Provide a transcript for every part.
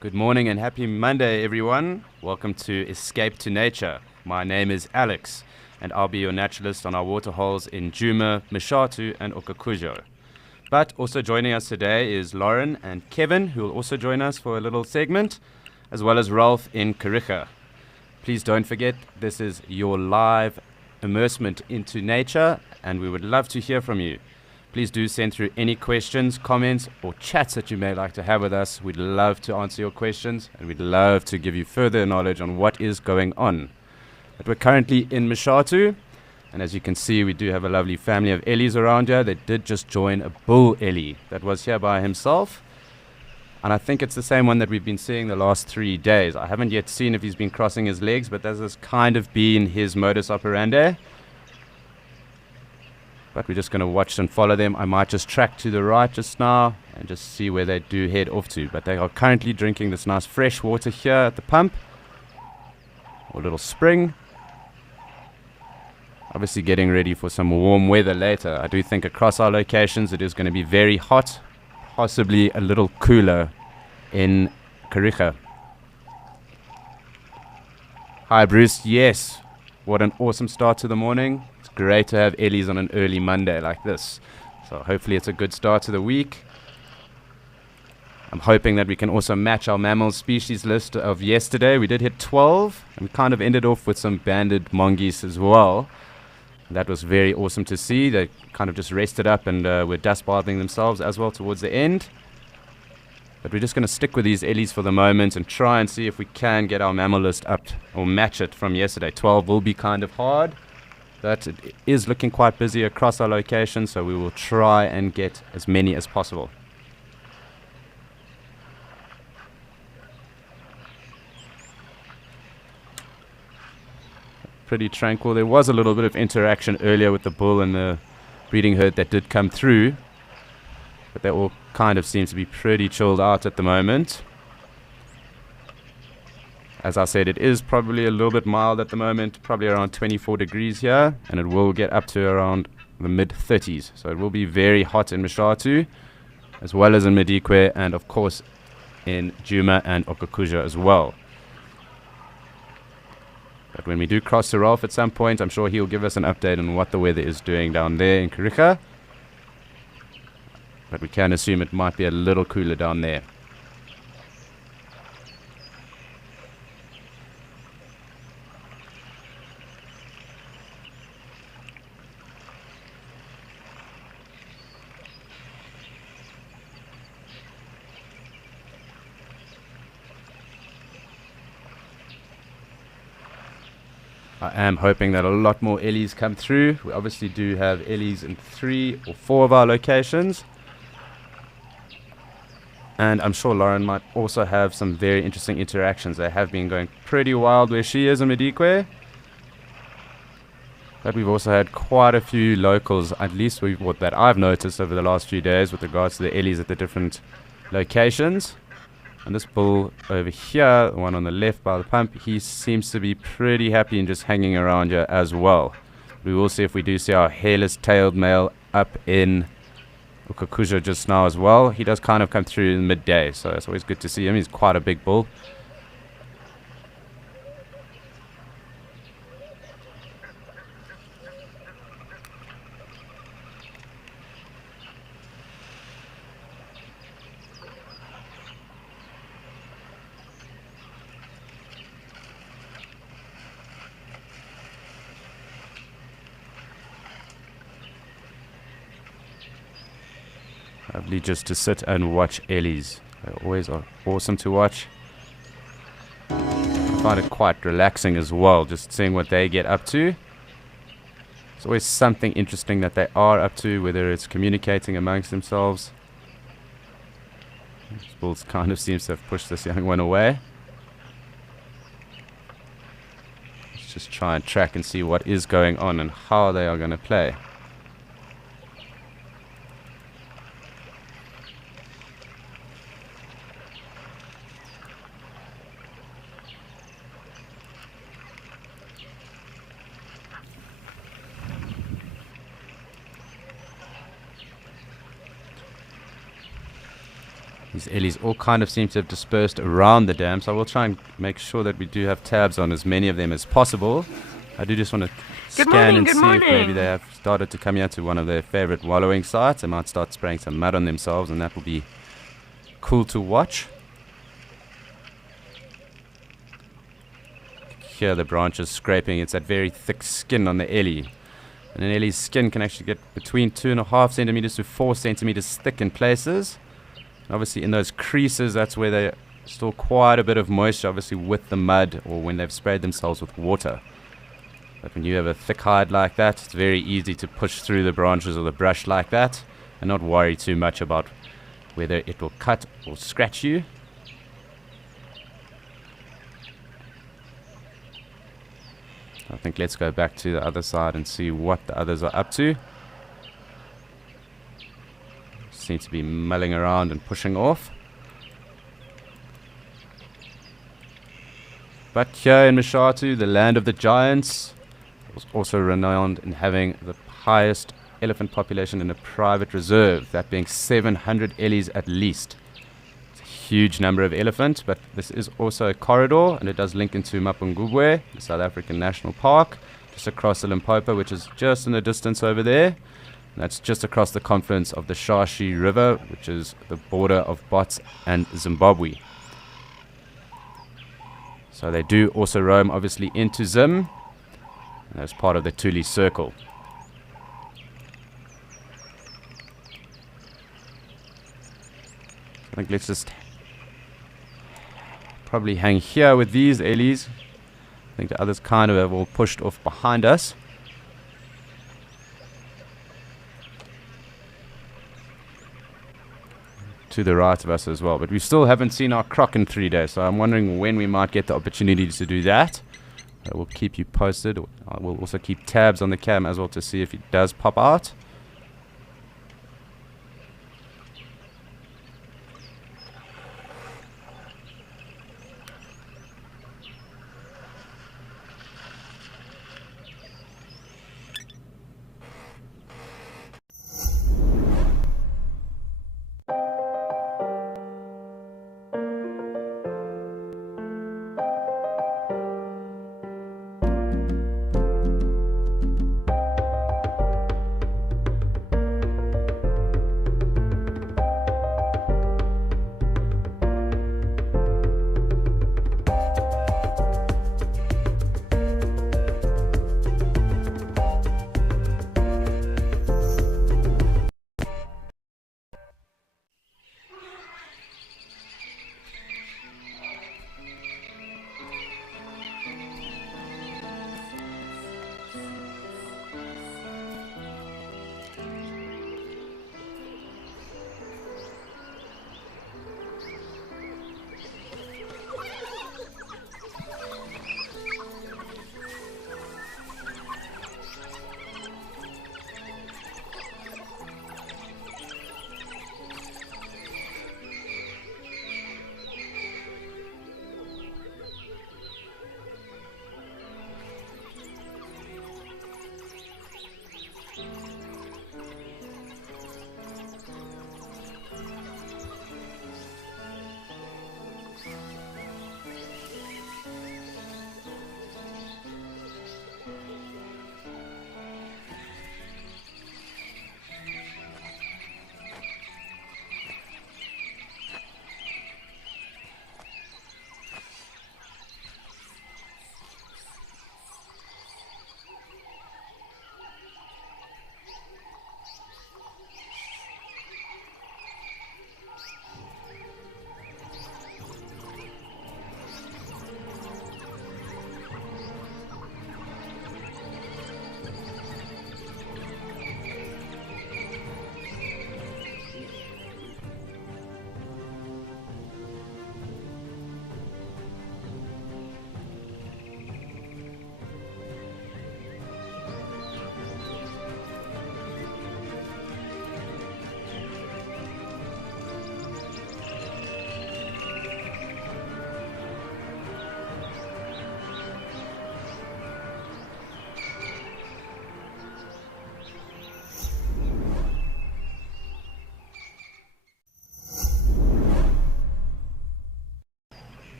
Good morning and happy Monday, everyone. Welcome to Escape to Nature. My name is Alex, and I'll be your naturalist on our waterholes in Djuma, Mshatu, and Okakujo. But also joining us today is Lauren and Kevin, who will also join us for a little segment, as well as Ralph in Kariga. Please don't forget, this is your live immersement into nature, and we would love to hear from you. Please do send through any questions, comments, or chats that you may like to have with us. We'd love to answer your questions, and we'd love to give you further knowledge on what is going on. But we're currently in Mshatu, and as you can see, we do have a lovely family of Ellies around here. They did just join a bull Ellie that was here by himself, and I think it's the same one that we've been seeing the last 3 days. I haven't yet seen if he's been crossing his legs, but that has kind of been his modus operandi. But we're just going to watch and follow them. I might just track to the right just now and just see where they do head off to. But they are currently drinking this nice fresh water here at the pump, or little spring. Obviously getting ready for some warm weather later. I do think across our locations it is going to be very hot, possibly a little cooler in Kariga. Hi Bruce, yes, what an awesome start to the morning. Great to have Ellies on an early Monday like this. So hopefully it's a good start to the week. I'm hoping that we can also match our mammal species list of yesterday. We did hit 12, and we kind of ended off with some banded mongoose as well. That was very awesome to see. They kind of just rested up and were dust bathing themselves as well towards the end. But we're just going to stick with these Ellies for the moment and try and see if we can get our mammal list up or match it from yesterday. 12 will be kind of hard. But it is looking quite busy across our location, so we will try and get as many as possible. Pretty tranquil. There was a little bit of interaction earlier with the bull and the breeding herd that did come through, but they all kind of seem to be pretty chilled out at the moment. As I said, it is probably a little bit mild at the moment, probably around 24 degrees here, and it will get up to around the mid-30s. So it will be very hot in Mshatu, as well as in Madikwe, and of course in Djuma and Okakujo as well. But when we do cross to Ralph at some point, I'm sure he'll give us an update on what the weather is doing down there in Kariga. But we can assume it might be a little cooler down there. I am hoping that a lot more Ellies come through. We obviously do have Ellies in 3 or 4 of our locations. And I'm sure Lauren might also have some very interesting interactions. They have been going pretty wild where she is in Madikwe. But we've also had quite a few locals, at least what that I've noticed over the last few days with regards to the Ellies at the different locations. And this bull over here, the one on the left by the pump, he seems to be pretty happy and just hanging around here as well. We will see if we do see our hairless tailed male up in Okakujo just now as well. He does kind of come through in midday, so it's always good to see him. He's quite a big bull. Lovely just to sit and watch Ellies. They always are awesome to watch. I find it quite relaxing as well, just seeing what they get up to. There's always something interesting that they are up to, whether it's communicating amongst themselves. This bull kind of seems to have pushed this young one away. Let's just try and track and see what is going on and how they are going to play. These ellies all kind of seem to have dispersed around the dam, so I will try and make sure that we do have tabs on as many of them as possible. I do just want to scan and see if maybe they have started to come here to one of their favorite wallowing sites. They might start spraying some mud on themselves, and that will be cool to watch. Here the branches scraping. It's that very thick skin on the ellie. And an ellie's skin can actually get between 2.5 centimeters to 4 centimeters thick in places. And obviously in those creases, that's where they store quite a bit of moisture, obviously with the mud or when they've sprayed themselves with water. But when you have a thick hide like that, it's very easy to push through the branches or the brush like that and not worry too much about whether it will cut or scratch you. I think let's go back to the other side and see what the others are up to. Seem to be mulling around and pushing off. But here in Mashatu, the land of the giants, was also renowned in having the highest elephant population in a private reserve, that being 700 ellies at least. It's a huge number of elephants, but this is also a corridor, and it does link into Mapungubwe, the South African National Park, just across the Limpopo, which is just in the distance over there. And that's just across the confluence of the Shashi River, which is the border of Bots and Zimbabwe. So they do also roam, obviously, into Zim, and that's part of the Tuli Circle. I think let's just probably hang here with these ellies. I think the others kind of have all pushed off behind us. To the right of us as well, but we still haven't seen our croc in 3 days, so I'm wondering when we might get the opportunity to do that. We'll keep you posted. I will also keep tabs on the cam as well to see if it does pop out.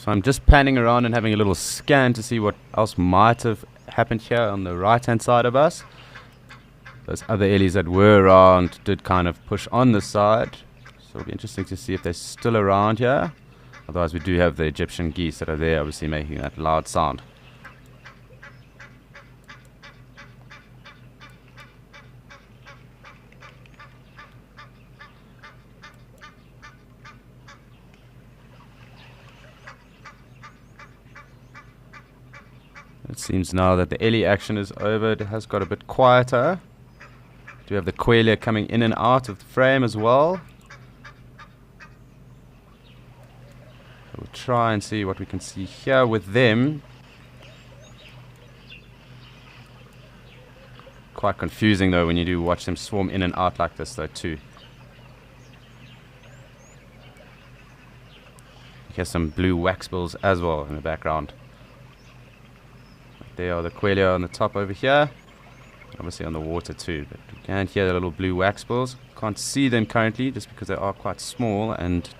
So I'm just panning around and having a little scan to see what else might have happened here on the right hand side of us. Those other ellies that were around did kind of push on the side, so it'll be interesting to see if they're still around here. Otherwise we do have the Egyptian geese that are there, obviously making that loud sound. It seems now that the ellie action is over, it has got a bit quieter. Do have the quelea coming in and out of the frame as well. We'll try and see what we can see here with them. Quite confusing though when you do watch them swarm in and out like this though too. Here's some blue waxbills as well in the background. There are the quelea on the top over here. Obviously on the water too, but we can hear the little blue waxbills. Can't see them currently just because they are quite small and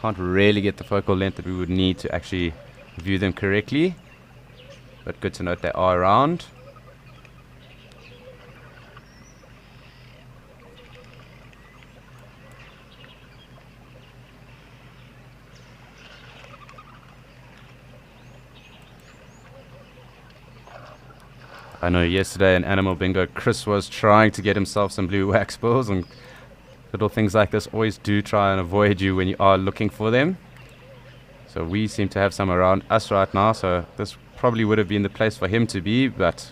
can't really get the focal length that we would need to actually view them correctly. But good to note they are around. I know yesterday in Animal Bingo, Chris was trying to get himself some blue waxbills, and little things like this always do try and avoid you when you are looking for them. So we seem to have some around us right now, so this probably would have been the place for him to be, but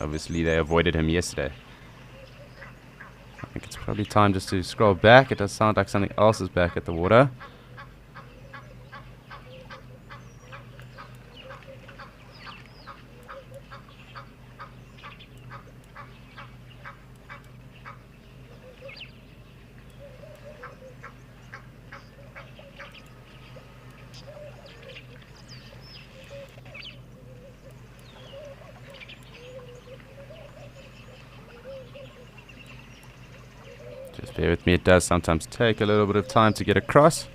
obviously they avoided him yesterday. I think it's probably time just to scroll back. It does sound like something else is back at the water. Just bear with me, it does sometimes take a little bit of time to get across.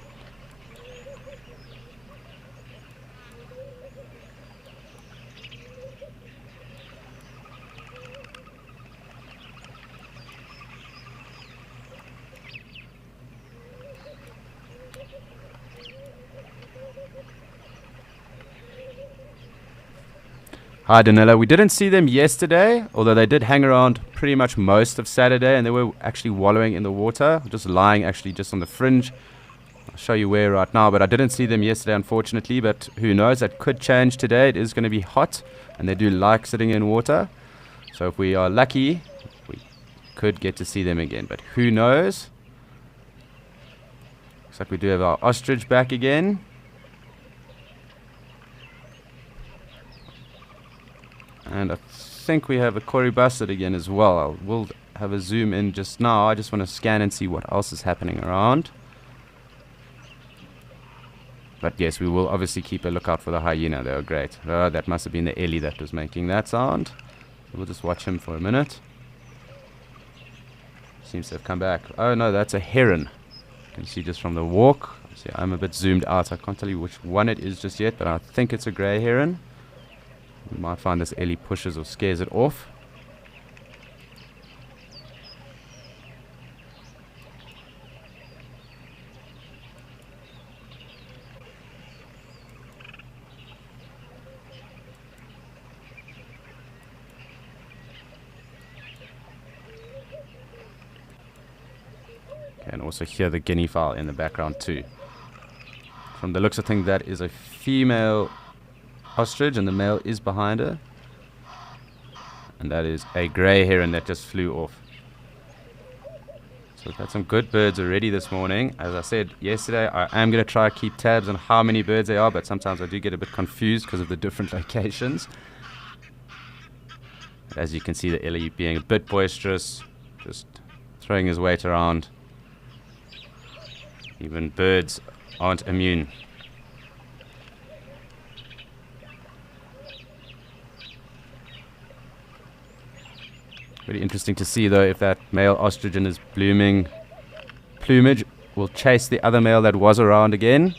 Hi Danilo, we didn't see them yesterday, although they did hang around pretty much most of Saturday, and they were actually wallowing in the water, just lying actually just on the fringe. I'll show you where right now, but I didn't see them yesterday unfortunately, but who knows, that could change today. It is going to be hot and they do like sitting in water, so if we are lucky we could get to see them again, but who knows. Looks like we do have our ostrich back again. And I think we have a Kori bustard again as well. We'll have a zoom in just now. I just want to scan and see what else is happening around. But yes, we will obviously keep a lookout for the hyena. They are great. That must have been the ellie that was making that sound. We'll just watch him for a minute. Seems to have come back. Oh no, that's a heron. You can see just from the walk. See, I'm a bit zoomed out. I can't tell you which one it is just yet, but I think it's a grey heron. We might find this ellie pushes or scares it off. And also hear the guinea fowl in the background too. From the looks of things, that is a female ostrich and the male is behind her, and that is a grey heron that just flew off. So we've had some good birds already this morning. As I said yesterday, I am going to try to keep tabs on how many birds there are, but sometimes I do get a bit confused because of the different locations. As you can see, the ellie being a bit boisterous, just throwing his weight around. Even birds aren't immune. Really interesting to see though if that male ostrich in his blooming plumage will chase the other male that was around again.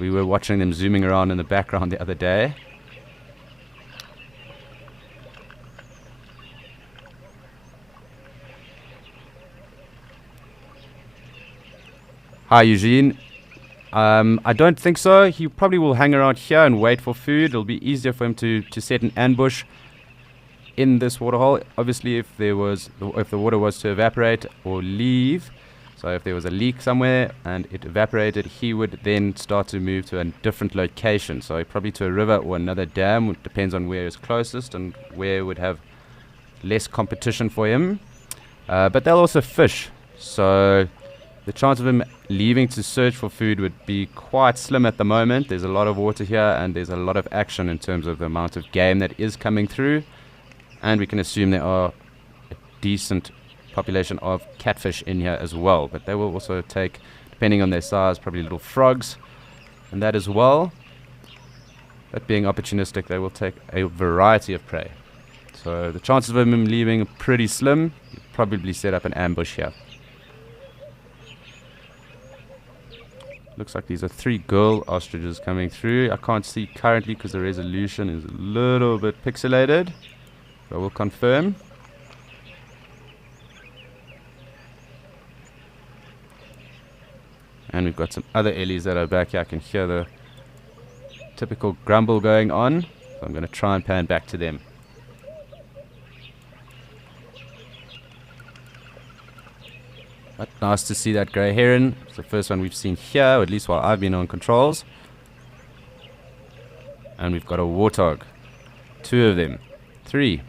We were watching them zooming around in the background the other day. Hi, Eugene. I don't think so. He probably will hang around here and wait for food. It'll be easier for him to set an ambush in this waterhole. Obviously, if the water was to evaporate or leave, so if there was a leak somewhere and it evaporated, he would then start to move to a different location. So probably to a river or another dam. It depends on where is closest and where would have less competition for him. But they'll also fish. So the chance of him leaving to search for food would be quite slim at the moment. There's a lot of water here and there's a lot of action in terms of the amount of game that is coming through. And we can assume there are a decent population of catfish in here as well. But they will also take, depending on their size, probably little frogs and that as well. But being opportunistic, they will take a variety of prey. So the chances of him leaving are pretty slim. He'll probably set up an ambush here. Looks like these are 3 girl ostriches coming through. I can't see currently because the resolution is a little bit pixelated. But we'll confirm. And we've got some other ellies that are back here. I can hear the typical grumble going on. So I'm going to try and pan back to them. But nice to see that grey heron. It's the first one we've seen here, or at least while I've been on controls. And we've got a warthog. 2 of them. 3.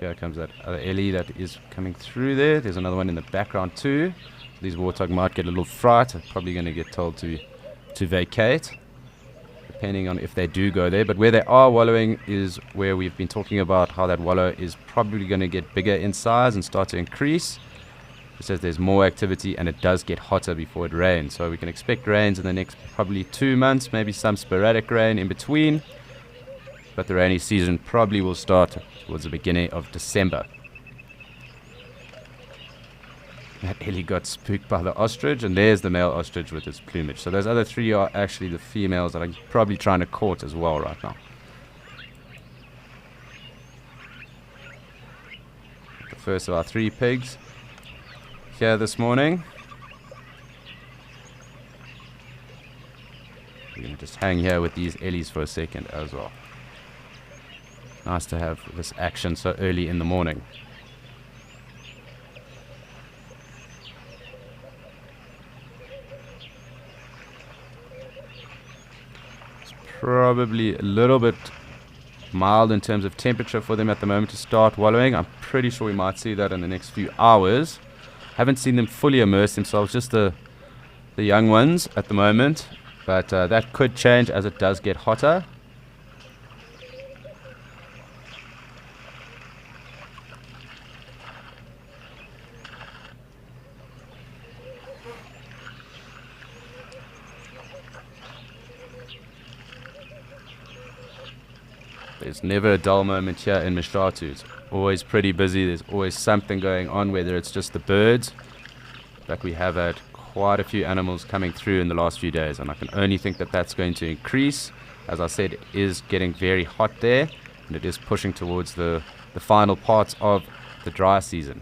Here comes that other ellie that is coming through there. There's another one in the background too. These warthog might get a little fright. They're probably going to get told to vacate, depending on if they do go there. But where they are wallowing is where we've been talking about how that wallow is probably going to get bigger in size and start to increase. It says there's more activity and it does get hotter before it rains. So we can expect rains in the next probably 2 months, maybe some sporadic rain in between. But the rainy season probably will start towards the beginning of December. That ellie got spooked by the ostrich, and there's the male ostrich with its plumage. So those other 3 are actually the females that are probably trying to court as well right now. The first of our 3 pigs here this morning. We're going to just hang here with these ellies for a second as well. Nice to have this action so early in the morning. It's probably a little bit mild in terms of temperature for them at the moment to start wallowing. I'm pretty sure we might see that in the next few hours. Haven't seen them fully immerse themselves, just the young ones at the moment. But that could change as it does get hotter. There's never a dull moment here in Mshatho. It's always pretty busy. There's always something going on, whether it's just the birds. But we have had quite a few animals coming through in the last few days, and I can only think that that's going to increase. As I said, it is getting very hot there, and it is pushing towards the final parts of the dry season.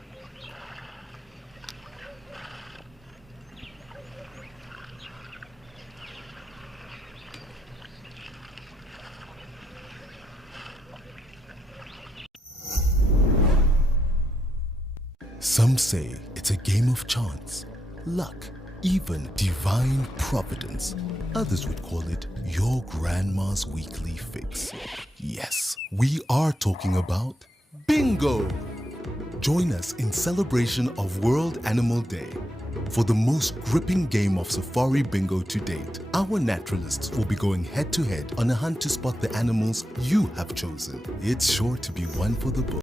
Some say it's a game of chance, luck, even divine providence. Others would call it your grandma's weekly fix. Yes, we are talking about bingo. Join us in celebration of World Animal Day for the most gripping game of safari bingo to date. Our naturalists will be going head to head on a hunt to spot the animals you have chosen. It's sure to be one for the book.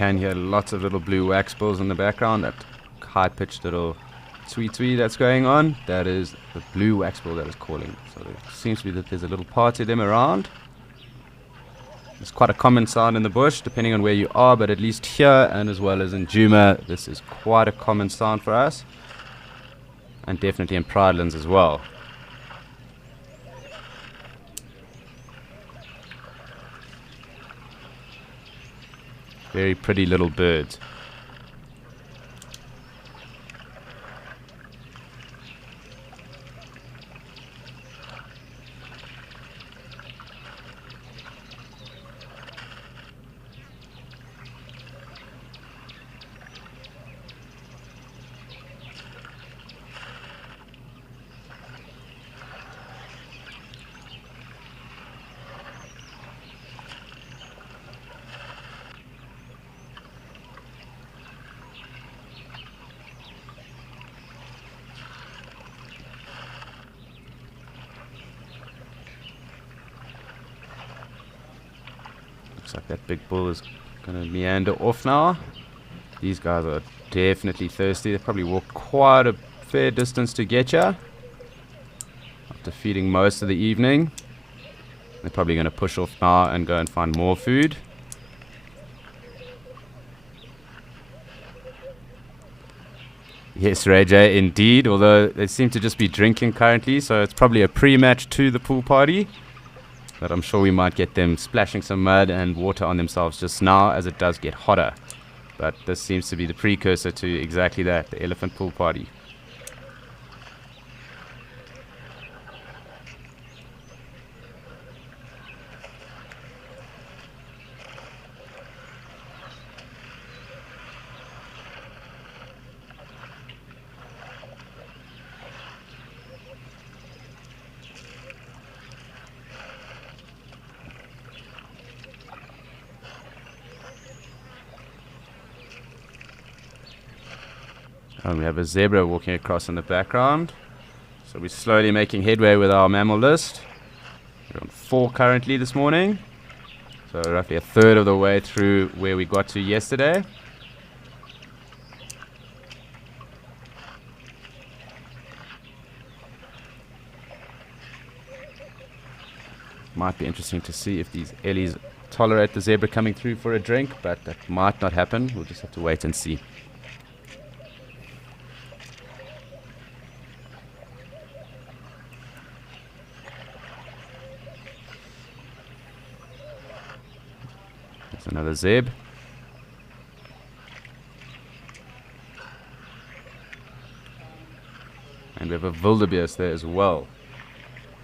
can hear lots of little blue wax bills in the background. That high-pitched little twee that's going on, that is the blue wax bill that is calling. So it seems to be that there's a little party of them around. It's quite a common sound in the bush, depending on where you are, but at least here and as well as in Djuma, this is quite a common sound for us, and definitely in Pridelands as well. Very pretty little birds. Looks like that big bull is going to meander off now. These guys are definitely thirsty. They probably walked quite a fair distance to get here after feeding most of the evening. They're probably going to push off now and go and find more food. Yes, Ray J, indeed, although they seem to just be drinking currently, so it's probably a pre-match to the pool party. But I'm sure we might get them splashing some mud and water on themselves just now as it does get hotter. But this seems to be the precursor to exactly that, the elephant pool party. And we have a zebra walking across in the background. So we're slowly making headway with our mammal list. We're on 4 currently this morning. So roughly a third of the way through where we got to yesterday. Might be interesting to see if these ellies tolerate the zebra coming through for a drink, but that might not happen. We'll just have to wait and see. There's another zeb. And we have a wildebeest there as well.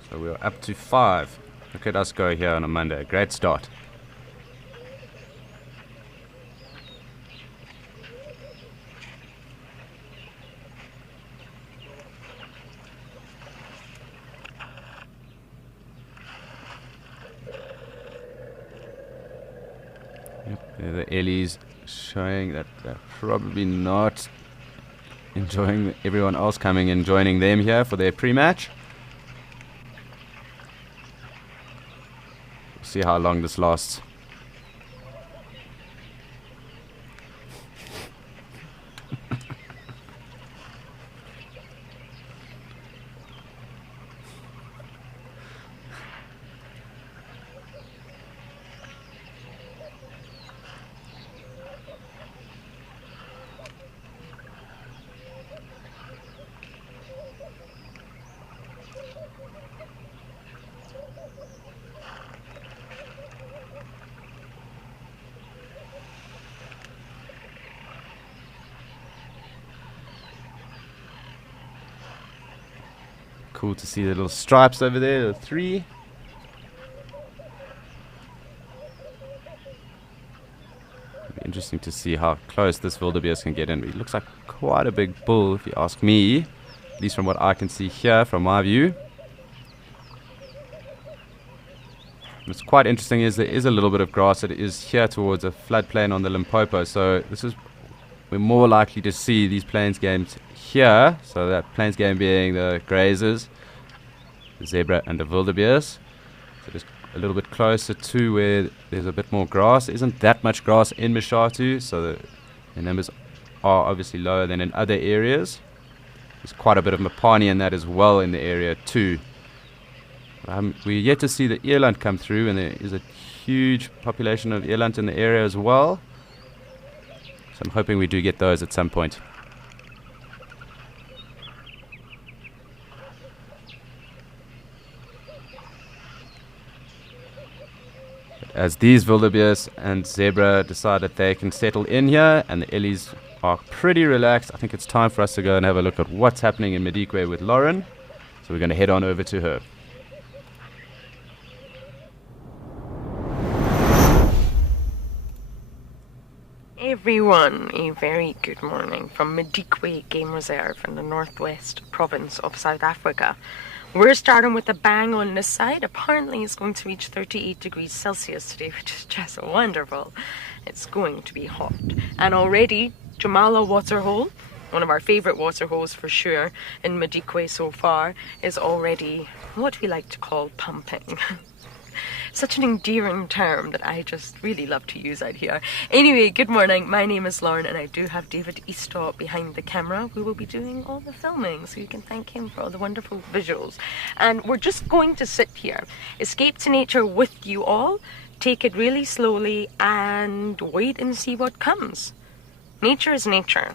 So we're up to 5. Look at us go here on a Monday. Great start. There the ellies showing that they're probably not enjoying everyone else coming and joining them here for their pre-match. We'll see how long this lasts. Cool to see the little stripes over there, the 3. It'll be interesting to see how close this wildebeest can get in. It looks like quite a big bull, if you ask me, at least from what I can see here from my view. What's quite interesting is there is a little bit of grass that is here towards a floodplain on the Limpopo, so we're more likely to see these plains games here, so that plains game being the grazers, the zebra and the wildebeest. So there's a little bit closer to where there's a bit more grass. There isn't that much grass in Mashatu, so the numbers are obviously lower than in other areas. There's quite a bit of Mapani in that as well in the area too. We're yet to see the eland come through, and there is a huge population of eland in the area as well. So I'm hoping we do get those at some point. As these wildebeest and zebra decide that they can settle in here, and the Ellies are pretty relaxed, I think it's time for us to go and have a look at what's happening in Madikwe with Lauren. So we're going to head on over to her. Everyone, a very good morning from Madikwe Game Reserve in the northwest province of South Africa. We're starting with a bang on this side. Apparently it's going to reach 38 degrees Celsius today, which is just wonderful. It's going to be hot. And already, Jamala Waterhole, one of our favourite waterholes for sure in Madikwe so far, is already what we like to call pumping. Such an endearing term that I just really love to use out here. Anyway, good morning. My name is Lauren, and I do have David Eastaw behind the camera, who will be doing all the filming, so you can thank him for all the wonderful visuals. And we're just going to sit here, escape to nature with you all, take it really slowly, and wait and see what comes. Nature is nature.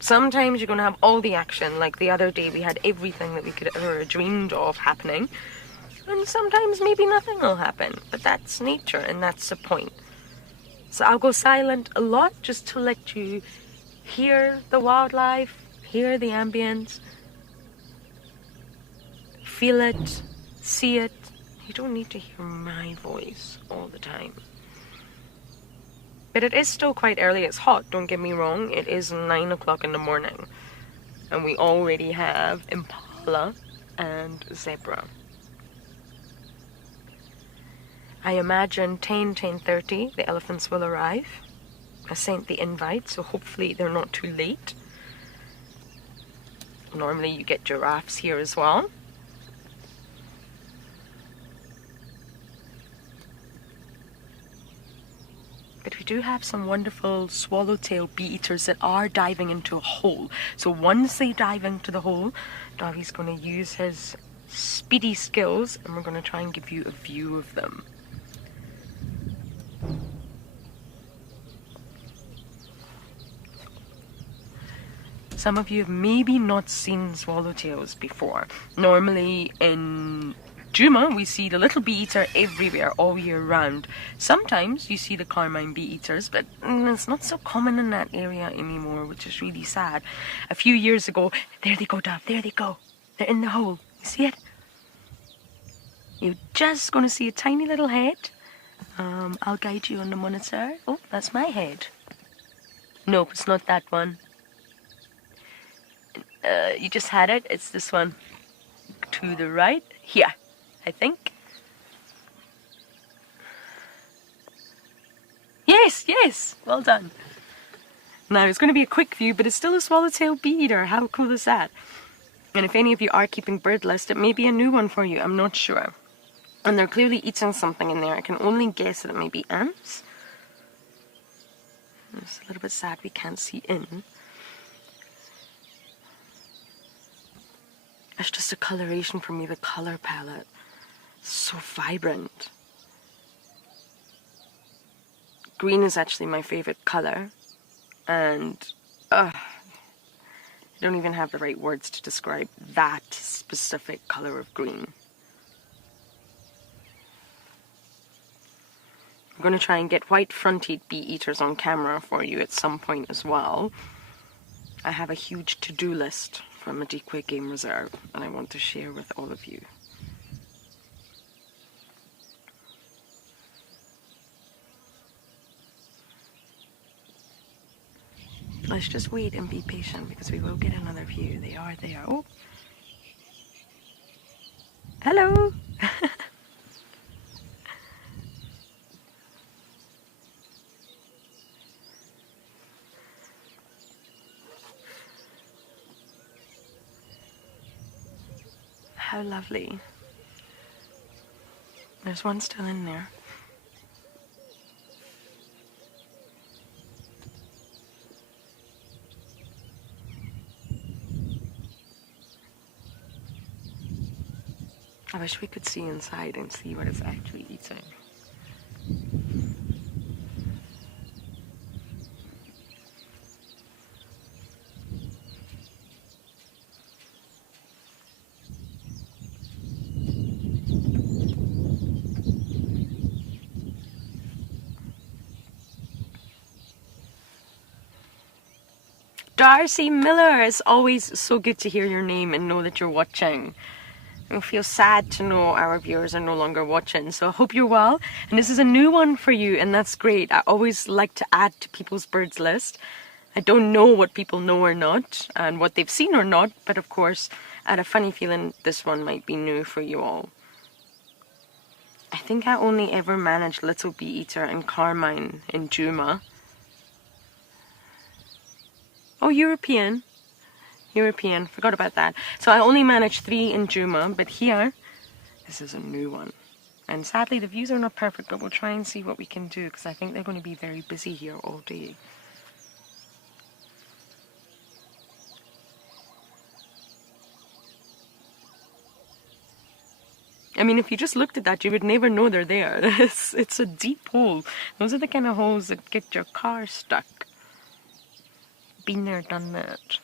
Sometimes you're going to have all the action, like the other day we had everything that we could ever dreamed of happening. And sometimes maybe nothing will happen, but that's nature and that's the point. So I'll go silent a lot just to let you hear the wildlife, hear the ambience, feel it, see it. You don't need to hear my voice all the time. But it is still quite early. It's hot, don't get me wrong. It is 9 o'clock in the morning. And we already have impala and zebra. I imagine 10:30 the elephants will arrive. I sent the invite, so hopefully they're not too late. Normally you get giraffes here as well. But we do have some wonderful swallowtail bee-eaters that are diving into a hole. So once they dive into the hole, Davi's going to use his speedy skills, and we're going to try and give you a view of them. Some of you have maybe not seen swallowtails before. Normally in Djuma we see the little bee-eater everywhere all year round. Sometimes you see the carmine bee-eaters, but it's not so common in that area anymore, which is really sad. A few years ago, there they go, Dove, there they go. They're in the hole. You see it? You're just going to see a tiny little head. I'll guide you on the monitor. Oh, that's my head. Nope, it's not that one. You just had it. It's this one. To the right. Here, I think. Yes, yes. Well done. Now, it's going to be a quick view, but it's still a swallowtail bee-eater. How cool is that? And if any of you are keeping bird list, it may be a new one for you. I'm not sure. And they're clearly eating something in there. I can only guess that it may be ants. It's a little bit sad we can't see in. It's just a coloration for me, the color palette. So vibrant. Green is actually my favorite color. And I don't even have the right words to describe that specific color of green. I'm going to try and get white-fronted bee-eaters on camera for you at some point as well. I have a huge to-do list from Madikwe Game Reserve, and I want to share with all of you. Let's just wait and be patient, because we will get another view. They are there. Oh! Hello! How lovely. There's one still in there. I wish we could see inside and see what it's actually eating. Darcy Miller, it's always so good to hear your name and know that you're watching. I feel sad to know our viewers are no longer watching, so I hope you're well. And this is a new one for you, and that's great. I always like to add to people's birds list. I don't know what people know or not, and what they've seen or not, but of course, I had a funny feeling this one might be new for you all. I think I only ever managed Little Bee Eater and Carmine in Juma. Oh, European, forgot about that. So I only managed 3 in Juma, but here, this is a new one. And sadly, the views are not perfect, but we'll try and see what we can do, because I think they're going to be very busy here all day. I mean, if you just looked at that, you would never know they're there. It's a deep hole. Those are the kind of holes that get your car stuck. Been there, done that.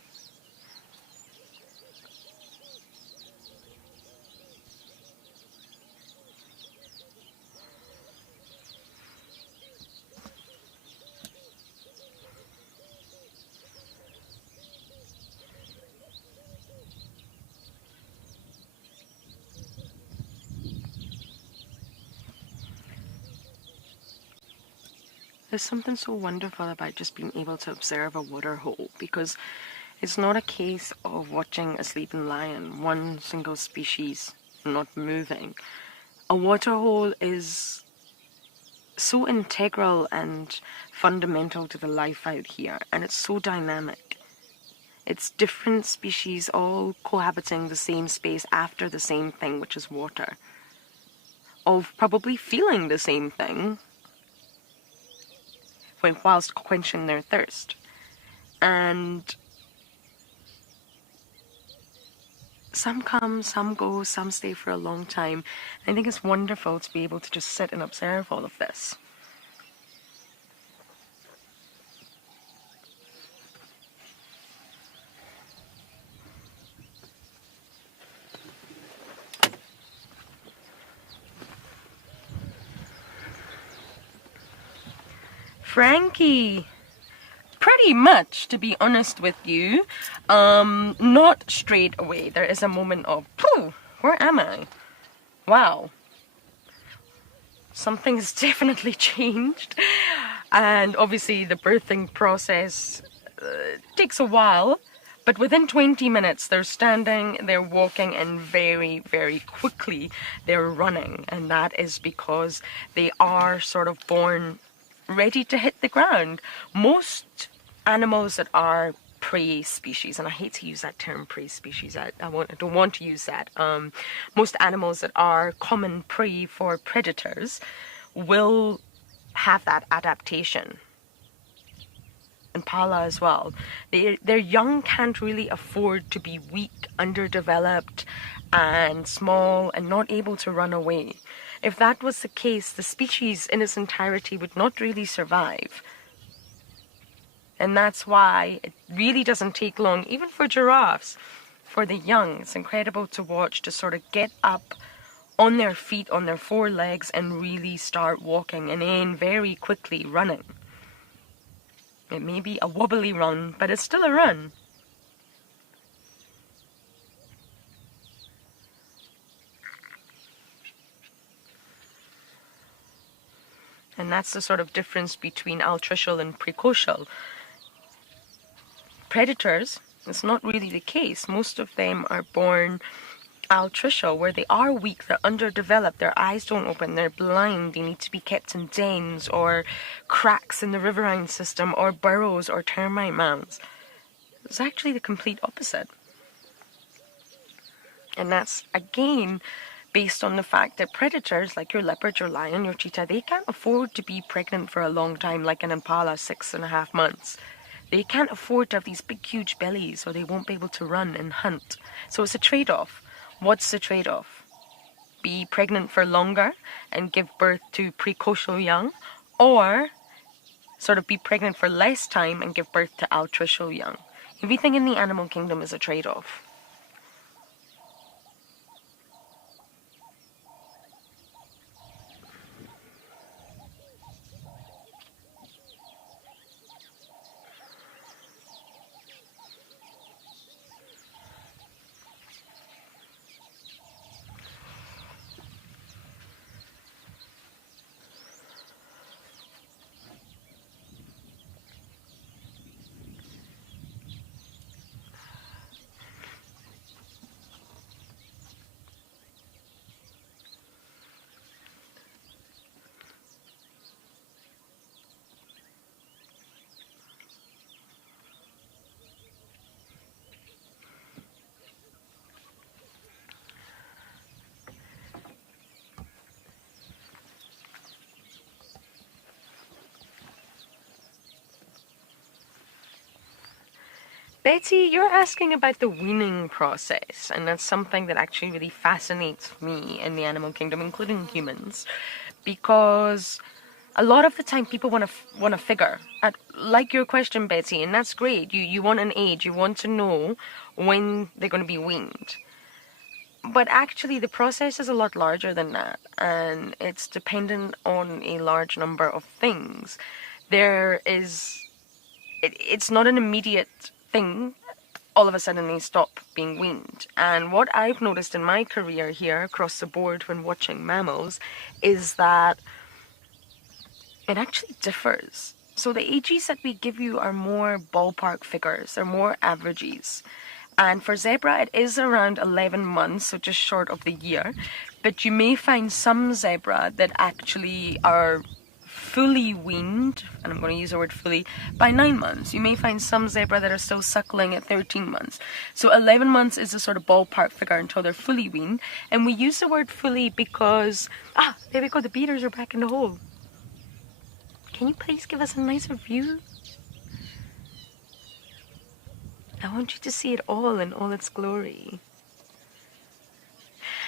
There's something so wonderful about just being able to observe a water hole, because it's not a case of watching a sleeping lion, one single species not moving. A water hole is so integral and fundamental to the life out here, and it's so dynamic. It's different species all cohabiting the same space after the same thing, which is water. All probably feeling the same thing, whilst quenching their thirst. And some come, some go, some stay for a long time. I think it's wonderful to be able to just sit and observe all of this. Frankie, pretty much, to be honest with you, not straight away. There is a moment of, where am I? Wow. Something's definitely changed. And obviously the birthing process takes a while, but within 20 minutes they're standing, they're walking, and very, very quickly they're running. And that is because they are sort of born ready to hit the ground. Most animals that are prey species, and I hate to use that term, prey species, I don't want to use that. Most animals that are common prey for predators will have that adaptation. Impala as well. Their young can't really afford to be weak, underdeveloped, and small, and not able to run away. If that was the case, the species in its entirety would not really survive. And that's why it really doesn't take long, even for giraffes, for the young. It's incredible to watch, to sort of get up on their feet, on their 4 legs, and really start walking, and then very quickly running. It may be a wobbly run, but it's still a run. And that's the sort of difference between altricial and precocial. Predators, it's not really the case. Most of them are born altricial, where they are weak, they're underdeveloped, their eyes don't open, they're blind, they need to be kept in dens or cracks in the riverine system or burrows or termite mounds. It's actually the complete opposite. And that's, again, based on the fact that predators like your leopard, your lion, your cheetah, they can't afford to be pregnant for a long time like an impala, 6.5 months. They can't afford to have these big huge bellies or they won't be able to run and hunt. So it's a trade-off. What's the trade-off? Be pregnant for longer and give birth to precocial young, or sort of be pregnant for less time and give birth to altricial young. Everything in the animal kingdom is a trade-off. Betty, you're asking about the weaning process, and that's something that actually really fascinates me in the animal kingdom, including humans, because a lot of the time people want to figure out, like your question, Betty, and that's great. You want an age, you want to know when they're going to be weaned. But actually, the process is a lot larger than that, and it's dependent on a large number of things. It's not an immediate thing. All of a sudden they stop being weaned. And what I've noticed in my career here across the board when watching mammals is that it actually differs. So the ages that we give you are more ballpark figures, they're more averages. And for zebra, it is around 11 months, so just short of the year. But you may find some zebra that actually are fully weaned, and I'm going to use the word fully, by 9 months. You may find some zebra that are still suckling at 13 months. So 11 months is a sort of ballpark figure until they're fully weaned. And we use the word fully because, there we go, the beaters are back in the hole. Can you please give us a nicer view? I want you to see it all in all its glory.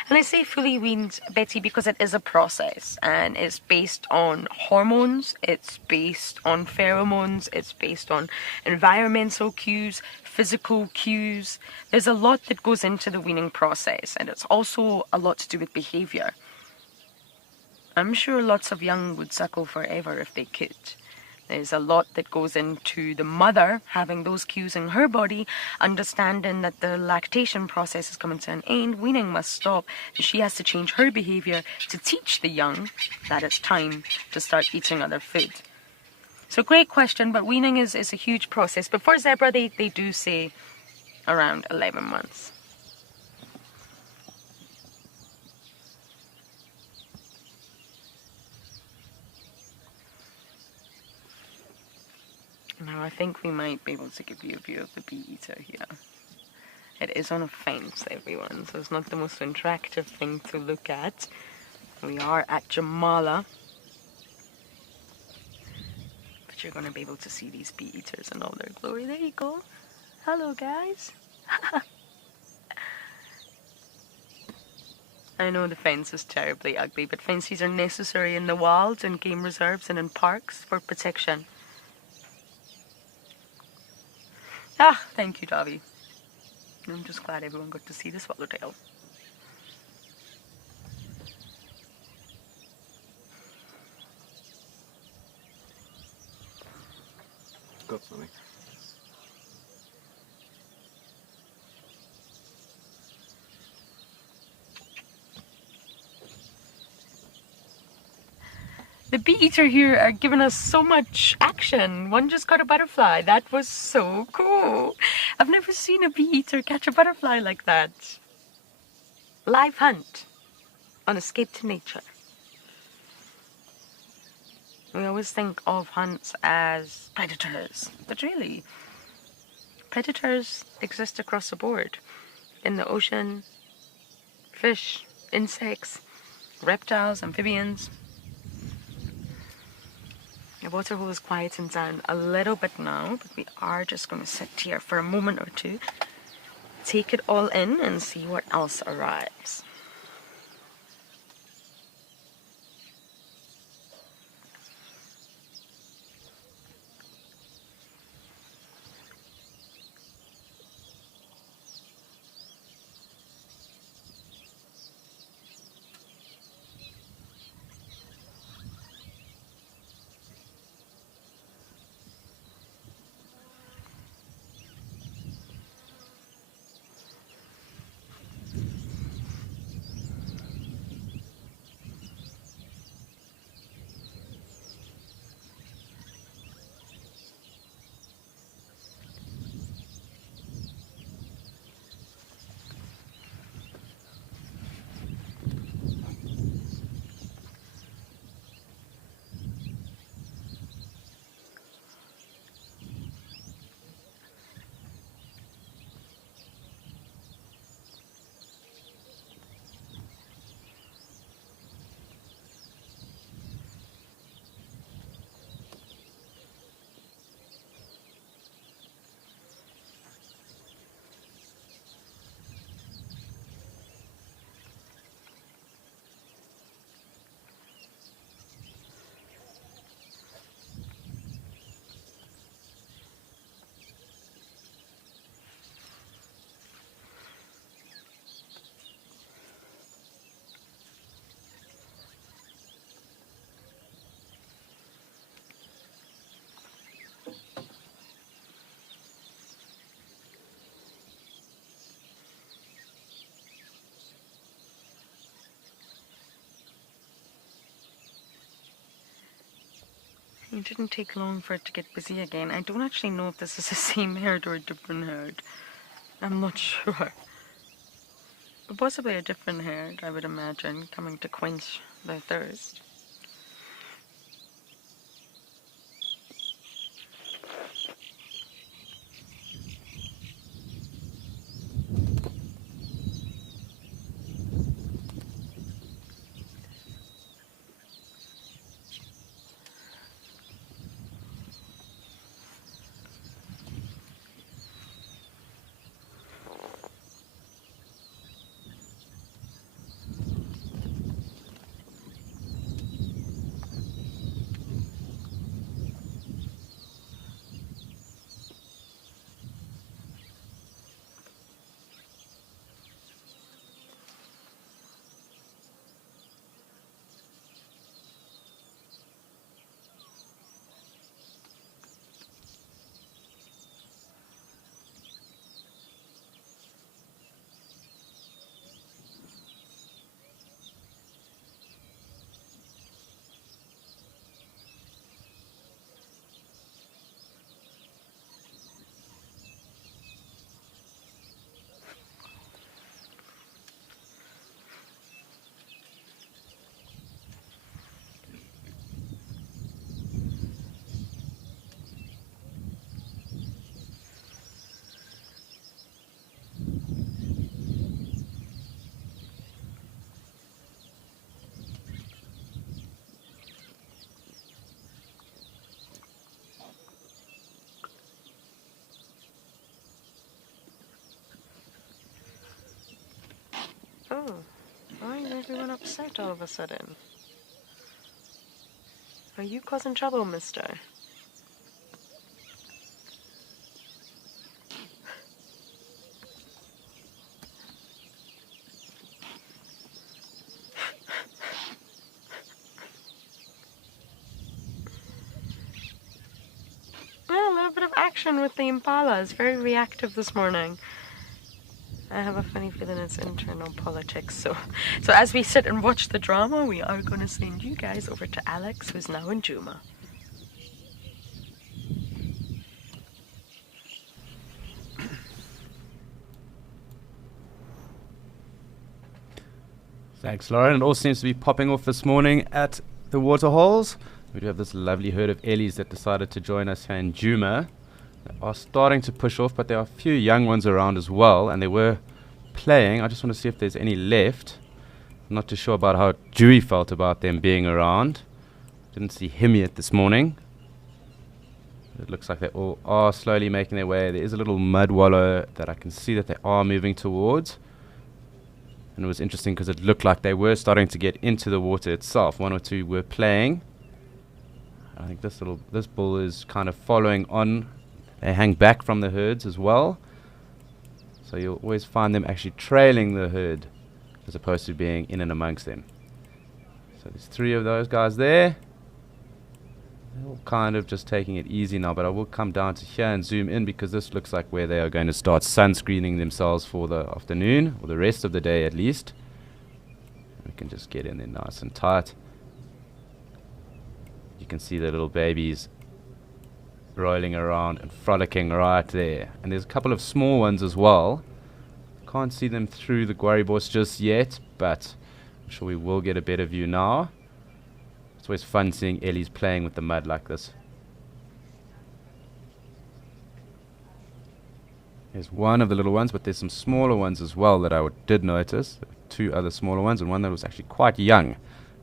And I say fully weaned, Betty, because it is a process, and it's based on hormones, it's based on pheromones, it's based on environmental cues, physical cues. There's a lot that goes into the weaning process, and it's also a lot to do with behavior. I'm sure lots of young would suckle forever if they could. There's a lot that goes into the mother having those cues in her body, understanding that the lactation process is coming to an end, weaning must stop, and she has to change her behavior to teach the young that it's time to start eating other food. So great question, but weaning is a huge process. But for zebra, they do say around 11 months. Now I think we might be able to give you a view of the bee eater here. It is on a fence, everyone, so it's not the most attractive thing to look at. We are at Jamala. But you're going to be able to see these bee eaters in all their glory. There you go. Hello, guys. I know the fence is terribly ugly, but fences are necessary in the wild, in game reserves and in parks for protection. Thank you, Davi. I'm just glad everyone got to see the swallowtail. Got something. The bee eater here are giving us so much action. One just caught a butterfly. That was so cool. I've never seen a bee eater catch a butterfly like that. Live hunt on Escape to Nature. We always think of hunts as predators, but really, predators exist across the board. In the ocean, fish, insects, reptiles, amphibians. The waterhole is quieting down a little bit now, but we are just going to sit here for a moment or two, take it all in and see what else arrives. It didn't take long for it to get busy again. I don't actually know if this is the same herd or a different herd. I'm not sure. But possibly a different herd, I would imagine, coming to quench their thirst. Oh, why is everyone upset all of a sudden? Are you causing trouble, mister? Well, a little bit of action with the impala. It's very reactive this morning. I have a funny feeling it's internal politics. So as we sit and watch the drama, we are going to send you guys over to Alex, who's now in Juma. Thanks, Lauren. It all seems to be popping off this morning at the waterholes. We do have this lovely herd of Ellies that decided to join us here in Juma. They are starting to push off, but there are a few young ones around as well, and they were playing. I just want to see if there's any left. Not too sure about how Dewey felt about them being around. Didn't see him yet this morning. It looks like they all are slowly making their way. There is a little mud wallow that I can see that they are moving towards. And it was interesting because it looked like they were starting to get into the water itself. One or two were playing. I think this bull is kind of following on. They hang back from the herds as well. So you'll always find them actually trailing the herd as opposed to being in and amongst them. So there's 3 of those guys there. They're all kind of just taking it easy now, but I will come down to here and zoom in because this looks like where they are going to start sunscreening themselves for the afternoon, or the rest of the day at least. We can just get in there nice and tight. You can see the little babies rolling around and frolicking right there. And there's a couple of small ones as well. Can't see them through the guaribos just yet, but I'm sure we will get a better view now. It's always fun seeing Ellies playing with the mud like this. There's one of the little ones, but there's some smaller ones as well that I did notice. 2 other smaller ones, and one that was actually quite young.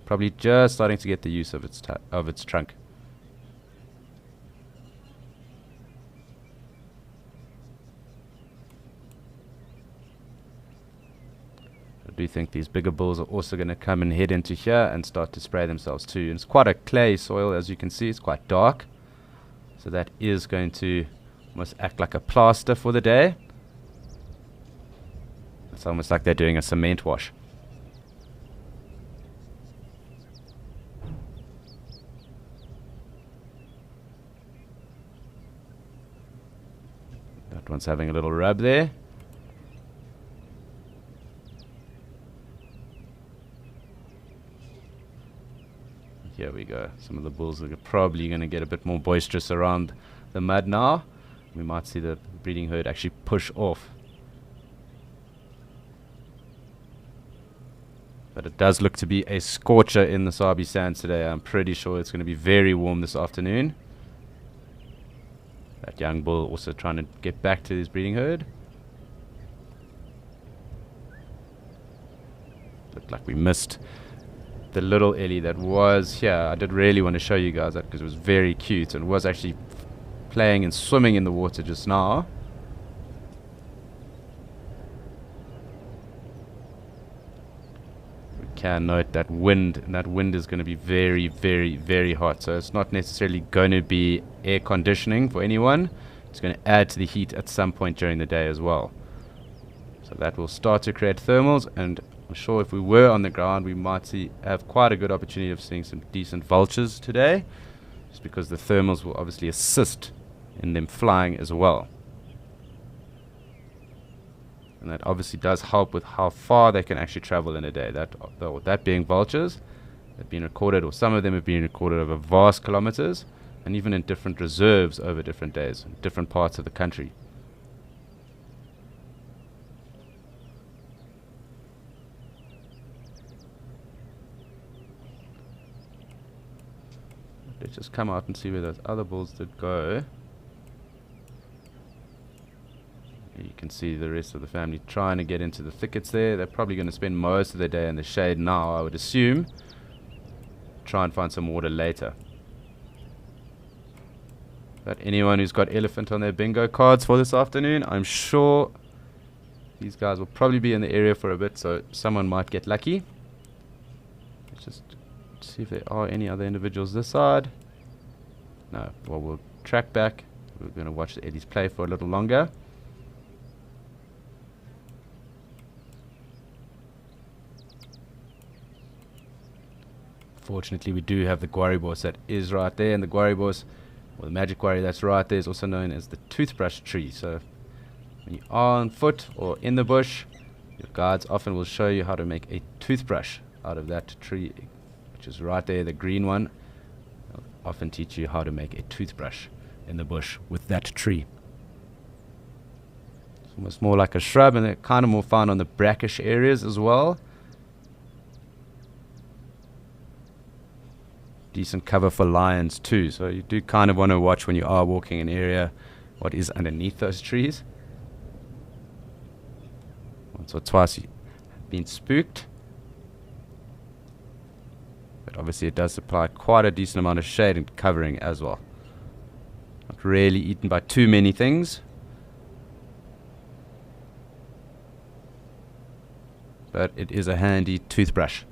Probably just starting to get the use of its trunk. I do think these bigger bulls are also going to come and head into here and start to spray themselves too. And it's quite a clay soil, as you can see. It's quite dark. So that is going to almost act like a plaster for the day. It's almost like they're doing a cement wash. That one's having a little rub there. Here we go. Some of the bulls are probably going to get a bit more boisterous around the mud now. We might see the breeding herd actually push off. But it does look to be a scorcher in the Sabi Sands today. I'm pretty sure it's going to be very warm this afternoon. That young bull also trying to get back to his breeding herd. Looked like we missed the little Ellie that was here. I did really want to show you guys that because it was very cute and was actually playing and swimming in the water just now. We can note that wind, and that wind is going to be very, very, very hot. So it's not necessarily going to be air conditioning for anyone. It's going to add to the heat at some point during the day as well. So that will start to create thermals, and I'm sure if we were on the ground we might have quite a good opportunity of seeing some decent vultures today, just because the thermals will obviously assist in them flying as well. And that obviously does help with how far they can actually travel in a day. That being vultures, have been recorded, or some of them have been recorded over vast kilometers, and even in different reserves over different days, in different parts of the country. Let's just come out and see where those other bulls did go. You can see the rest of the family trying to get into the thickets there. They're probably going to spend most of their day in the shade now, I would assume. Try and find some water later. But anyone who's got elephant on their bingo cards for this afternoon, I'm sure these guys will probably be in the area for a bit, so someone might get lucky. Let's just see if there are any other individuals this side. No. Well, we'll track back. We're going to watch the Eddies play for a little longer. Fortunately, we do have the guaribos that is right there, and the guaribos, or the magic guari that's right there, is also known as the toothbrush tree. So when you are on foot or in the bush, your guides often will show you how to make a toothbrush out of that tree, which is right there, the green one. They'll often teach you how to make a toothbrush in the bush with that tree. It's almost more like a shrub, and they're kind of more found on the brackish areas as well. Decent cover for lions too, so you do kind of want to watch when you are walking an area what is underneath those trees. Once or twice you've been spooked. But obviously it does supply quite a decent amount of shade and covering as well. Not really eaten by too many things. But it is a handy toothbrush.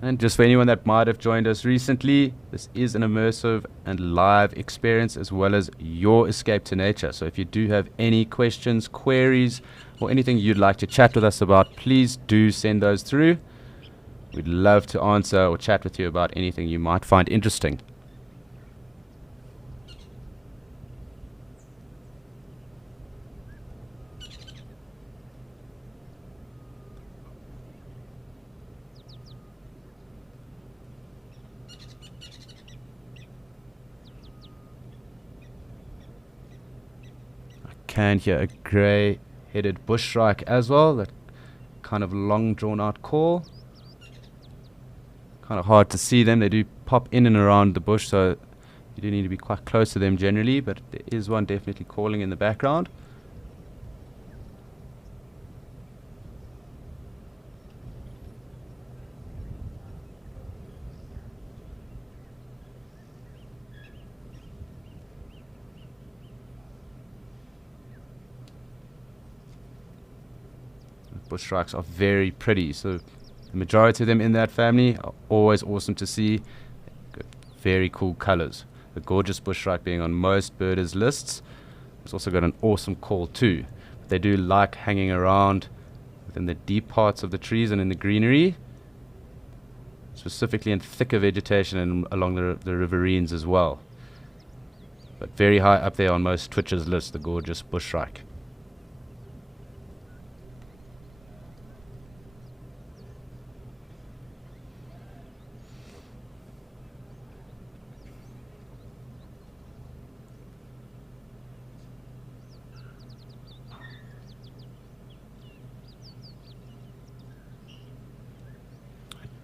And just for anyone that might have joined us recently, this is an immersive and live experience as well as your escape to nature. So if you do have any questions, queries, or anything you'd like to chat with us about, please do send those through. We'd love to answer or chat with you about anything you might find interesting. Can hear a grey-headed bushshrike as well, that kind of long drawn-out call. Kind of hard to see them, they do pop in and around the bush, so you do need to be quite close to them generally, but there is one definitely calling in the background. Bush shrikes are very pretty, so the majority of them in that family are always awesome to see. Got very cool colors. The gorgeous bush shrike being on most birders' lists. It's also got an awesome call too. But they do like hanging around within the deep parts of the trees and in the greenery, specifically in thicker vegetation and along the riverines as well. But very high up there on most Twitchers' lists, the gorgeous bush shrike.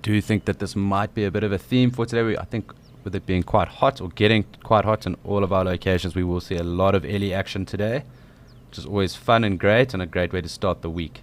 Do think that this might be a bit of a theme for today. I think with it being quite hot or getting quite hot in all of our locations, we will see a lot of Ellie action today, which is always fun and great and a great way to start the week.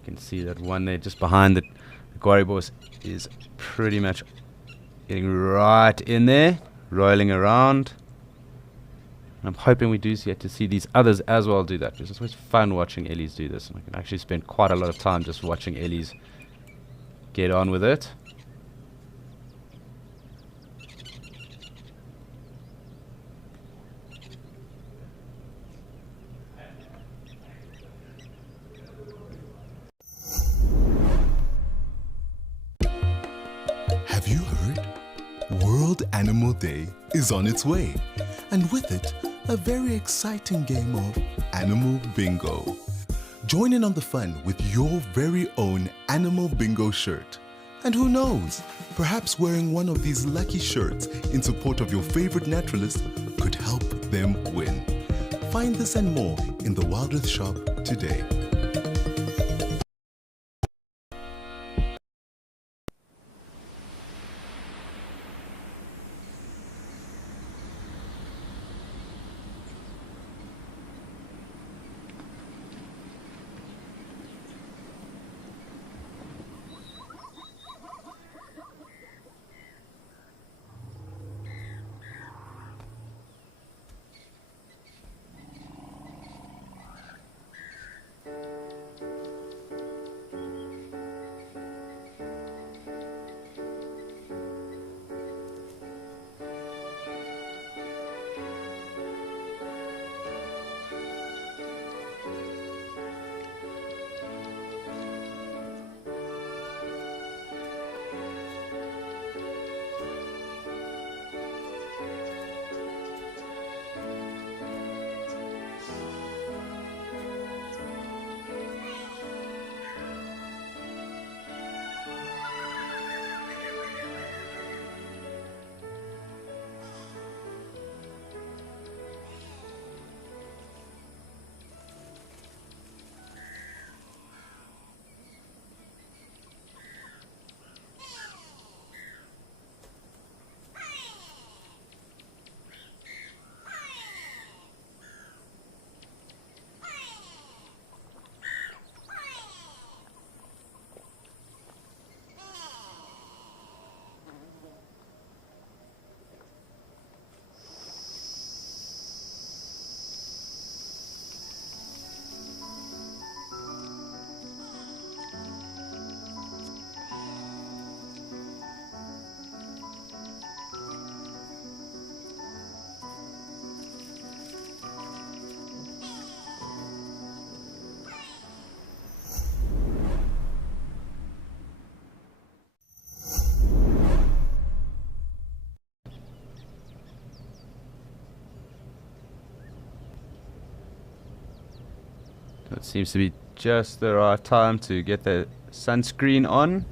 You can see that one there just behind the Guaribos is pretty much getting right in there, rolling around. And I'm hoping we do get to see these others as well do that, because it's always fun watching Ellies do this. And I can actually spend quite a lot of time just watching Ellies get on with it. Have you heard? World Animal Day is on its way, and with it, a very exciting game of Animal Bingo. Join in on the fun with your very own Animal Bingo shirt. And who knows, perhaps wearing one of these lucky shirts in support of your favorite naturalist could help them win. Find this and more in the Wildlife shop today. It seems to be just the right time to get the sunscreen on.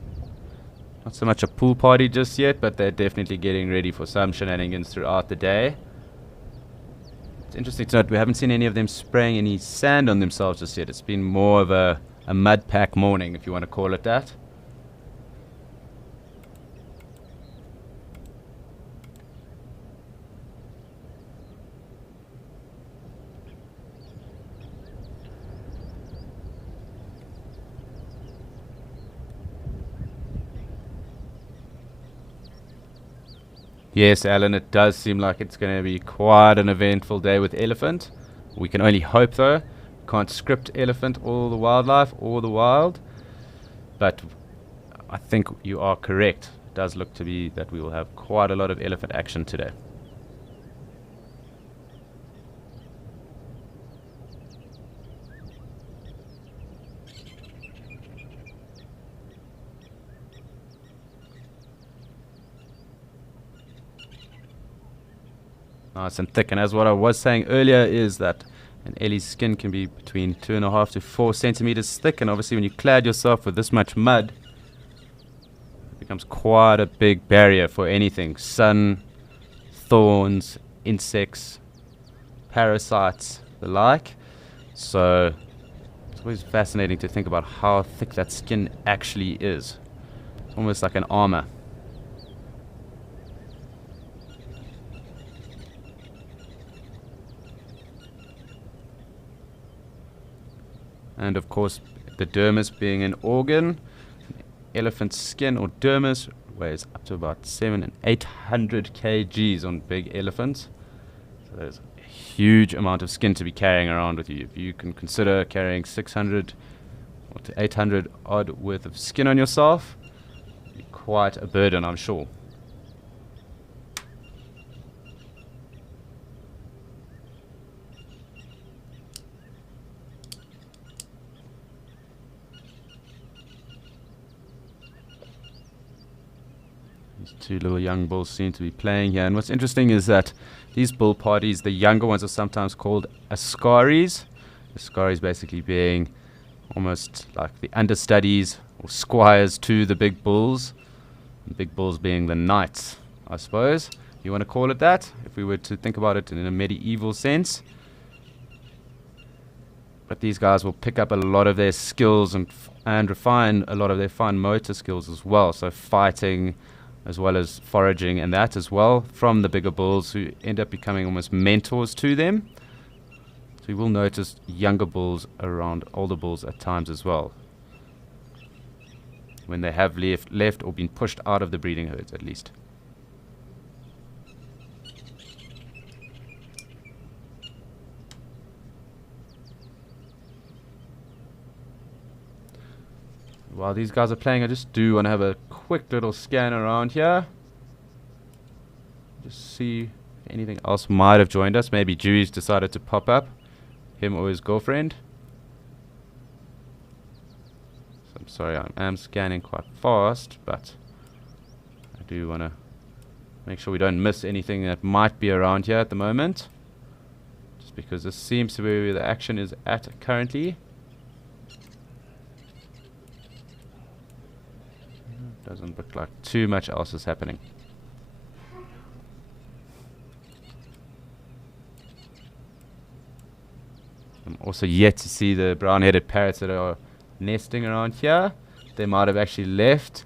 Not so much a pool party just yet, but they're definitely getting ready for some shenanigans throughout the day. It's interesting to note we haven't seen any of them spraying any sand on themselves just yet. It's been more of a mud pack morning, if you want to call it that. Yes, Alan, it does seem like it's going to be quite an eventful day with elephant. We can only hope, though. Can't script elephant or the wildlife or the wild. But I think you are correct. It does look to be that we will have quite a lot of elephant action today. Nice and thick. And as what I was saying earlier is that an Ellie's skin can be between 2.5 to 4 centimeters thick. And obviously when you clad yourself with this much mud, it becomes quite a big barrier for anything. Sun, thorns, insects, parasites, the like. So it's always fascinating to think about how thick that skin actually is. It's almost like an armor. And of course, the dermis being an organ, elephant's skin or dermis weighs up to about 700 and 800 kgs on big elephants. So there's a huge amount of skin to be carrying around with you. If you can consider carrying 600 or to 800 odd worth of skin on yourself, it'd be quite a burden, I'm sure. Two little young bulls seem to be playing here. And what's interesting is that these bull parties, the younger ones, are sometimes called askaris. Askaris basically being almost like the understudies or squires to the big bulls. The big bulls being the knights, I suppose. You want to call it that, if we were to think about it in a medieval sense. But these guys will pick up a lot of their skills and refine a lot of their fine motor skills as well. So fighting, as well as foraging and that as well, from the bigger bulls who end up becoming almost mentors to them. So you will notice younger bulls around older bulls at times as well, when they have left or been pushed out of the breeding herds at least. While these guys are playing, I just do want to have a quick little scan around here. Just see if anything else might have joined us. Maybe Dewey's decided to pop up, him or his girlfriend. So I'm sorry, I am scanning quite fast, but I do want to make sure we don't miss anything that might be around here at the moment. Just because this seems to be where the action is at currently. Doesn't look like too much else is happening. I'm also yet to see the brown-headed parrots that are nesting around here. They might have actually left.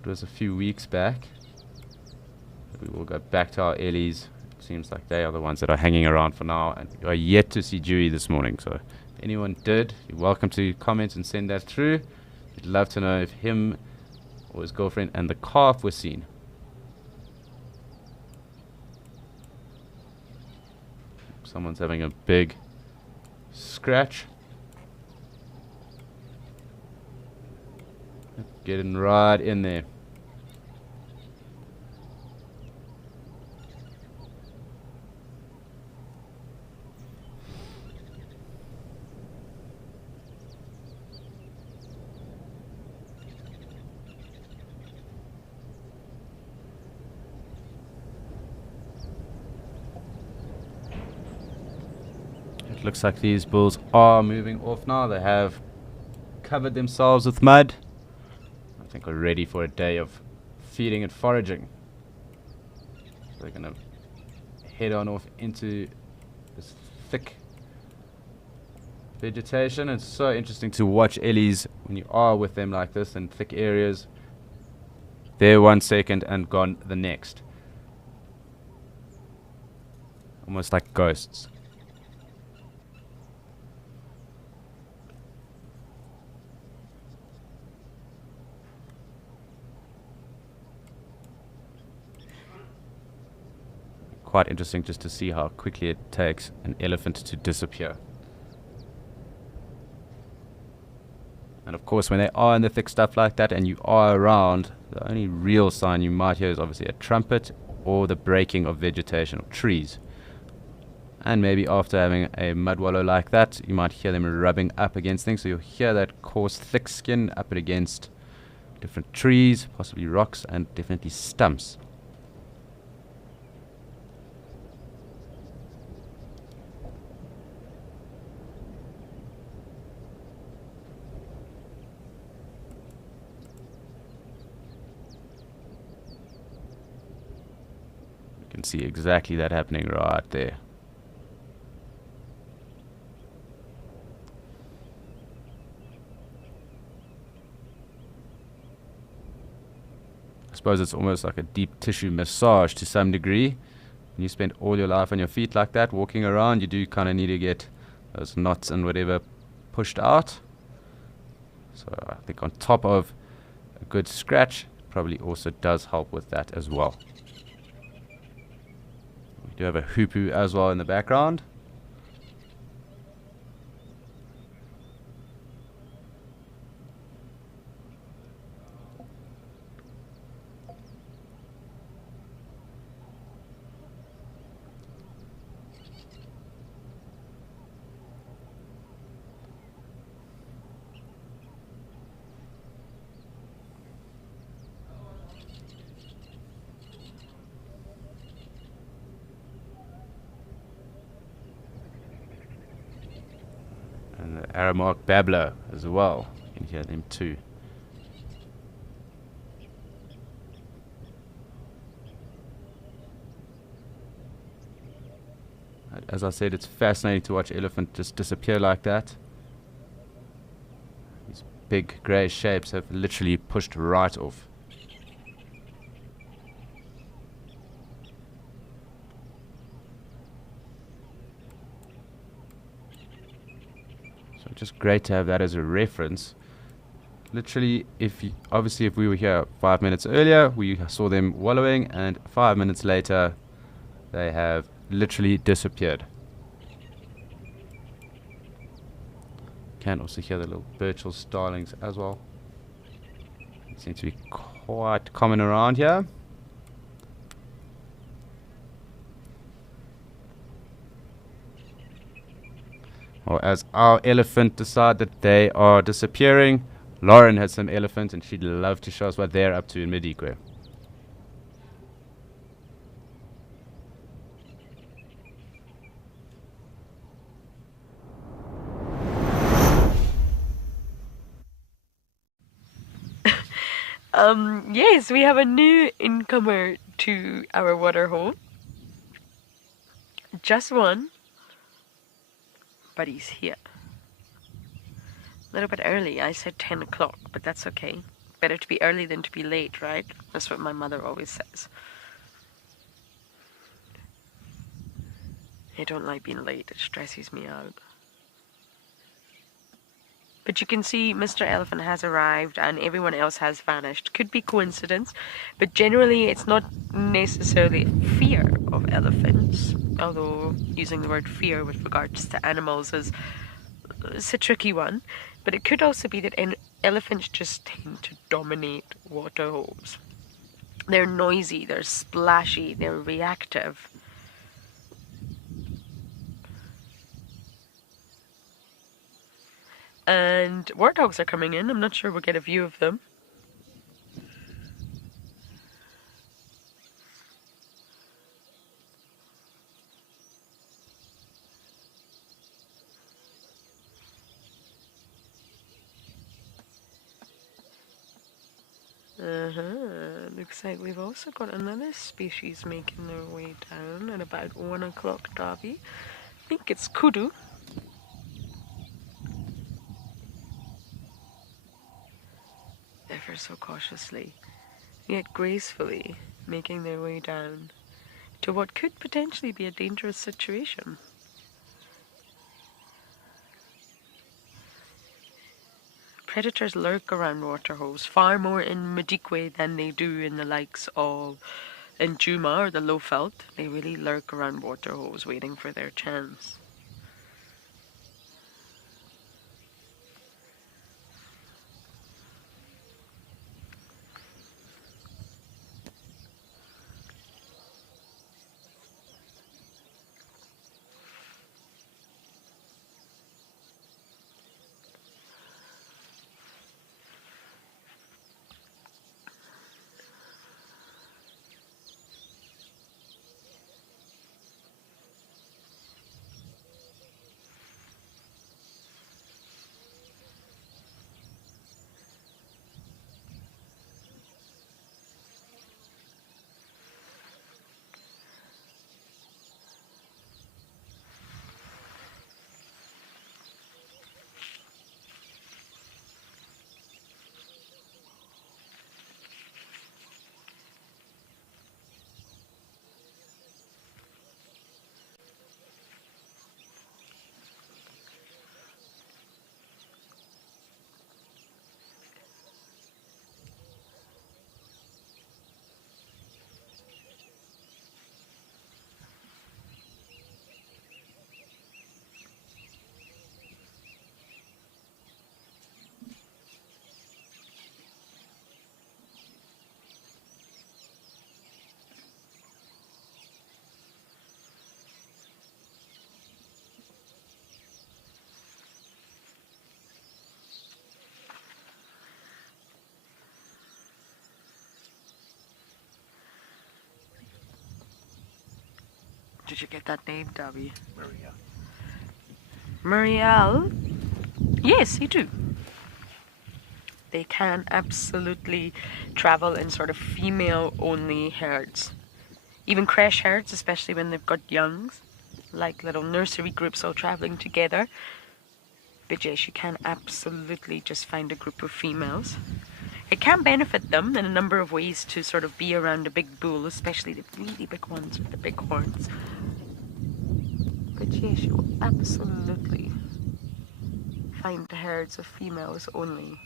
It was a few weeks back. But we will go back to our Ellies. It seems like they are the ones that are hanging around for now. And we are yet to see Dewey this morning. So if anyone did, you're welcome to comment and send that through. We'd love to know if him or his girlfriend and the calf were seen. Someone's having a big scratch. Getting right in there. looks like these bulls are moving off now. They have covered themselves with mud. I think we're ready for a day of feeding and foraging. So they're going to head on off into this thick vegetation. It's so interesting to watch Ellies when you are with them like this in thick areas. There 1 second and gone the next. Almost like ghosts. Quite interesting just to see how quickly it takes an elephant to disappear. And of course, when they are in the thick stuff like that and you are around, the only real sign you might hear is obviously a trumpet or the breaking of vegetation or trees. And maybe after having a mud wallow like that, you might hear them rubbing up against things. So you'll hear that coarse, thick skin up against different trees, possibly rocks, and definitely stumps. You can see exactly that happening right there. I suppose it's almost like a deep tissue massage to some degree. When you spend all your life on your feet like that, walking around, you do kind of need to get those knots and whatever pushed out. So I think on top of a good scratch, probably also does help with that as well. We do have a hoopoe as well in the background. And the Aramark babbler as well. You can hear them too. As I said, it's fascinating to watch elephant just disappear like that. These big grey shapes have literally pushed right off. So just great to have that as a reference. Literally, obviously if we were here 5 minutes earlier, we saw them wallowing, and 5 minutes later, they have literally disappeared. Can also hear the little Birchall starlings as well. They seem to be quite common around here. Well, as our elephant decide that they are disappearing, Lauren has some elephant and she'd love to show us what they're up to in Madikwe. Yes, we have a new incomer to our waterhole. Just one, but he's here. A little bit early. I said 10 o'clock, but that's okay. Better to be early than to be late, right? That's what my mother always says. I don't like being late. It stresses me out. But you can see Mr. Elephant has arrived and everyone else has vanished. Could be coincidence, but generally it's not necessarily fear of elephants, although using the word fear with regards to animals is a tricky one. But it could also be that elephants just tend to dominate waterholes. They're noisy, they're splashy, they're reactive. And warthogs are coming in. I'm not sure we'll get a view of them. Looks like we've also got another species making their way down at about 1 o'clock, Darby. I think it's kudu. Ever so cautiously, yet gracefully, making their way down to what could potentially be a dangerous situation. Predators lurk around waterholes far more in Madikwe than they do in the likes of in Juma or the Lowveld. They really lurk around waterholes waiting for their chance. Did you get that name, Darby? Maria. Muriel? Yes, they do. They can absolutely travel in sort of female-only herds. Even crash herds, especially when they've got youngs, like little nursery groups all traveling together. But yes, you can absolutely just find a group of females. It can benefit them in a number of ways to sort of be around a big bull, especially the really big ones with the big horns. But yes, you will absolutely find herds of females only.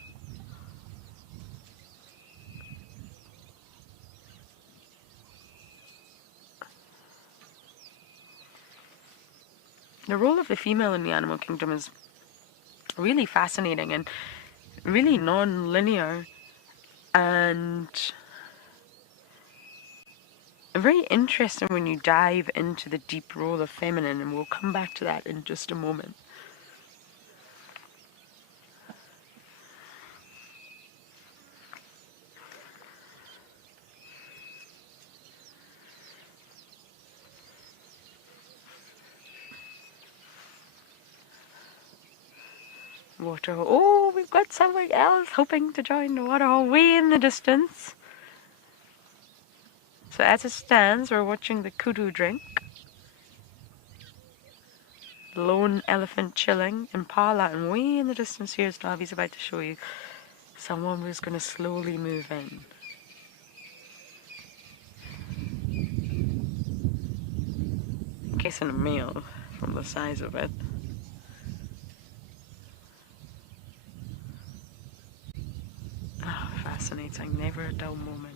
The role of the female in the animal kingdom is really fascinating and really non-linear and very interesting when you dive into the deep role of feminine, and we'll come back to that in just a moment. Waterhole. Oh, we've got something else hoping to join the waterhole way in the distance. So as it stands, we're watching the kudu drink. Lone elephant chilling, impala, and way in the distance here, Darby's about to show you someone who's going to slowly move in. Guessing a male from the size of it. Ah, fascinating. Never a dull moment.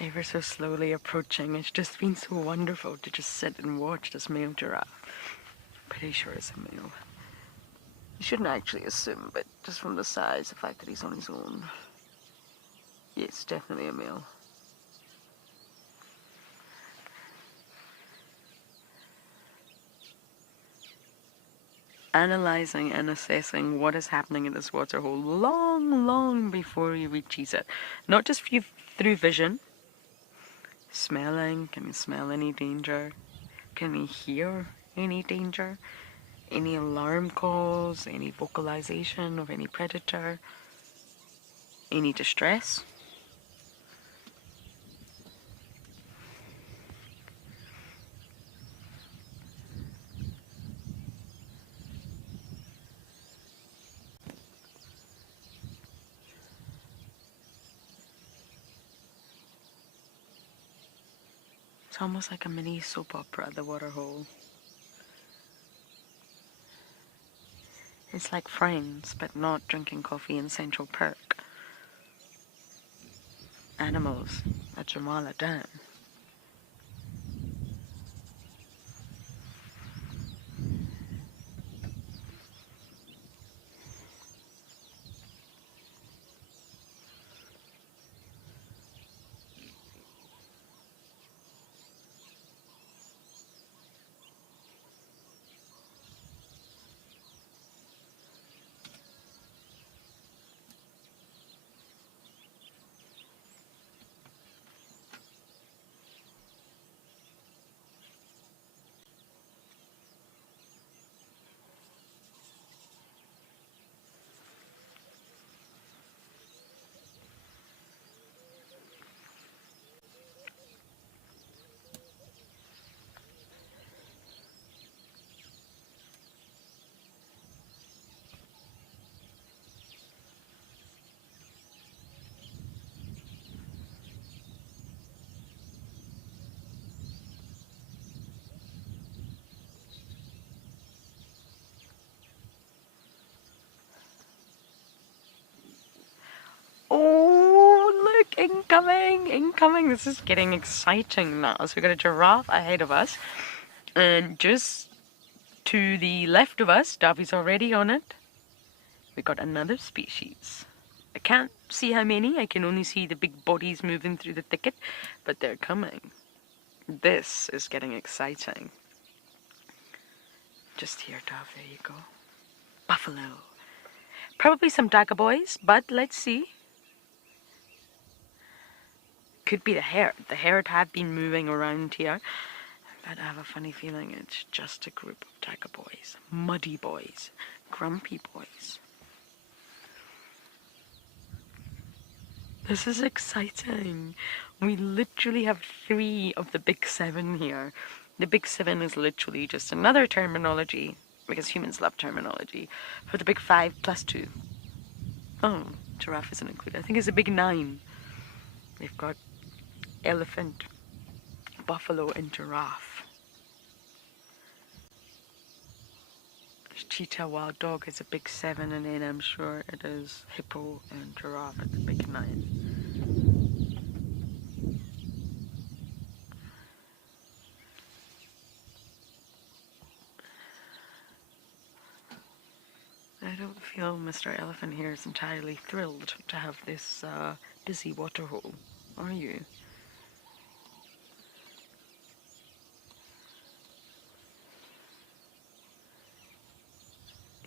ever so slowly approaching. It's just been so wonderful to just sit and watch this male giraffe. Pretty sure it's a male. You shouldn't actually assume, but just from the size, the fact that he's on his own. Yes, definitely a male. Analyzing and assessing what is happening in this waterhole long before he reaches it. Not just through vision. Smelling, can he smell any danger? Can he hear any danger? Any alarm calls? Any vocalization of any predator? Any distress? It's almost like a mini soap opera at the waterhole. It's like Friends, but not drinking coffee in Central Park. Animals at Jamala Dam. Oh, look, incoming. This is getting exciting now. So we've got a giraffe ahead of us. And just to the left of us, Darby's already on it. We've got another species. I can't see how many. I can only see the big bodies moving through the thicket. But they're coming. This is getting exciting. Just here, Darby, there you go. Buffalo. Probably some dacaboys, but let's see. Could be the herd. The herd have been moving around here. But I have a funny feeling it's just a group of dacaboys. Muddy boys. Grumpy boys. This is exciting. We literally have 3 of the big 7 here. The big 7 is literally just another terminology, because humans love terminology, for the big 5 plus 2. Oh, giraffe isn't included. I think it's a big 9. We've got elephant, buffalo, and giraffe. Cheetah, wild dog is a big 7, and then I'm sure it is hippo and giraffe at the big 9. I don't feel Mr. Elephant here is entirely thrilled to have this busy waterhole, are you?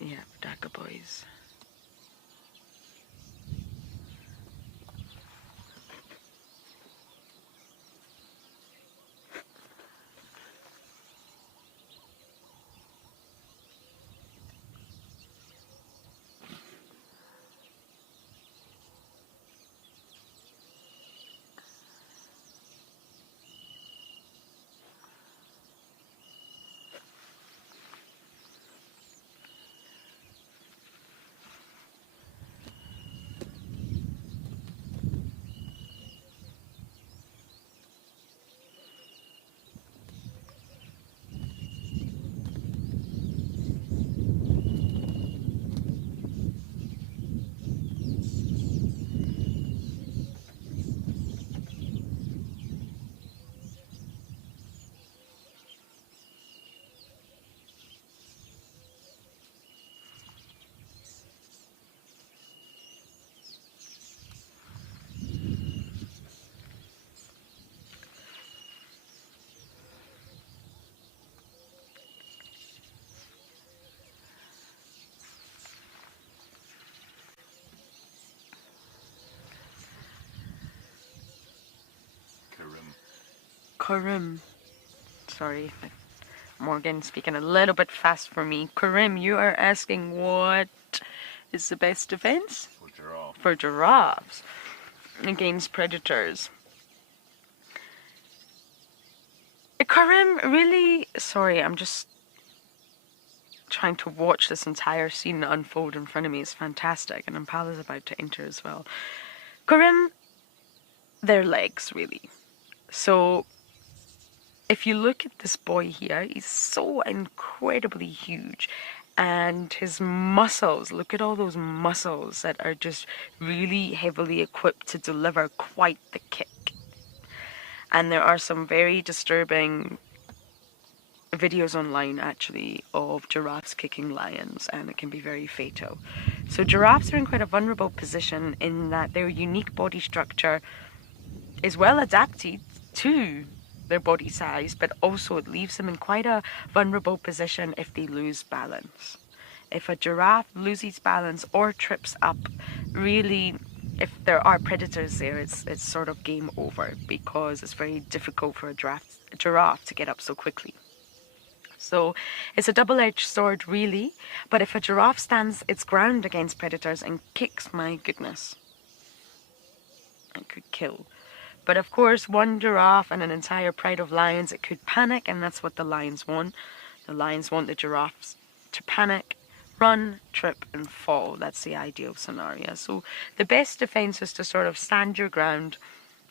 Yeah, dacaboys. Karim. Sorry, Morgan speaking a little bit fast for me. Karim, you are asking what is the best defense? For giraffes against predators. Karim, really? Sorry, I'm just trying to watch this entire scene unfold in front of me. It's fantastic, and Impala's about to enter as well. Karim, their legs, really. So, if you look at this boy here, he's so incredibly huge. And his muscles, look at all those muscles that are just really heavily equipped to deliver quite the kick. And there are some very disturbing videos online, actually, of giraffes kicking lions, and it can be very fatal. So giraffes are in quite a vulnerable position in that their unique body structure is well adapted to their body size, but also it leaves them in quite a vulnerable position if they lose balance. If a giraffe loses balance or trips up, really, if there are predators there, it's sort of game over, because it's very difficult for a giraffe to get up so quickly. So it's a double-edged sword, really, but if a giraffe stands its ground against predators and kicks, my goodness, it could kill. But of course, one giraffe and an entire pride of lions, it could panic, and that's what the lions want. The lions want the giraffes to panic, run, trip, and fall. That's the ideal scenario. So the best defense is to sort of stand your ground,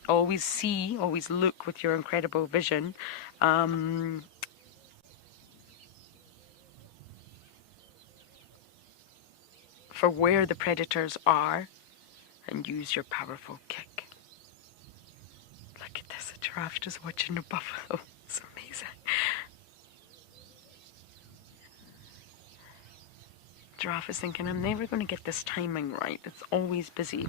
always see, always look with your incredible vision. For where the predators are, and use your powerful kick. Look at this, a giraffe just watching a buffalo. It's amazing. Giraffe is thinking, I'm never going to get this timing right. It's always busy.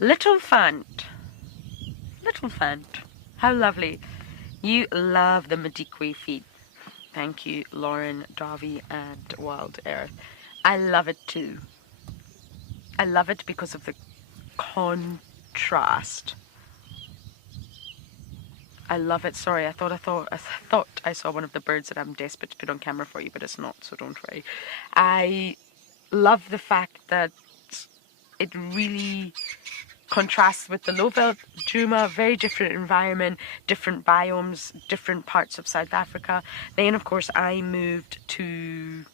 Little Fant. Little Fant. How lovely. You love the Madikwe feed. Thank you, Lauren, Davi, and Wild Earth. I love it too. I love it because of the contrast. I love it. Sorry, I thought I saw one of the birds that I'm desperate to put on camera for you, but it's not, so don't worry. I love the fact that it really contrasts with the low-veld Djuma, very different environment, different biomes, different parts of South Africa. Then, of course, I moved to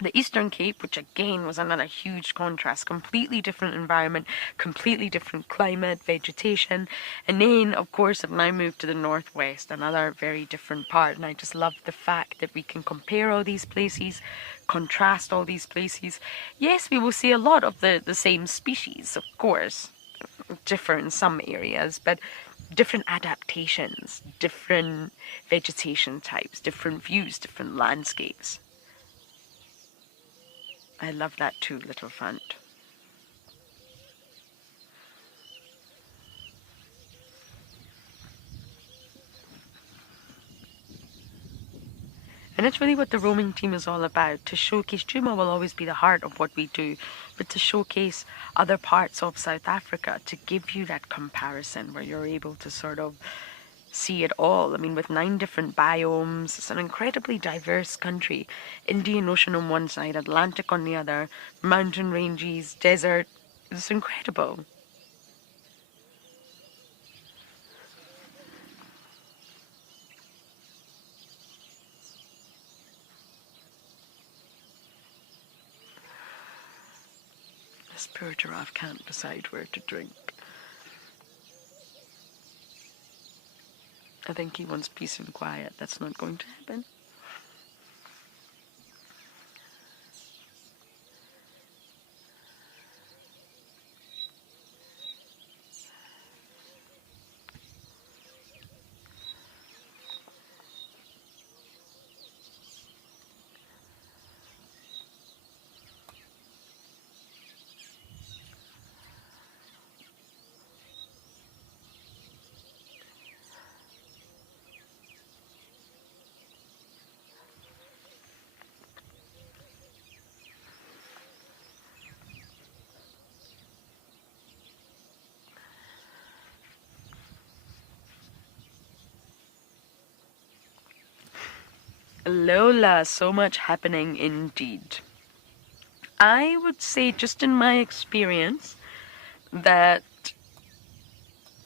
the Eastern Cape, which again was another huge contrast, completely different environment, completely different climate, vegetation. And then, of course, I've now moved to the Northwest, another very different part. And I just love the fact that we can compare all these places, contrast all these places. Yes, we will see a lot of the same species, of course, differ in some areas, but different adaptations, different vegetation types, different views, different landscapes. I love that too, Little Fant. And that's really what the roaming team is all about, to showcase. Djuma will always be the heart of what we do, but to showcase other parts of South Africa, to give you that comparison where you're able to sort of see it all. I mean, with 9 different biomes, it's an incredibly diverse country. Indian Ocean on one side, Atlantic on the other, mountain ranges, desert. It's incredible. This poor giraffe can't decide where to drink. I think he wants peace and quiet. That's not going to happen. Lola, so much happening indeed. I would say, just in my experience, that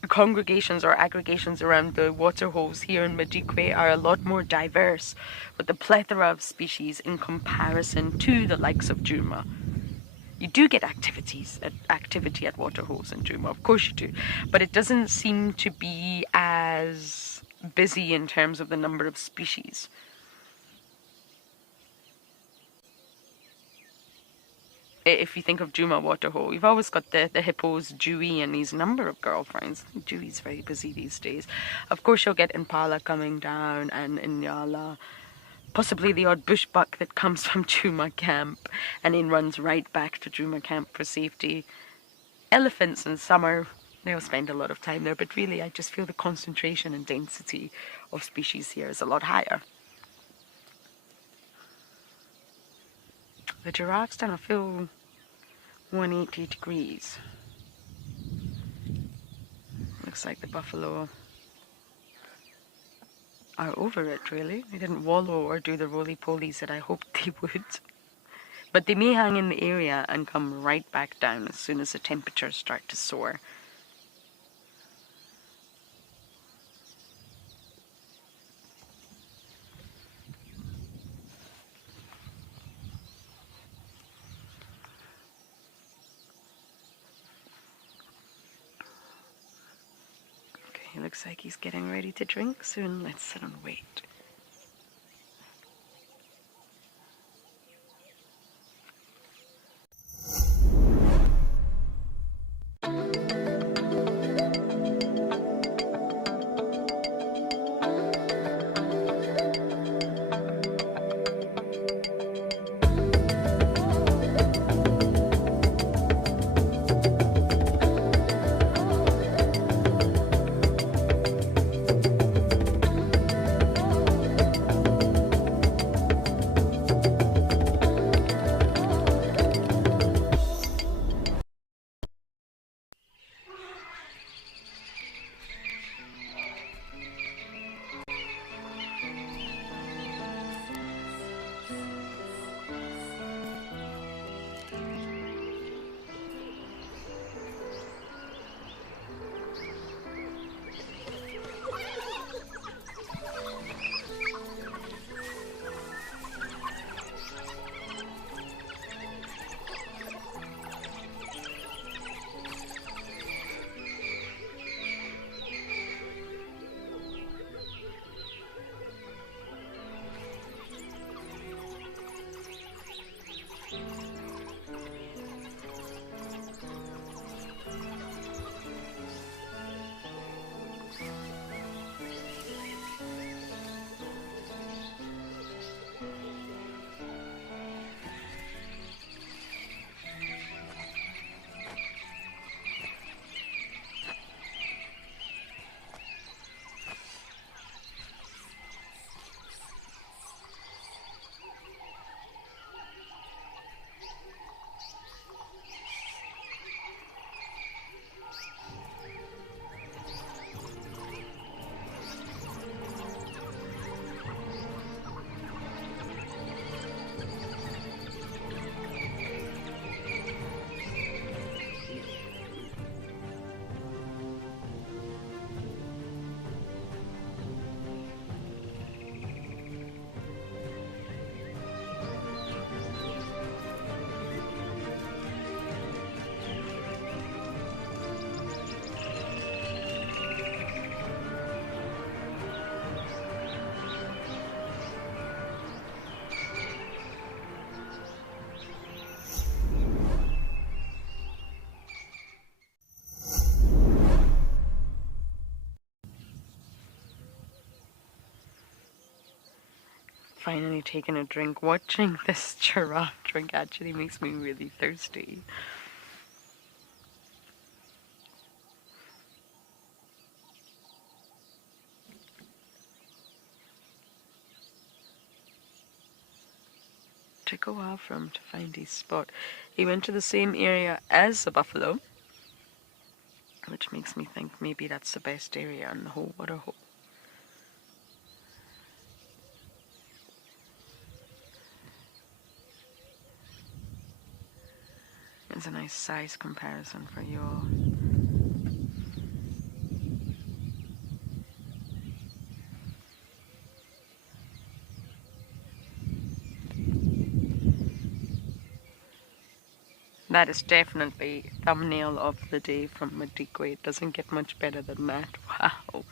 congregations or aggregations around the waterholes here in Madikwe are a lot more diverse, with a plethora of species in comparison to the likes of Djuma. You do get activity at waterholes in Djuma, of course you do, but it doesn't seem to be as busy in terms of the number of species. If you think of Djuma Waterhole, you've always got the hippos, Dewey, and his number of girlfriends. Dewey's very busy these days. Of course, you'll get Impala coming down, and Inyala. Possibly the odd bushbuck that comes from Djuma Camp and then runs right back to Djuma Camp for safety. Elephants in summer, they'll spend a lot of time there, but really I just feel the concentration and density of species here is a lot higher. The giraffe's done a full 180 degrees. Looks like the buffalo are over it, really. They didn't wallow or do the roly-polies that I hoped they would. But they may hang in the area and come right back down as soon as the temperatures start to soar. He looks like he's getting ready to drink soon. Let's sit and wait. finally taken a drink. Watching this giraffe drink actually makes me really thirsty. Took a while for him to find his spot. He went to the same area as the buffalo, which makes me think maybe that's the best area in the whole waterhole. It's a nice size comparison for you all. That is definitely thumbnail of the day from Madikwe. It doesn't get much better than that. Wow.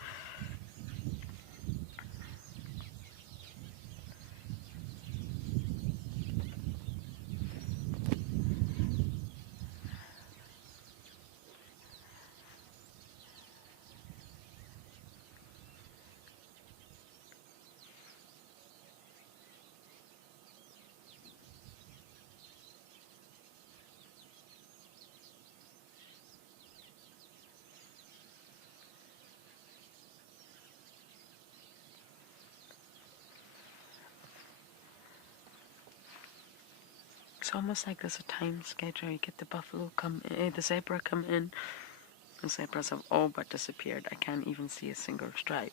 It's almost like there's a time schedule. You get the buffalo come in, the zebra come in. The zebras have all but disappeared. I can't even see a single stripe.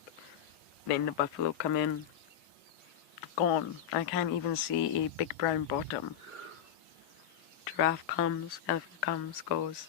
Then the buffalo come in, gone. I can't even see a big brown bottom. Giraffe comes, elephant comes, goes.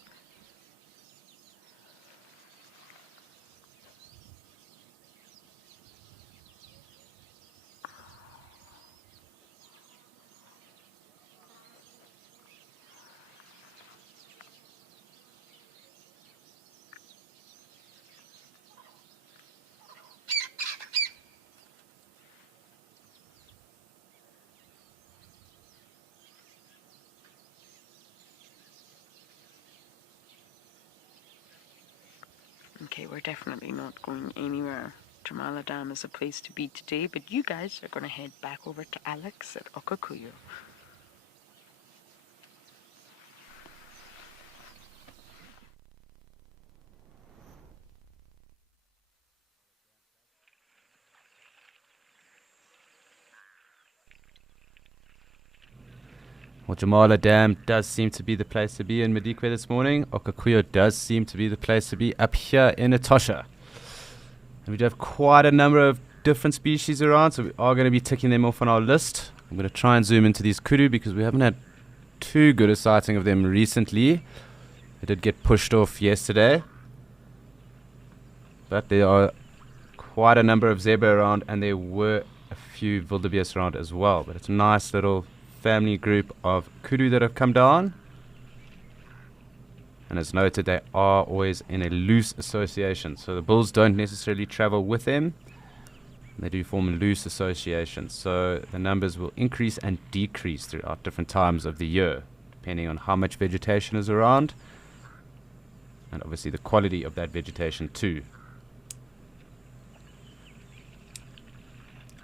Okay, we're definitely not going anywhere. Jamala Dam is a place to be today, but you guys are going to head back over to Alex at Okakuyo. Well, Jamala Dam does seem to be the place to be in Madikwe this morning. Okakuyo does seem to be the place to be up here in Etosha. And we do have quite a number of different species around, so we are going to be ticking them off on our list. I'm going to try and zoom into these kudu because we haven't had too good a sighting of them recently. They did get pushed off yesterday. But there are quite a number of zebra around, and there were a few wildebeest around as well. But it's a nice little family group of kudu that have come down. And as noted, they are always in a loose association. So the bulls don't necessarily travel with them. They do form a loose association. So the numbers will increase and decrease throughout different times of the year, depending on how much vegetation is around. And obviously the quality of that vegetation too.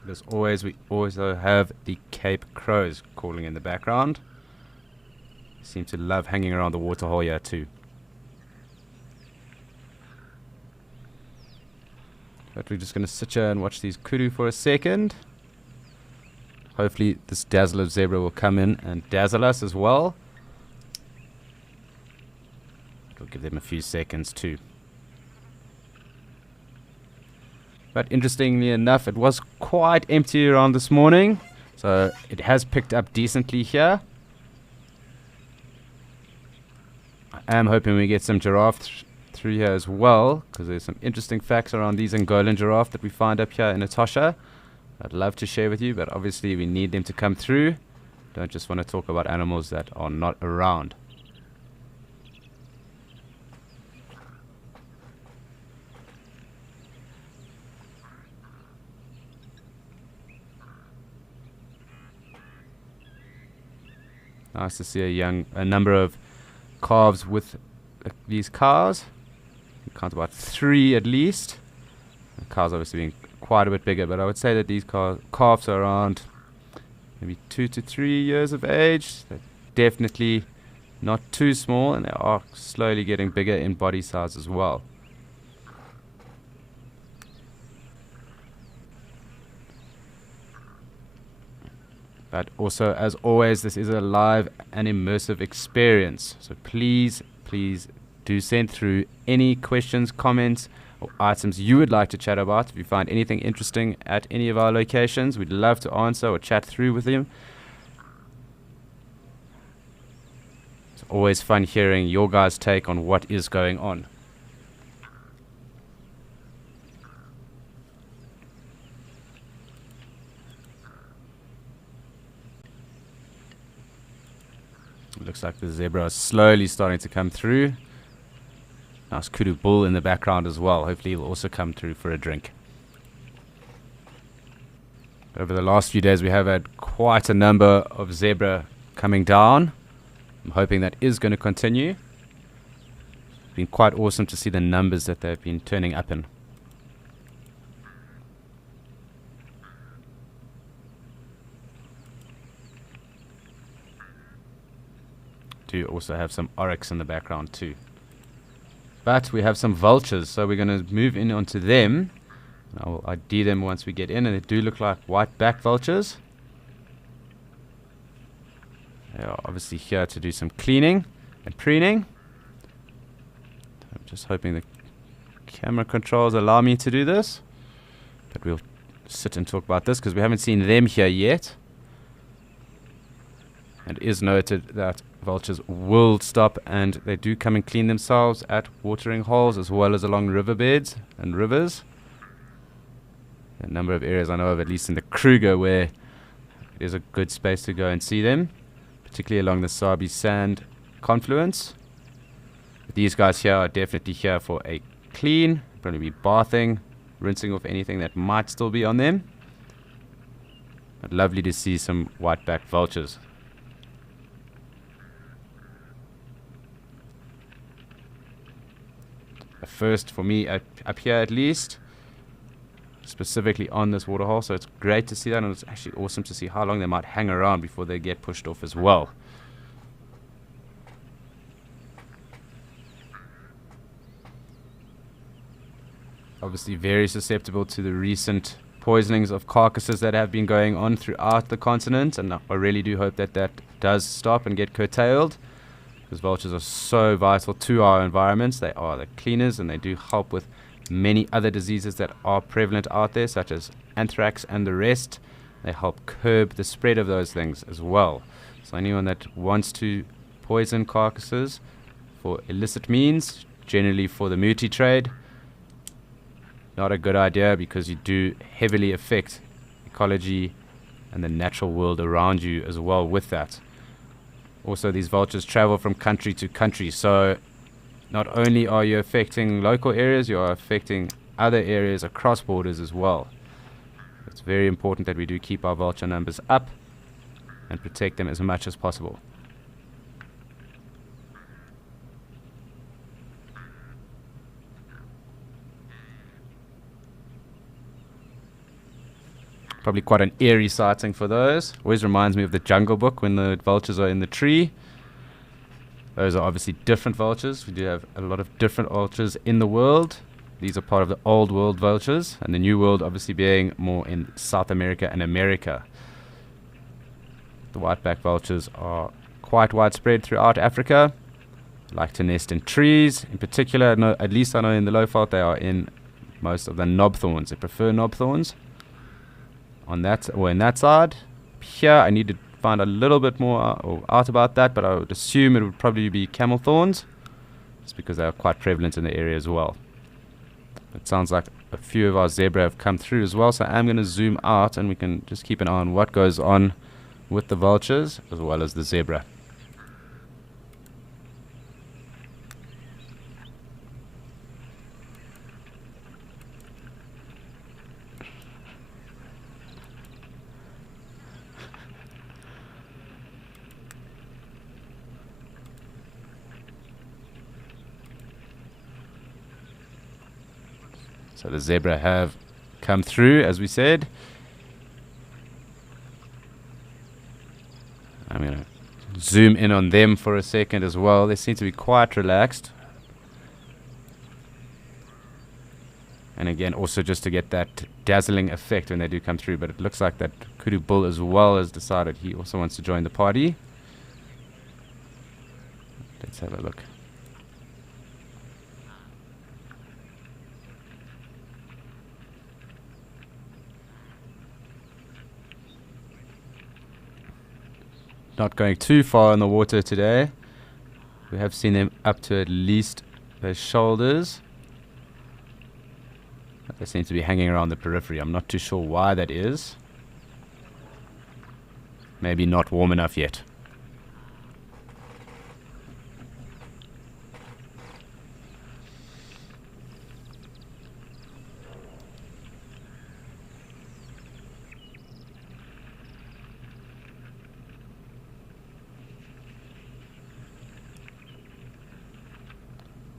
As always, we also have the Cape Crows calling in the background. Seem to love hanging around the waterhole here too. But we're just going to sit here and watch these kudu for a second. Hopefully this dazzler zebra will come in and dazzle us as well. We'll give them a few seconds too. But interestingly enough, it was quite empty around this morning. So it has picked up decently here. I am hoping we get some giraffe through here as well, because there's some interesting facts around these Angolan giraffe that we find up here in Etosha. I'd love to share with you, but obviously we need them to come through. Don't just want to talk about animals that are not around. Nice to see a number of calves with these cows. You count about 3 at least. The cows obviously being quite a bit bigger, but I would say that these calves are around maybe 2 to 3 years of age. They're definitely not too small, and they are slowly getting bigger in body size as well. But also, as always, this is a live and immersive experience. So please do send through any questions, comments, or items you would like to chat about. If you find anything interesting at any of our locations, we'd love to answer or chat through with you. It's always fun hearing your guys' take on what is going on. Looks like the zebra is slowly starting to come through. Nice kudu bull in the background as well. Hopefully he'll also come through for a drink. Over the last few days we have had quite a number of zebra coming down. I'm hoping that is going to continue. It's been quite awesome to see the numbers that they've been turning up in. Do also have some oryx in the background too. But we have some vultures, so we're going to move in onto them. I will ID them once we get in, and they do look like white-backed vultures. They are obviously here to do some cleaning and preening. I'm just hoping the camera controls allow me to do this. But we'll sit and talk about this because we haven't seen them here yet. And it is noted that vultures will stop, and they do come and clean themselves at watering holes as well as along riverbeds and rivers. A number of areas I know of, at least in the Kruger, where it is a good space to go and see them, particularly along the Sabi Sand confluence. But these guys here are definitely here for a clean, probably be bathing, rinsing off anything that might still be on them. But lovely to see some white-backed vultures. First for me up here at least, specifically on this waterhole, so it's great to see that, and it's actually awesome to see how long they might hang around before they get pushed off as well. Obviously very susceptible to the recent poisonings of carcasses that have been going on throughout the continent, and I really do hope that that does stop and get curtailed. Because vultures are so vital to our environments. They are the cleaners, and they do help with many other diseases that are prevalent out there, such as anthrax and the rest. They help curb the spread of those things as well. So anyone that wants to poison carcasses for illicit means, generally for the muti trade, not a good idea, because you do heavily affect ecology and the natural world around you as well with that. Also, these vultures travel from country to country, so not only are you affecting local areas, you are affecting other areas across borders as well. It's very important that we do keep our vulture numbers up and protect them as much as possible. Probably quite an eerie sighting for those. Always reminds me of the Jungle Book when the vultures are in the tree. Those are obviously different vultures. We do have a lot of different vultures in the world. These are part of the old world vultures, and the new world obviously being more in South America and America. The white-backed vultures are quite widespread throughout Africa. They like to nest in trees. In particular, at least I know in the Lowveld they are in most of the knobthorns. They prefer knobthorns. On that, or in that side. Here I need to find a little bit more out about that, but I would assume it would probably be camel thorns, just because they are quite prevalent in the area as well. It sounds like a few of our zebra have come through as well, so I'm going to zoom out and we can just keep an eye on what goes on with the vultures as well as the zebra. So the zebra have come through, as we said. zoom in on them for a second as well. They seem to be quite relaxed. And again, also just to get that dazzling effect when they do come through. But it looks like that Kudu bull as well has decided he also wants to join the party. Let's have a look. Not going too far in the water today. We have seen them up to at least their shoulders. But they seem to be hanging around the periphery. I'm not too sure why that is. Maybe not warm enough yet.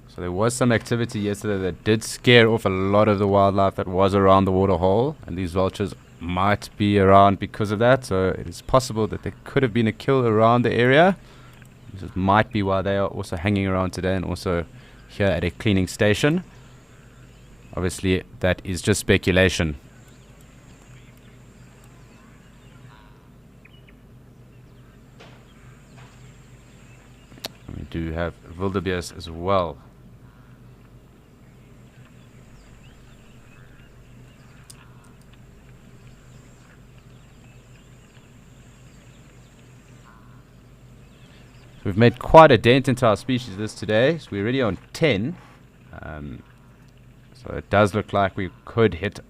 So there was some activity yesterday that did scare off a lot of the wildlife that was around the waterhole, and these vultures might be around because of that. So it is possible that there could have been a kill around the area. This might be why they are also hanging around today and also here at a cleaning station. Obviously, that is just speculation. We do have wildebeest as well. We've made quite a dent into our species list today, so we're already on 10. So it does look like we could hit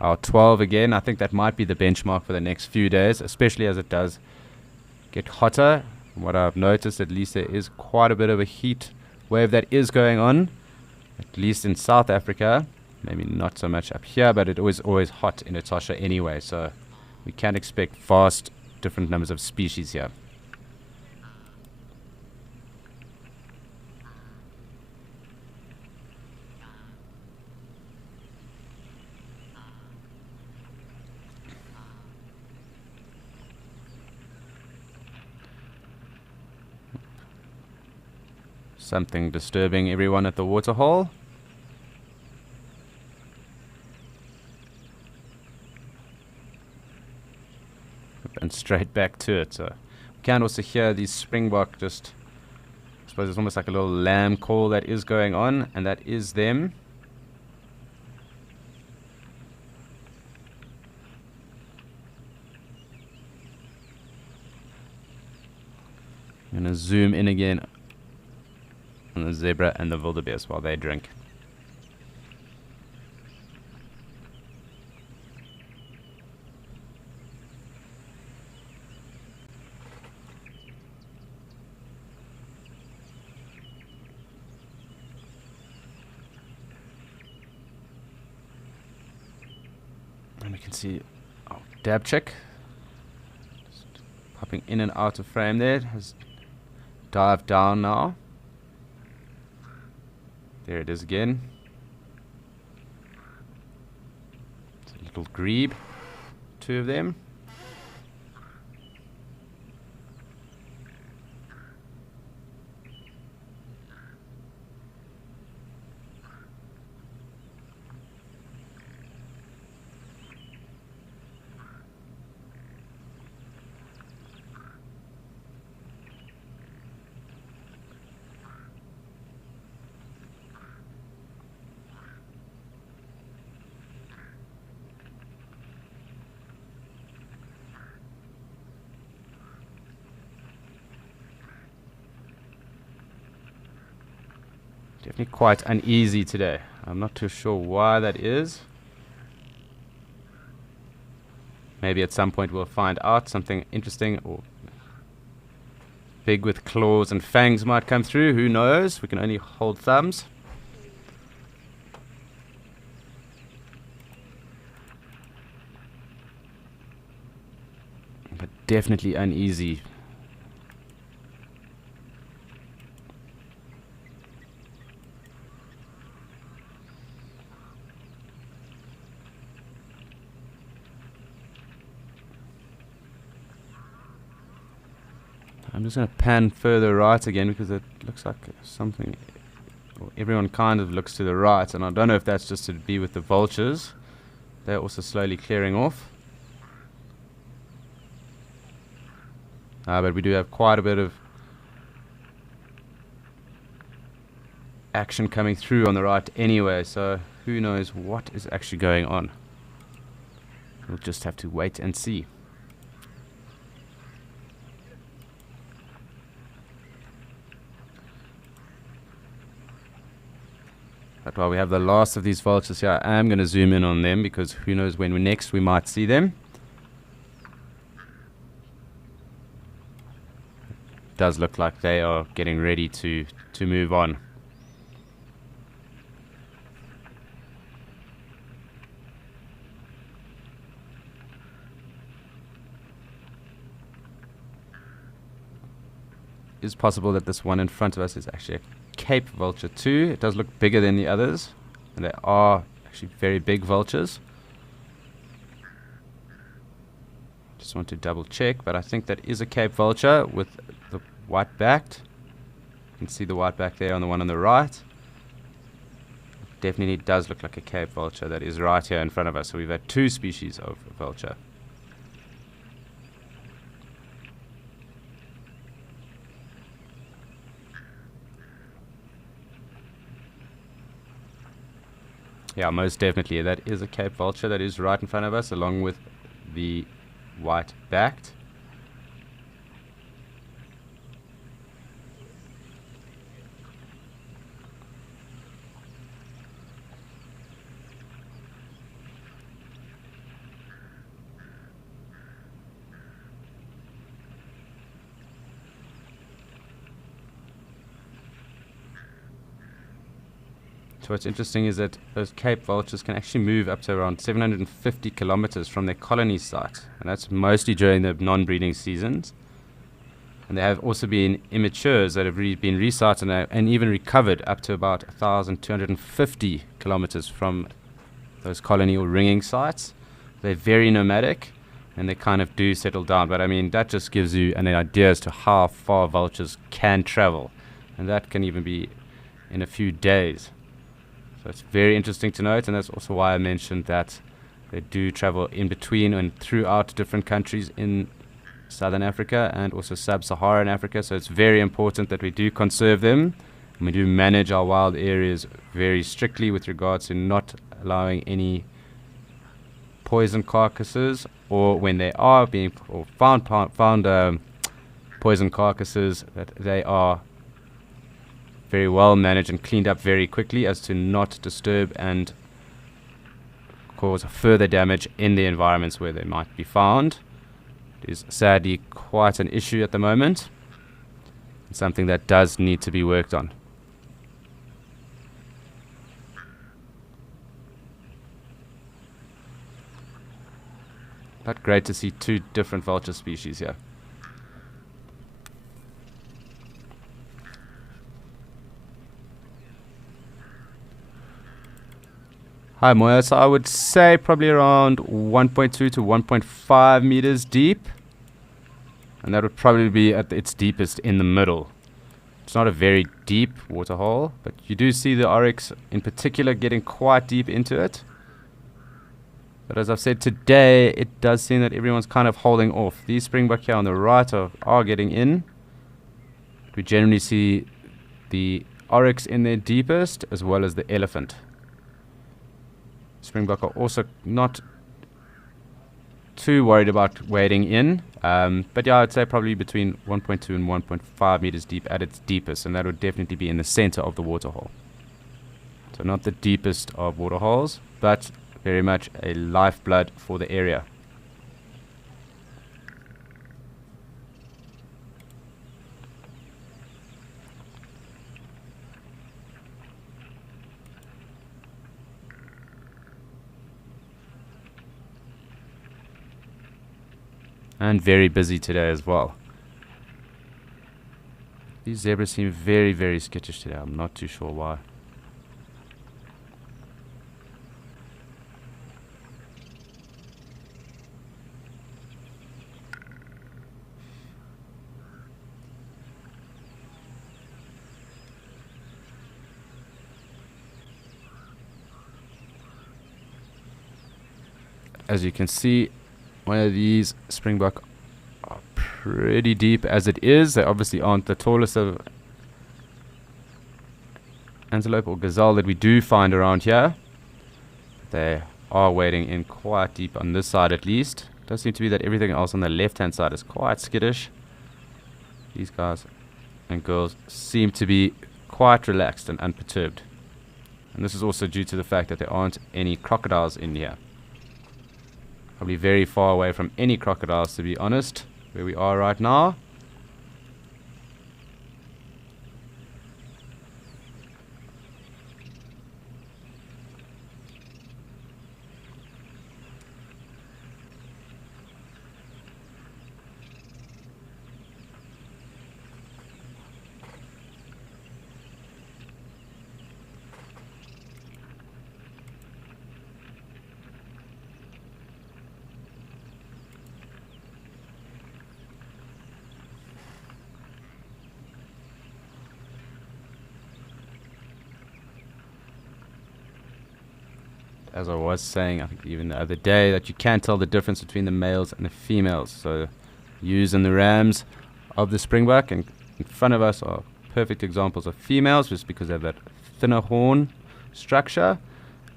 our 12 again. I think that might be the benchmark for the next few days, especially as it does get hotter. From what I've noticed, at least there is quite a bit of a heat wave that is going on, at least in South Africa. Maybe not so much up here, but it was always hot in Etosha anyway, so we can expect vast different numbers of species here. Something disturbing everyone at the waterhole. And straight back to it. So we can also hear the springbok just, I suppose it's almost like a little lamb call that is going on, and that is them. I'm going to zoom in again on the zebra and the wildebeest while they drink. And we can see Dabchick just popping in and out of frame there. It has dived down now. There it is again. It's a little grebe. Two of them. Definitely quite uneasy today. I'm not too sure why that is. Maybe at some point we'll find out something interesting, or big with claws and fangs might come through. Who knows? We can only hold thumbs. But definitely uneasy. I'm just going to pan further right again because it looks like something. Well, everyone kind of looks to the right, and I don't know if that's just to be with the vultures. They're also slowly clearing off. But we do have quite a bit of action coming through on the right anyway, so who knows what is actually going on. We'll just have to wait and see. But while we have the last of these vultures here, I am going to zoom in on them because who knows when next we might see them. It does look like they are getting ready to move on. It is possible that this one in front of us is actually a Cape vulture too. It does look bigger than the others, and they are actually very big vultures. Just want to double check, but I think that is a Cape vulture with the white backed. You can see the white back there on the one on the right. Definitely does look like a Cape vulture that is right here in front of us. So we've had two species of vulture. Yeah, most definitely. That is a Cape vulture that is right in front of us, along with the white-backed. So what's interesting is that those Cape vultures can actually move up to around 750 kilometers from their colony site, and that's mostly during the non-breeding seasons. And there have also been immatures that have been resighted and even recovered up to about 1,250 kilometers from those colony or ringing sites. They're very nomadic, and they kind of do settle down. But I mean, that just gives you an idea as to how far vultures can travel, and that can even be in a few days. So it's very interesting to note, and that's also why I mentioned that they do travel in between and throughout different countries in Southern Africa and also Sub-Saharan Africa. So it's very important that we do conserve them, and we do manage our wild areas very strictly with regards to not allowing any poison carcasses, or when they are being found poison carcasses, that they are very well managed and cleaned up very quickly as to not disturb and cause further damage in the environments where they might be found. It is sadly quite an issue at the moment. It's something that does need to be worked on. But great to see two different vulture species here. Hi Moya, so I would say probably around 1.2 to 1.5 meters deep, and that would probably be at its deepest in the middle. It's not a very deep waterhole, but you do see the oryx in particular getting quite deep into it. But as I've said today, it does seem that everyone's kind of holding off. These springbok here on the right are getting in. We generally see the oryx in their deepest, as well as the elephant. Springbok are also not too worried about wading in, but yeah, I'd say probably between 1.2 and 1.5 meters deep at its deepest, and that would definitely be in the center of the waterhole. So not the deepest of waterholes, but very much a lifeblood for the area. And very busy today as well. These zebras seem very, very skittish today. I'm not too sure why. As you can see, one of these springbok are pretty deep as it is. They obviously aren't the tallest of antelope or gazelle that we do find around here. They are wading in quite deep on this side at least. It does seem to be that everything else on the left hand side is quite skittish. These guys and girls seem to be quite relaxed and unperturbed. And this is also due to the fact that there aren't any crocodiles in here. Probably very far away from any crocodiles, to be honest, where we are right now. As I was saying, I think even the other day, that you can tell the difference between the males and the females. So ewes and the rams of the springbok, and in front of us are perfect examples of females, just because they have that thinner horn structure.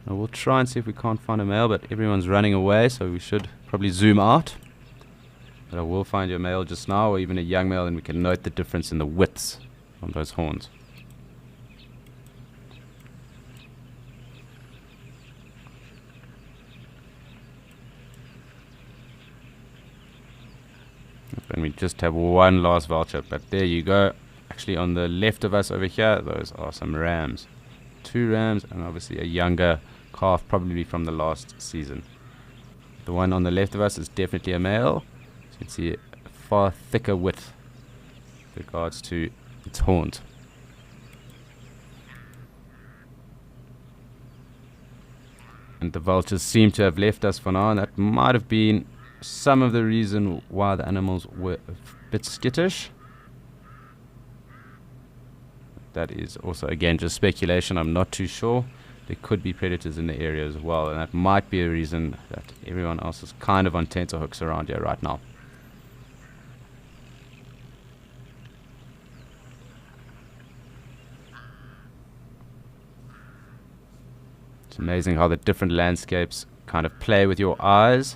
And we'll try and see if we can't find a male, but everyone's running away, so we should probably zoom out. But I will find you a male just now, or even a young male, and we can note the difference in the widths on those horns. And we just have one last vulture, but there you go. Actually, on the left of us over here, those are some rams. 2 rams, and obviously a younger calf, probably from the last season. The one on the left of us is definitely a male. So you can see a far thicker width with regards to its horns. And the vultures seem to have left us for now, and that might have been some of the reason why the animals were a bit skittish. That is also, again, just speculation. I'm not too sure. There could be predators in the area as well, and that might be a reason that everyone else is kind of on tenterhooks around here right now. It's amazing how the different landscapes kind of play with your eyes.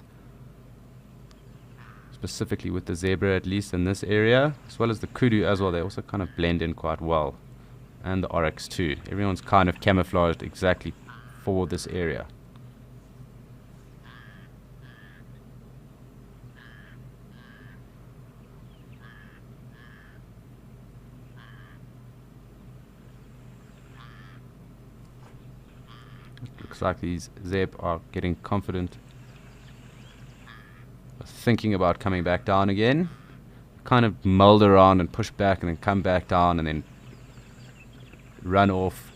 Specifically with the zebra, at least in this area, as well as the kudu as well. They also kind of blend in quite well, and the oryx too. Everyone's kind of camouflaged exactly for this area. It looks like these zeb are getting confident, thinking about coming back down again. Kind of mulled around and push back and then come back down and then run off.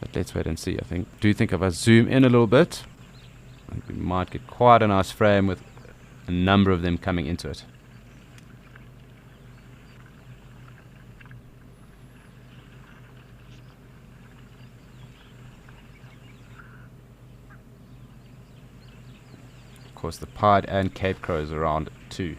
But let's wait and see. I do think if I zoom in a little bit, I think we might get quite a nice frame with a number of them coming into it. Of course, the pied and Cape crows around too.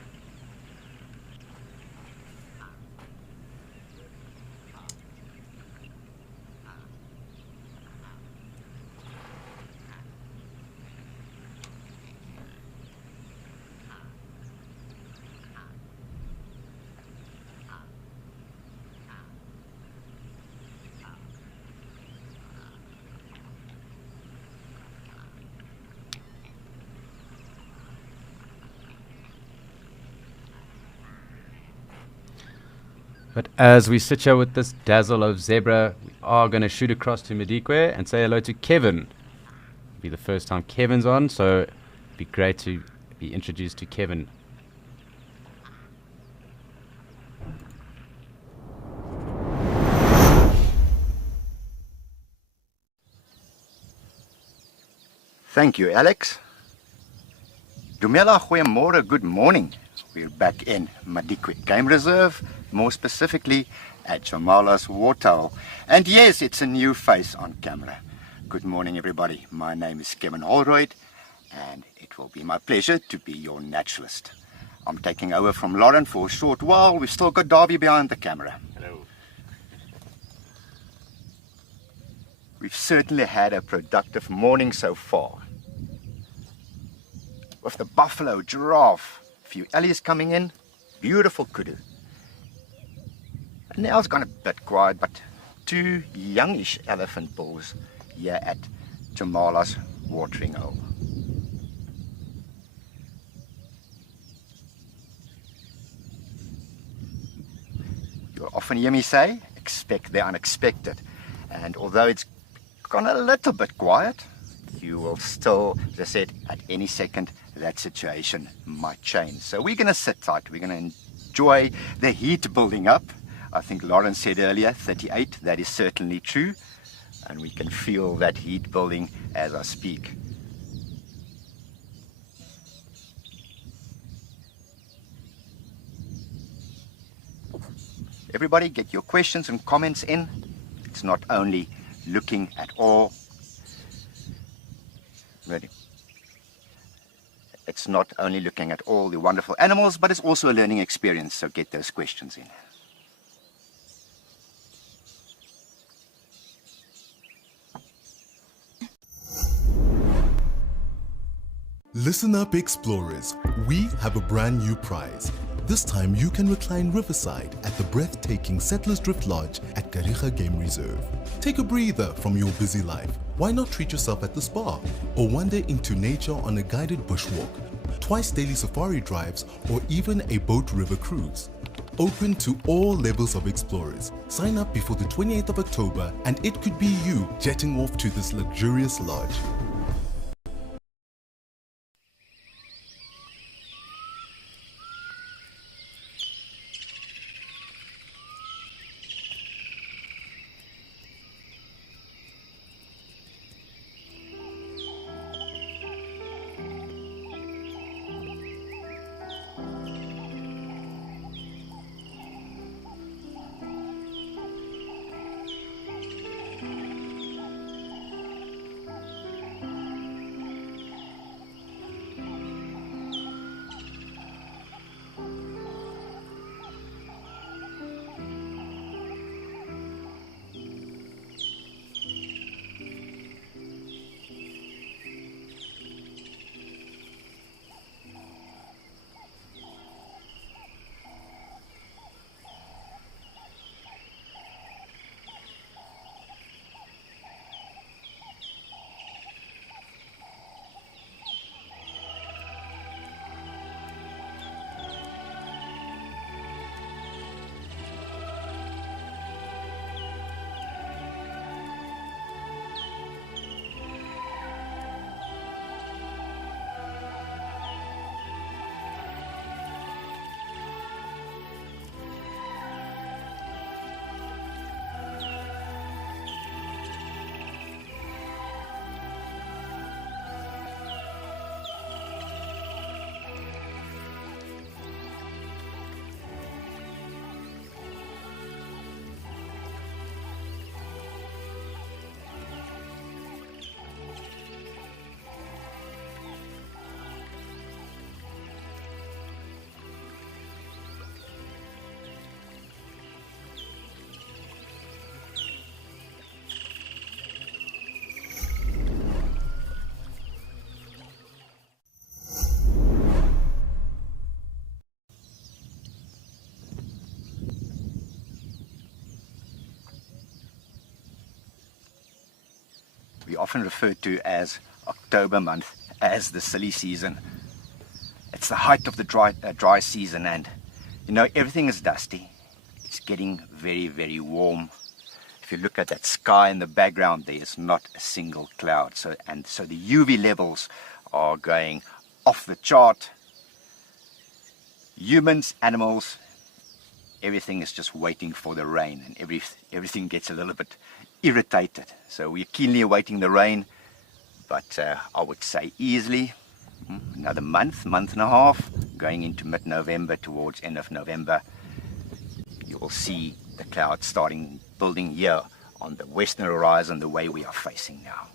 But as we sit here with this dazzle of zebra, we are going to shoot across to Madikwe and say hello to Kevin. It'll be the first time Kevin's on, so it'd be great to be introduced to Kevin. Thank you, Alex. Dumela, goeiemorgen, good morning. We're back in Madikwe Game Reserve, more specifically at Jamala's Waterhole. And yes, it's a new face on camera. Good morning, everybody. My name is Kevin Holroyd, and it will be my pleasure to be your naturalist. I'm taking over from Lauren for a short while. We've still got Darby behind the camera. Hello. We've certainly had a productive morning so far. With the buffalo, giraffe, a few ellies coming in, beautiful kudu. And now it's gone a bit quiet, but 2 youngish elephant bulls here at Jamala's watering hole. You'll often hear me say, expect the unexpected. And although it's gone a little bit quiet, you will still, as I said, at any second, that situation might change. So we're going to sit tight. We're going to enjoy the heat building up. I think Lauren said earlier, 38. That is certainly true. And we can feel that heat building as I speak. Everybody get your questions and comments in. It's not only looking at all. Ready. It's not only looking at all the wonderful animals, but it's also a learning experience, so get those questions in. Listen up, explorers. We have a brand new prize. This time you can recline riverside at the breathtaking Settlers Drift Lodge at Kariga Game Reserve. Take a breather from your busy life. Why not treat yourself at the spa or wander into nature on a guided bushwalk, twice daily safari drives, or even a boat river cruise? Open to all levels of explorers. Sign up before the 28th of October and it could be you jetting off to this luxurious lodge. We often refer to as October month as the silly season. It's the height of the dry season, and you know, everything is dusty. It's getting very, very warm. If you look at that sky in the background, there is not a single cloud. So the UV levels are going off the chart. Humans, animals, everything is just waiting for the rain, and everything gets a little bit irritated. So we're keenly awaiting the rain, but I would say easily another month and a half, going into mid-November, towards end of November, you will see the clouds starting building here on the western horizon the way we are facing now.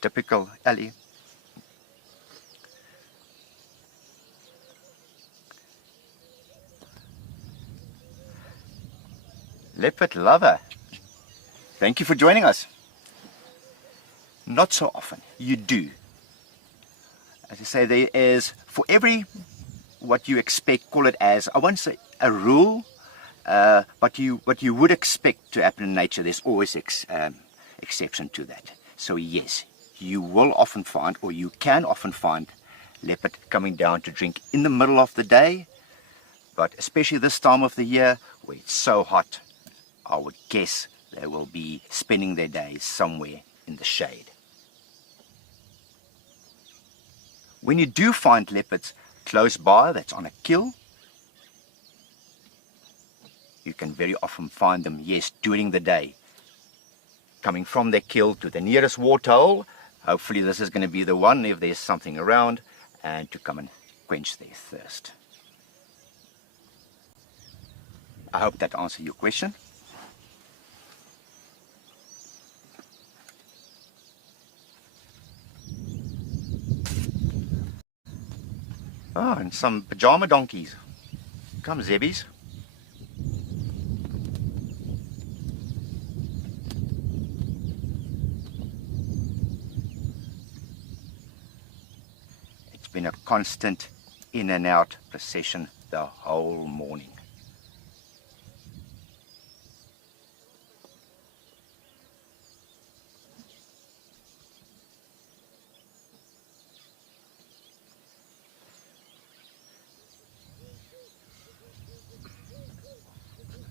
typical Ellie. Leopard lover, thank you for joining us. Not so often, you do. As I say, there is, for every what you expect, call it as, I won't say a rule, but what you would expect to happen in nature, there's always exception to that. So yes, you will often find, or you can often find, leopard coming down to drink in the middle of the day, but especially this time of the year where it's so hot, I would guess they will be spending their days somewhere in the shade. When you do find leopards close by, that's on a kill, you can very often find them, yes, during the day, coming from their kill to the nearest waterhole. Hopefully this is going to be the one if there's something around, and to come and quench their thirst. I hope that answered your question. Oh, and some pajama donkeys. Come, Zebbies. It's been a constant in and out procession the whole morning.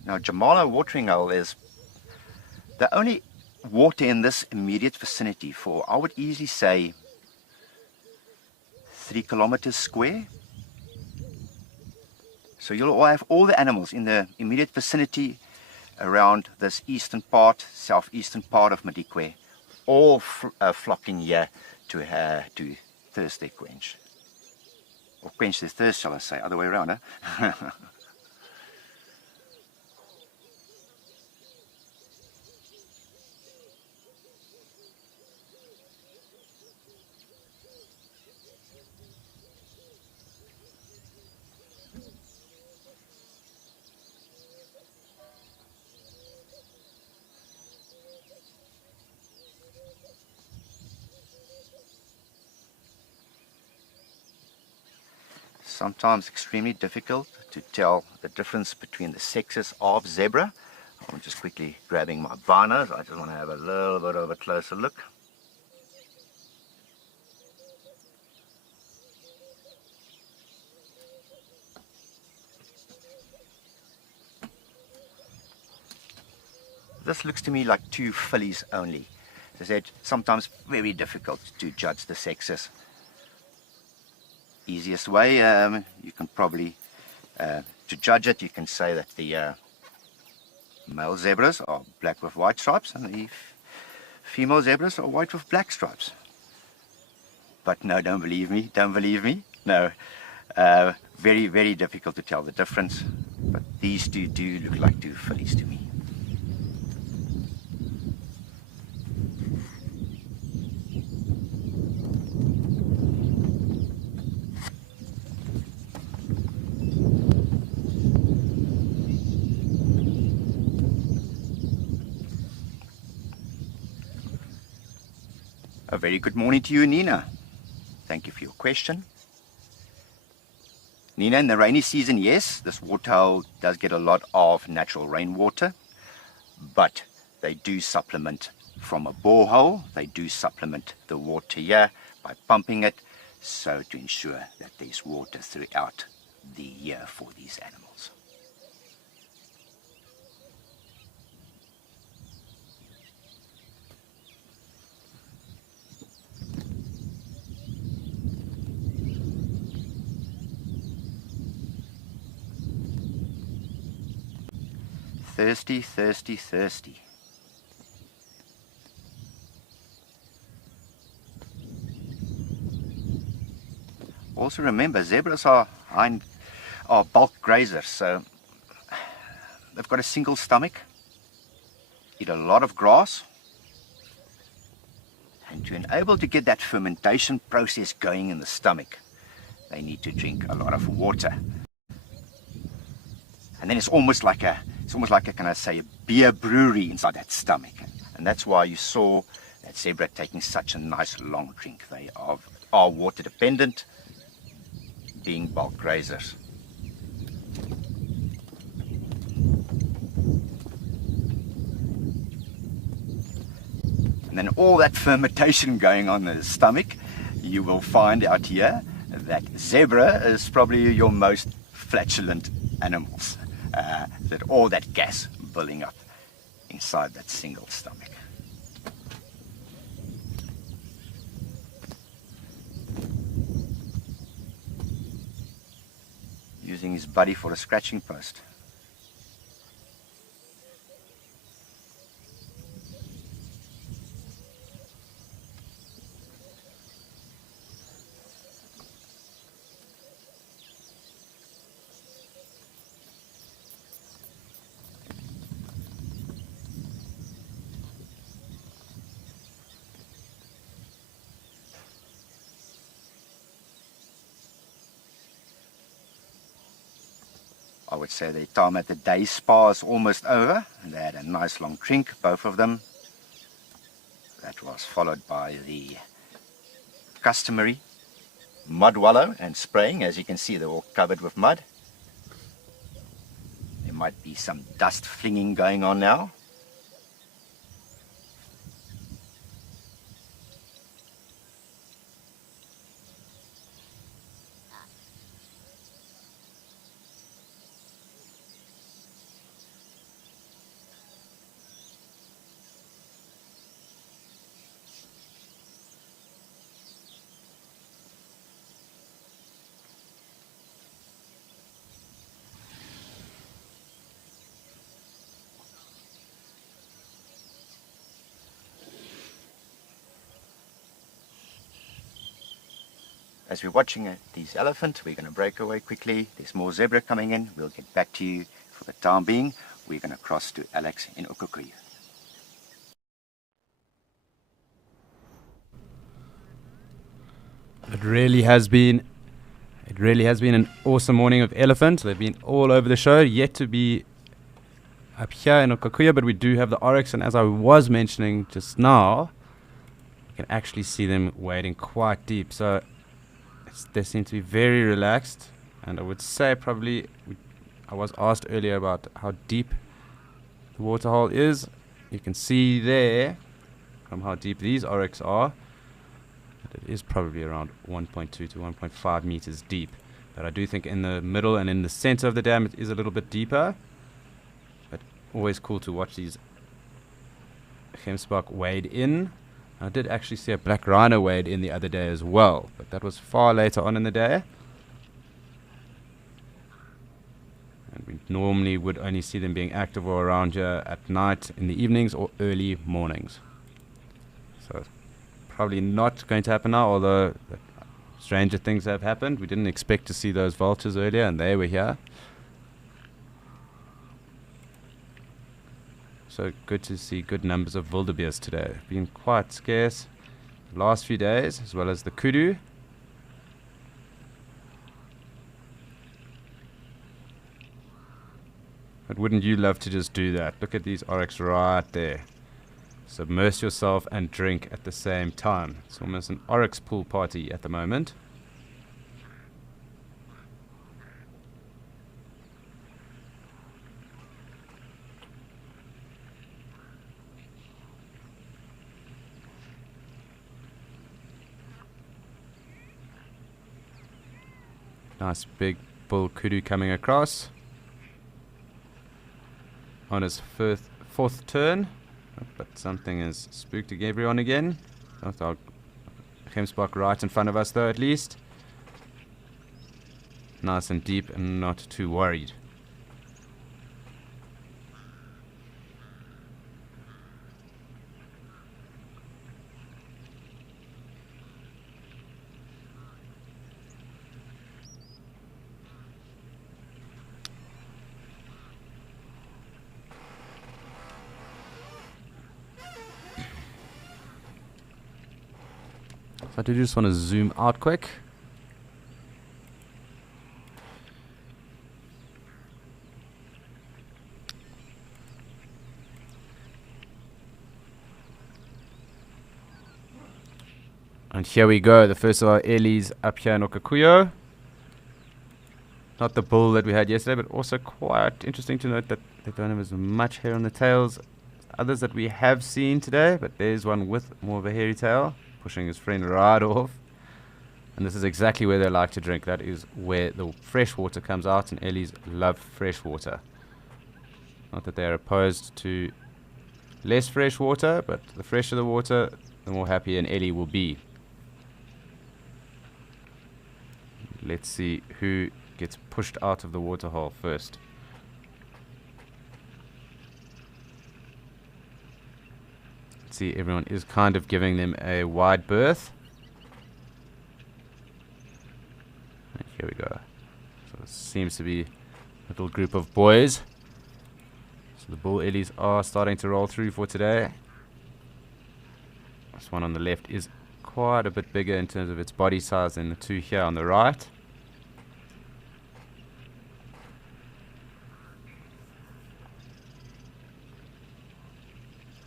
Now, Jamala watering hole is the only water in this immediate vicinity for, I would easily say, 3 kilometers square. So you'll have all the animals in the immediate vicinity around this eastern part, southeastern part of Madikwe, all flocking here to thirst their quench. Or quench their thirst, shall I say, other way around, huh? Sometimes extremely difficult to tell the difference between the sexes of zebra. I'm just quickly grabbing my binos. I just want to have a little bit of a closer look. This looks to me like 2 fillies only. As I said, sometimes very difficult to judge the sexes. Easiest way, you can probably, to judge it, you can say that the male zebras are black with white stripes and the female zebras are white with black stripes. But no, don't believe me, no. Very, very difficult to tell the difference, but these two do look like 2 fillies to me. A very good morning to you, Nina. Thank you for your question. Nina, in the rainy season, yes, this waterhole does get a lot of natural rainwater, but they do supplement from a borehole. They do supplement the water here by pumping it, so to ensure that there's water throughout the year for these animals. Thirsty, thirsty, thirsty. Also remember, zebras are bulk grazers, so they've got a single stomach, eat a lot of grass, and to enable to get that fermentation process going in the stomach, they need to drink a lot of water. And then it's almost like a, can I say, a beer brewery inside that stomach. And that's why you saw that zebra taking such a nice long drink. They are water dependent, being bulk grazers. And then all that fermentation going on in the stomach, you will find out here that zebra is probably your most flatulent animals. That all that gas building up inside that single stomach. Using his body for a scratching post. I would say the time at the day spa is almost over. And they had a nice long drink, both of them. That was followed by the customary mud wallow and spraying. As you can see, they're all covered with mud. There might be some dust flinging going on now. As we're watching these elephant, we're going to break away quickly. There's more zebra coming in. We'll get back to you. For the time being, we're going to cross to Alex in Okukuyu. It really has been an awesome morning of elephants. They've been all over the show, yet to be up here in Okukuyu, but we do have the oryx, and as I was mentioning just now, you can actually see them wading quite deep. So they seem to be very relaxed, and I would say probably, I was asked earlier about how deep the waterhole is. You can see there from how deep these oryx are, that it is probably around 1.2 to 1.5 meters deep. But I do think in the middle and in the center of the dam it is a little bit deeper. But always cool to watch these gemsbok wade in. I did actually see a black rhino wade in the other day as well, but that was far later on in the day. And we normally would only see them being active or around here at night, in the evenings or early mornings. So probably not going to happen now, although stranger things have happened. We didn't expect to see those vultures earlier, and they were here. So good to see good numbers of wildebeest today. Been quite scarce the last few days, as well as the kudu. But wouldn't you love to just do that? Look at these oryx right there. Submerge yourself and drink at the same time. It's almost an oryx pool party at the moment. Nice big bull kudu coming across on his fourth turn, but something has spooked everyone again. That's our gemsbok right in front of us though, at least. Nice and deep and not too worried. I do just want to zoom out quick. And here we go, the first of our Elis up here in Okakuyo. Not the bull that we had yesterday, but also quite interesting to note that they don't have as much hair on the tails. Others that we have seen today, but there's one with more of a hairy tail, pushing his friend right off. And this is exactly where they like to drink. That is where the fresh water comes out, and Elis love fresh water. Not that they are opposed to less fresh water, but the fresher the water, the more happy an Eli will be. Let's see who gets pushed out of the waterhole first. Let's see, everyone is kind of giving them a wide berth. And here we go. So it seems to be a little group of boys. So the bull Elis are starting to roll through for today. This one on the left is quite a bit bigger in terms of its body size than the two here on the right.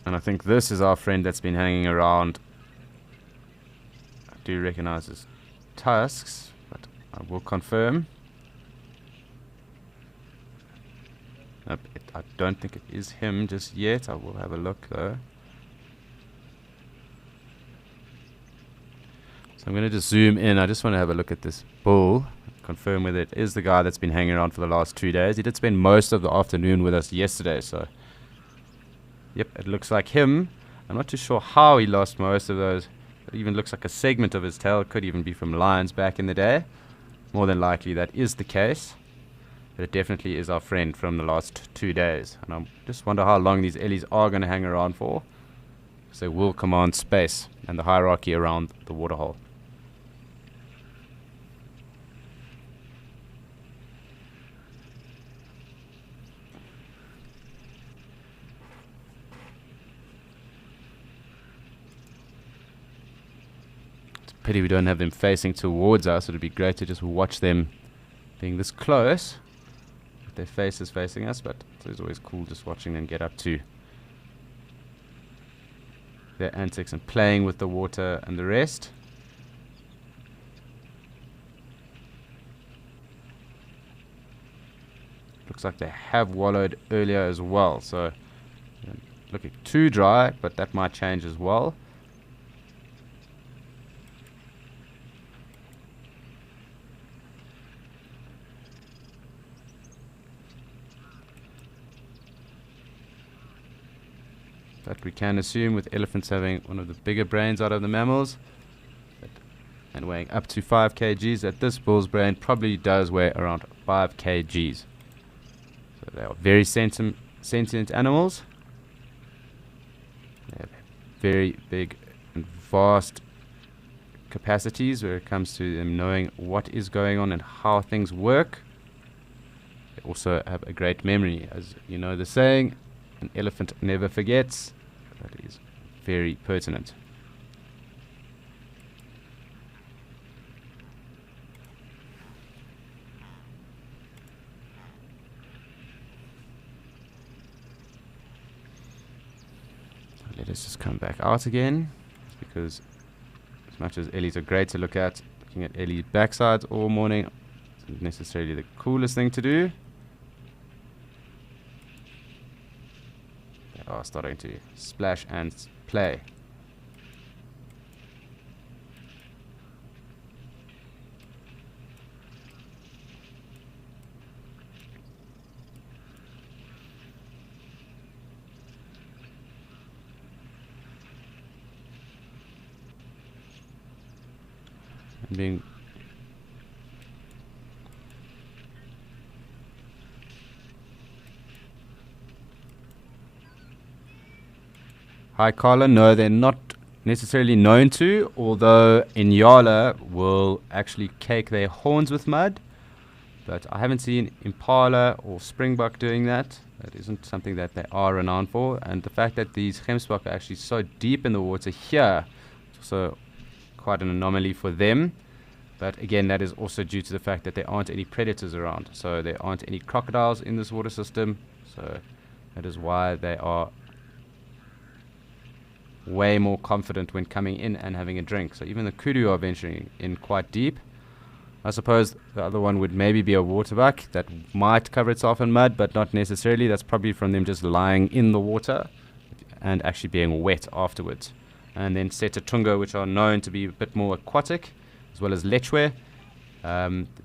And I think this is our friend that's been hanging around. I do recognize his tusks, but I will confirm. Nope, I don't think it is him just yet. I will have a look though. So I'm going to just zoom in. I just want to have a look at this bull, confirm whether it is the guy that's been hanging around for the last 2 days. He did spend most of the afternoon with us yesterday, so yep, it looks like him. I'm not too sure how he lost most of those. It even looks like a segment of his tail. It could even be from lions back in the day. More than likely that is the case. But it definitely is our friend from the last 2 days. And I just wonder how long these Elis are going to hang around for, because they will command space and the hierarchy around the waterhole. Pity we don't have them facing towards us. It would be great to just watch them being this close with their faces facing us, but it's always cool just watching them get up to their antics and playing with the water and the rest. Looks like they have wallowed earlier as well, so looking too dry, but that might change as well. But we can assume, with elephants having one of the bigger brains out of the mammals and weighing up to 5 kgs, that this bull's brain probably does weigh around 5 kgs. So they are very sentient animals. They have very big and vast capacities when it comes to them knowing what is going on and how things work. They also have a great memory. As you know the saying, an elephant never forgets. That is very pertinent. Let us just come back out again, because as much as Elis are great to look at, looking at Elis' backsides all morning isn't necessarily the coolest thing to do. Are starting to splash and play. And being Hi Carla, no, they're not necessarily known to, although Inyala will actually cake their horns with mud. But I haven't seen Impala or Springbok doing that. That isn't something that they are renowned for. And the fact that these Gemsbok are actually so deep in the water here, it's also quite an anomaly for them. But again, that is also due to the fact that there aren't any predators around. So there aren't any crocodiles in this water system. So that is why they are way more confident when coming in and having a drink. So even the kudu are venturing in quite deep. I suppose the other one would maybe be a waterbuck that might cover itself in mud, but not necessarily. That's probably from them just lying in the water and actually being wet afterwards. And then Setatunga, which are known to be a bit more aquatic, as well as Lechwe.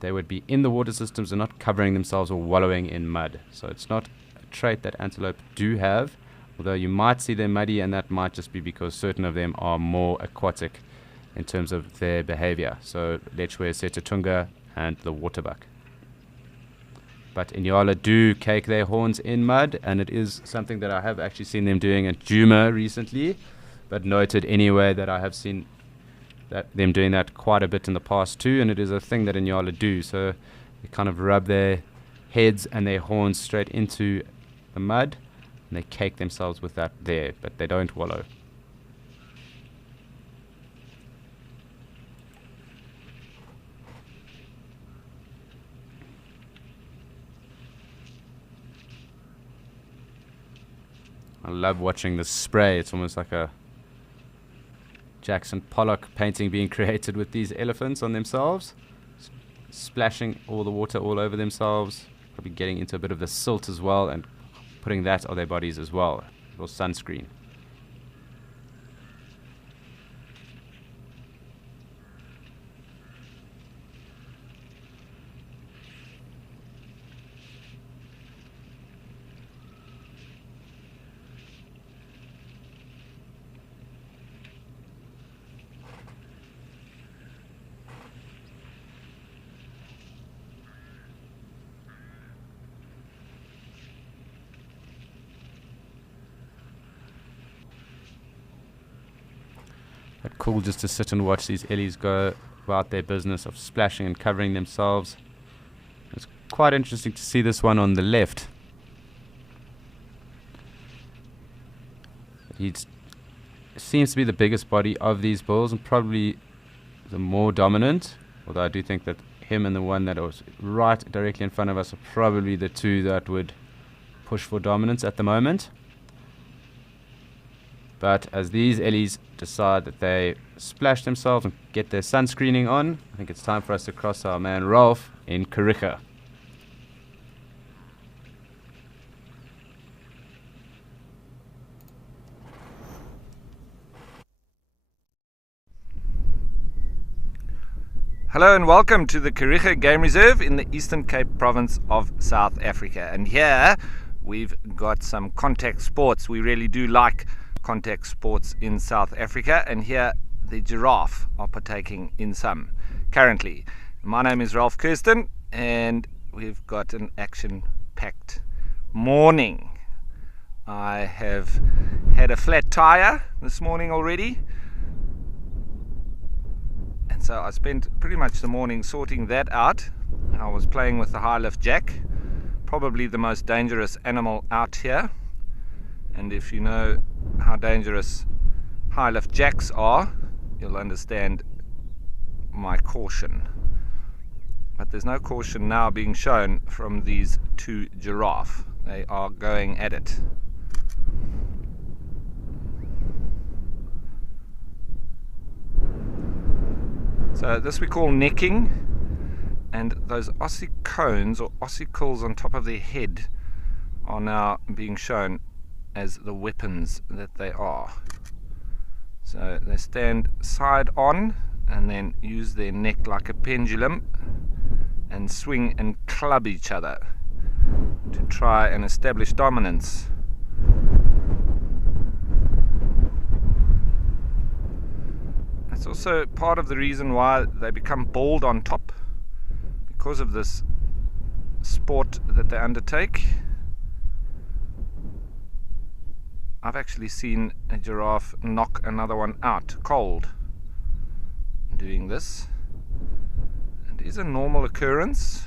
They would be in the water systems and not covering themselves or wallowing in mud. So it's not a trait that antelope do have, although you might see them muddy, and that might just be because certain of them are more aquatic in terms of their behavior. So Lechwe, Setatunga, and the waterbuck. But Inyala do cake their horns in mud, and it is something that I have actually seen them doing at Djuma recently, but noted anyway that I have seen that them doing that quite a bit in the past too, and it is a thing that Inyala do. So they kind of rub their heads and their horns straight into the mud, and they cake themselves with that there, but they don't wallow. I love watching the spray. It's almost like a Jackson Pollock painting being created with these elephants on themselves, splashing all the water all over themselves, probably getting into a bit of the silt as well, and putting that on their bodies as well, or sunscreen. But cool just to sit and watch these ellies go about their business of splashing and covering themselves. It's quite interesting to see this one on the left. He seems to be the biggest body of these bulls and probably the more dominant, although I do think that him and the one that was right directly in front of us are probably the two that would push for dominance at the moment. But as these ellies decide that they splash themselves and get their sunscreening on, I think it's time for us to cross our man Ralph in Kariga. Hello and welcome to the Kariga Game Reserve in the Eastern Cape province of South Africa. And here we've got some contact sports. We really do like contact sports in South Africa, and here the giraffe are partaking in some currently. My name is Ralph Kirsten, and we've got an action-packed morning. I have had a flat tire this morning already, and so I spent pretty much the morning sorting that out. I was playing with the high lift jack, probably the most dangerous animal out here. And if you know how dangerous high lift jacks are, you'll understand my caution. But there's no caution now being shown from these two giraffe. They are going at it. So this we call necking, and those ossicones or ossicles on top of their head are now being shown as the weapons that they are. So they stand side on and then use their neck like a pendulum and swing and club each other to try and establish dominance. That's also part of the reason why they become bald on top, because of this sport that they undertake. I've actually seen a giraffe knock another one out cold doing this. It is a normal occurrence.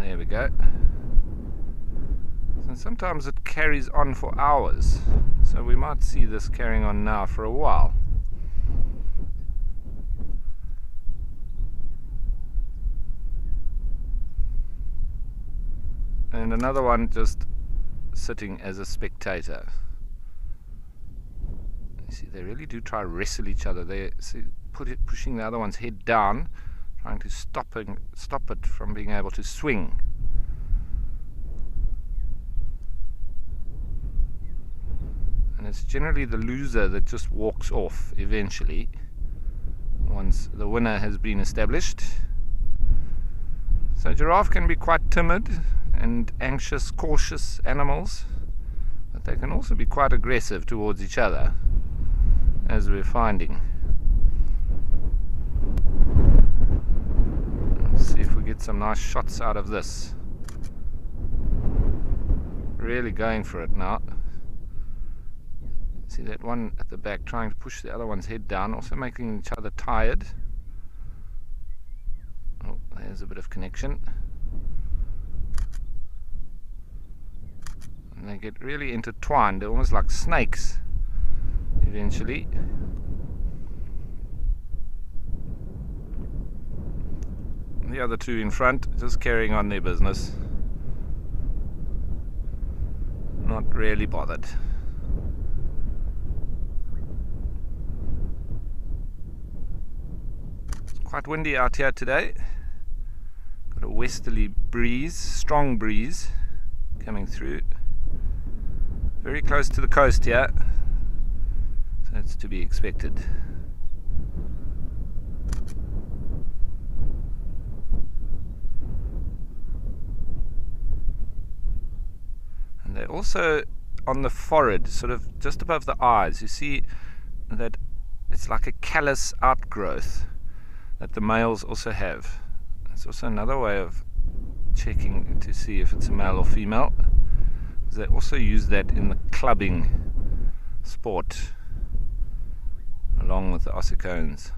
There we go. And sometimes it carries on for hours, so we might see this carrying on now for a while. And another one just sitting as a spectator. You see, they really do try to wrestle each other. They're pushing the other one's head down, trying to stop it from being able to swing. And it's generally the loser that just walks off eventually once the winner has been established. So giraffe can be quite timid and anxious, cautious animals, but they can also be quite aggressive towards each other, as we're finding. Let's see if we get some nice shots out of this. Really going for it now. See that one at the back trying to push the other one's head down, also making each other tired. Oh, there's a bit of connection. And they get really intertwined, they're almost like snakes eventually. And the other two in front just carrying on their business. Not really bothered. Quite windy out here today. Got a westerly breeze, strong breeze coming through. Very close to the coast here, so it's to be expected. And they're also on the forehead, sort of just above the eyes. You see that it's like a callus outgrowth that the males also have. It's also another way of checking to see if it's a male or female. They also use that in the clubbing sport along with the ossicones.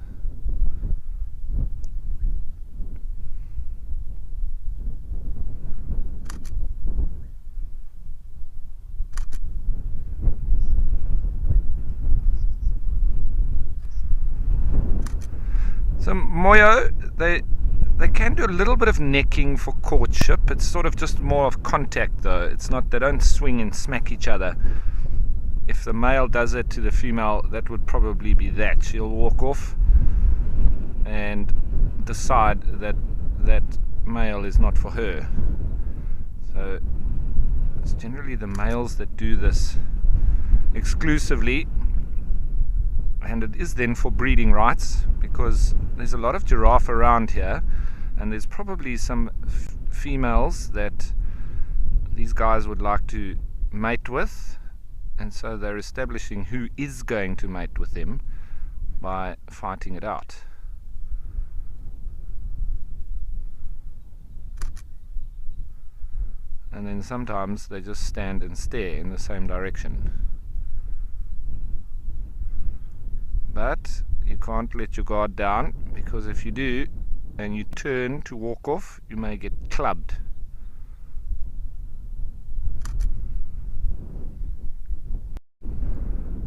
So Moyo, they can do a little bit of necking for courtship. It's sort of just more of contact though. It's not, they don't swing and smack each other. If the male does it to the female, that would probably be that. She'll walk off and decide that that male is not for her. So it's generally the males that do this exclusively. And it is then for breeding rights, because there's a lot of giraffe around here, and there's probably some females that these guys would like to mate with, and so they're establishing who is going to mate with them by fighting it out. And then sometimes they just stand and stare in the same direction. But you can't let your guard down, because if you do and you turn to walk off, you may get clubbed.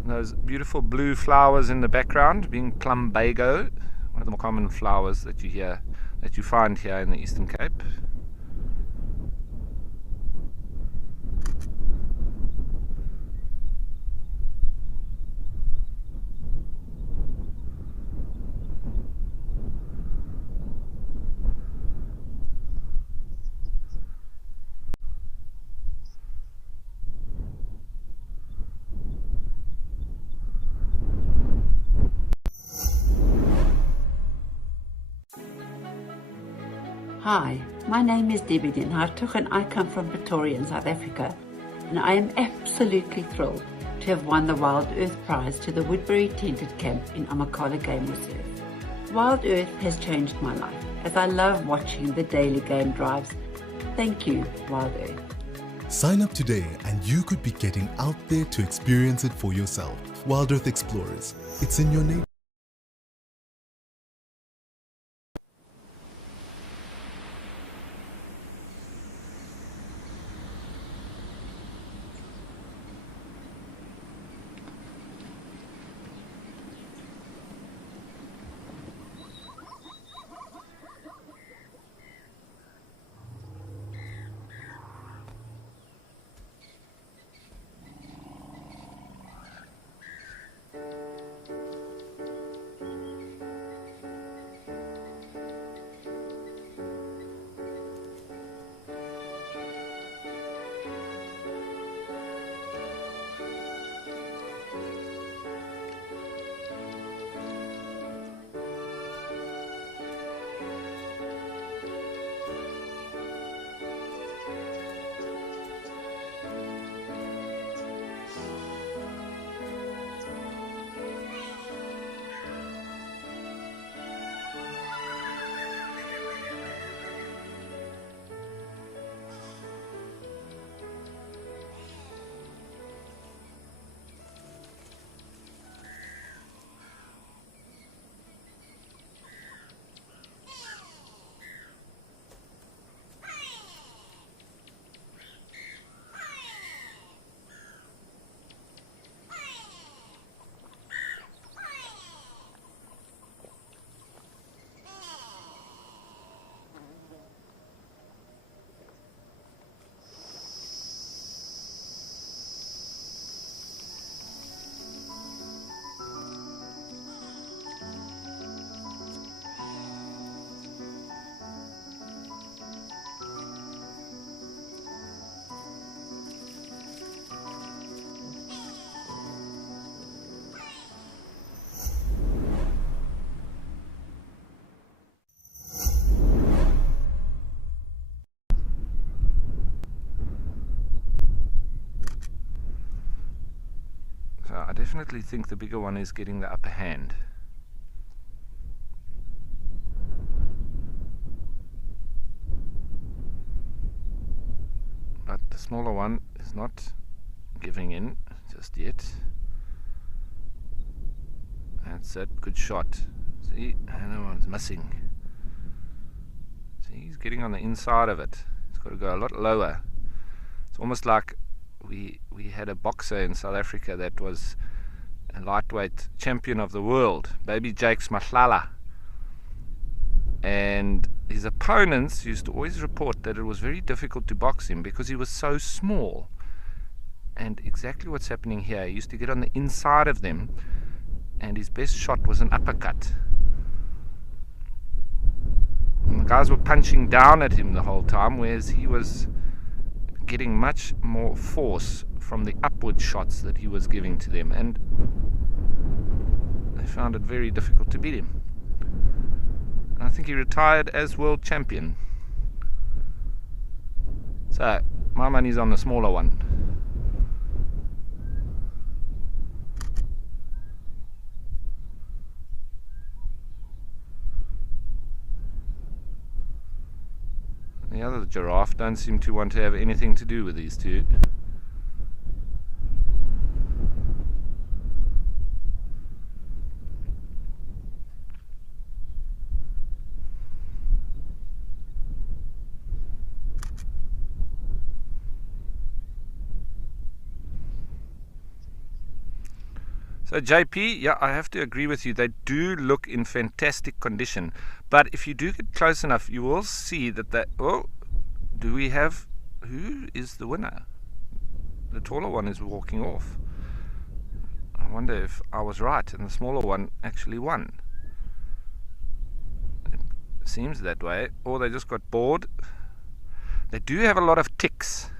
Those beautiful blue flowers in the background being plumbago, one of the more common flowers that you find here in the Eastern Cape. Hi, my name is Debbie Den Hartog and I come from Pretoria in South Africa, and I am absolutely thrilled to have won the Wild Earth Prize to the Woodbury Tented Camp in Amakhala Game Reserve. Wild Earth has changed my life, as I love watching the daily game drives. Thank you, Wild Earth. Sign up today and you could be getting out there to experience it for yourself. Wild Earth Explorers, it's in your name. definitely think the bigger one is getting the upper hand. But the smaller one is not giving in just yet. That's it, good shot. See, another one's missing. See, he's getting on the inside of it. He's got to go a lot lower. It's almost like we had a boxer in South Africa that was a lightweight champion of the world, Baby Jakes Mahlala. And his opponents used to always report that it was very difficult to box him because he was so small. And exactly what's happening here, he used to get on the inside of them, and his best shot was an uppercut. And the guys were punching down at him the whole time, whereas he was getting much more force from the upward shots that he was giving to them, and they found it very difficult to beat him. And I think he retired as world champion. So my money's on the smaller one. The other giraffe don't seem to want to have anything to do with these two. So JP, yeah, I have to agree with you. They do look in fantastic condition. But if you do get close enough, you will see that they... Oh, do we have... Who is the winner? The taller one is walking off. I wonder if I was right and the smaller one actually won. It seems that way. Or they just got bored. They do have a lot of ticks.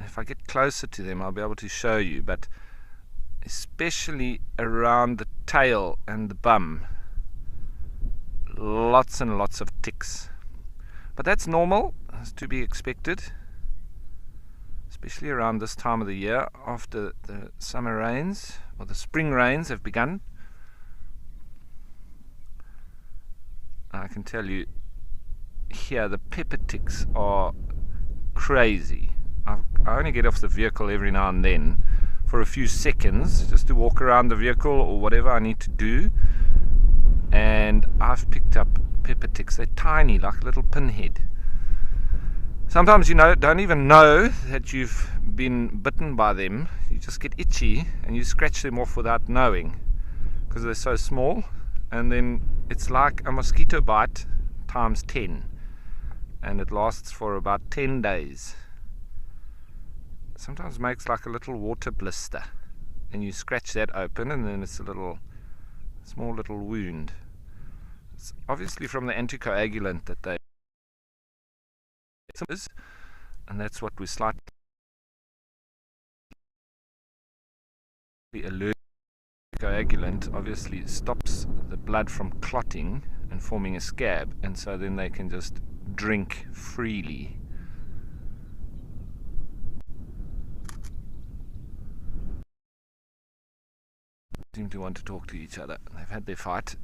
If I get closer to them, I'll be able to show you. But... especially around the tail and the bum, lots and lots of ticks. But that's normal, it's to be expected, especially around this time of the year after the summer rains, or the spring rains have begun. I can tell you here the pepper ticks are crazy. I only get off the vehicle every now and then for a few seconds just to walk around the vehicle or whatever I need to do, and I've picked up pepper ticks. They're tiny, like a little pinhead. Sometimes, you know, don't even know that you've been bitten by them. You just get itchy and you scratch them off without knowing because they're so small, and then it's like a mosquito bite times 10, and it lasts for about 10 days. Sometimes makes like a little water blister, and you scratch that open and then it's a little small little wound. It's obviously from the anticoagulant that they is, and that's what we slightly allergic. Anticoagulant obviously stops the blood from clotting and forming a scab, and so then they can just drink freely. Seem to want to talk to each other. They've had their fight.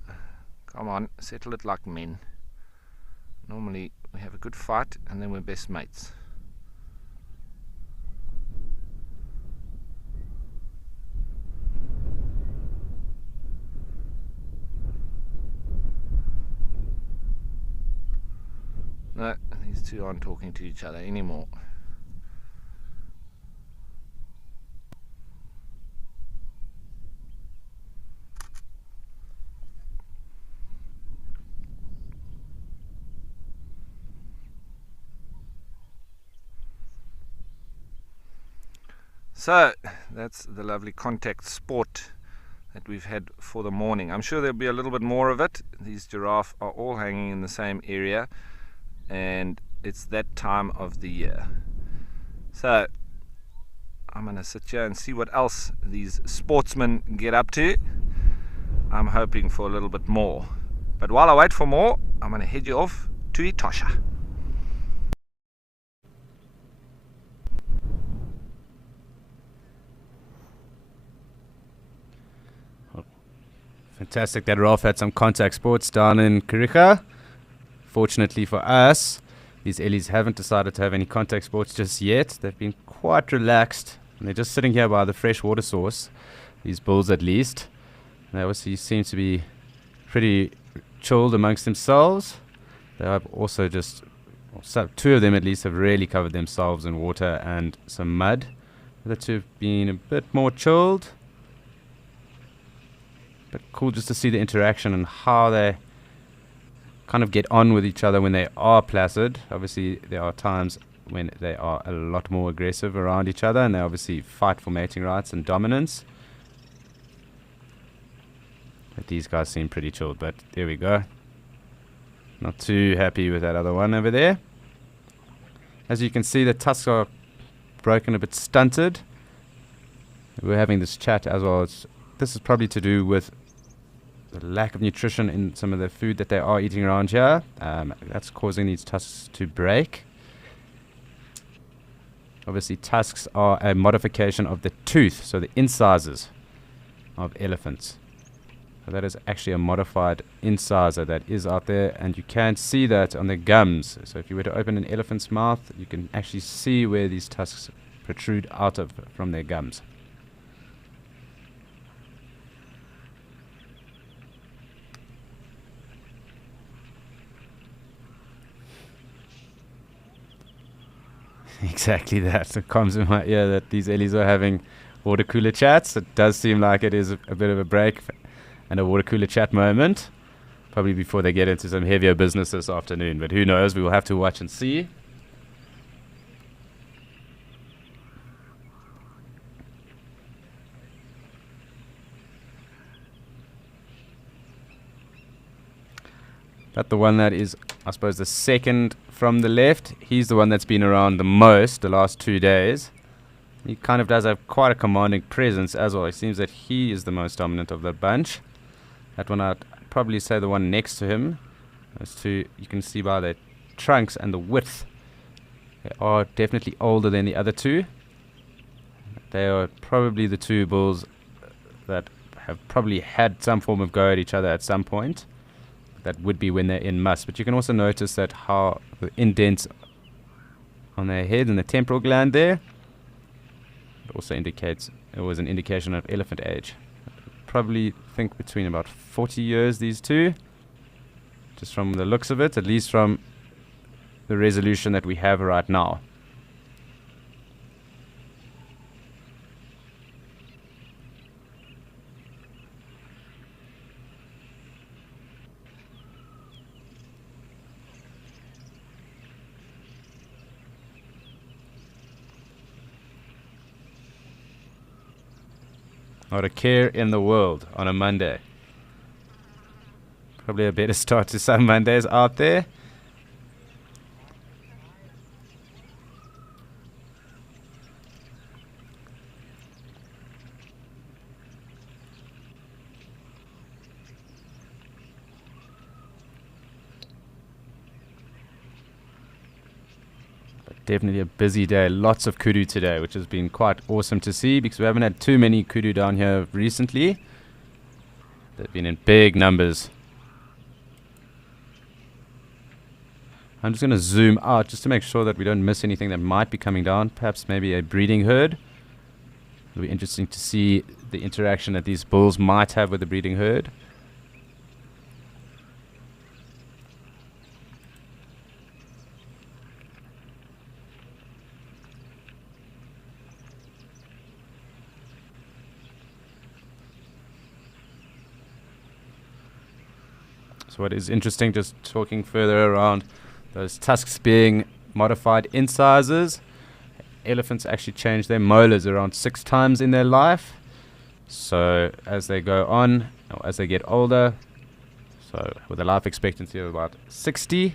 Come on, settle it like men. Normally we have a good fight and then we're best mates. No, these two aren't talking to each other anymore. So that's the lovely contact sport that we've had for the morning. I'm sure there'll be a little bit more of it. These giraffe are all hanging in the same area, and it's that time of the year. So I'm going to sit here and see what else these sportsmen get up to. I'm hoping for a little bit more. But while I wait for more, I'm going to head you off to Etosha. Fantastic that Ralph had some contact sports down in Kariga. Fortunately for us, these Ellies haven't decided to have any contact sports just yet. They've been quite relaxed, and they're just sitting here by the fresh water source, these bulls at least. They obviously seem to be pretty chilled amongst themselves. They have also just, two of them at least have really covered themselves in water and some mud. The two have been a bit more chilled. But cool just to see the interaction and how they kind of get on with each other when they are placid. Obviously, there are times when they are a lot more aggressive around each other, and they obviously fight for mating rights and dominance. But these guys seem pretty chilled, but there we go. Not too happy with that other one over there. As you can see, the tusks are broken, a bit stunted. We're having this chat as well. This is probably to do with the lack of nutrition in some of the food that they are eating around here. That's causing these tusks to break. Obviously, tusks are a modification of the tooth, so the incisors of elephants. So that is actually a modified incisor that is out there, and you can see that on the gums. So if you were to open an elephant's mouth, you can actually see where these tusks protrude out of from their gums. Exactly that. It comes in my ear that these Ellies are having water cooler chats. It does seem like it is a bit of a break and a water cooler chat moment, probably before they get into some heavier business this afternoon. But who knows? We will have to watch and see. But the one that is, I suppose, the second from the left, he's the one that's been around the most the last 2 days. He kind of does have quite a commanding presence as well. It seems that he is the most dominant of the bunch. That one, I'd probably say the one next to him. Those two, you can see by their trunks and the width, they are definitely older than the other two. They are probably the two bulls that have probably had some form of go at each other at some point. That would be when they're in muss. But you can also notice that how the indents on their head and the temporal gland there, it also indicates, it was an indication of elephant age. Probably think between about 40 years, these two, just from the looks of it, at least from the resolution that we have right now. Not a care in the world on a Monday. Probably a better start to some Mondays out there. Definitely a busy day. Lots of kudu today, which has been quite awesome to see because we haven't had too many kudu down here recently. They've been in big numbers. I'm just going to zoom out just to make sure that we don't miss anything that might be coming down. Perhaps maybe a breeding herd. It'll be interesting to see the interaction that these bulls might have with the breeding herd. So what is interesting, just talking further around those tusks being modified incisors, elephants actually change their molars around 6 times in their life. So as they go on, or as they get older, so with a life expectancy of about 60,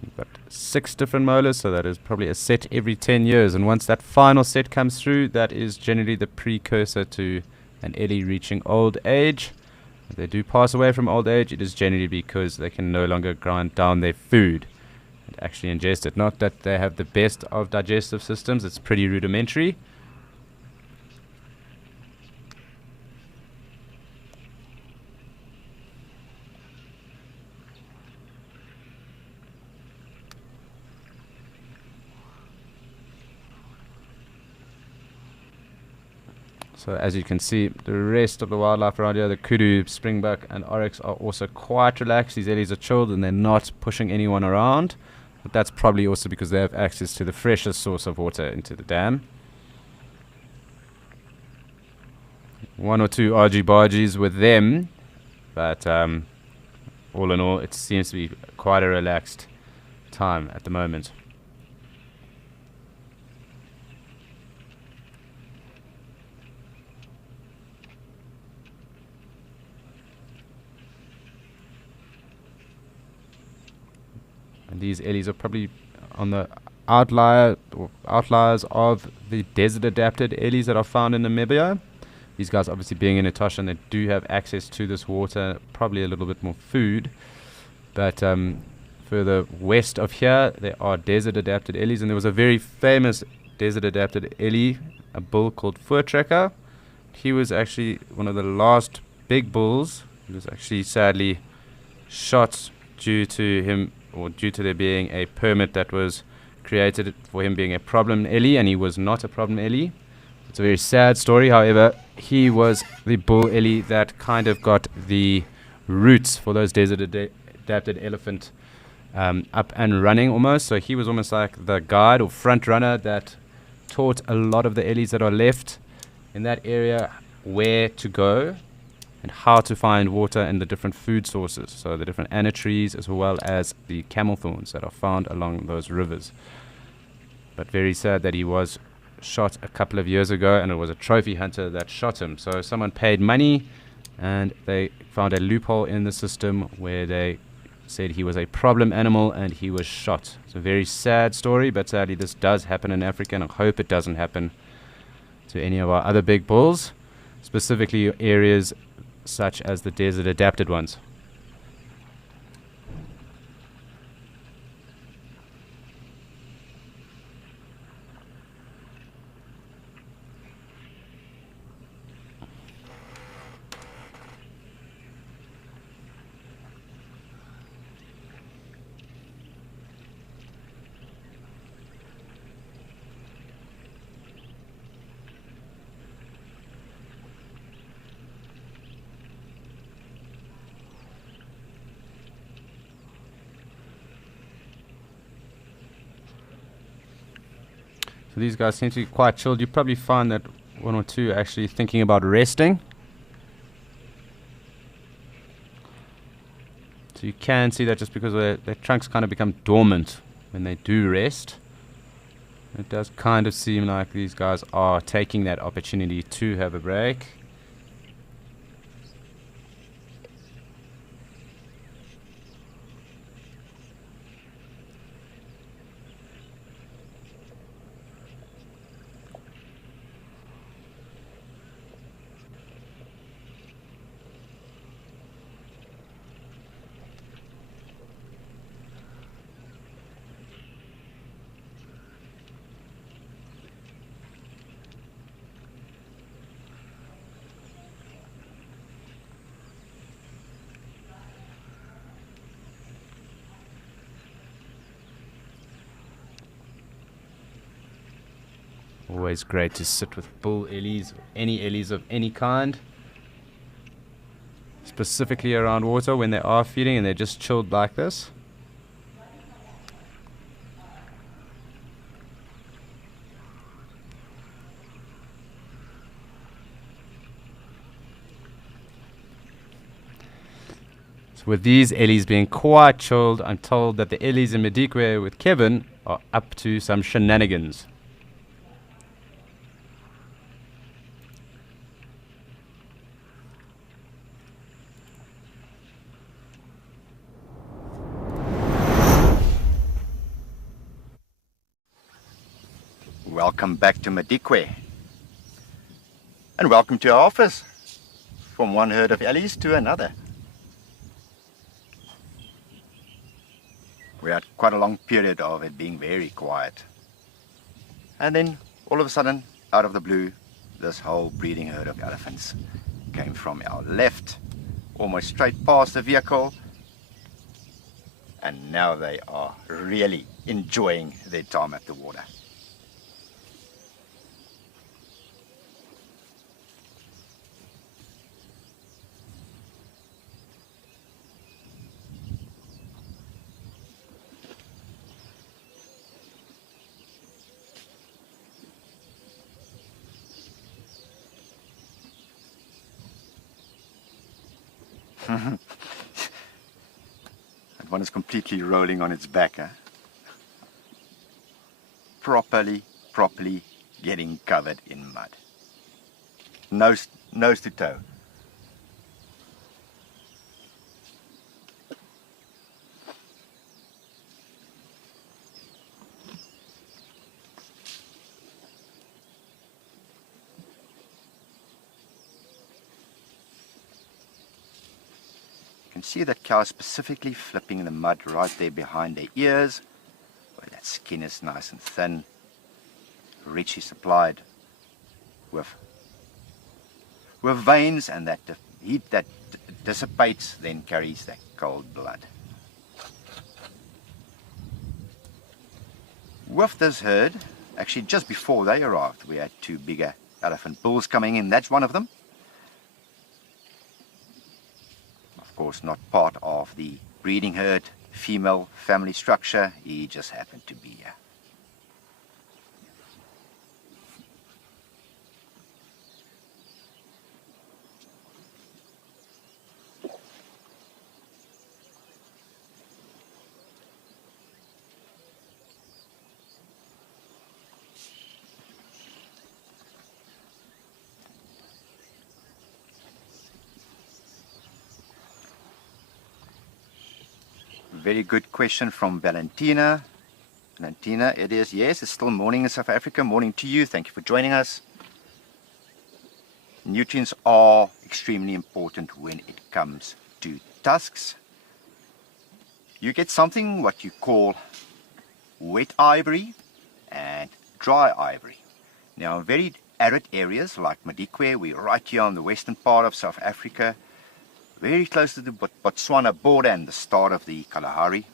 you've got 6 different molars, so that is probably a set every 10 years. And once that final set comes through, that is generally the precursor to an Ellie reaching old age. If they do pass away from old age, it is generally because they can no longer grind down their food and actually ingest it. Not that they have the best of digestive systems, it's pretty rudimentary. So as you can see, the rest of the wildlife around here, the kudu, springbuck and oryx are also quite relaxed. These ellies are chilled and they're not pushing anyone around. But that's probably also because they have access to the freshest source of water into the dam. One or two argy-bargies with them, but all in all, it seems to be quite a relaxed time at the moment. And these ellies are probably on the outliers of the desert-adapted ellies that are found in Namibia. These guys obviously being in Etosha, and they do have access to this water, probably a little bit more food. But further west of here, there are desert-adapted ellies, and there was a very famous desert-adapted ellie, a bull called Voortrekker. He was actually one of the last big bulls. He was actually sadly shot due to there being a permit that was created for him being a problem ellie, and he was not a problem ellie. It's a very sad story. However, he was the bull ellie that kind of got the roots for those desert-adapted elephant up and running almost. So he was almost like the guide or front runner that taught a lot of the ellies that are left in that area where to go and how to find water and the different food sources. So the different anna trees as well as the camel thorns that are found along those rivers. But very sad that he was shot a couple of years ago, and it was a trophy hunter that shot him. So someone paid money and they found a loophole in the system where they said he was a problem animal and he was shot. It's a very sad story, but sadly this does happen in Africa, and I hope it doesn't happen to any of our other big bulls, specifically areas such as the desert adapted ones. So these guys seem to be quite chilled. You probably find that one or two are actually thinking about resting. So you can see that just because their trunks kind of become dormant when they do rest. It does kind of seem like these guys are taking that opportunity to have a break. Always great to sit with bull ellies, or any ellies of any kind, specifically around water when they are feeding and they're just chilled like this. So with these ellies being quite chilled, I'm told that the ellies in Madikwe with Kevin are up to some shenanigans. Welcome back to Madikwe. And welcome to our office. From one herd of ellies to another. We had quite a long period of it being very quiet. And then, all of a sudden, out of the blue, this whole breeding herd of elephants came from our left, almost straight past the vehicle. And now they are really enjoying their time at the water. That one is completely rolling on its back, huh? Properly getting covered in mud. Nose to toe. You can see that cow specifically flipping the mud right there behind their ears, where that skin is nice and thin, richly supplied with veins, and that the heat that dissipates then carries that cold blood. With this herd, actually just before they arrived, we had two bigger elephant bulls coming in. That's one of them. Of course, not part of the breeding herd, female family structure. He just happened to be here. Very good question from Valentina. Valentina, it is, yes, it's still morning in South Africa. Morning to you. Thank you for joining us. Nutrients are extremely important when it comes to tusks. You get something what you call wet ivory and dry ivory. Now, in very arid areas like Madikwe, we're right here on the western part of South Africa, very close to the Botswana border and the start of the Kalahari.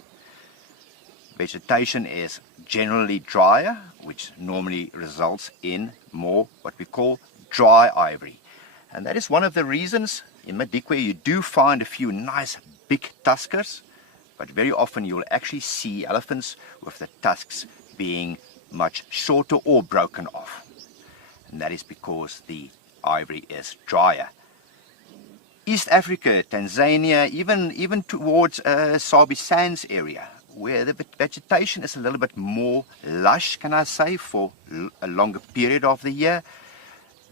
Vegetation is generally drier, which normally results in more what we call dry ivory. And that is one of the reasons in Madikwe you do find a few nice big tuskers, but very often you'll actually see elephants with the tusks being much shorter or broken off. And that is because the ivory is drier. East Africa, Tanzania, even towards Sabi Sands area, where the vegetation is a little bit more lush, can I say, for a longer period of the year,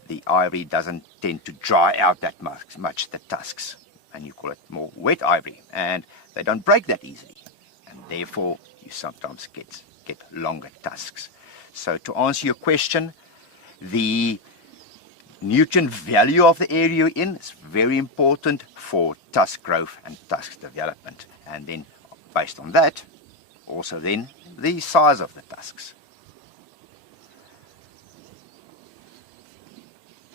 the ivory doesn't tend to dry out that much, the tusks. And you call it more wet ivory. And they don't break that easily. And therefore, you sometimes get longer tusks. So to answer your question, the nutrient value of the area you're in is very important for tusk growth and tusk development. And then, based on that, also then, the size of the tusks.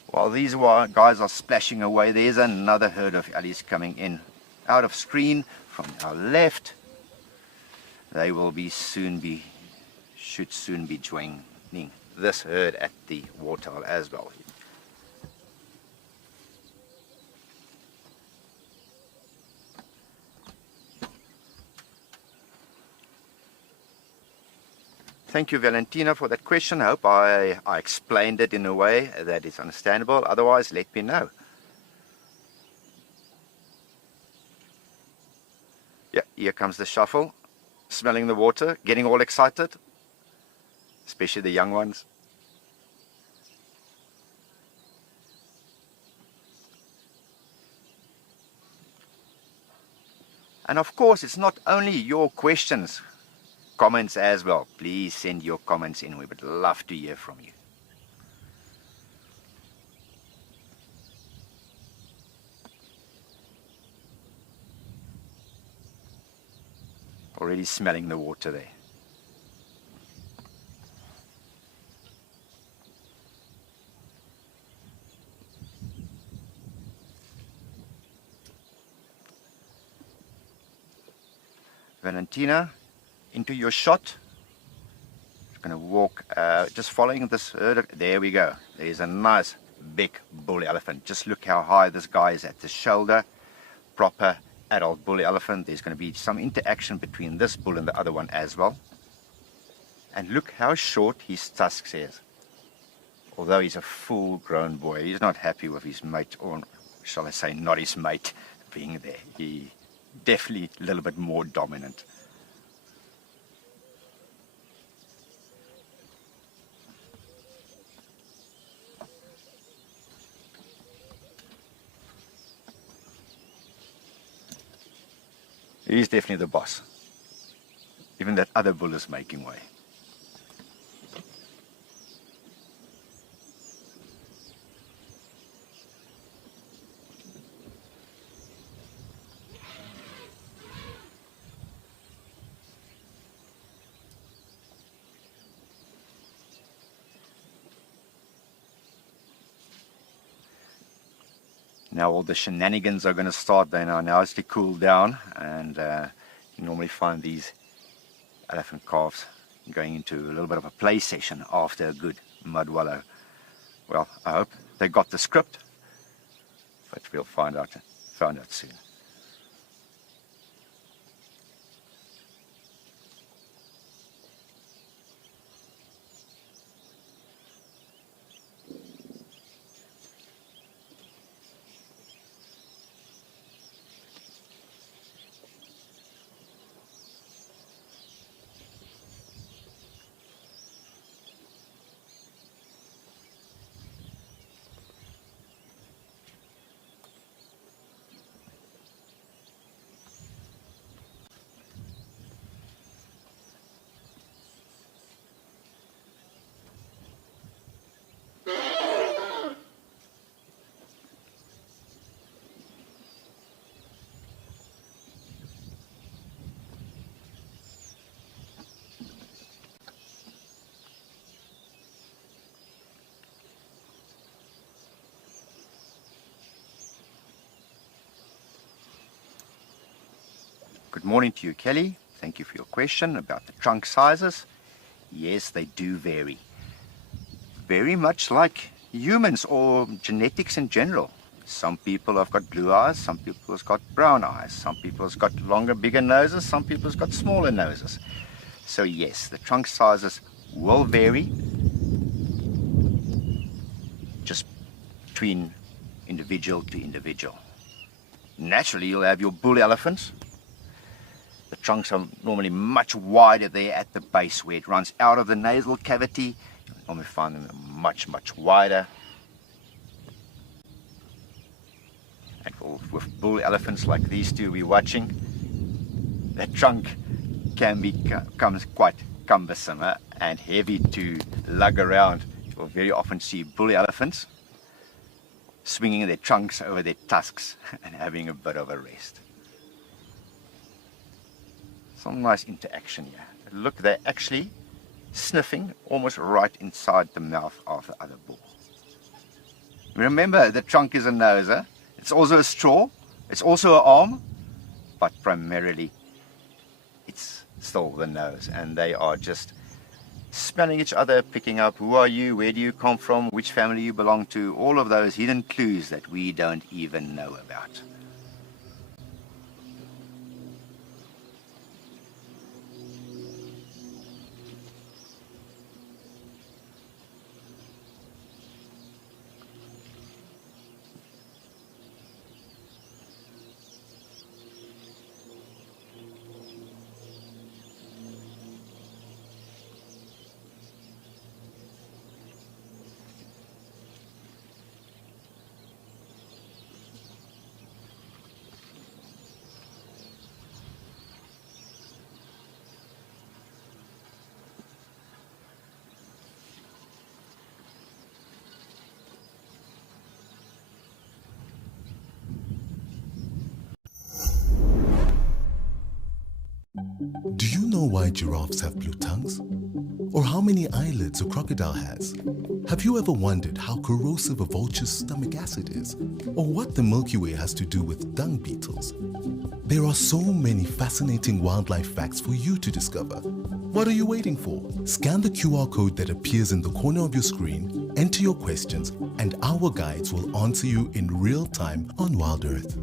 While these guys are splashing away, there's another herd of ellies coming in out of screen from our left. They will should soon be joining this herd at the waterhole as well. Thank you, Valentina, for that question. I hope I explained it in a way that is understandable. Otherwise, let me know. Yeah, here comes the shuffle, smelling the water, getting all excited, especially the young ones. And of course, it's not only your questions, comments as well. Please send your comments in. We would love to hear from you. Already smelling the water there. Valentina, into your shot. Just going to walk, just following this herd. There we go. There's a nice big bull elephant. Just look how high this guy is at the shoulder. Proper adult bull elephant. There's going to be some interaction between this bull and the other one as well. And look how short his tusks is. Although he's a full grown boy, he's not happy with his mate, or shall I say not his mate, being there. He definitely a little bit more dominant. He's definitely the boss. Even that other bull is making way. Now all the shenanigans are going to start. They now it's to cool down, and you normally find these elephant calves going into a little bit of a play session after a good mud wallow. Well, I hope they got the script, but we'll find out soon. Good morning to you, Kelly. Thank you for your question about the trunk sizes. Yes, they do vary. Very much like humans or genetics in general. Some people have got blue eyes, some people have got brown eyes, some people have got longer, bigger noses, some people have got smaller noses. So yes, the trunk sizes will vary just between individual to individual. Naturally, you'll have your bull elephants. The trunks are normally much wider there at the base where it runs out of the nasal cavity. You normally find them much, much wider. And with bull elephants like these two we're watching, the trunk can become quite cumbersome and heavy to lug around. You'll very often see bull elephants swinging their trunks over their tusks and having a bit of a rest. Some nice interaction here. Look, they're actually sniffing almost right inside the mouth of the other bull. Remember, the trunk is a nose. It's also a straw. It's also an arm. But primarily, it's still the nose. And they are just smelling each other, picking up who are you, where do you come from, which family you belong to. All of those hidden clues that we don't even know about. Do you know why giraffes have blue tongues? Or how many eyelids a crocodile has? Have you ever wondered how corrosive a vulture's stomach acid is? Or what the Milky Way has to do with dung beetles? There are so many fascinating wildlife facts for you to discover. What are you waiting for? Scan the QR code that appears in the corner of your screen, enter your questions, and our guides will answer you in real time on Wild Earth.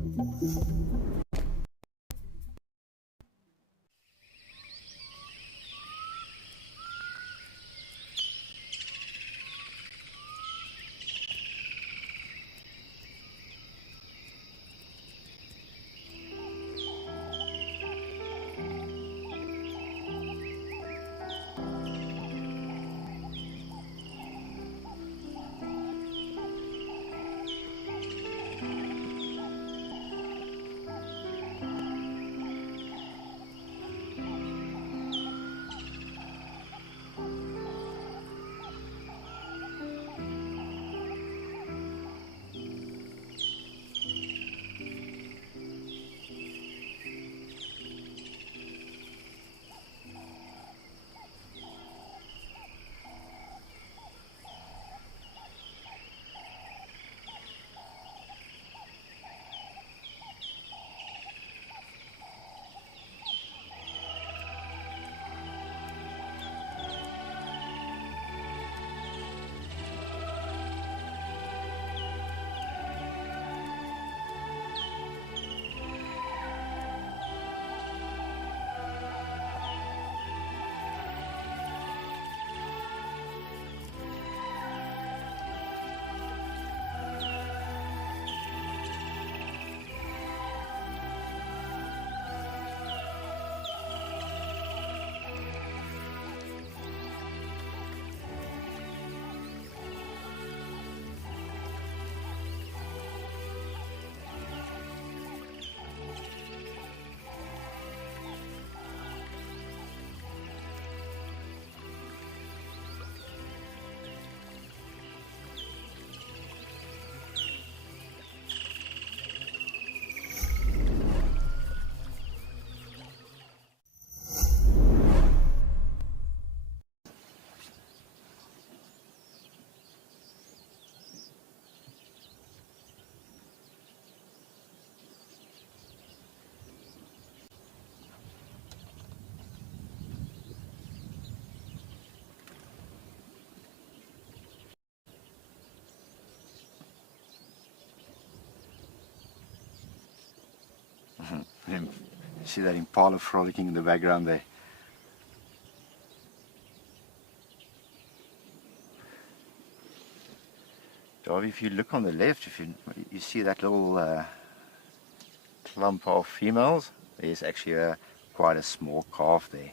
See that impala frolicking in the background there. Darby, if you look on the left, if you see that little clump of females, there's actually quite a small calf there.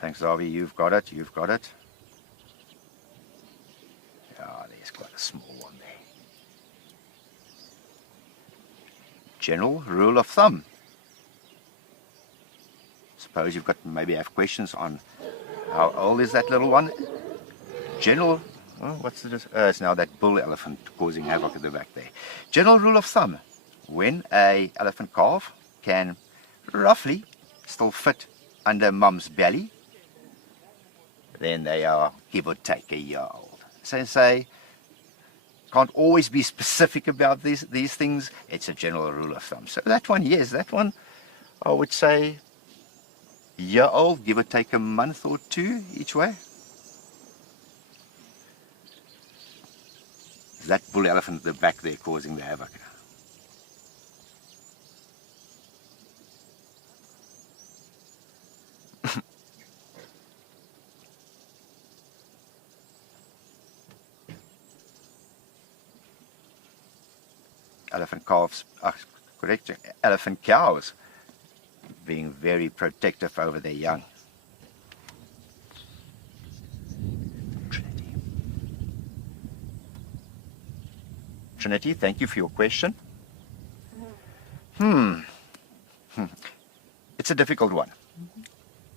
Thanks, Darby. You've got it. You've got it. Yeah, there's quite a small one there. General rule of thumb. Suppose you've got maybe have questions on how old is that little one. General, well, what's the it's now that bull elephant causing havoc at the back there. General rule of thumb: when a elephant calf can roughly still fit under mum's belly, then they are give or take a year old. So say, can't always be specific about these things. It's a general rule of thumb. So that one, yes, that one, I would say, year old, give or take a month or two each way. That bull elephant at the back there causing the havoc. Elephant calves, correct, elephant cows being very protective over their young. Trinity, thank you for your question. It's a difficult one.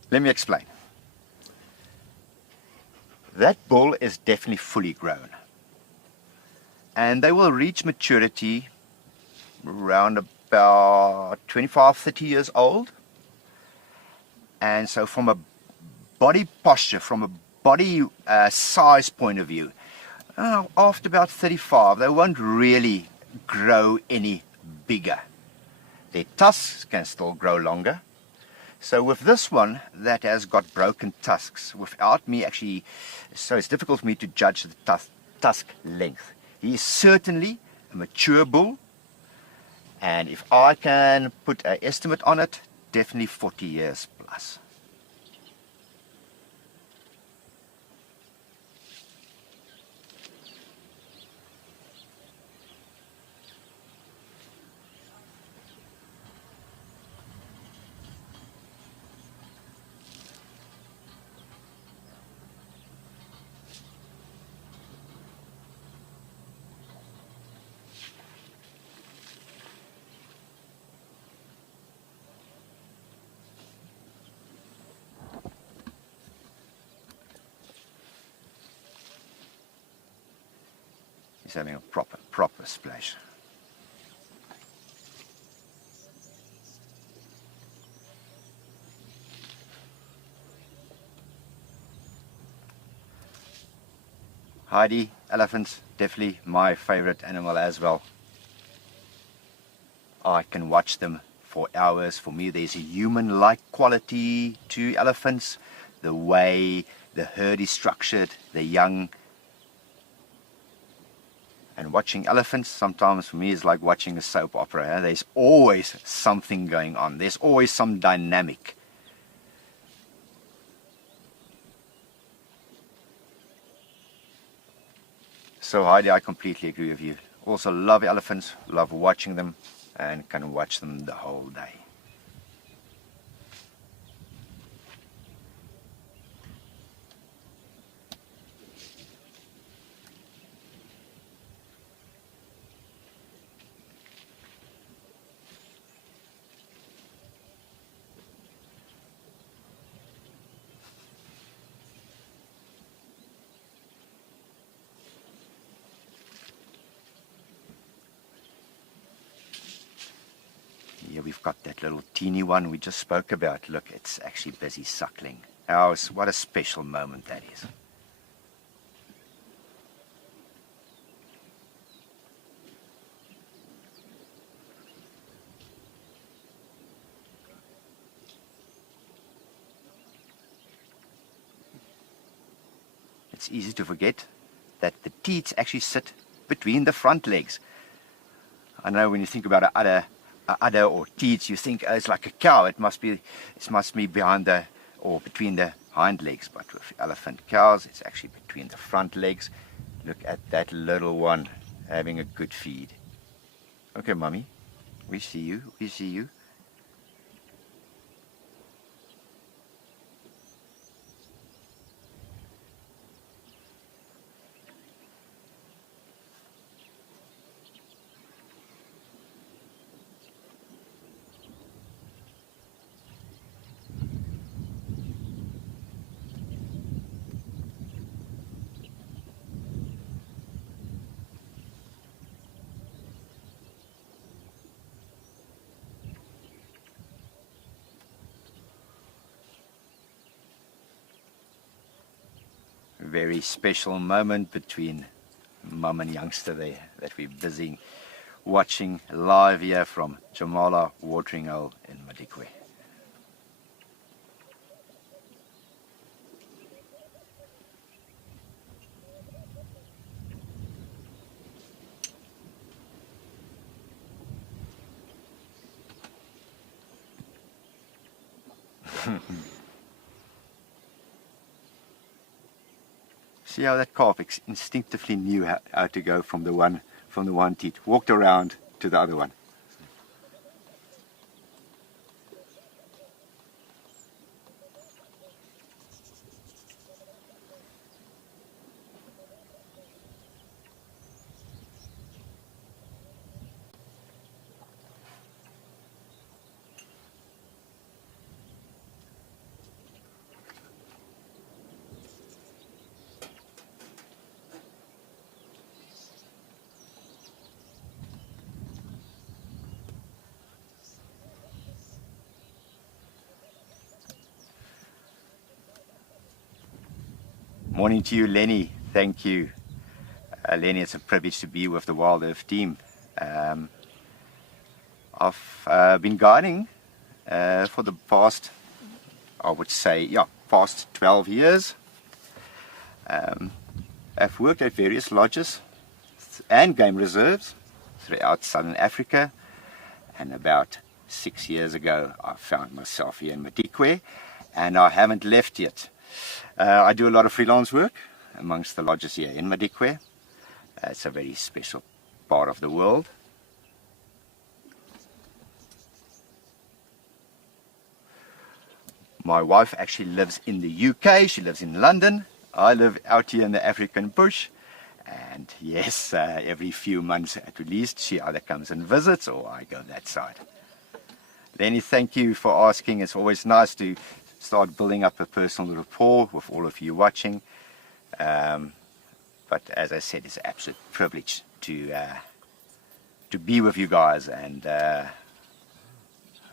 Let me explain. That bull is definitely fully grown. And they will reach maturity around about 25, 30 years old. And so from a body posture, from a body size point of view, after about 35, they won't really grow any bigger. Their tusks can still grow longer. So with this one that has got broken tusks, without me actually, so it's difficult for me to judge the tusk length. He is certainly a mature bull, and if I can put an estimate on it, definitely 40 years plus. He's having a proper splash. Heidi, elephants, definitely my favorite animal as well. I can watch them for hours. For me, there's a human-like quality to elephants. The way the herd is structured, the young. And watching elephants sometimes for me is like watching a soap opera. There's always something going on. There's always some dynamic. So Heidi, I completely agree with you. Also love elephants, love watching them, and can watch them the whole day. Here we've got that little teeny one we just spoke about. Look, it's actually busy suckling. Oh, what a special moment that is. It's easy to forget that the teats actually sit between the front legs. I know when you think about a udder or teats, you think, oh, it's like a cow. It must be behind or between the hind legs. But with elephant cows, it's actually between the front legs. Look at that little one having a good feed. Okay, Mummy, we see you. We see you. Very special moment between mum and youngster there that we're busy watching live here from Jamala Watering Hole in Madikwe. See how that calf instinctively knew how to go from the one teat, walked around to the other one. Morning to you, Lenny. Thank you. Lenny, it's a privilege to be with the Wild Earth team. I've been guiding for the past, I would say, past 12 years. I've worked at various lodges and game reserves throughout Southern Africa, and about 6 years ago I found myself here in Madikwe, and I haven't left yet. I do a lot of freelance work amongst the lodges here in Madikwe. It's a very special part of the world. My wife actually lives in the UK. She lives in London. I live out here in the African bush. And yes, every few months at least, she either comes and visits or I go that side. Lenny, thank you for asking. It's always nice to start building up a personal rapport with all of you watching. But as I said, it's an absolute privilege to be with you guys, and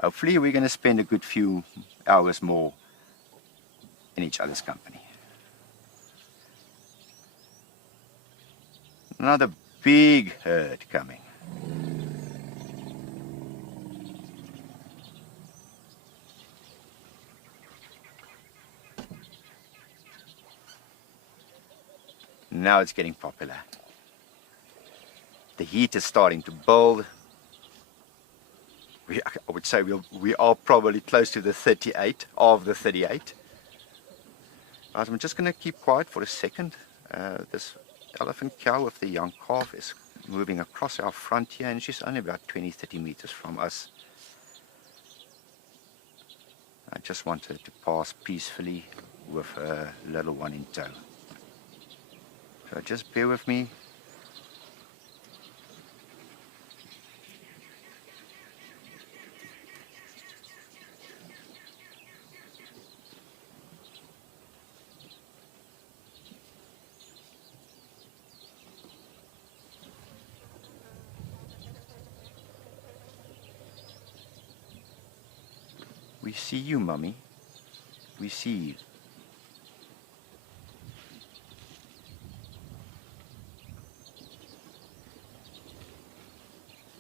hopefully we're going to spend a good few hours more in each other's company. Another big herd coming. Now it's getting popular. The heat is starting to build. I would say we are probably close to the 38 of the 38. Right, I'm just going to keep quiet for a second. This elephant cow with the young calf is moving across our front here, and she's only about 20-30 meters from us. I just want her to pass peacefully with her little one in tow. So just bear with me. We see you, Mummy. We see you.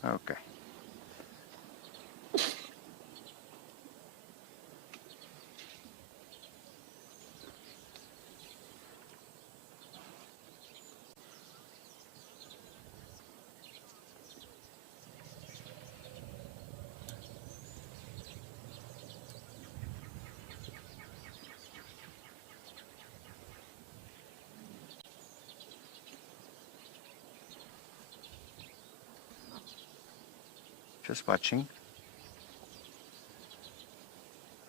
Okay. Just watching.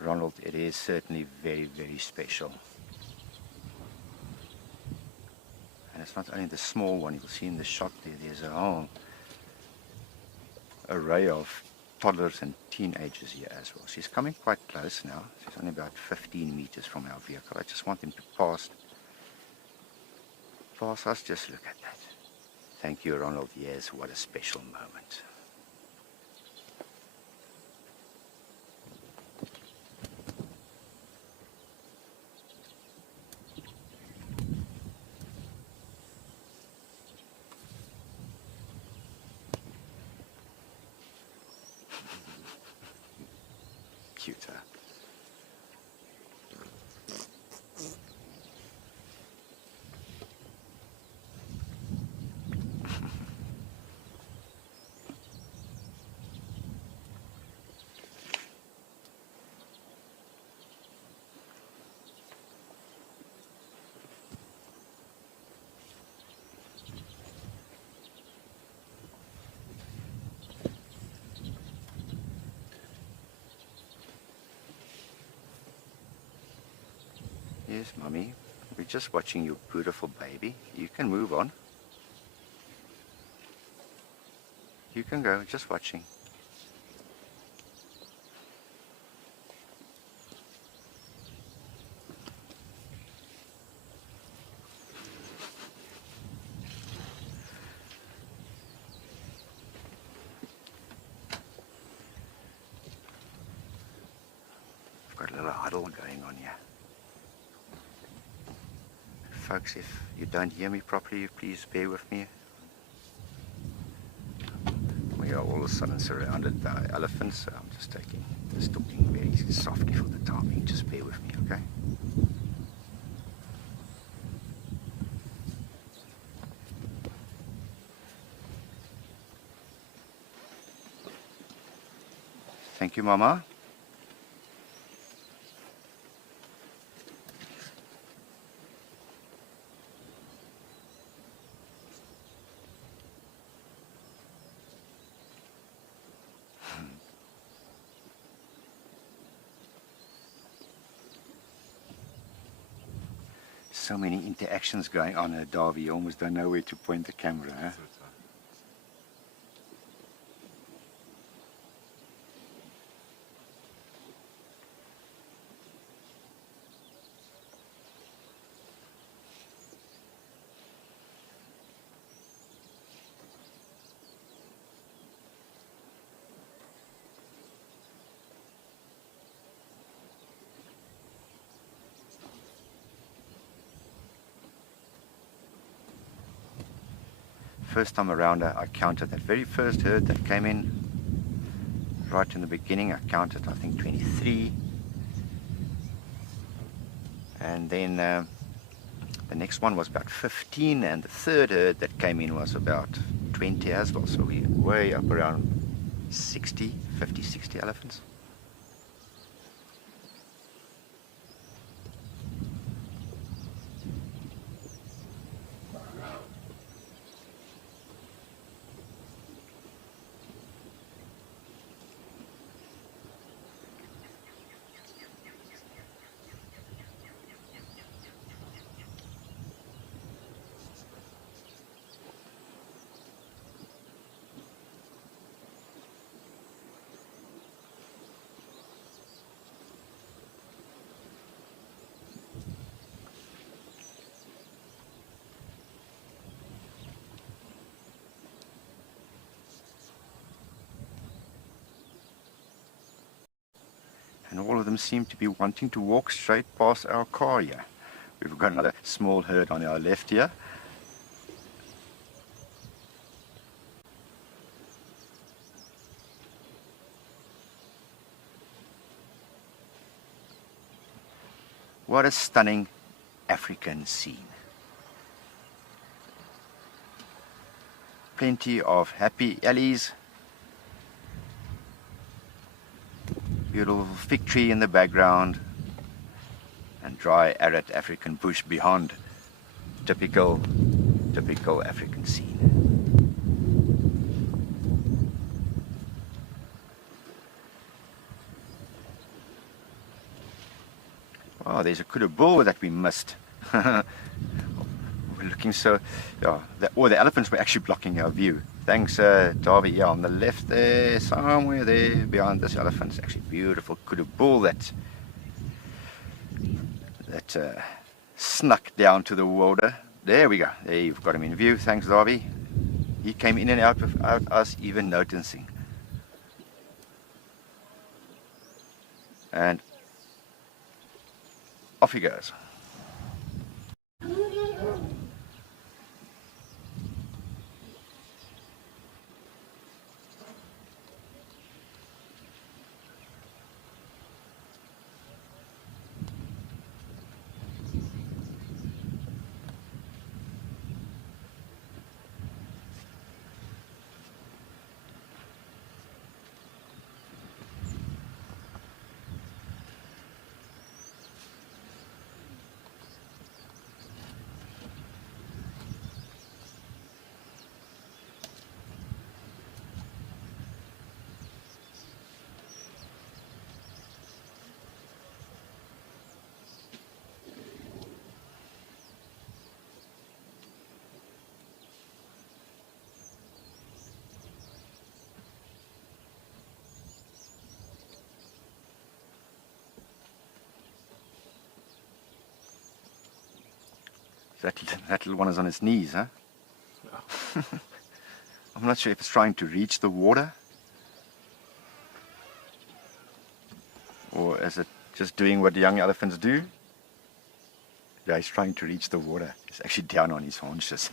Ronald, it is certainly very, very special. And it's not only the small one. You'll see in the shot there's a whole array of toddlers and teenagers here as well. She's coming quite close now. She's only about 15 meters from our vehicle. I just want them to pass us. Just look at that. Thank you, Ronald. Yes, what a special moment. Cute, huh? Yes, Mummy. We're just watching your beautiful baby. You can move on. You can go, just watching. We've got a little huddle going on here. Folks, if you don't hear me properly, please bear with me. We are all of a sudden surrounded by elephants, so I'm just talking very softly for the time being. Just bear with me, okay? Thank you, Mama. So many interactions going on at Derby, you almost don't know where to point the camera, huh? First time around, I counted that very first herd that came in right in the beginning. I counted, I think, 23. And then the next one was about 15, and the third herd that came in was about 20 as well. So we're way up around 50, 60 elephants. And all of them seem to be wanting to walk straight past our car here. We've got another small herd on our left here. What a stunning African scene. Plenty of happy ellies. Beautiful fig tree in the background, and dry, arid African bush behind. Typical African scene. Oh, there's a kudu bull that we missed. We're looking so... Yeah, the elephants were actually blocking our view. Thanks, Darby. Yeah, on the left there, somewhere there, behind this elephant, is actually beautiful kudu bull that snuck down to the water. There we go. There, you've got him in view. Thanks, Darby. He came in and out without us even noticing. And off he goes. That little one is on its knees, huh? Yeah. I'm not sure if it's trying to reach the water, or is it just doing what the young elephants do? Yeah, he's trying to reach the water. He's actually down on his haunches.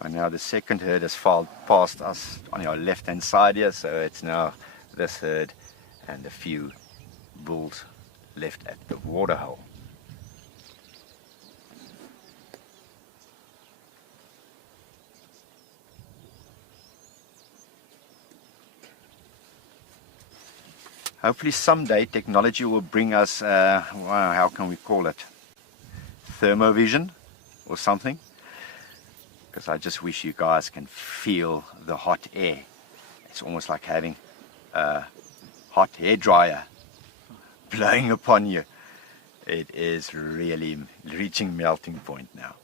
By now the second herd has filed past us on our left-hand side here, so it's now this herd and a few bulls left at the waterhole. Hopefully someday technology will bring us, how can we call it, thermovision or something. Because I just wish you guys can feel the hot air. It's almost like having a hot hair dryer blowing upon you. It is really reaching melting point now.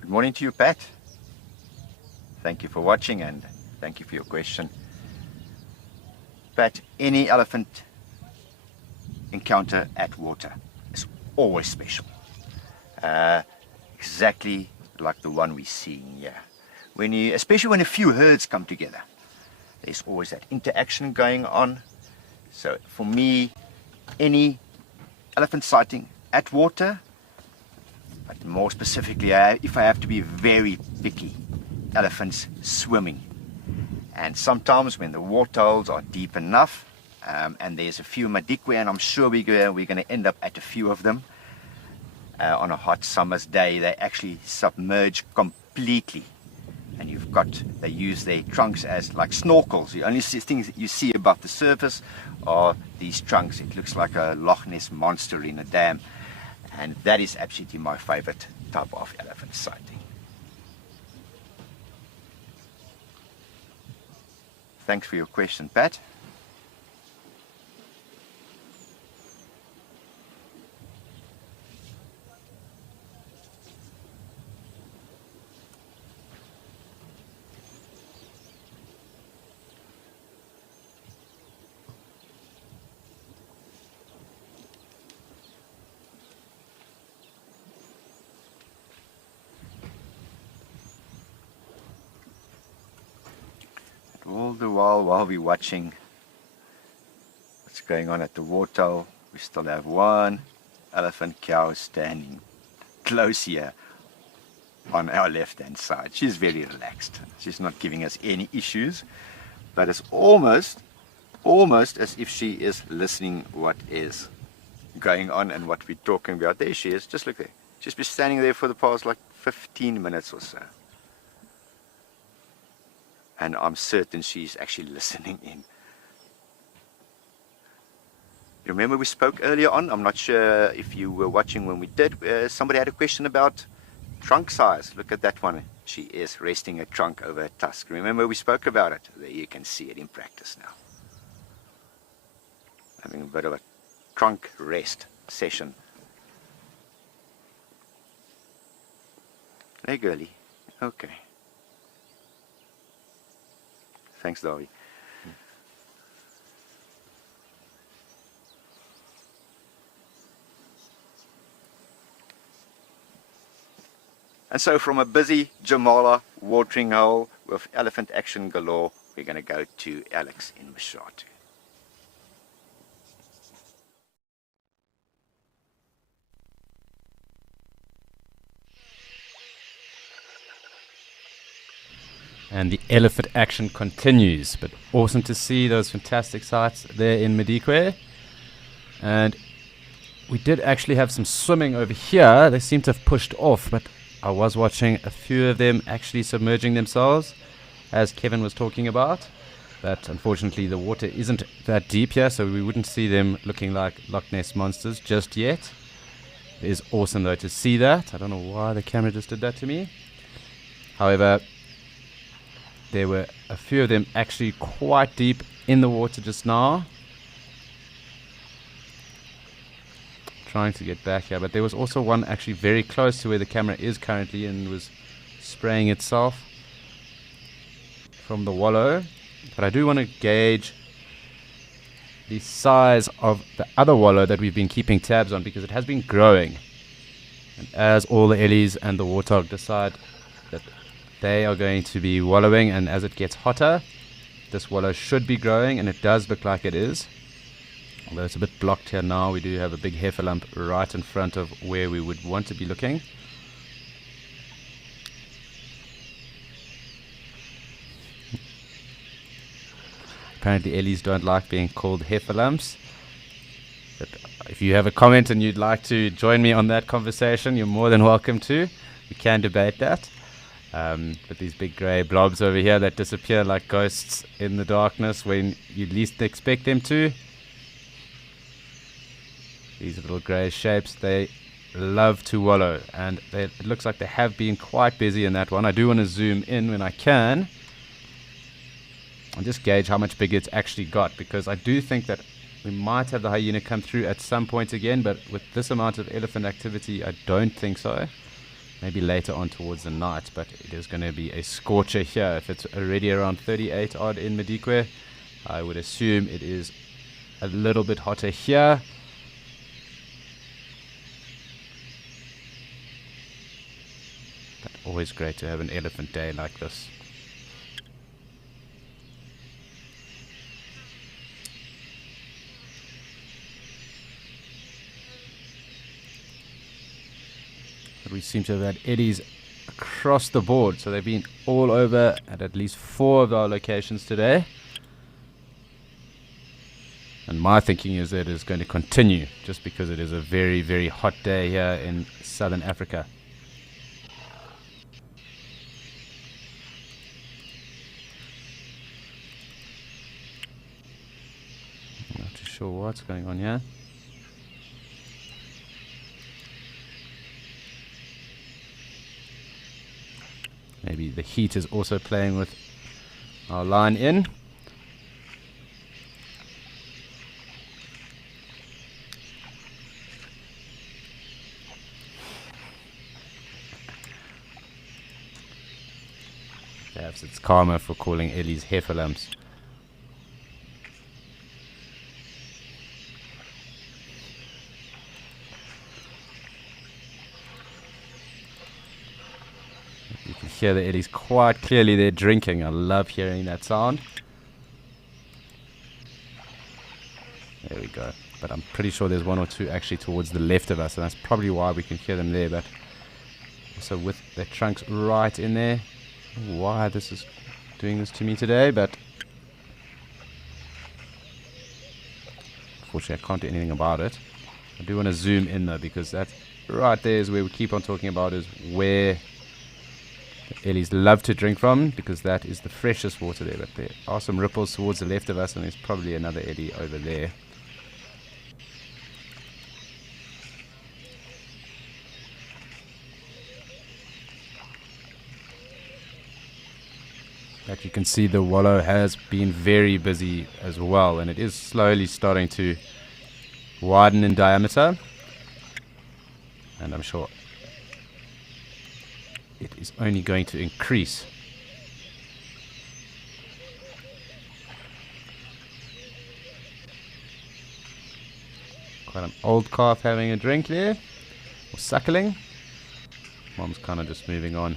Good morning to you, Pat. Thank you for watching and thank you for your question. Pat, any elephant encounter at water is always special. Exactly like the one we're seeing here. Especially when a few herds come together, there's always that interaction going on. So for me, any elephant sighting at water, but more specifically, if I have to be very picky, elephants swimming. And sometimes when the waterholes are deep enough, and there's a few Madikwe, and I'm sure we're going to end up at a few of them, on a hot summer's day, they actually submerge completely. And they use their trunks as like snorkels. The only things that you see above the surface are these trunks. It looks like a Loch Ness monster in a dam. And that is absolutely my favorite type of elephant sighting. Thanks for your question, Pat. all the while we're watching what's going on at the waterhole, we still have one elephant cow standing close here on our left hand side. She's very relaxed. She's not giving us any issues, but it's almost as if she is listening what is going on and what we're talking about. There she is, just look there. She's been standing there for the past like 15 minutes or so. And I'm certain she's actually listening in. You remember we spoke earlier on? I'm not sure if you were watching when we did. Somebody had a question about trunk size. Look at that one. She is resting her trunk over her tusk. Remember we spoke about it? There you can see it in practice now. Having a bit of a trunk rest session. Hey girlie. Okay. Thanks, Darby. And so from a busy Jamala watering hole with elephant action galore, we're going to go to Alex in Mashatu. And the elephant action continues, but awesome to see those fantastic sights there in Madikwe. And we did actually have some swimming over here. They seem to have pushed off, but I was watching a few of them actually submerging themselves, as Kevin was talking about. But unfortunately the water isn't that deep here, so we wouldn't see them looking like Loch Ness monsters just yet. It is awesome though to see that. I don't know why the camera just did that to me. However, there were a few of them actually quite deep in the water just now. Trying to get back here, but there was also one actually very close to where the camera is currently and was spraying itself from the wallow. But I do want to gauge the size of the other wallow that we've been keeping tabs on, because it has been growing. And as all the ellies and the warthog decide that they are going to be wallowing, and as it gets hotter, this wallow should be growing, and it does look like it is. Although it's a bit blocked here now, we do have a big heifer lump right in front of where we would want to be looking. Apparently ellies don't like being called heifer lumps. But if you have a comment and you'd like to join me on that conversation, you're more than welcome to. We can debate that. But these big grey blobs over here that disappear like ghosts in the darkness when you least expect them to. These little grey shapes, they love to wallow, and it looks like they have been quite busy in that one. I do want to zoom in when I can and just gauge how much bigger it's actually got, because I do think that we might have the hyena come through at some point again, but with this amount of elephant activity, I don't think so. Maybe later on towards the night, but it is going to be a scorcher here. If it's already around 38 odd in Madikwe, I would assume it is a little bit hotter here. But always great to have an elephant day like this. We seem to have had eddies across the board, so they've been all over at least 4 of our locations today. And my thinking is that it's going to continue, just because it is a very, very hot day here in southern Africa. I'm not too sure what's going on here. Maybe the heat is also playing with our line in. Perhaps it's karma for calling ellies heifer lumps. You can hear the ellies quite clearly. They're drinking. I love hearing that sound. go. But I'm pretty sure there's one or two actually towards the left of us, and that's probably why we can hear them there. But also with their trunks right in there. I don't know why this is doing this to me today, but unfortunately I can't do anything about it. I do want to zoom in though, because that right there is where we keep on talking about, is where the ellies love to drink from, because that is the freshest water there. But there are some ripples towards the left of us, and there's probably another ellie over there. But you can see the wallow has been very busy as well, and it is slowly starting to widen in diameter, and I'm sure it is only going to increase. Quite an old calf having a drink there, or suckling. Mom's kind of just moving on.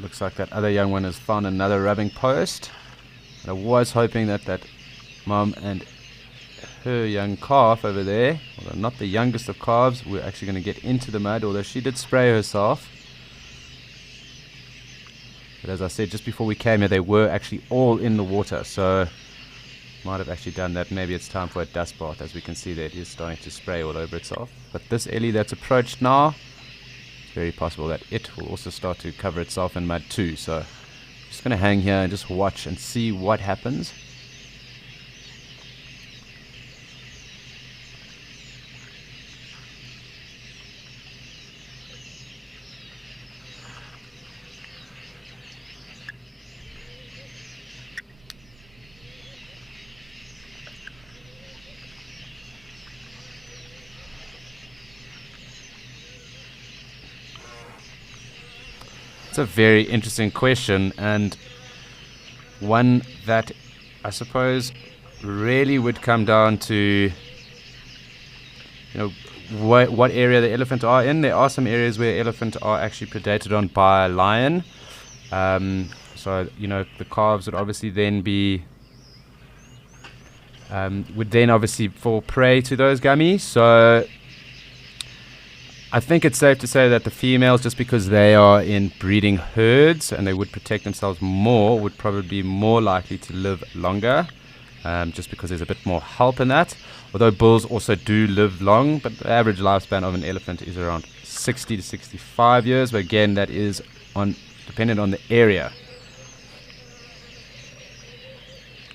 Looks like that other young one has found another rubbing post. And I was hoping that that mum and her young calf over there, although not the youngest of calves, were actually going to get into the mud, although she did spray herself. But as I said, just before we came here, they were actually all in the water, so might have actually done that. Maybe it's time for a dust bath. As we can see there, it is starting to spray all over itself. But this ellie that's approached now, it's very possible that it will also start to cover itself in mud too. So I'm just going to hang here and just watch and see what happens. a very interesting question, and one that I suppose really would come down to, what area the elephant are in. There are some areas where elephant are actually predated on by a lion. So, the calves would obviously then be fall prey to those gummies. So I think it's safe to say that the females, just because they are in breeding herds and they would protect themselves more, would probably be more likely to live longer, just because there's a bit more help in that. Although bulls also do live long, but the average lifespan of an elephant is around 60 to 65 years. But again, that is dependent on the area.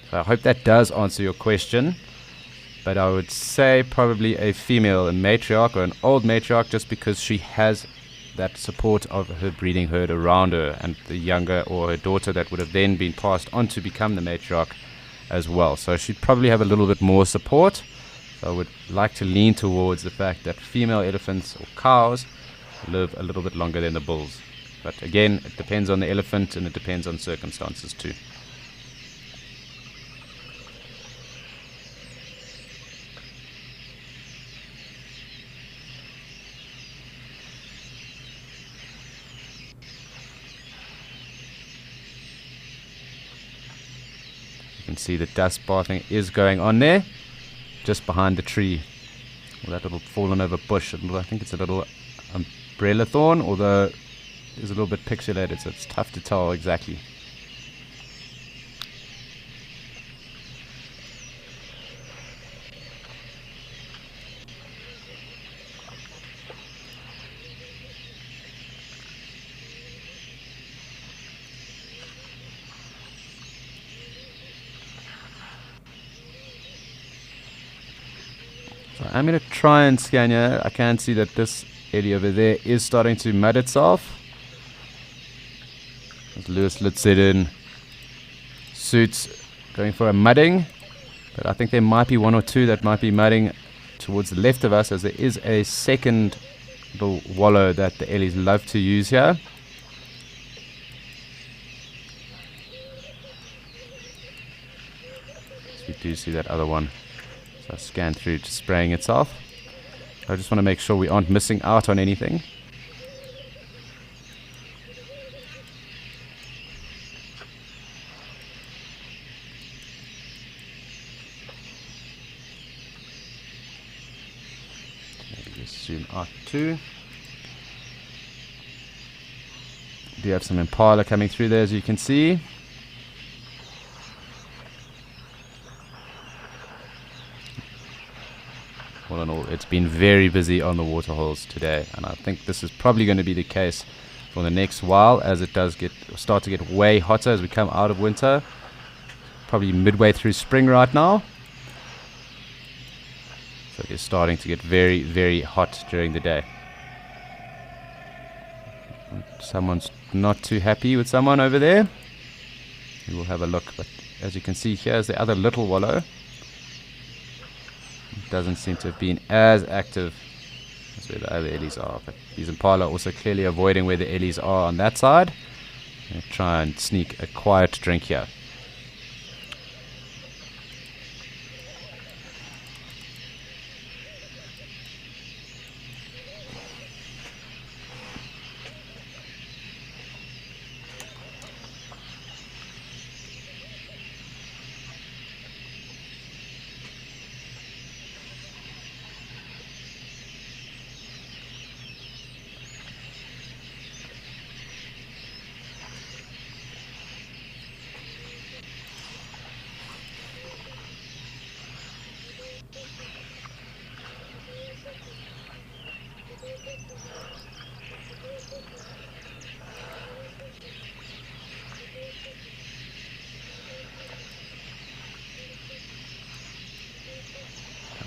So I hope that does answer your question. But I would say probably a female, a matriarch or an old matriarch, just because she has that support of her breeding herd around her, and the younger or her daughter that would have then been passed on to become the matriarch as well. So she'd probably have a little bit more support. So I would like to lean towards the fact that female elephants or cows live a little bit longer than the bulls. But again, it depends on the elephant and it depends on circumstances too. You can see the dust bathing is going on there, just behind the tree, or that little fallen over bush. I think it's a little umbrella thorn, although it's a little bit pixelated, so it's tough to tell exactly. So I'm going to try and scan here. I can see that this area over there is starting to mud itself. There's Lewis Litzed in suits going for a mudding. But I think there might be one or two that might be mudding towards the left of us, as there is a second little wallow that the Ellies love to use here. So we do see that other one. So I scan through, just spraying itself. I just want to make sure we aren't missing out on anything. Maybe just zoom out too. We do have some impala coming through there, as you can see. All in all, it's been very busy on the waterholes today, and I think this is probably going to be the case for the next while, as it does start to get way hotter as we come out of winter. Probably midway through spring right now. So it is starting to get very, very hot during the day. Someone's not too happy with someone over there. We will have a look, but as you can see, here's the other little wallow. Doesn't seem to have been as active as where the other Ellies are, but these impala are also clearly avoiding where the Ellies are on that side. Try and sneak a quiet drink here.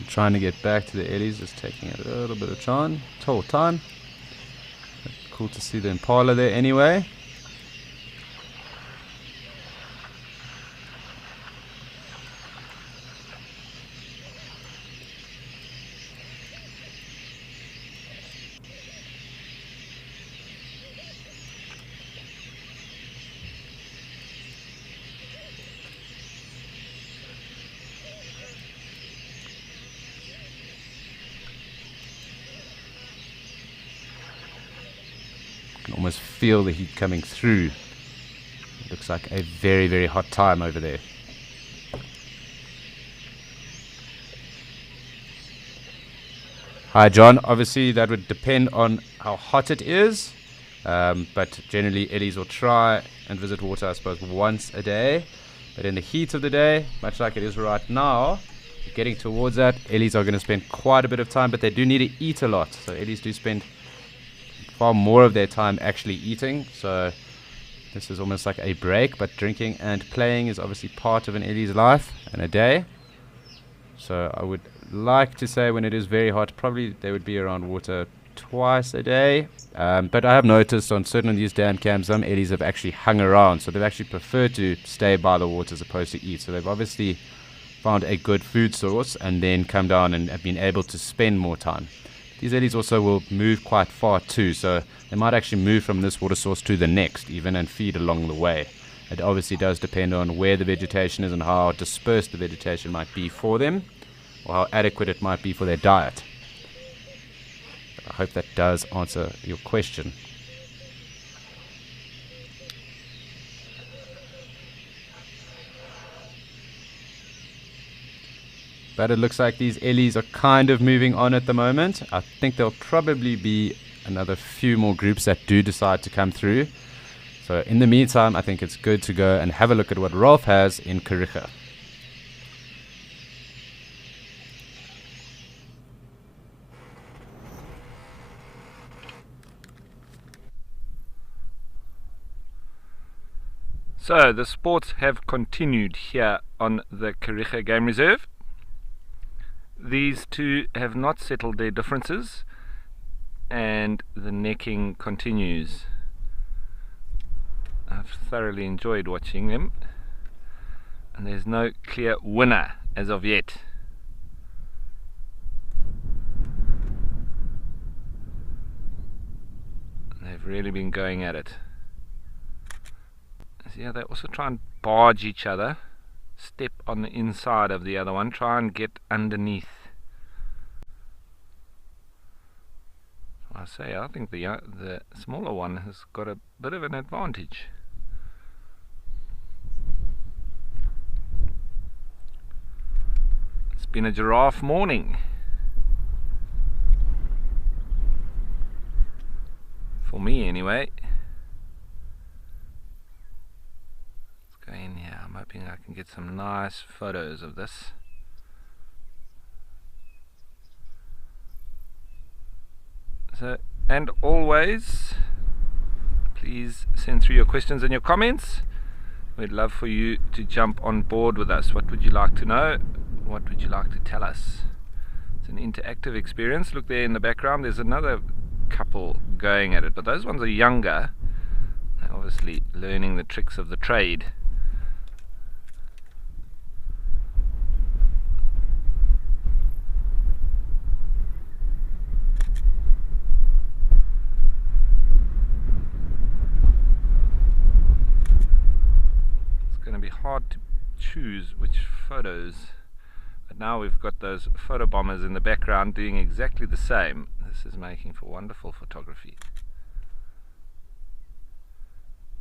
Trying to get back to the Ellies, just taking a little bit of time. Cool to see the impala there anyway. almost feel the heat coming through. It looks like a very, very hot time over there. Hi John, obviously that would depend on how hot it is, but generally Ellies will try and visit water, I suppose, once a day. But in the heat of the day, much like it is right now, getting towards that, Ellies are going to spend quite a bit of time, but they do need to eat a lot. So Ellies do spend far more of their time actually eating. So this is almost like a break, but drinking and playing is obviously part of an Ellie's life and a day. So I would like to say when it is very hot, probably they would be around water twice a day. But I have noticed on certain of these dam camps, some Ellies have actually hung around. So they've actually preferred to stay by the water as opposed to eat. So they've obviously found a good food source and then come down and have been able to spend more time. These Ellies also will move quite far too. So they might actually move from this water source to the next even and feed along the way. It obviously does depend on where the vegetation is and how dispersed the vegetation might be for them, or how adequate it might be for their diet. I hope that does answer your question. But it looks like these Ellies are kind of moving on at the moment. I think there'll probably be another few more groups that do decide to come through. So in the meantime, I think it's good to go and have a look at what Rolf has in Kariga. So the sports have continued here on the Kariga Game Reserve. These two have not settled their differences and the necking continues. I've thoroughly enjoyed watching them, and there's no clear winner as of yet. They've really been going at it. So yeah, they also try and barge each other, step on the inside of the other one, try and get underneath. I think the smaller one has got a bit of an advantage. It's been a giraffe morning. For me anyway. Let's go in here. I'm hoping I can get some nice photos of this. So, and always, please send through your questions and your comments. We'd love for you to jump on board with us. What would you like to know? What would you like to tell us? It's an interactive experience. Look there in the background, there's another couple going at it, but those ones are younger. They're obviously learning the tricks of the trade. Be hard to choose which photos, but now we've got those photo bombers in the background doing exactly the same. This is making for wonderful photography.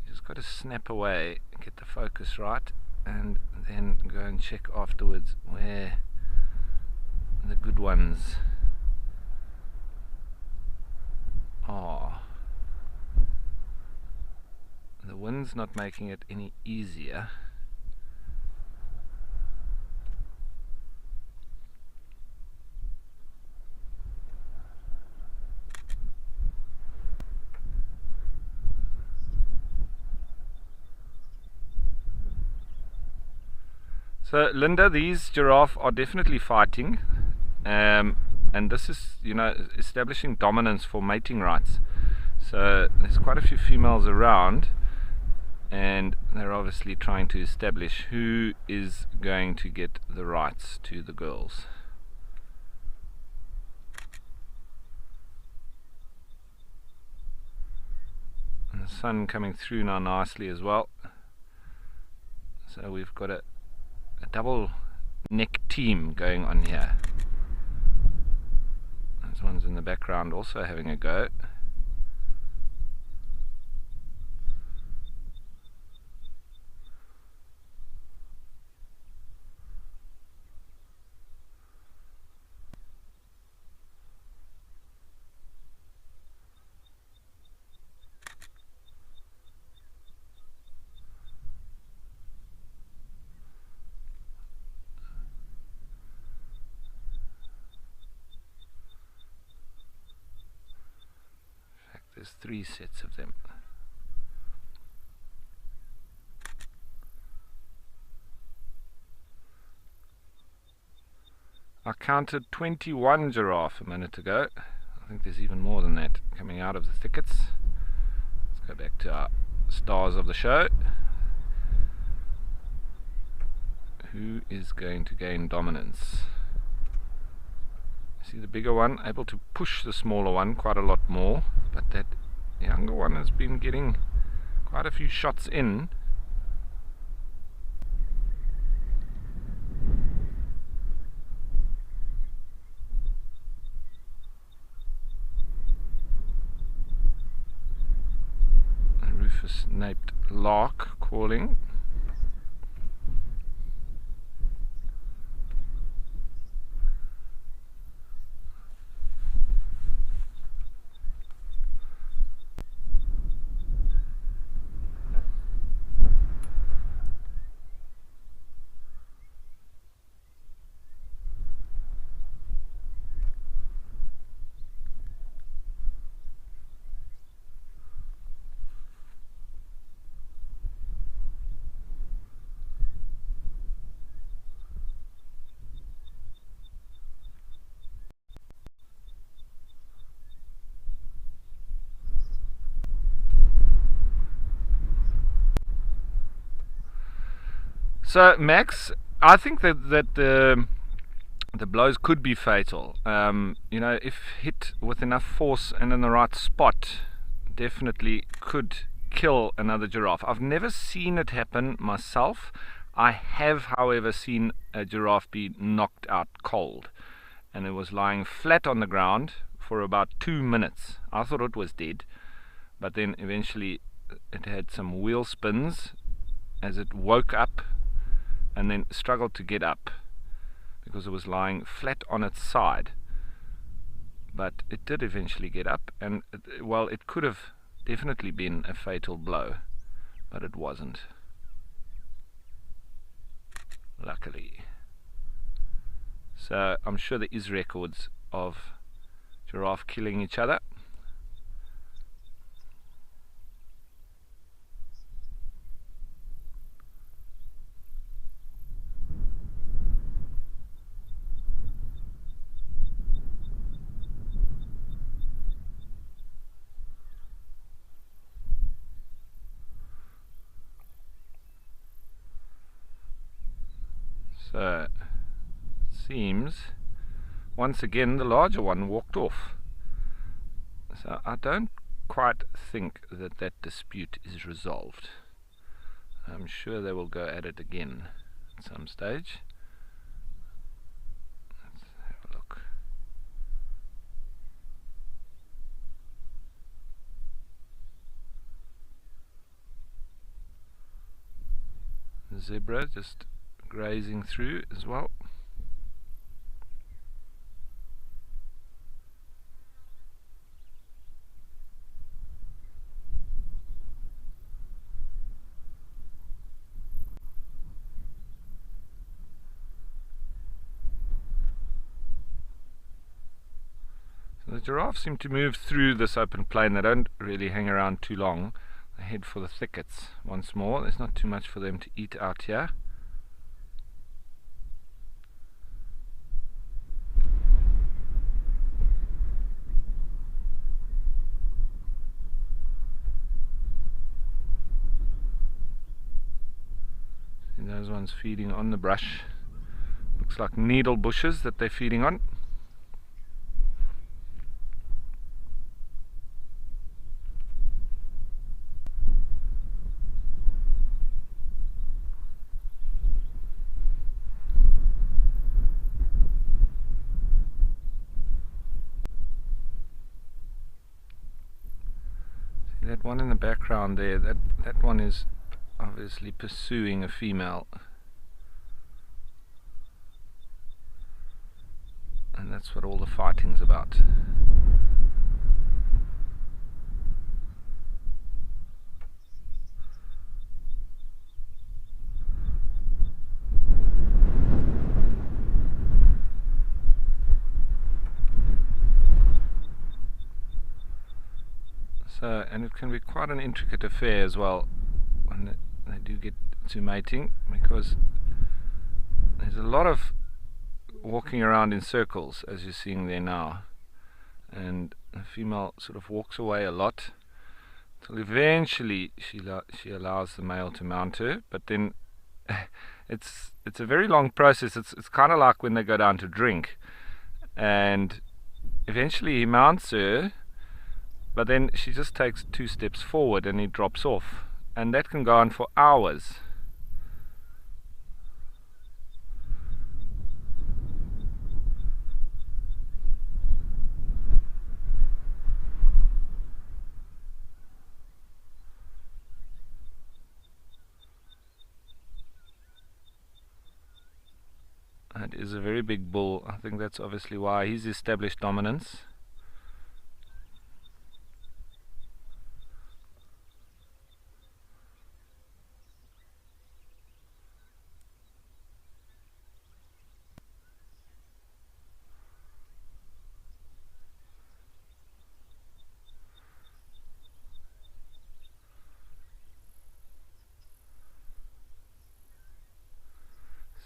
You just got to snap away, get the focus right, and then go and check afterwards where the good ones are. The wind's not making it any easier. So Linda, these giraffe are definitely fighting, and this is, establishing dominance for mating rights. So there's quite a few females around, and they're obviously trying to establish who is going to get the rights to the girls. And the sun coming through now nicely as well. So we've got a double neck team going on here. Those ones in the background also having a go. There's 3 sets of them. I counted 21 giraffe a minute ago. I think there's even more than that coming out of the thickets. Let's go back to our stars of the show. Who is going to gain dominance? See the bigger one able to push the smaller one quite a lot more, but that younger one has been getting quite a few shots in. A rufous-naped lark calling. So Max, I think that the blows could be fatal. You know, if hit with enough force and in the right spot, definitely could kill another giraffe. I've never seen it happen myself. I have, however, seen a giraffe be knocked out cold, and it was lying flat on the ground for about 2 minutes. I thought it was dead, but then eventually it had some wheel spins as it woke up and then struggled to get up because it was lying flat on its side. But it did eventually get up, and well, it could have definitely been a fatal blow, but it wasn't, luckily. So I'm sure there is records of giraffe killing each other. So it seems once again the larger one walked off. So I don't quite think that that dispute is resolved. I'm sure they will go at it again at some stage. Let's have a look. The zebra just grazing through as well. So the giraffes seem to move through this open plain. They don't really hang around too long. They head for the thickets once more. There's not too much for them to eat out here. Those ones feeding on the brush. Looks like needle bushes that they're feeding on. See that one in the background there? That one is obviously pursuing a female, and that's what all the fighting's about. So, and it can be quite an intricate affair as well when they do get to mating, because there's a lot of walking around in circles, as you're seeing there now, and the female sort of walks away a lot till eventually she allows the male to mount her. But then it's a very long process. It's kind of like when they go down to drink, and eventually he mounts her, but then she just takes 2 steps forward and he drops off, and that can go on for hours. That is a very big bull. I think that's obviously why he's established dominance.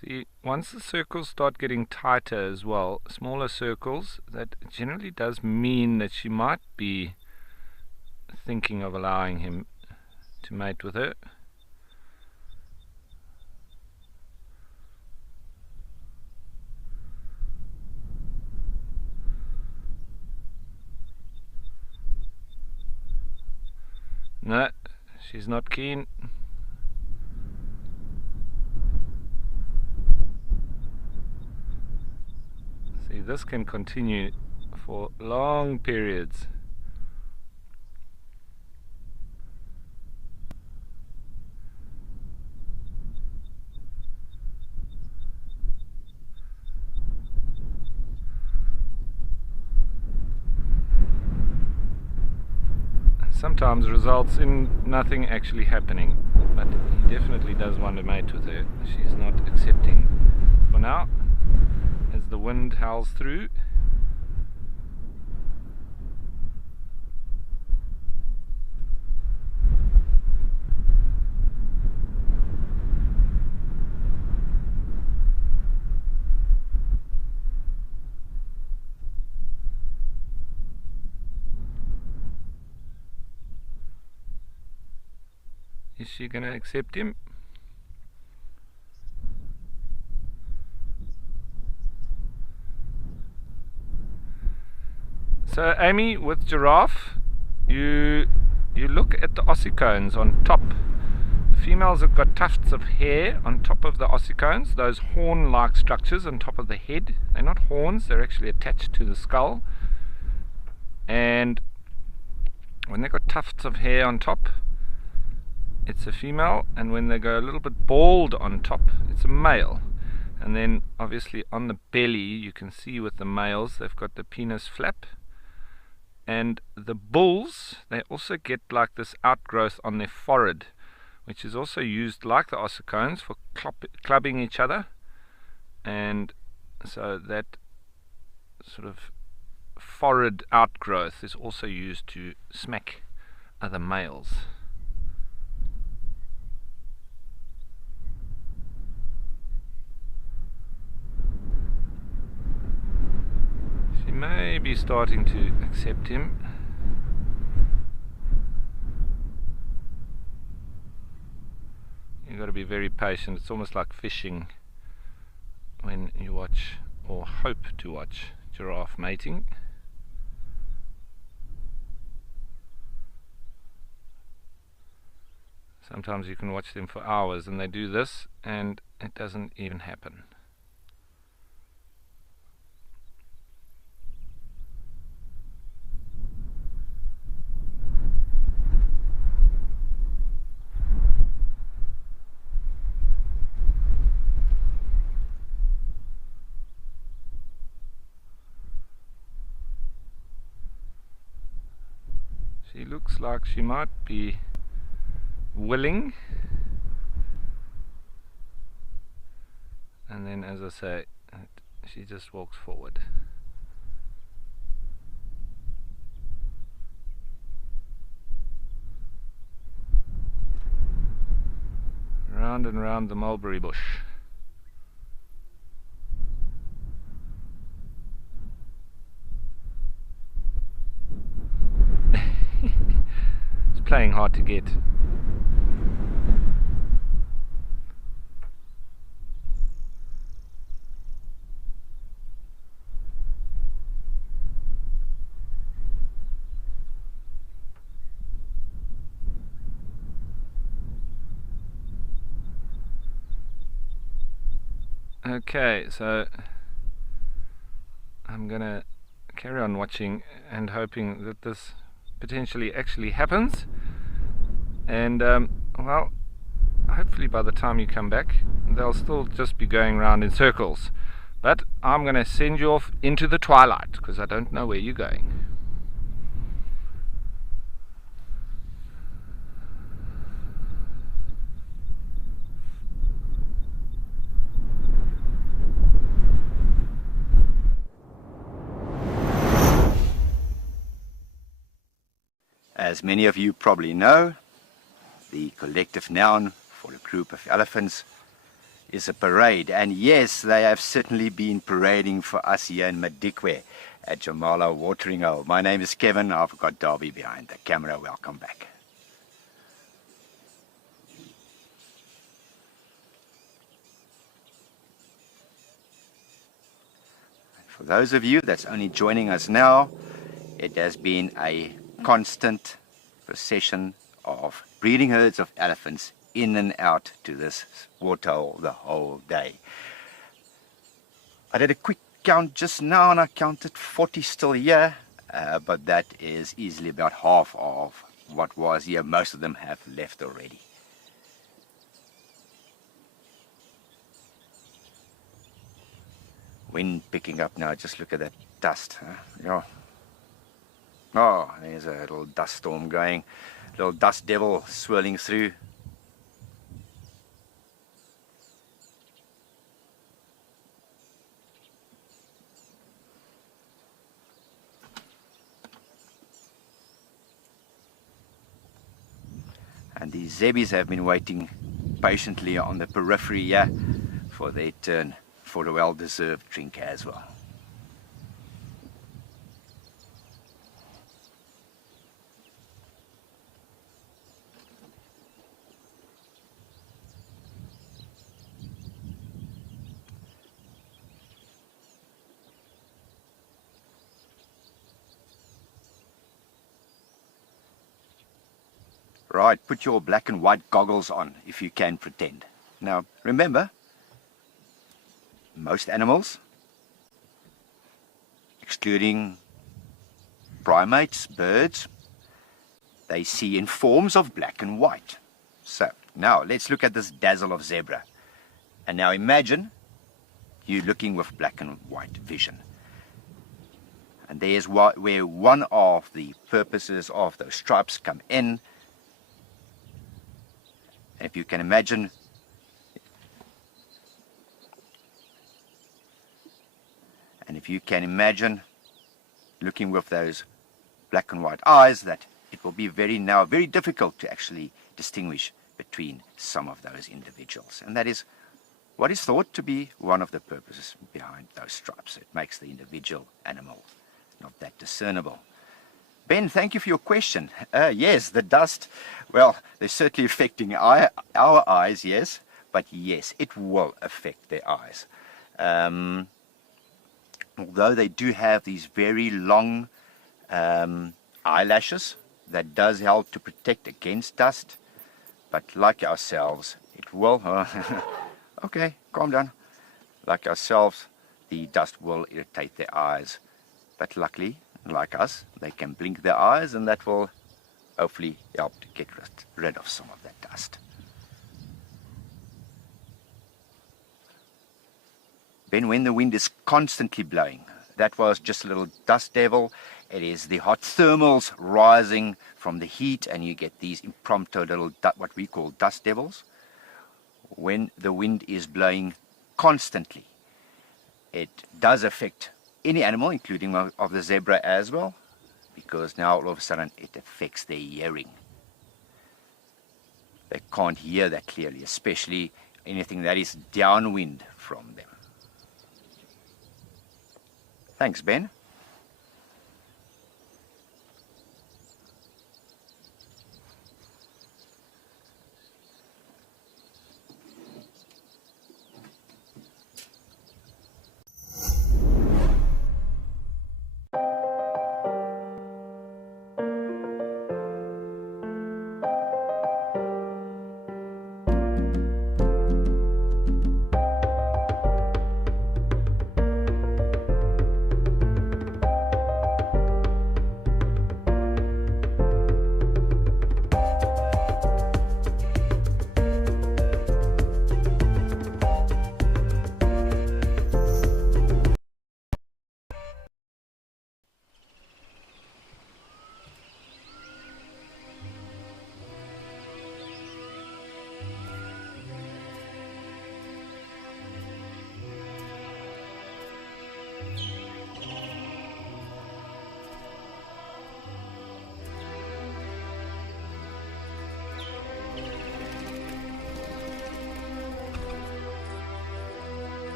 See, once the circles start getting tighter as well, smaller circles, that generally does mean that she might be thinking of allowing him to mate with her. No, she's not keen. See, this can continue for long periods. Sometimes results in nothing actually happening, but he definitely does want to mate with her. She's not accepting for now, as the wind howls through. Is she going to accept him? So Amy, with giraffe, you look at the ossicones on top. The females have got tufts of hair on top of the ossicones, those horn-like structures on top of the head. They're not horns, they're actually attached to the skull. And when they've got tufts of hair on top, it's a female, and when they go a little bit bald on top, it's a male. And then obviously on the belly, you can see with the males, they've got the penis flap. And the bulls, they also get like this outgrowth on their forehead, which is also used, like the ossicones, for clubbing each other. And so that sort of forehead outgrowth is also used to smack other males. She may be starting to accept him. You've got to be very patient. It's almost like fishing when you watch, or hope to watch, giraffe mating. Sometimes you can watch them for hours and they do this and it doesn't even happen. She looks like she might be willing, and then, as I say, she just walks forward. Round and round the mulberry bush. It's playing hard to get. Okay, so I'm gonna carry on watching and hoping that this potentially actually happens, and well, hopefully by the time you come back they'll still just be going round in circles, but I'm gonna send you off into the twilight because I don't know where you're going. As many of you probably know, the collective noun for a group of elephants is a parade. And yes, they have certainly been parading for us here in Madikwe at Jamala Watering Hole. My name is Kevin. I've got Darby behind the camera. Welcome back. For those of you that's only joining us now, it has been a constant procession of breeding herds of elephants in and out to this waterhole the whole day. I did a quick count just now and I counted 40 still here, but that is easily about half of what was here. Most of them have left already. Wind picking up now, just look at that dust. Huh? Yeah. Oh, there's a little dust storm going, little dust devil swirling through. And the zebbies have been waiting patiently on the periphery here for their turn for a well-deserved drink as well. Right, put your black and white goggles on if you can pretend. Now, remember, most animals, excluding primates, birds, they see in forms of black and white. So, now let's look at this dazzle of zebra. And now imagine you looking with black and white vision. And there's where one of the purposes of those stripes come in. And if you can imagine, looking with those black and white eyes, that it will be very difficult to actually distinguish between some of those individuals. And that is what is thought to be one of the purposes behind those stripes. It makes the individual animal not that discernible. Ben, thank you for your question. Yes, the dust, well, they're certainly affecting our eyes, yes, but yes, it will affect their eyes. Although they do have these very long eyelashes, that does help to protect against dust, but like ourselves, it will, okay, calm down. Like ourselves, the dust will irritate their eyes, but luckily, like us, they can blink their eyes, and that will hopefully help to get rid of some of that dust. Ben, when the wind is constantly blowing, that was just a little dust devil. It is the hot thermals rising from the heat, and you get these impromptu little, what we call dust devils. When the wind is blowing constantly, it does affect any animal, including of the zebra as well, because now all of a sudden it affects their hearing. they can't hear that clearly, especially anything that is downwind from them. Thanks, Ben.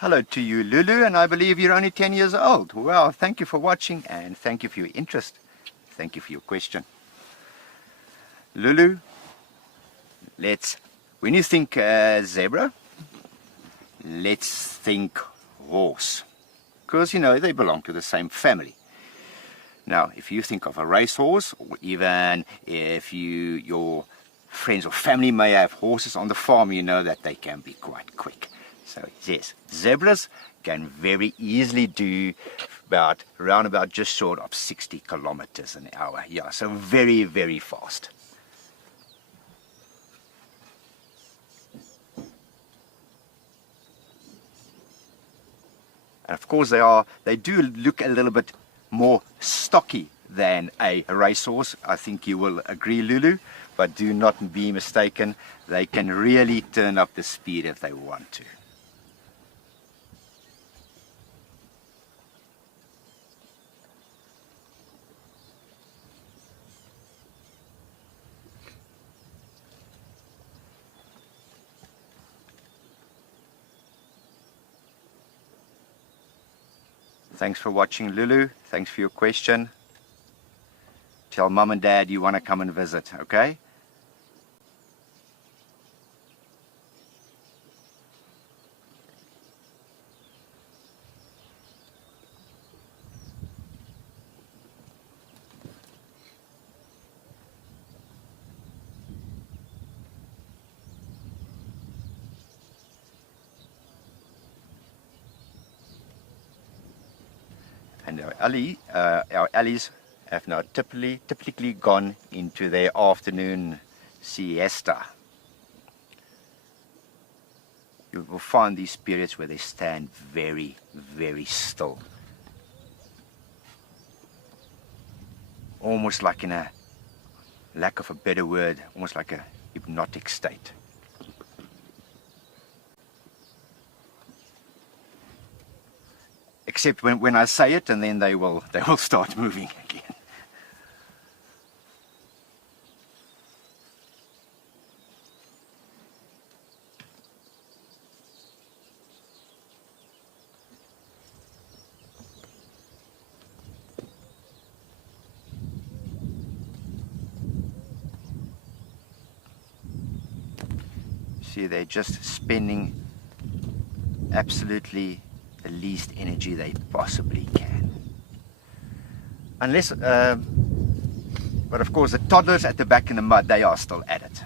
Hello to you, Lulu, and I believe you're only 10 years old. Well, thank you for watching, and thank you for your interest. Thank you for your question. Lulu, when you think zebra, let's think horse. Because, you know, they belong to the same family. Now, if you think of a racehorse, or even if your friends or family may have horses on the farm, you know that they can be quite quick. So yes, zebras can very easily do around about just short of 60 kilometers an hour. Yeah, so very, very fast. And of course they do look a little bit more stocky than a racehorse. I think you will agree, Lulu, but do not be mistaken. They can really turn up the speed if they want to. Thanks for watching, Lulu. Thanks for your question. Tell Mum and Dad you want to come and visit, okay? And our allies have now typically gone into their afternoon siesta. You will find these periods where they stand very, very still. Almost like, in a lack of a better word, almost like a hypnotic state. Except when I say it, and then they will start moving again. See, they're just spending absolutely the least energy they possibly can. Unless, but of course the toddlers at the back in the mud, they are still at it.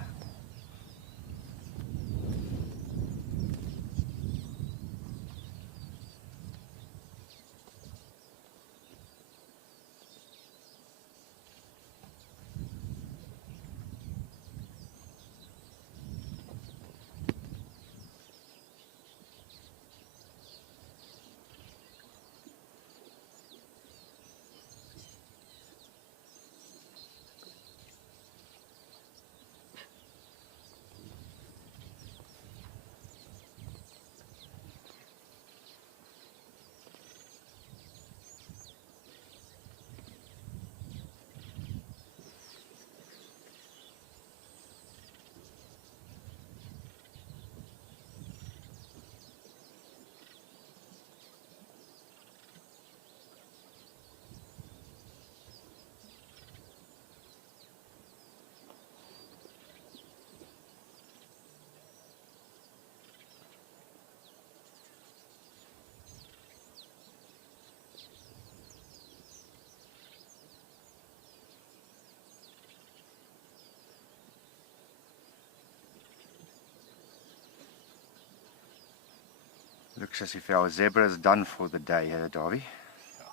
Looks as if our zebra is done for the day here, Darby.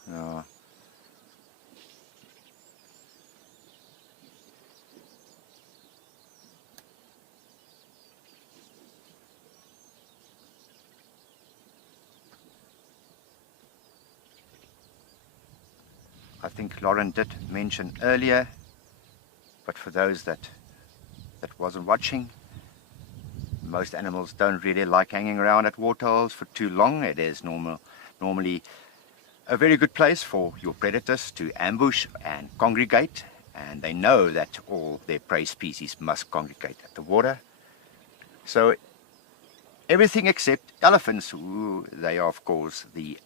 Yeah. I think Lauren did mention earlier, but for those that wasn't watching, most animals don't really like hanging around at waterholes for too long. It is normally a very good place for your predators to ambush and congregate, and they know that all their prey species must congregate at the water. So everything except elephants, they are of course the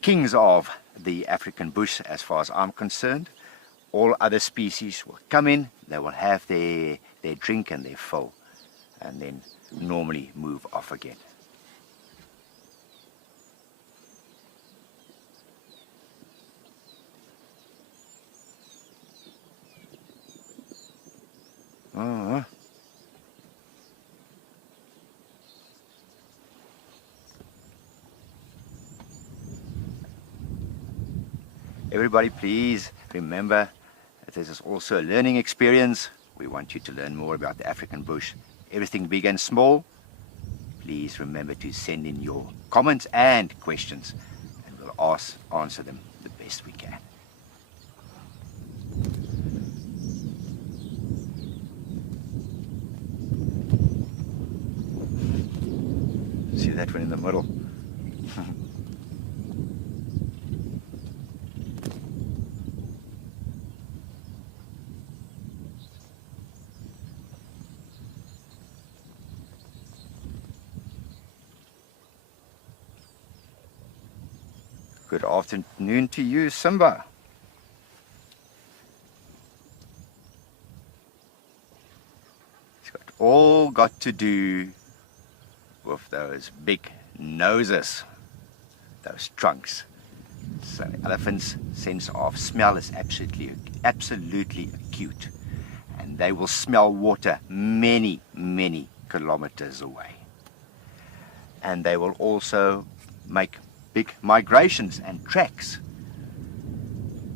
kings of the African bush as far as I'm concerned. All other species will come in, they will have their drink and their fill, and then normally move off again. Everybody, please remember that this is also a learning experience. We want you to learn more about the African bush. Everything big and small. Please remember to send in your comments and questions, and we'll answer them the best we can. See that one in the middle? Good afternoon to you, Simba. It's all got to do with those big noses, those trunks. So elephants' sense of smell is absolutely acute, and they will smell water many kilometers away. And they will also make big migrations and tracks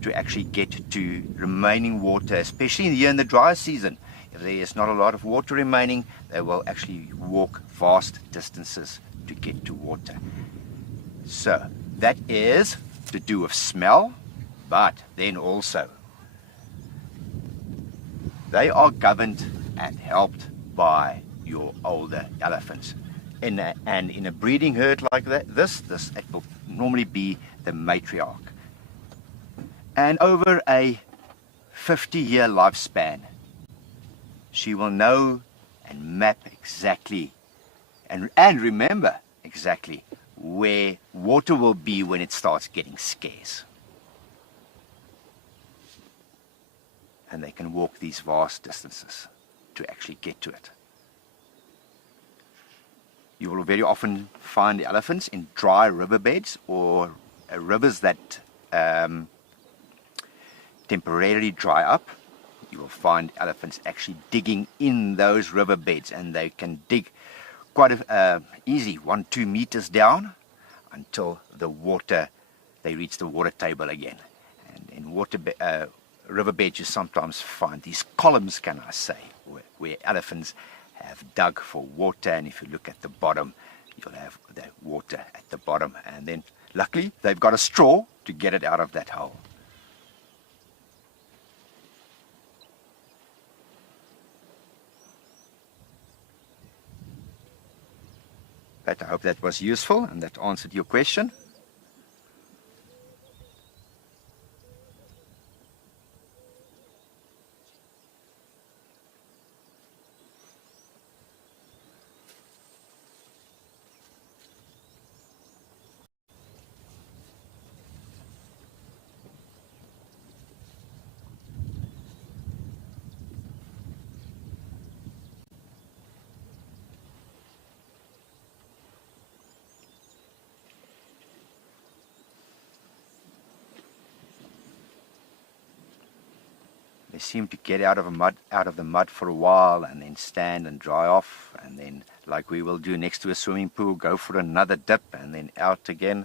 to actually get to remaining water, especially here in the dry season. If there is not a lot of water remaining, they will actually walk vast distances to get to water. So that is to do with smell, but then also they are governed and helped by your older elephants. And in a breeding herd like this it will normally be the matriarch. And over a 50-year lifespan, she will know and map exactly and remember exactly where water will be when it starts getting scarce. And they can walk these vast distances to actually get to it. You will very often find elephants in dry riverbeds or rivers that temporarily dry up. You will find elephants actually digging in those riverbeds, and they can dig quite easy, 1-2 meters down until they reach the water table again. And in riverbeds you sometimes find these columns, can I say, where elephants have dug for water, and if you look at the bottom, you'll have the water at the bottom, and then luckily they've got a straw to get it out of that hole. But I hope that was useful and that answered your question. They seem to get out of the mud for a while and then stand and dry off, and then, like we will do next to a swimming pool, go for another dip and then out again.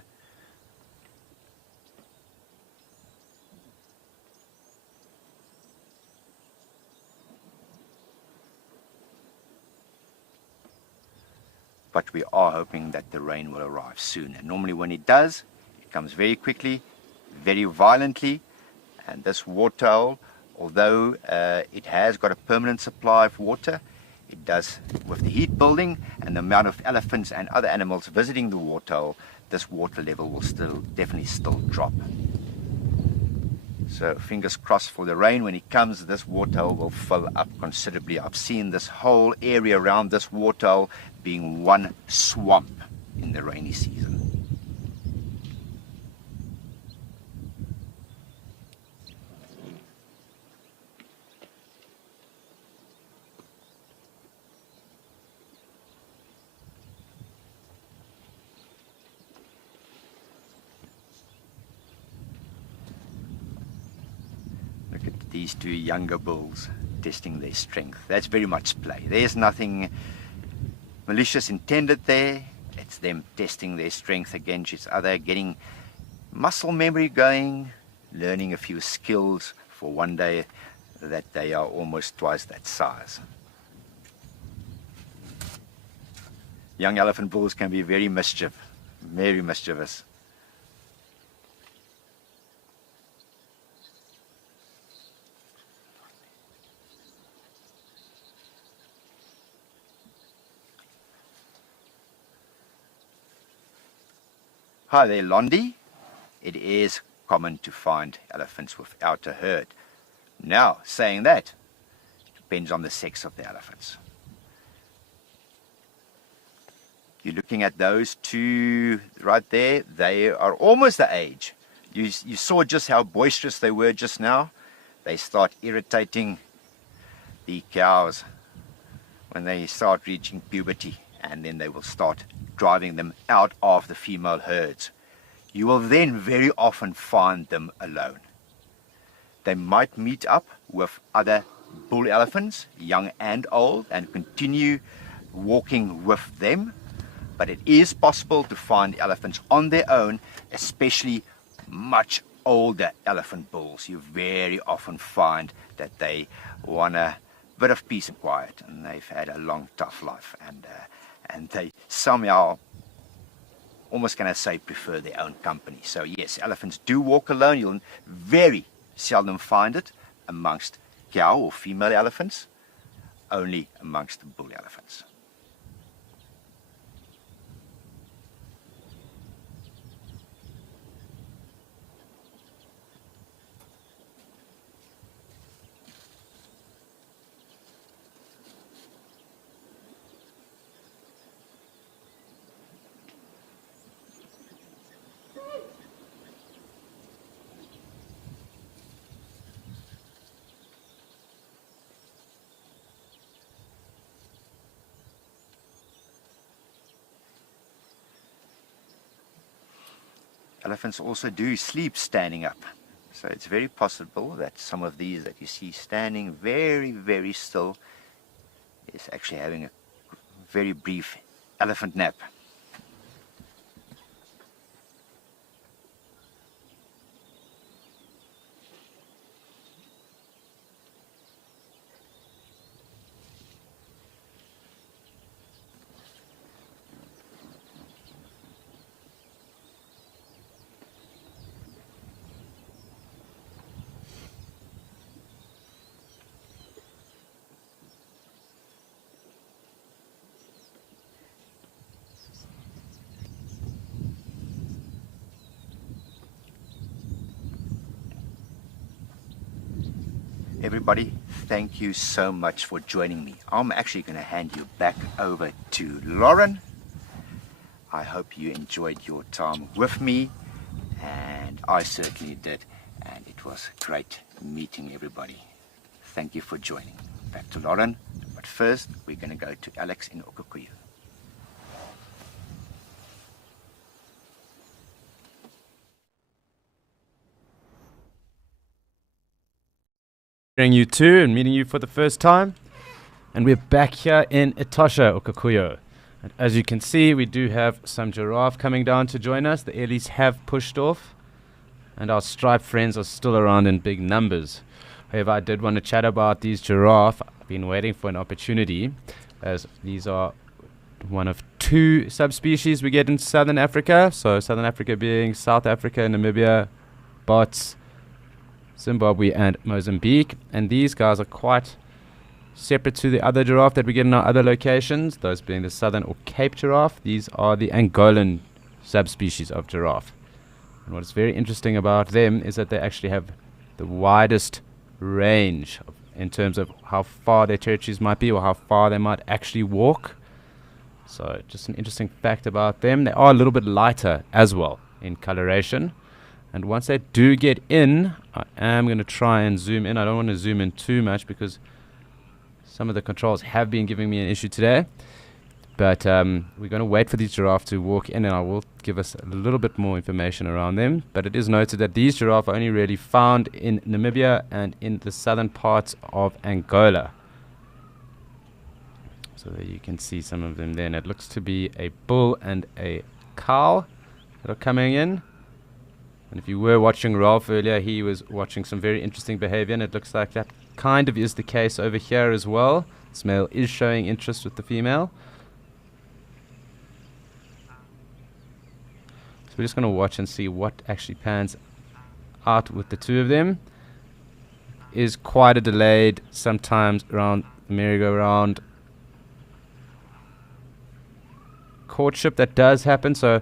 But we are hoping that the rain will arrive soon, and normally when it does, it comes very quickly, very violently, and this waterhole, although it has got a permanent supply of water, it does, with the heat building and the amount of elephants and other animals visiting the waterhole, this water level will definitely still drop. So fingers crossed for the rain. When it comes, this waterhole will fill up considerably. I've seen this whole area around this waterhole being one swamp in the rainy season. These two younger bulls testing their strength. That's very much play. There's nothing malicious intended there. It's them testing their strength against each other, getting muscle memory going, learning a few skills for one day that they are almost twice that size. Young elephant bulls can be very mischievous. Hi there, Londi. It is common to find elephants without a herd. Now, saying that, it depends on the sex of the elephants. You're looking at those two right there. They are almost the age. You saw just how boisterous they were just now. They start irritating the cows when they start reaching puberty, and then they will start driving them out of the female herds. You will then very often find them alone. They might meet up with other bull elephants, young and old, and continue walking with them, but it is possible to find elephants on their own, especially much older elephant bulls. You very often find that they want a bit of peace and quiet, and they've had a long, tough life, and they somehow, almost going to say, prefer their own company. So yes, elephants do walk alone. You'll very seldom find it amongst cow or female elephants, only amongst bull elephants. Elephants also do sleep standing up. So it's very possible that some of these that you see standing very, very still is actually having a very brief elephant nap. Everybody, thank you so much for joining me. I'm actually going to hand you back over to Lauren. I hope you enjoyed your time with me, and I certainly did, and it was great meeting everybody. Thank you for joining. Back to Lauren, but first we're going to go to Alex in Okikuyu. You too and meeting you for the first time, and we're back here in Etosha, Okikuyu. And as you can see, we do have some giraffe coming down to join us. The Ellies have pushed off, and our striped friends are still around in big numbers. However, I did want to chat about these giraffe. I've been waiting for an opportunity, as these are one of two subspecies we get in Southern Africa. So Southern Africa being South Africa, Namibia, Bots, Zimbabwe and Mozambique, and these guys are quite separate to the other giraffe that we get in our other locations, those being the southern or Cape giraffe. These are the Angolan subspecies of giraffe, and what's very interesting about them is that they actually have the widest range in terms of how far their territories might be or how far they might actually walk. So just an interesting fact about them. They are a little bit lighter as well in coloration. And once they do get in, I am going to try and zoom in. I don't want to zoom in too much because some of the controls have been giving me an issue today. But we're going to wait for these giraffe to walk in, and I will give us a little bit more information around them. But it is noted that these giraffe are only really found in Namibia and in the southern parts of Angola. So there you can see some of them there. And it looks to be a bull and a cow that are coming in. And if you were watching Ralph earlier, he was watching some very interesting behavior, and it looks like that kind of is the case over here as well. This male is showing interest with the female. So we're just going to watch and see what actually pans out with the two of them. Is quite a delayed, sometimes around the merry-go-round courtship that does happen, so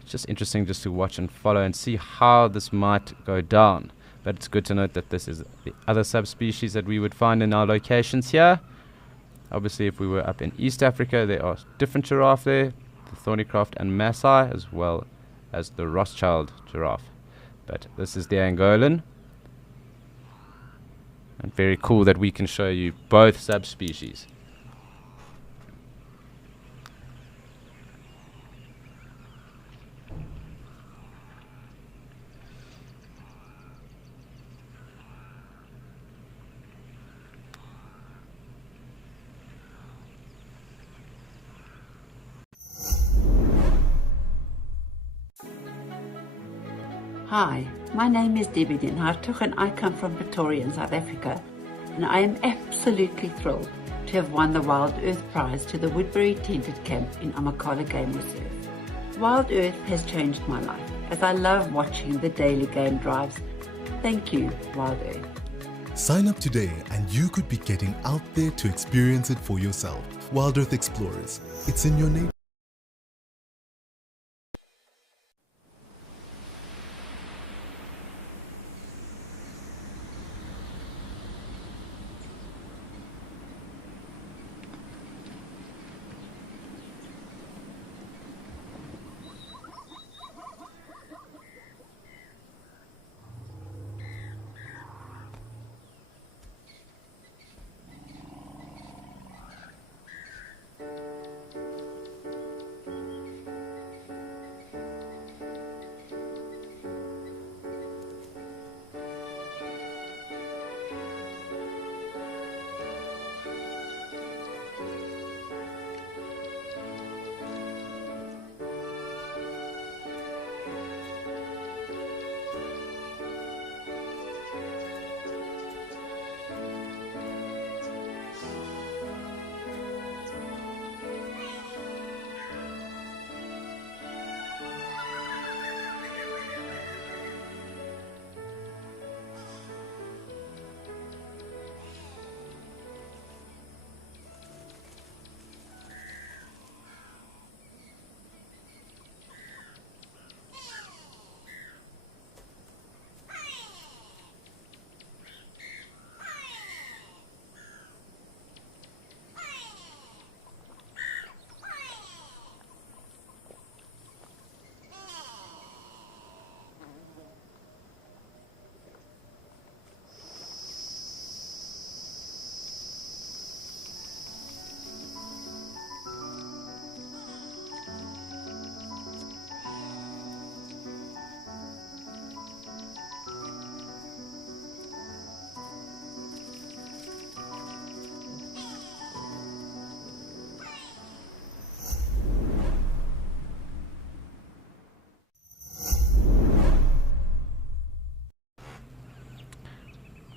it's just interesting just to watch and follow and see how this might go down. But it's good to note that this is the other subspecies that we would find in our locations here. Obviously, if we were up in East Africa, there are different giraffe there, the Thornycroft and Maasai, as well as the Rothschild giraffe. But this is the Angolan. And very cool that we can show you both subspecies. Hi, my name is Debbie Den Hartog and I come from Pretoria in South Africa, and I am absolutely thrilled to have won the Wild Earth Prize to the Woodbury Tented Camp in Amakhala Game Reserve. Wild Earth has changed my life as I love watching the daily game drives. Thank you, Wild Earth. Sign up today and you could be getting out there to experience it for yourself. Wild Earth Explorers, it's in your name.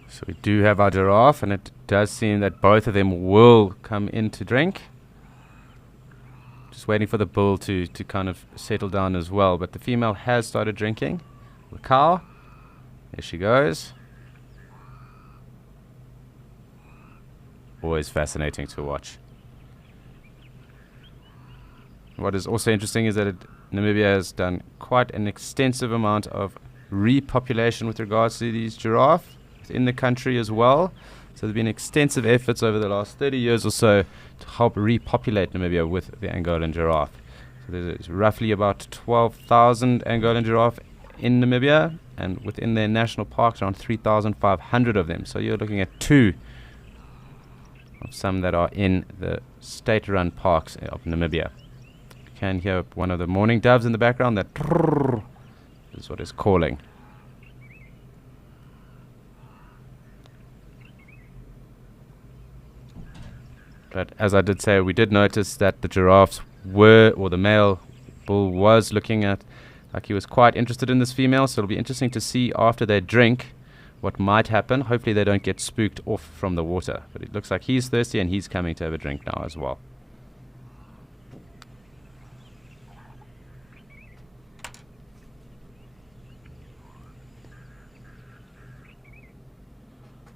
So we do have our giraffe, and it does seem that both of them will come in to drink. Just waiting for the bull to kind of settle down as well. But the female has started drinking. The cow, there she goes. Always fascinating to watch. What is also interesting is that Namibia has done quite an extensive amount of repopulation with regards to these giraffe in the country as well. So there's been extensive efforts over the last 30 years or so to help repopulate Namibia with the Angolan giraffe. So there's roughly about 12,000 Angolan giraffe in Namibia, and within their national parks around 3,500 of them. So you're looking at two of some that are in the state-run parks of Namibia. You can hear one of the mourning doves in the background. That is what it's calling. But as I did say, we did notice that the giraffes were, or the male bull was looking at, like he was quite interested in this female. So it'll be interesting to see after they drink what might happen. Hopefully they don't get spooked off from the water. But it looks like he's thirsty and he's coming to have a drink now as well.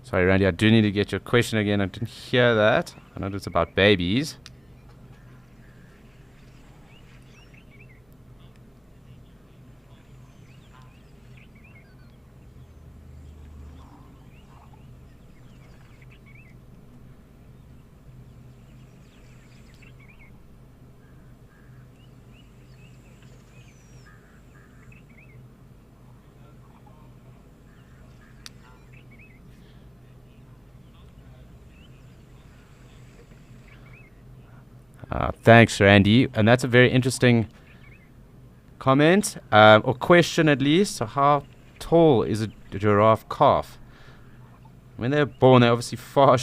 Sorry, Randy, I do need to get your question again. I didn't hear that. I know it's about babies. Thanks, Randy. And that's a very interesting comment, or question at least. So how tall is a giraffe calf? When they're born, they're obviously far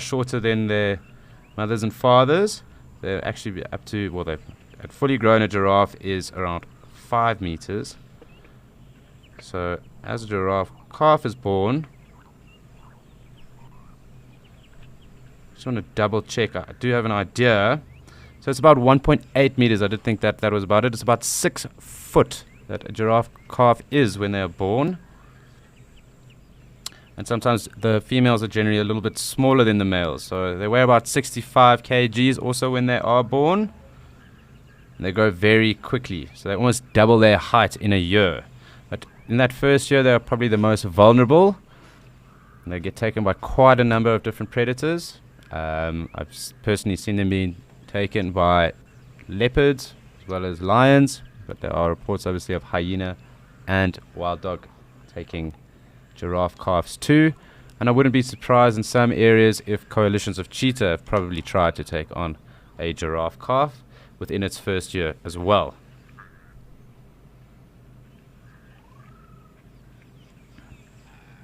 shorter than their mothers and fathers. They're actually up to, well, at fully grown, a giraffe is around 5 meters. So as a giraffe calf is born, just want to double check. I do have an idea. So it's about 1.8 meters. I did think that was about it. It's about 6 foot that a giraffe calf is when they are born. And sometimes the females are generally a little bit smaller than the males. So they weigh about 65 kgs also when they are born. And they grow very quickly. So they almost double their height in a year. But in that first year, they are probably the most vulnerable. And they get taken by quite a number of different predators. I've personally seen them being taken by leopards as well as lions. But there are reports obviously of hyena and wild dog taking giraffe calves too. And I wouldn't be surprised in some areas if coalitions of cheetah have probably tried to take on a giraffe calf within its first year as well.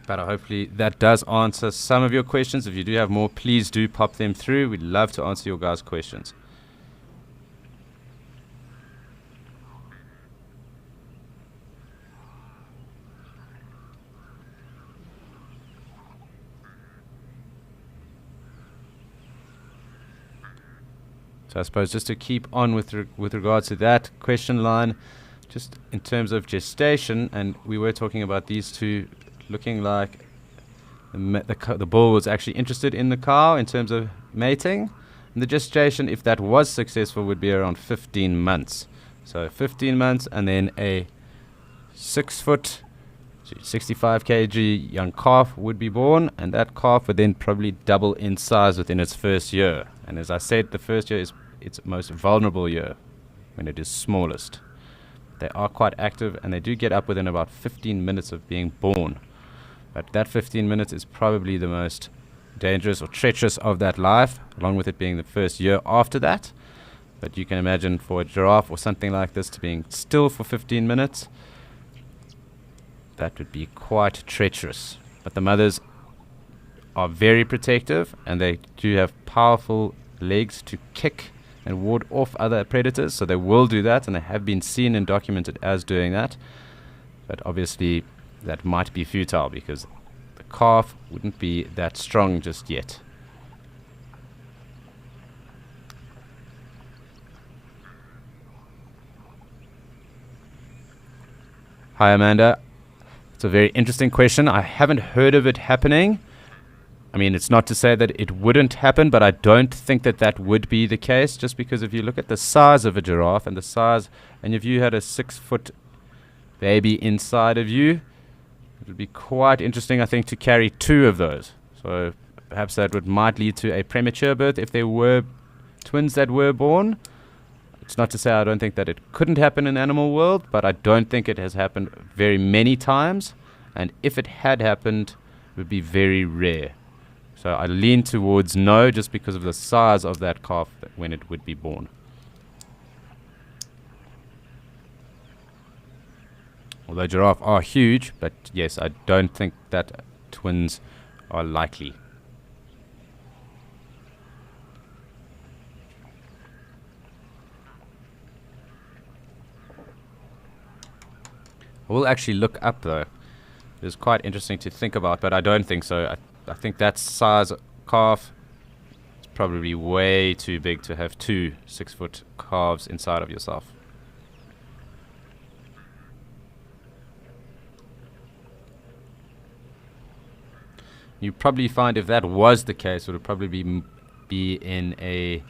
But hopefully that does answer some of your questions. If you do have more, please do pop them through. We'd love to answer your guys' questions. So I suppose just to keep on with regards to that question line, just in terms of gestation, and we were talking about these two looking like the bull was actually interested in the cow in terms of mating. And the gestation, if that was successful, would be around 15 months. So 15 months and then a 6 foot, 65 kg young calf would be born, and that calf would then probably double in size within its first year. And as I said, the first year is its most vulnerable year when it is smallest. They are quite active and they do get up within about 15 minutes of being born. But that 15 minutes is probably the most dangerous or treacherous of that life, along with it being the first year after that. But you can imagine for a giraffe or something like this to being still for 15 minutes, that would be quite treacherous. But the mothers are very protective and they do have powerful legs to kick and ward off other predators, so they will do that, and they have been seen and documented as doing that. But obviously that might be futile because the calf wouldn't be that strong just yet. Hi Amanda, it's a very interesting question. I haven't heard of it happening. I mean, it's not to say that it wouldn't happen, but I don't think that would be the case, just because if you look at the size of a giraffe and the size, and if you had a 6 foot baby inside of you, it would be quite interesting, I think, to carry 2 of those. So perhaps that might lead to a premature birth if there were twins that were born. It's not to say I don't think that it couldn't happen in the animal world, but I don't think it has happened very many times. And if it had happened, it would be very rare. So I lean towards no, just because of the size of that calf when it would be born. Although giraffe are huge, but yes, I don't think that twins are likely. I will actually look up though. It's quite interesting to think about, but I don't think so. I think that size calf is probably way too big to have 2 6 foot calves inside of yourself. You probably find if that was the case, it would probably be in a,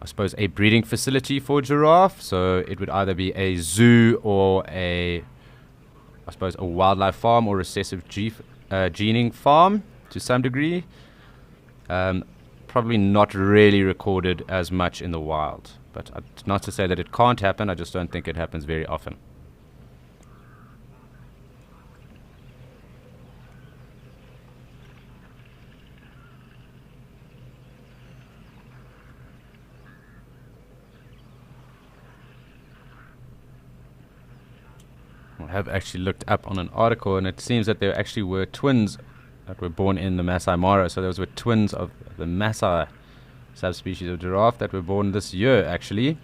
I suppose, a breeding facility for giraffe. So it would either be a zoo or I suppose, a wildlife farm or recessive gening farm to some degree. Probably not really recorded as much in the wild. But not to say that it can't happen, I just don't think it happens very often. I have actually looked up on an article, and it seems that there actually were twins that were born in the Masai Mara. So those were twins of the Masai subspecies of giraffe that were born this year, actually.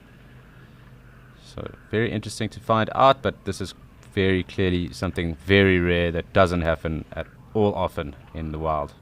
So very interesting to find out, but this is very clearly something very rare that doesn't happen at all often in the wild.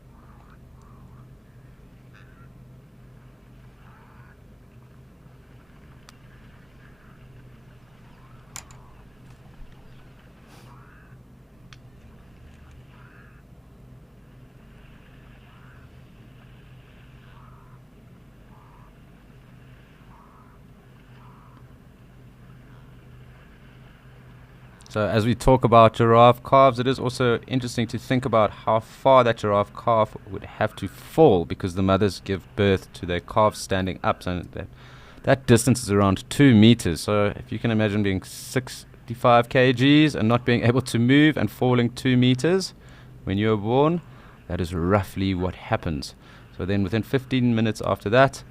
So as we talk about giraffe calves, it is also interesting to think about how far that giraffe calf would have to fall, because the mothers give birth to their calves standing up. So that distance is around 2 meters. So if you can imagine being 65 kgs and not being able to move and falling 2 meters when you were born, that is roughly what happens. So then within 15 minutes after that,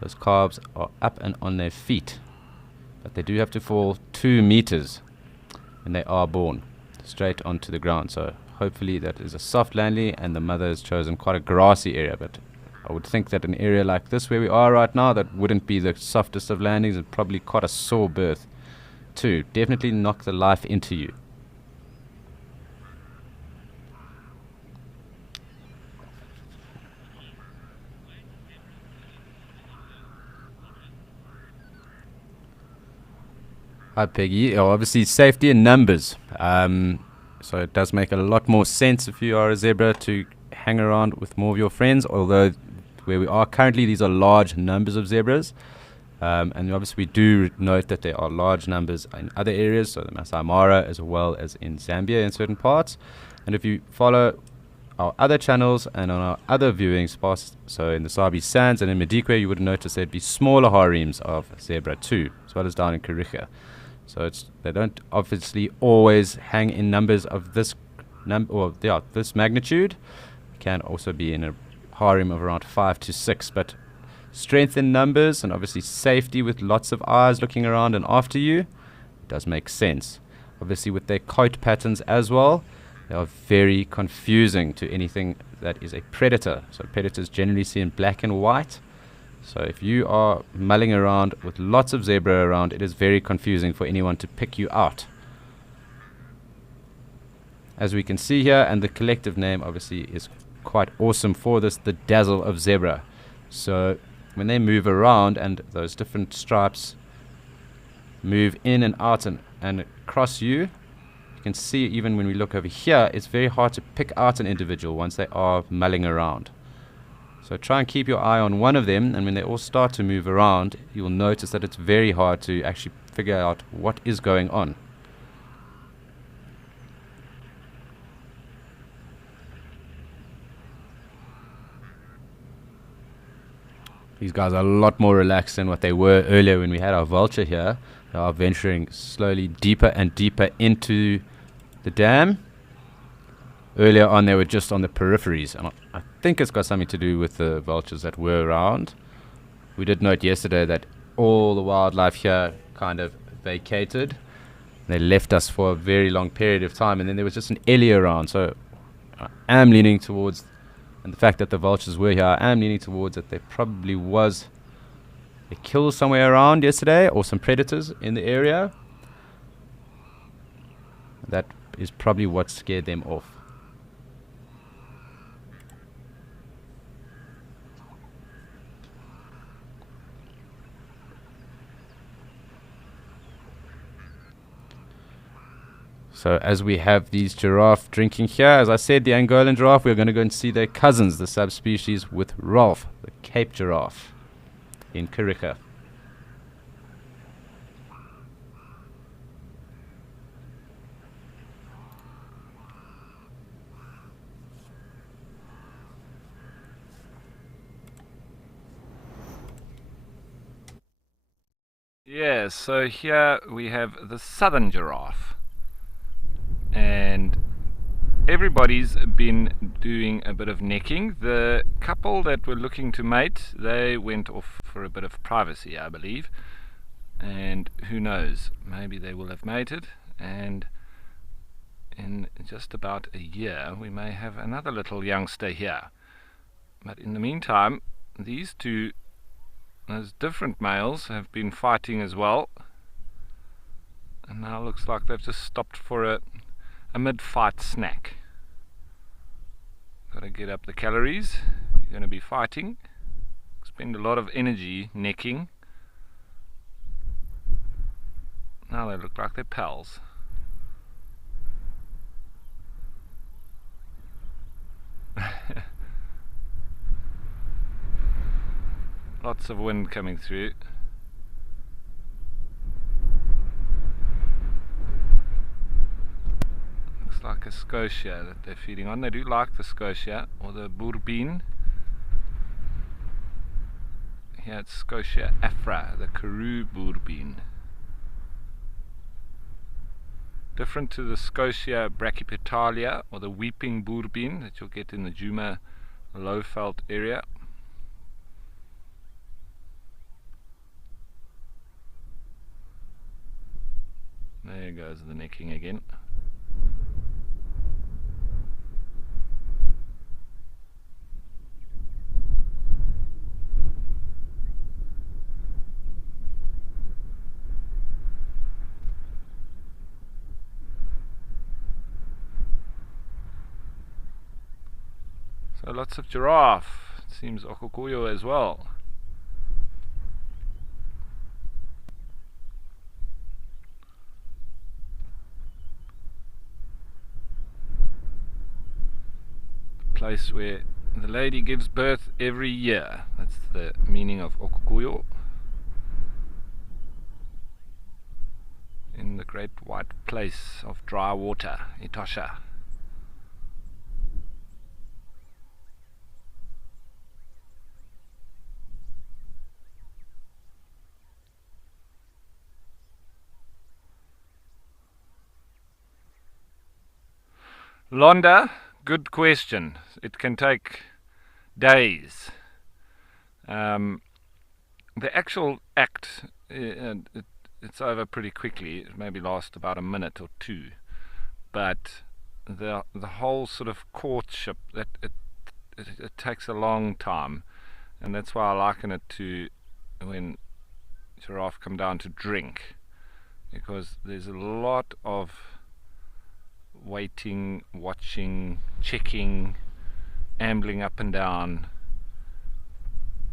those calves are up and on their feet. But they do have to fall 2 meters. And they are born straight onto the ground. So hopefully that is a soft landing, and the mother has chosen quite a grassy area. But I would think that an area like this where we are right now, that wouldn't be the softest of landings, and probably quite a sore birth too. Definitely knock the life into you. Hi, Peggy. Obviously, safety in numbers. So it does make a lot more sense if you are a zebra to hang around with more of your friends, although where we are currently, these are large numbers of zebras. And obviously, we do note that there are large numbers in other areas, so the Masai Mara, as well as in Zambia in certain parts. And if you follow our other channels and on our other viewing spots, so in the Sabi Sands and in Madikwe, you would notice there'd be smaller harems of zebra too, as well as down in Kariga. So they don't obviously always hang in numbers of this this magnitude. It can also be in a harem of around 5 to 6, but strength in numbers and obviously safety with lots of eyes looking around and after you does make sense. Obviously with their coat patterns as well, they are very confusing to anything that is a predator. So predators generally see in black and white. So if you are mulling around with lots of zebra around, it is very confusing for anyone to pick you out. As we can see here, and the collective name obviously is quite awesome for this, the dazzle of zebra. So when they move around and those different stripes move in and out and across you, you can see even when we look over here, it's very hard to pick out an individual once they are mulling around. So try and keep your eye on one of them, and when they all start to move around, you will notice that it's very hard to actually figure out what is going on. These guys are a lot more relaxed than what they were earlier when we had our vulture here. They are venturing slowly deeper and deeper into the dam. Earlier on, they were just on the peripheries, and I think it's got something to do with the vultures that were around. We did note yesterday that all the wildlife here kind of vacated. They left us for a very long period of time, and then there was just an ellie around. So I am leaning towards, and the fact that the vultures were here, I am leaning towards that there probably was a kill somewhere around yesterday, or some predators in the area. That is probably what scared them off. So as we have these giraffe drinking here, as I said, the Angolan giraffe, we're going to go and see their cousins, the subspecies with Rolf, the Cape giraffe in Kariga. Yeah, so here we have the southern giraffe. And everybody's been doing a bit of necking. The couple that were looking to mate, they went off for a bit of privacy, I believe. And who knows, maybe they will have mated, and in just about a year we may have another little youngster here. But in the meantime, these two, those different males, have been fighting as well. And now it looks like they've just stopped for a mid-fight snack. Got to get up the calories. You're going to be fighting. Spend a lot of energy necking. Now they look like they're pals. Lots of wind coming through. Looks like a scotia that they're feeding on. They do like the scotia or the bourbine. Here it's Scotia afra, the Karoo bourbine. Different to the Scotia brachypetalia or the weeping bourbine that you'll get in the Djuma Lowveld area. There goes the necking again. So lots of giraffe. It seems Okukuyo as well. Place where the lady gives birth every year. That's the meaning of Okukuyo. In the great white place of dry water, Etosha. Londa, good question. It can take days. The actual act, it's over pretty quickly. It maybe lasts about a minute or two. But the whole sort of courtship, it takes a long time. And that's why I liken it to when giraffe come down to drink. Because there's a lot of waiting, watching, checking, ambling up and down,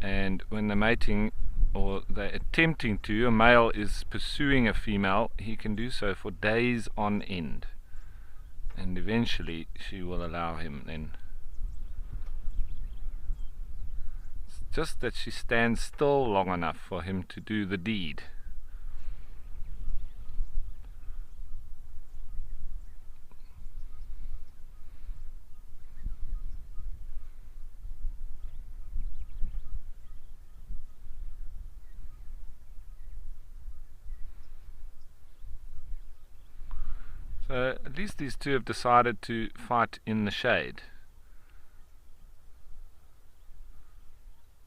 and when they're mating or they're attempting to, a male is pursuing a female, he can do so for days on end, and eventually she will allow him then. It's just that she stands still long enough for him to do the deed. So at least these two have decided to fight in the shade.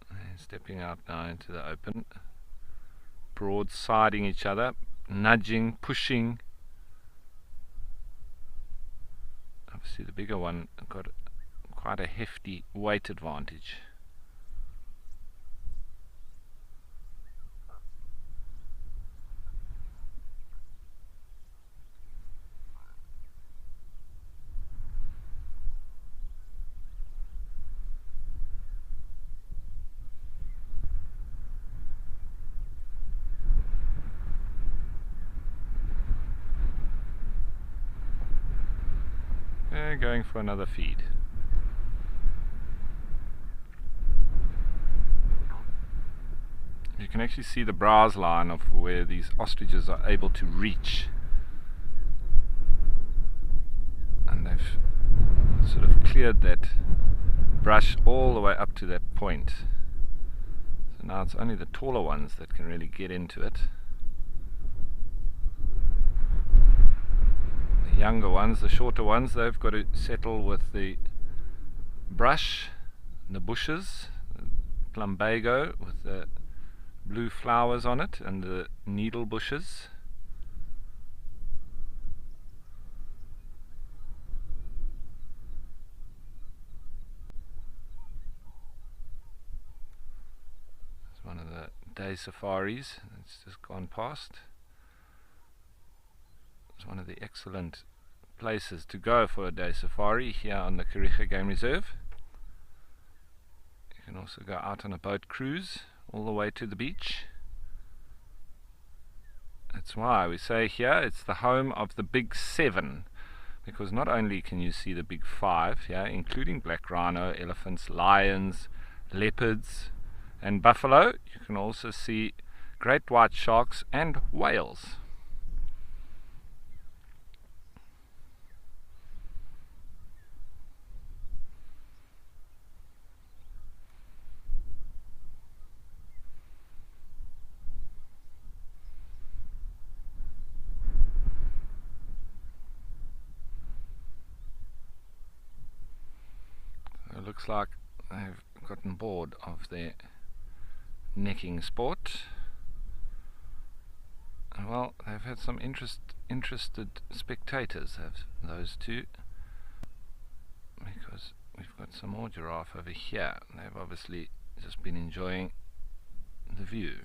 They're stepping out now into the open, broadsiding each other, nudging, pushing. Obviously the bigger one got quite a hefty weight advantage. Going for another feed. You can actually see the browse line of where these ostriches are able to reach, and they've sort of cleared that brush all the way up to that point. So now it's only the taller ones that can really get into it. Younger ones, the shorter ones, they've got to settle with the brush, the bushes, the plumbago with the blue flowers on it, and the needle bushes. It's one of the day safaris that's just gone past. It's one of the excellent places to go for a day safari here on the Kariega Game Reserve. You can also go out on a boat cruise all the way to the beach. That's why we say here it's the home of the Big Seven, because not only can you see the Big Five here, including black rhino, elephants, lions, leopards and buffalo, you can also see great white sharks and whales. It looks like they've gotten bored of their necking sport. Well, they've had some interested spectators, have those two, because we've got some more giraffe over here. They've obviously just been enjoying the view.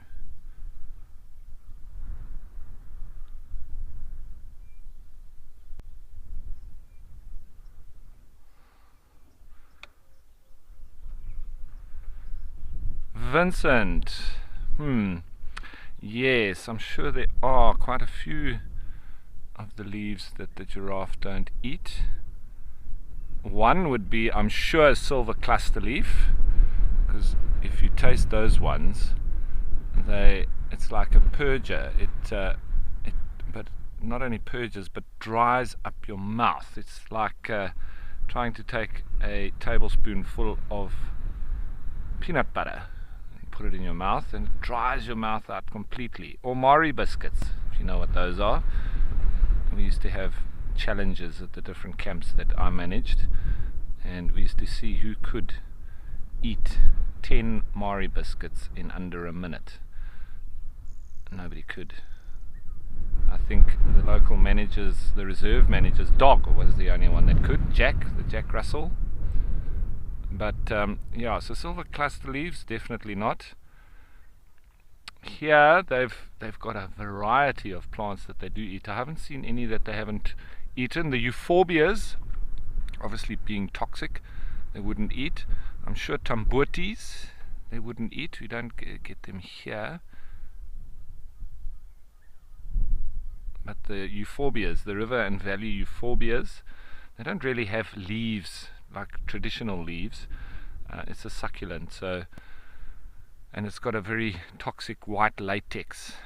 Vincent, yes, I'm sure there are quite a few of the leaves that the giraffe don't eat. One would be, I'm sure, a silver cluster leaf, because if you taste those ones, it's like a purger. But not only purges, but dries up your mouth. It's like trying to take a tablespoonful of peanut butter, put it in your mouth, and it dries your mouth out completely. Or Mari biscuits, if you know what those are. We used to have challenges at the different camps that I managed, and we used to see who could eat 10 Mari biscuits in under a minute. Nobody could. I think the local managers, the reserve manager's dog was the only one that could, the Jack Russell. But yeah, so silver cluster leaves, definitely not. Here they've got a variety of plants that they do eat. I haven't seen any that they haven't eaten. The euphorbias, obviously being toxic, they wouldn't eat. I'm sure tambutis they wouldn't eat. We don't get them here. But the euphorbias, the river and valley euphorbias, they don't really have leaves like traditional leaves. It's a succulent, and it's got a very toxic white latex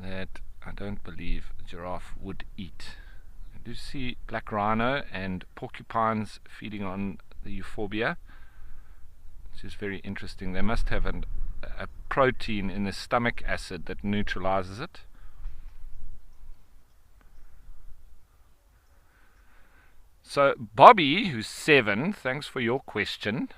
that I don't believe a giraffe would eat. I do see black rhino and porcupines feeding on the euphorbia, which is very interesting. They must have a protein in the stomach acid that neutralizes it. So Bobby, who's 7, thanks for your question.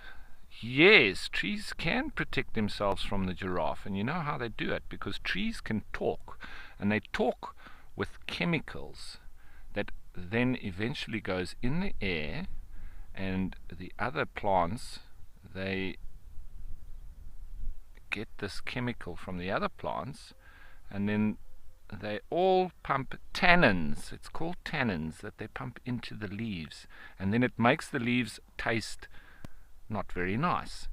Yes, trees can protect themselves from the giraffe, and you know how they do it, because trees can talk, and they talk with chemicals that then eventually goes in the air, and the other plants, they get this chemical from the other plants, and then they all pump tannins. It's called tannins that they pump into the leaves, and then it makes the leaves taste not very nice.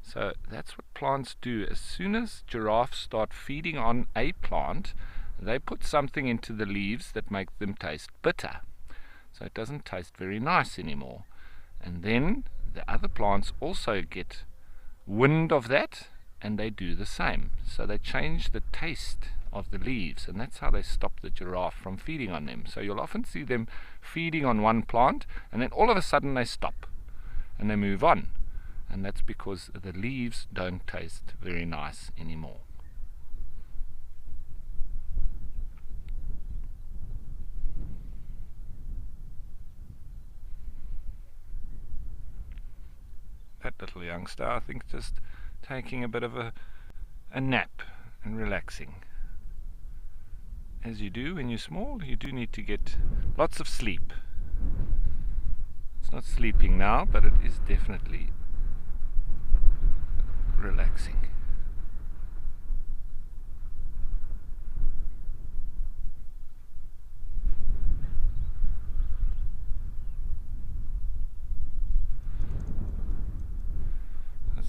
So that's what plants do. As soon as giraffes start feeding on a plant, they put something into the leaves that make them taste bitter, so it doesn't taste very nice anymore. And then the other plants also get wind of that, and they do the same. So they change the taste of the leaves, and that's how they stop the giraffe from feeding on them. So you'll often see them feeding on one plant, and then all of a sudden they stop and they move on, and that's because the leaves don't taste very nice anymore. That little youngster, I think, just taking a bit of a nap and relaxing. As you do when you're small, you do need to get lots of sleep. It's not sleeping now, but it is definitely relaxing.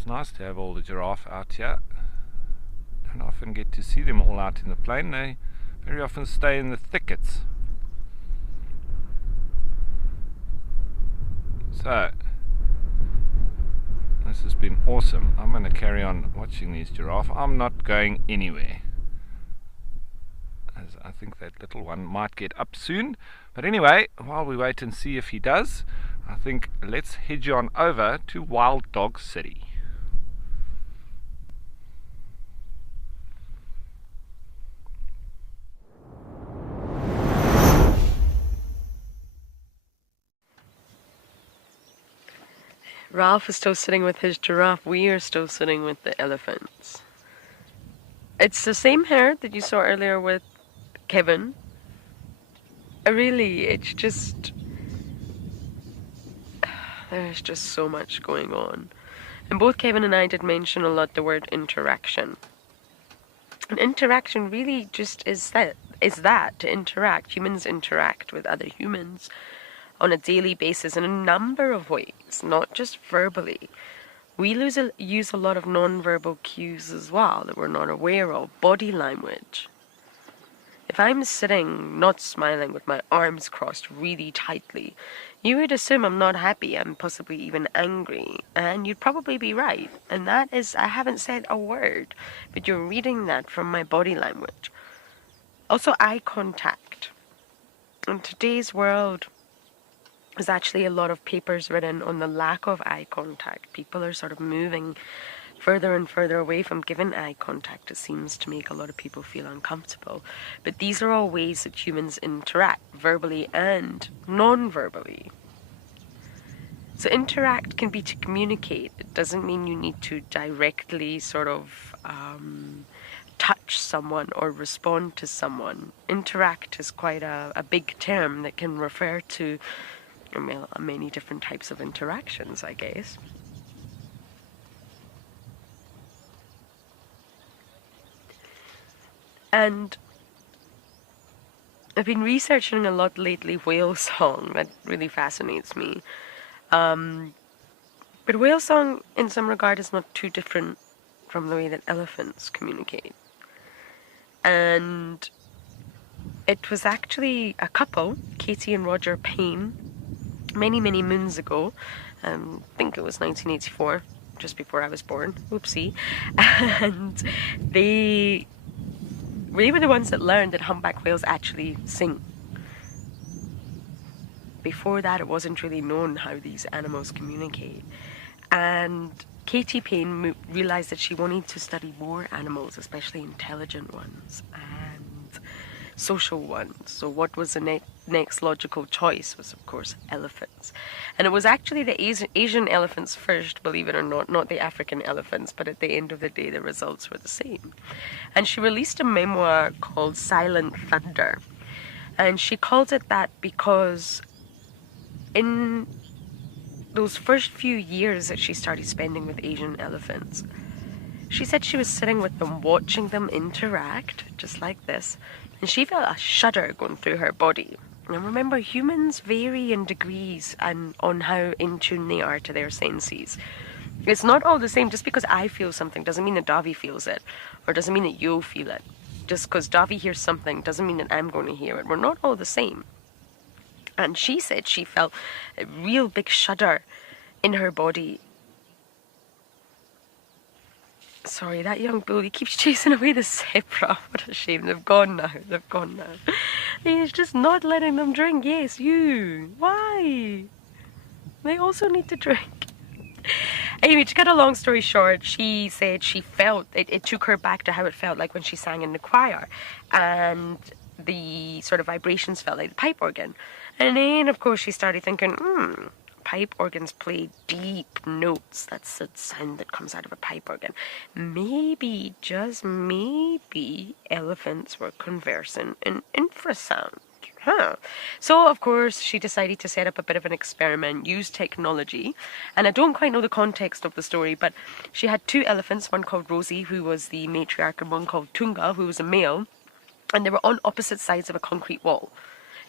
It's nice to have all the giraffe out here. Don't often get to see them all out in the plain. They very often stay in the thickets. So, this has been awesome. I'm going to carry on watching these giraffe. I'm not going anywhere, as I think that little one might get up soon. But anyway, while we wait and see if he does, I think let's head on over to Wild Dog City. Ralph is still sitting with his giraffe. We are still sitting with the elephants. It's the same hair that you saw earlier with Kevin. Really, it's just... there's just so much going on. And both Kevin and I did mention a lot the word interaction. And interaction really just is that, to interact. Humans interact with other humans on a daily basis in a number of ways, not just verbally. We use a lot of non-verbal cues as well that we're not aware of. Body language. If I'm sitting not smiling with my arms crossed really tightly, you would assume I'm not happy, I'm possibly even angry, and you'd probably be right. And that is, I haven't said a word, but you're reading that from my body language. Also, eye contact. In today's world, there's actually a lot of papers written on the lack of eye contact. People are sort of moving further and further away from giving eye contact. It seems to make a lot of people feel uncomfortable. But these are all ways that humans interact, verbally and non-verbally. So interact can be to communicate. It doesn't mean you need to directly sort of touch someone or respond to someone. Interact is quite a big term that can refer to many different types of interactions, I guess. And I've been researching a lot lately whale song. That really fascinates me. But whale song, in some regard, is not too different from the way that elephants communicate. And it was actually a couple, Katie and Roger Payne, many moons ago. I think it was 1984, just before I was born. Whoopsie. And they were the ones that learned that humpback whales actually sing. Before that, it wasn't really known how these animals communicate. And Katie Payne realized that she wanted to study more animals, especially intelligent ones and social ones. So what was the next logical choice was, of course, elephants. And it was actually the Asian elephants first, believe it or not the African elephants, but at the end of the day, the results were the same. And she released a memoir called Silent Thunder. And she called it that because in those first few years that she started spending with Asian elephants, she said she was sitting with them, watching them interact, just like this, and she felt a shudder going through her body. And remember, humans vary in degrees and on how in tune they are to their senses. It's not all the same. Just because I feel something doesn't mean that Davi feels it, or doesn't mean that you'll feel it. Just because Davi hears something doesn't mean that I'm going to hear it. We're not all the same. And she said she felt a real big shudder in her body. Sorry, that young bull, he keeps chasing away the zebra. What a shame. They've gone now. He's just not letting them drink. Yes, you. Why? They also need to drink. Anyway, to cut a long story short, she said she felt, it took her back to how it felt like when she sang in the choir. And the sort of vibrations felt like the pipe organ. And then, of course, she started thinking, pipe organs play deep notes. That's the sound that comes out of a pipe organ. Maybe, just maybe, elephants were conversing in infrasound. So, of course, she decided to set up a bit of an experiment, use technology. And I don't quite know the context of the story, but she had two elephants, one called Rosie, who was the matriarch, and one called Tunga, who was a male. And they were on opposite sides of a concrete wall.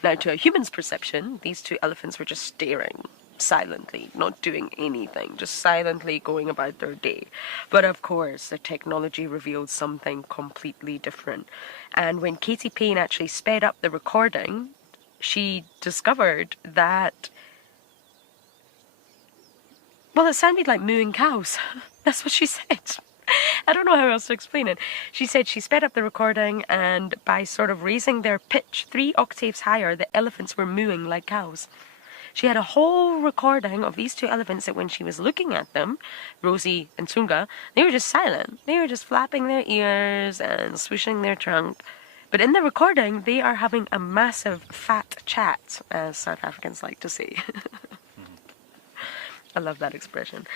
Now, to a human's perception, these two elephants were just staring silently, not doing anything, just silently going about their day. But of course, the technology revealed something completely different. And when Katie Payne actually sped up the recording, she discovered that, well, it sounded like mooing cows. That's what she said. I don't know how else to explain it. She said she sped up the recording, and by sort of raising their pitch 3 octaves higher, the elephants were mooing like cows. She had a whole recording of these 2 elephants that when she was looking at them, Rosie and Tunga, they were just silent. They were just flapping their ears and swishing their trunk. But in the recording, they are having a massive fat chat, as South Africans like to say. I love that expression.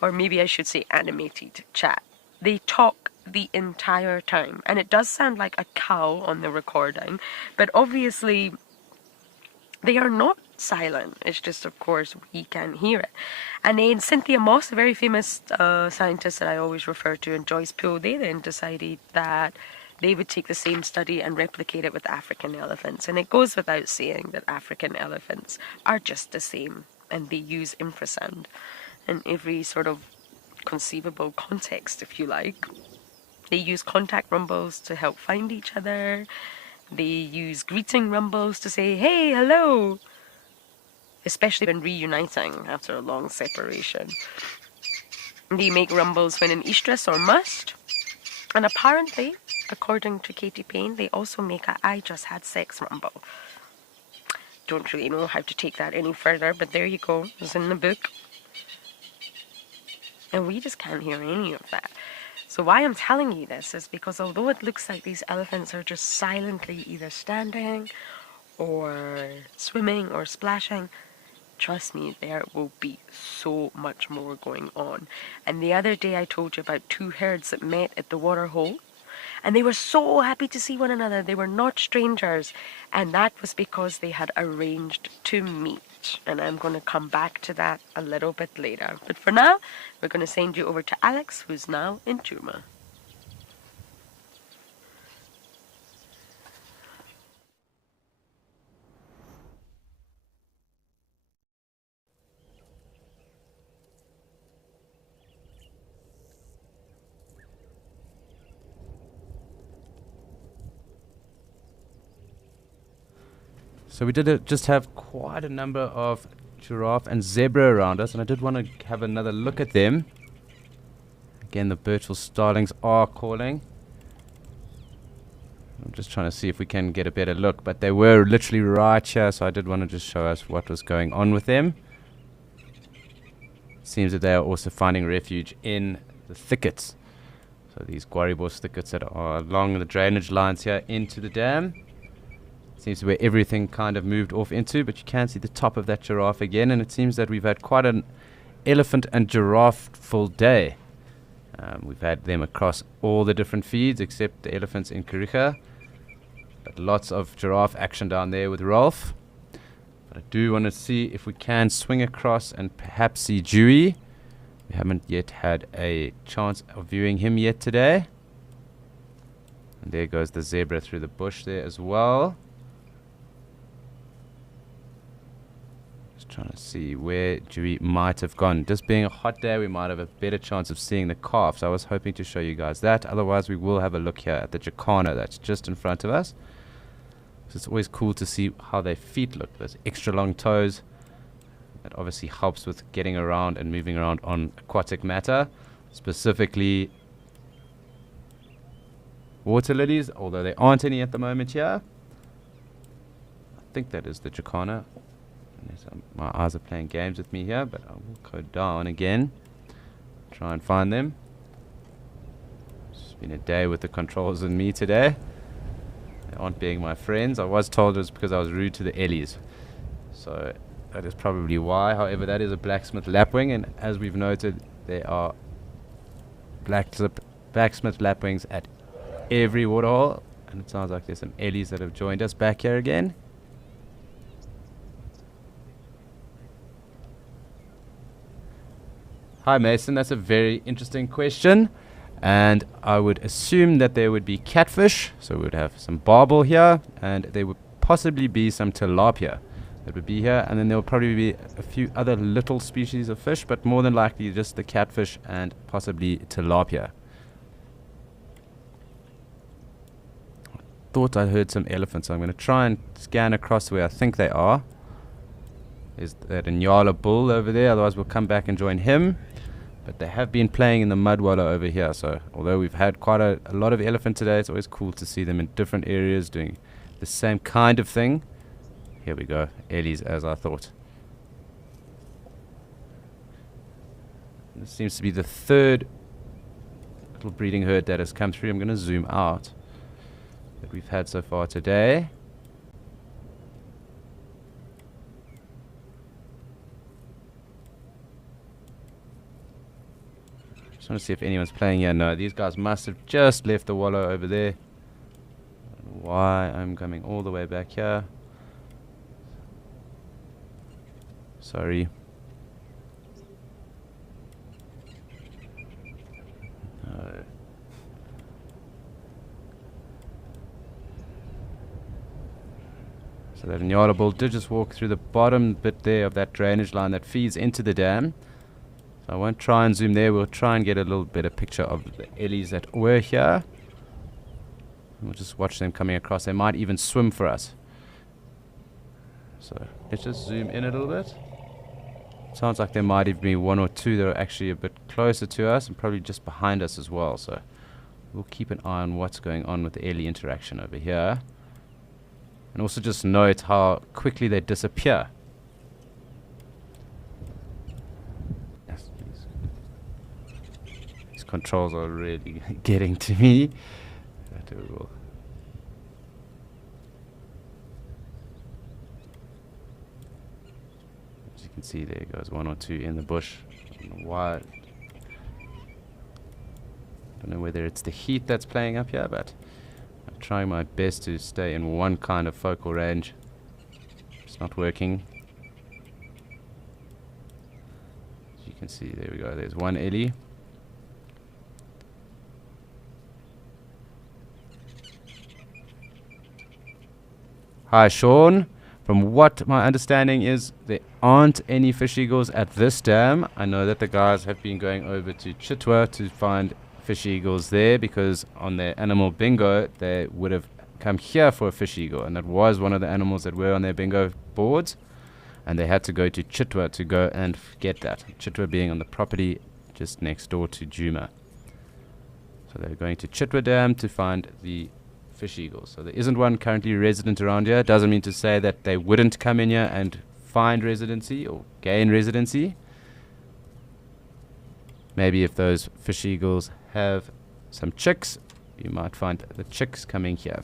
Or maybe I should say animated chat. They talk the entire time. And it does sound like a cow on the recording, but obviously they are not silent. It's just, of course, we can hear it. And then Cynthia Moss, a very famous scientist that I always refer to, and Joyce Poole, they then decided that they would take the same study and replicate it with African elephants. And it goes without saying that African elephants are just the same, and they use infrasound in every sort of conceivable context, if you like. They use contact rumbles to help find each other. They use greeting rumbles to say, hey, hello, especially when reuniting after a long separation. They make rumbles when in estrus or must. And apparently, according to Katie Payne, they also make a I just had sex rumble. Don't really know how to take that any further, but there you go. It's in the book. And we just can't hear any of that. So why I'm telling you this is because although it looks like these elephants are just silently either standing or swimming or splashing, trust me, there will be so much more going on. And the other day I told you about 2 herds that met at the water hole. And they were so happy to see one another. They were not strangers. And that was because they had arranged to meet. And I'm going to come back to that a little bit later. But for now, we're going to send you over to Alex, who's now in Djuma. So we did just have quite a number of giraffe and zebra around us, and I did want to have another look at them. Again, the Birchville starlings are calling. I'm just trying to see if we can get a better look, but they were literally right here, so I did want to just show us what was going on with them. Seems that they are also finding refuge in the thickets. So these Guaribos thickets that are along the drainage lines here into the dam. Seems to be where everything kind of moved off into, but you can see the top of that giraffe again, and it seems that we've had quite an elephant and giraffe full day. We've had them across all the different feeds except the elephants in Kariega, but lots of giraffe action down there with Rolf. But I do want to see if we can swing across and perhaps see Dewey. We haven't yet had a chance of viewing him yet today. And there goes the zebra through the bush there as well. Trying to see where Dewey might have gone. Just being a hot day, we might have a better chance of seeing the calves. I was hoping to show you guys that. Otherwise, we will have a look here at the jacana that's just in front of us. So it's always cool to see how their feet look. Those extra long toes. That obviously helps with getting around and moving around on aquatic matter. Specifically water lilies, although there aren't any at the moment here. I think that is the jacana. My eyes are playing games with me here, but I will go down again, try and find them. It's been a day with the controls and me today. They aren't being my friends. I was told it was because I was rude to the Ellies, so that is probably why. However, that is a blacksmith lapwing, and as we've noted, there are blacksmith lapwings at every waterhole, and it sounds like there's some Ellies that have joined us back here again. Hi Mason, that's a very interesting question, and I would assume that there would be catfish, so we would have some barbel here, and there would possibly be some tilapia. that would be here, and then there will probably be a few other little species of fish, but more than likely just the catfish and possibly tilapia. Thought I heard some elephants, so I'm going to try and scan across where I think they are. There's that Inyala bull over there, otherwise we'll come back and join him. But they have been playing in the mudwater over here, so although we've had quite a lot of elephant today, it's always cool to see them in different areas doing the same kind of thing. Here we go, Ellie's as I thought. This seems to be the third little breeding herd that has come through. I'm going to zoom out that we've had so far today. Just want to see if anyone's playing here. No, these guys must have just left the wallow over there. I don't know why I'm coming all the way back here. Sorry. No. So that Inyala bull did just walk through the bottom bit there of that drainage line that feeds into the dam. So I won't try and zoom there. We'll try and get a little better picture of the Ellies that were here. We'll just watch them coming across. They might even swim for us. So let's just zoom in a little bit. Sounds like there might even be one or two that are actually a bit closer to us and probably just behind us as well. So we'll keep an eye on what's going on with the Ellie interaction over here. And also just note how quickly they disappear. Yes, these controls are really getting to me. But we will. As you can see, there goes one or two in the bush. I don't know why. Don't know whether it's the heat that's playing up here, but I'm trying my best to stay in one kind of focal range. It's not working. As you can see, there we go. There's one Ellie. Hi, Sean. From what my understanding is, there aren't any fish eagles at this dam. I know that the guys have been going over to Chitwa to find fish eagles there because on their animal bingo, they would have come here for a fish eagle. And that was one of the animals that were on their bingo boards. And they had to go to Chitwa to go and get that. Chitwa being on the property just next door to Djuma. So they're going to Chitwa Dam to find the fish eagles. So there isn't one currently resident around here. Doesn't mean to say that they wouldn't come in here and find residency or gain residency. Maybe if those fish eagles have some chicks, you might find the chicks coming here.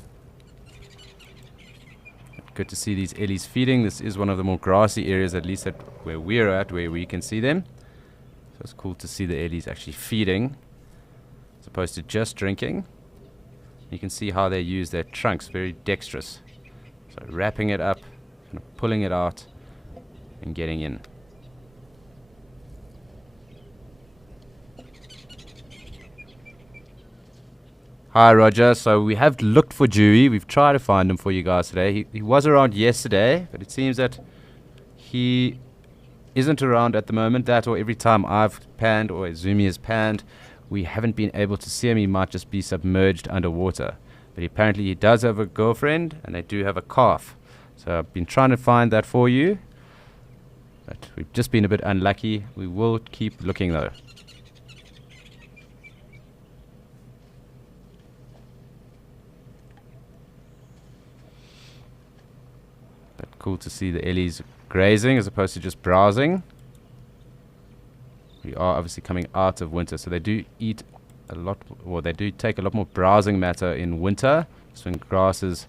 Good to see these Ellies feeding. This is one of the more grassy areas, at least at where we're at, where we can see them. So it's cool to see the Ellies actually feeding as opposed to just drinking. You can see how they use their trunks, very dexterous. So wrapping it up, kind of pulling it out, and getting in. Hi Roger, so we have looked for Dewey. We've tried to find him for you guys today. He was around yesterday, but it seems that he isn't around at the moment. That or every time I've panned or Zumi has panned, we haven't been able to see him. He might just be submerged underwater. But apparently he does have a girlfriend and they do have a calf. So I've been trying to find that for you. But we've just been a bit unlucky. We will keep looking though. But cool to see the Ellies grazing as opposed to just browsing. We are obviously coming out of winter, so they do eat a lot, or they do take a lot more browsing matter in winter. So when grass is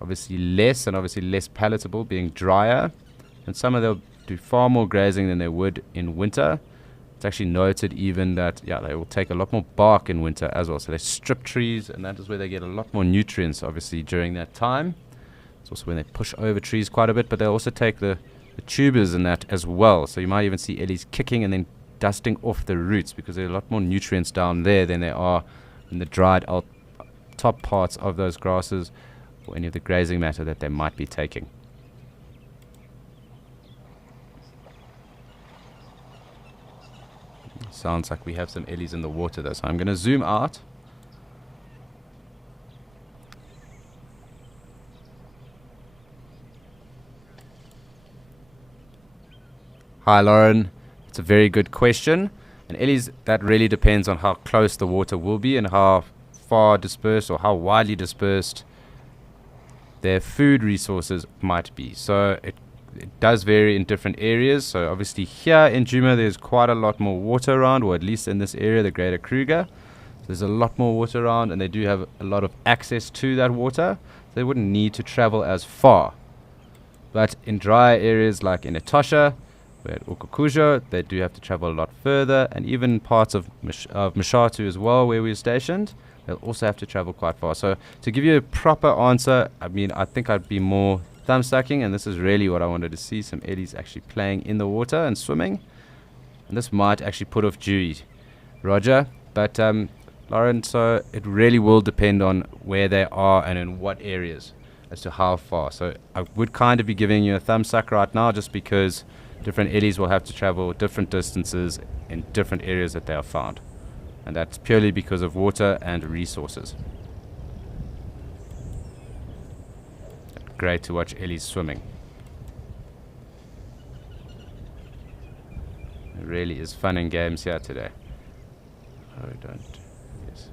obviously less and obviously less palatable, being drier. And some of them do far more grazing than they would in winter. It's actually noted even that, yeah, they will take a lot more bark in winter as well. So they strip trees, and that is where they get a lot more nutrients, obviously, during that time. It's also when they push over trees quite a bit, but they also take the tubers and that as well. So you might even see Ellies kicking and then dusting off the roots because there are a lot more nutrients down there than there are in the dried out top parts of those grasses or any of the grazing matter that they might be taking. Sounds like we have some ellies in the water though, so I'm going to zoom out. Hi Lauren, it's a very good question. And ellies, that really depends on how close the water will be and how far dispersed or how widely dispersed their food resources might be. So it does vary in different areas. So obviously here in Djuma there's quite a lot more water around, or at least in this area, the Greater Kruger. So there's a lot more water around, and they do have a lot of access to that water. So they wouldn't need to travel as far. But in dry areas like in Etosha, where at Okukujo, they do have to travel a lot further, and even parts of Mashatu as well, where we're stationed, they'll also have to travel quite far. So to give you a proper answer, I mean, I think I'd be more thumb sucking, and this is really what I wanted to see, some ellies actually playing in the water and swimming. And this might actually put off Dewey, Roger. But Lauren, so it really will depend on where they are and in what areas as to how far. So I would kind of be giving you a thumb suck right now, just because different ellies will have to travel different distances in different areas that they are found. And that's purely because of water and resources. Great to watch ellies swimming. It really is fun and games here today. Oh, don't. Yes.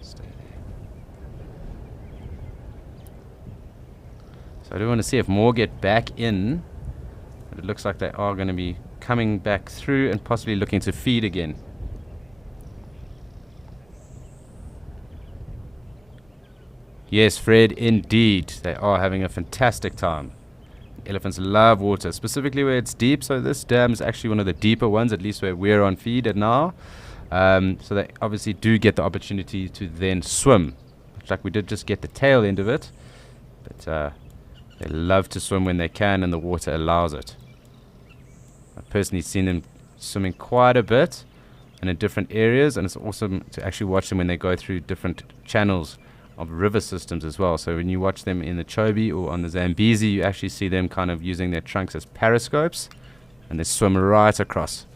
Stay there. So I do want to see if more get back in. But it looks like they are going to be coming back through and possibly looking to feed again. Yes, Fred, indeed. They are having a fantastic time. Elephants love water, specifically where it's deep. So this dam is actually one of the deeper ones, at least where we're on feed at now. So they obviously do get the opportunity to then swim. Looks like we did just get the tail end of it. But they love to swim when they can and the water allows it. I've personally seen them swimming quite a bit and in different areas, and it's awesome to actually watch them when they go through different channels of river systems as well. So when you watch them in the Chobe or on the Zambezi, you actually see them kind of using their trunks as periscopes, and they swim right across.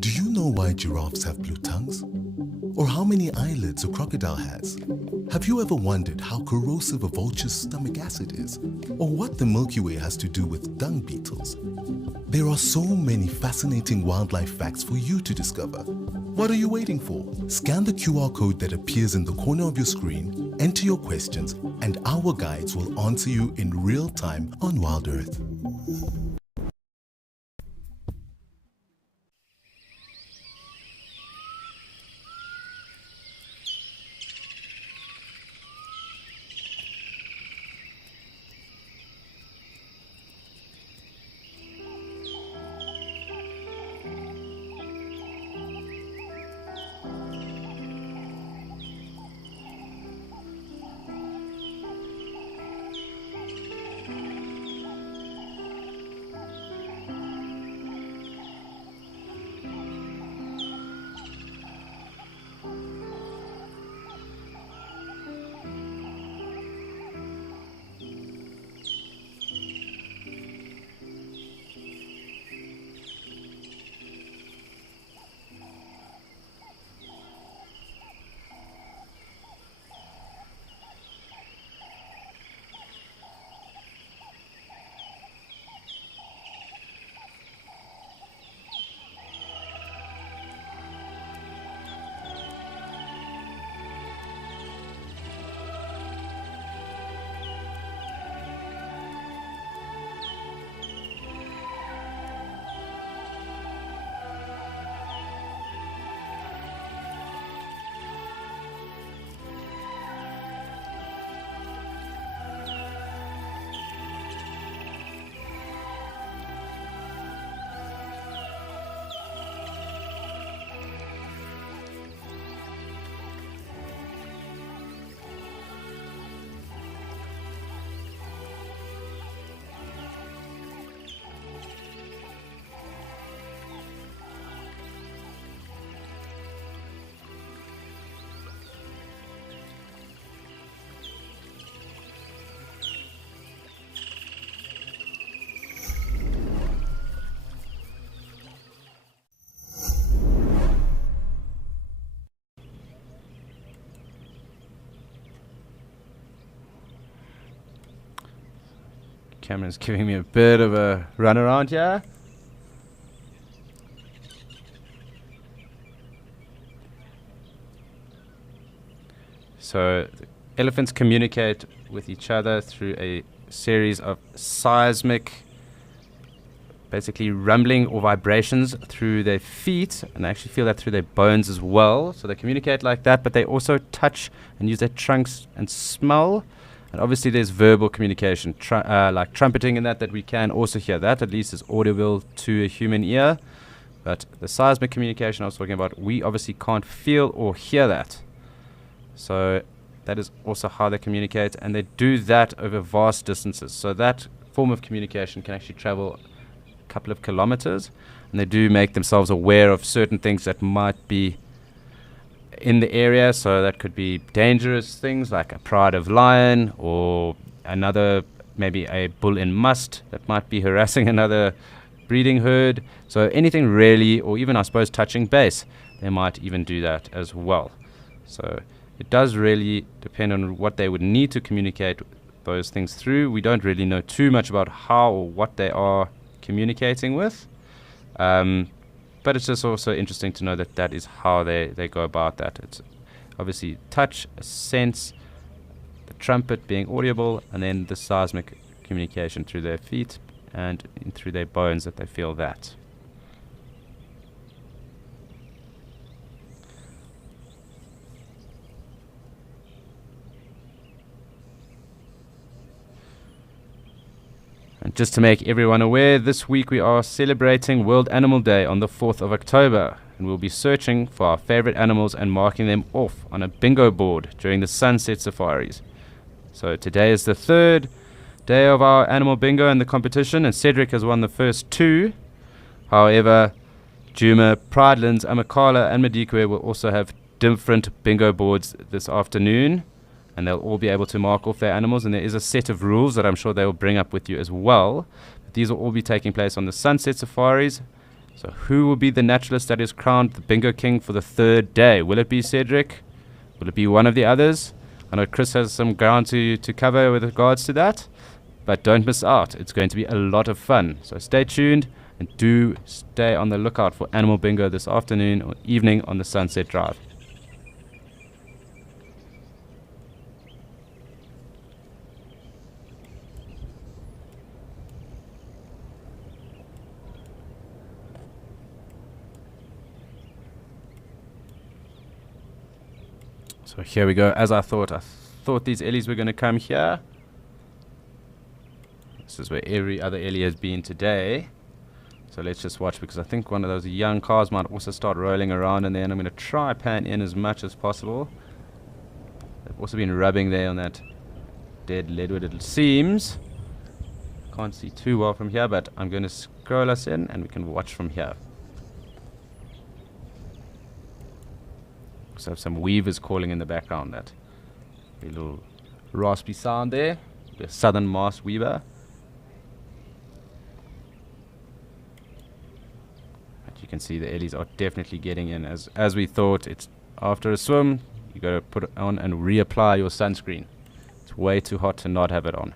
Do you know why giraffes have blue tongues? Or how many eyelids a crocodile has? Have you ever wondered how corrosive a vulture's stomach acid is? Or what the Milky Way has to do with dung beetles? There are so many fascinating wildlife facts for you to discover. What are you waiting for? Scan the QR code that appears in the corner of your screen, enter your questions, and our guides will answer you in real time on Wild Earth. Camera's giving me a bit of a run around here. So elephants communicate with each other through a series of seismic, basically rumbling or vibrations through their feet, and they actually feel that through their bones as well. So they communicate like that, but they also touch and use their trunks and smell. And obviously there's verbal communication, like trumpeting and that we can also hear. That at least is audible to a human ear. But the seismic communication I was talking about, we obviously can't feel or hear that. So that is also how they communicate, and they do that over vast distances. So that form of communication can actually travel a couple of kilometers, and they do make themselves aware of certain things that might be in the area. So that could be dangerous things like a pride of lion, or another, maybe a bull in must that might be harassing another breeding herd. So anything really, or even I suppose touching base, they might even do that as well. So it does really depend on what they would need to communicate those things through. We don't really know too much about how or what they are communicating with. But it's just also interesting to know that that is how they go about that. It's obviously touch, a sense, the trumpet being audible, and then the seismic communication through their feet and through their bones that they feel that. And just to make everyone aware, this week we are celebrating World Animal Day on the 4th of October, and we'll be searching for our favorite animals and marking them off on a bingo board during the sunset safaris. So today is the third day of our animal bingo and the competition, and Cedric has won the first two. However, Djuma, Pridelands, Amakhala and Madikwe will also have different bingo boards this afternoon, and they'll all be able to mark off their animals, and there is a set of rules that I'm sure they will bring up with you as well. But these will all be taking place on the sunset safaris. So who will be the naturalist that is crowned the bingo king for the third day? Will it be Cedric? Will it be one of the others? I know Chris has some ground to cover with regards to that, but don't miss out. It's going to be a lot of fun. So stay tuned and do stay on the lookout for Animal Bingo this afternoon or evening on the Sunset Drive. So here we go. As I thought these Ellies were going to come here. This is where every other Ellie has been today. So let's just watch, because I think one of those young cars might also start rolling around in there, and I'm going to try pan in as much as possible. They've also been rubbing there on that dead leadwood, it seems. Can't see too well from here, but I'm going to scroll us in and we can watch from here. So have some weavers calling in the background. That a little raspy sound there. The southern masked weaver. But you can see the Ellies are definitely getting in as we thought. It's after a swim, you got to put it on and reapply your sunscreen. It's way too hot to not have it on.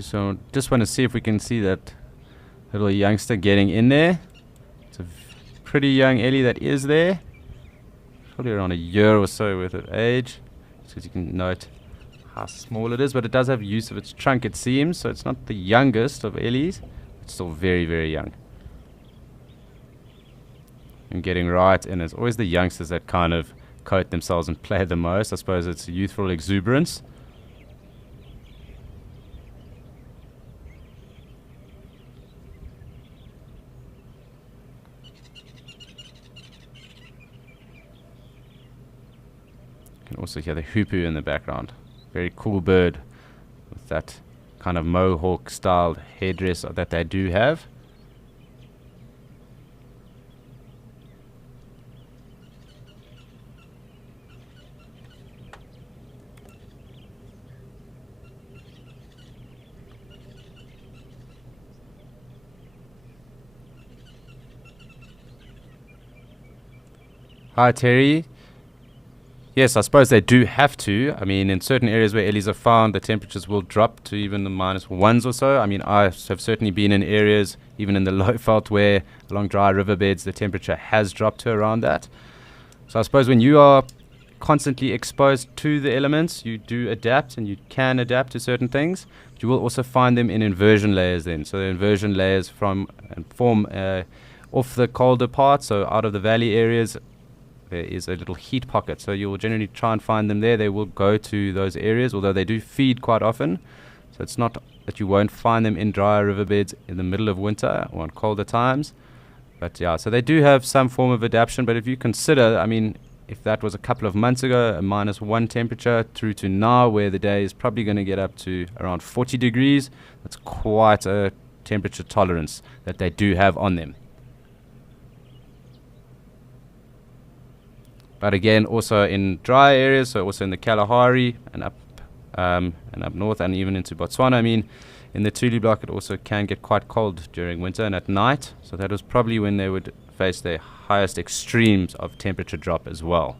So just want to see if we can see that little youngster getting in there. It's a pretty young Ellie that is there. Probably around a year or so worth of age. So you can note how small it is, but it does have use of its trunk, it seems. So it's not the youngest of Ellies. It's still very, very young. And getting right in. It's always the youngsters that kind of coat themselves and play the most. I suppose it's youthful exuberance. also hear the hoopoe in the background. Very cool bird with that kind of mohawk styled headdress that they do have. Hi Terry. Yes, I suppose they do have to. I mean, in certain areas where ellies are found, the temperatures will drop to even the -1s or so. I mean, I have certainly been in areas, even in the Lowveld, where along dry riverbeds the temperature has dropped to around that. So I suppose when you are constantly exposed to the elements, you do adapt, and you can adapt to certain things. But you will also find them in inversion layers then. So the inversion layers form off the colder parts, so out of the valley areas, there is a little heat pocket. So you will generally try and find them there. They will go to those areas, although they do feed quite often. So it's not that you won't find them in drier riverbeds in the middle of winter or on colder times. But yeah, so they do have some form of adaptation. But if you consider, I mean, if that was a couple of months ago, a -1 temperature, through to now, where the day is probably going to get up to around 40 degrees, that's quite a temperature tolerance that they do have on them. But again, also in dry areas, so also in the Kalahari and up north and even into Botswana. I mean, in the Tuli block, it also can get quite cold during winter and at night. So that was probably when they would face their highest extremes of temperature drop as well.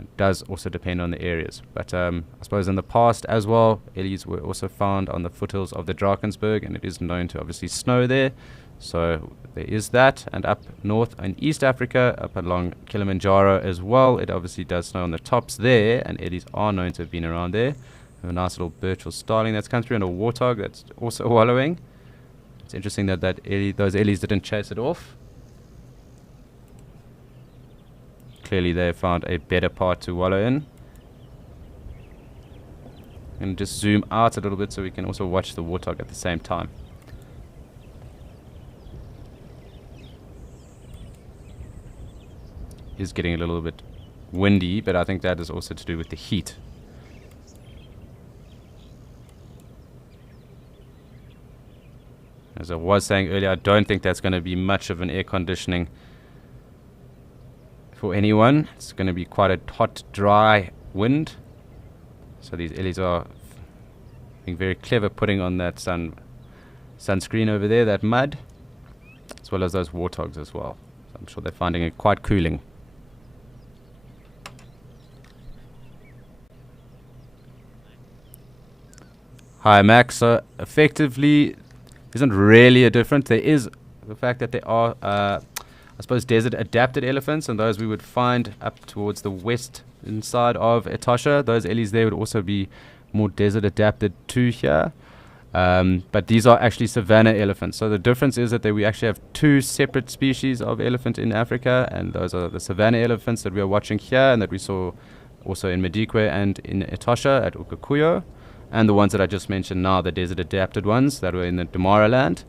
It does also depend on the areas. But I suppose in the past as well, ellies were also found on the foothills of the Drakensberg, and it is known to obviously snow there. So there is that, and up north in East Africa, up along Kilimanjaro as well, it obviously does snow on the tops there, and ellies are known to have been around there. We have a nice little Birchall starling that's come through, and a warthog that's also wallowing. It's interesting that those ellies didn't chase it off. Clearly they found a better part to wallow in. And just zoom out a little bit so we can also watch the warthog at the same time. Is getting a little bit windy, but I think that is also to do with the heat. As I was saying earlier, I don't think that's going to be much of an air conditioning for anyone. It's going to be quite a hot, dry wind. So these ellies are being very clever, putting on that sunscreen over there, that mud, as well as those warthogs as well. So I'm sure they're finding it quite cooling. Hi Max. So effectively isn't really a difference. There is the fact that there are I suppose desert adapted elephants, and those we would find up towards the west inside of Etosha. Those ellies there would also be more desert adapted to here. But these are actually savanna elephants. So the difference is that we actually have two separate species of elephant in Africa, and those are the savanna elephants that we are watching here and that we saw also in Madikwe and in Etosha at Okakuyo, and the ones that I just mentioned now, the desert adapted ones that were in the Damara land.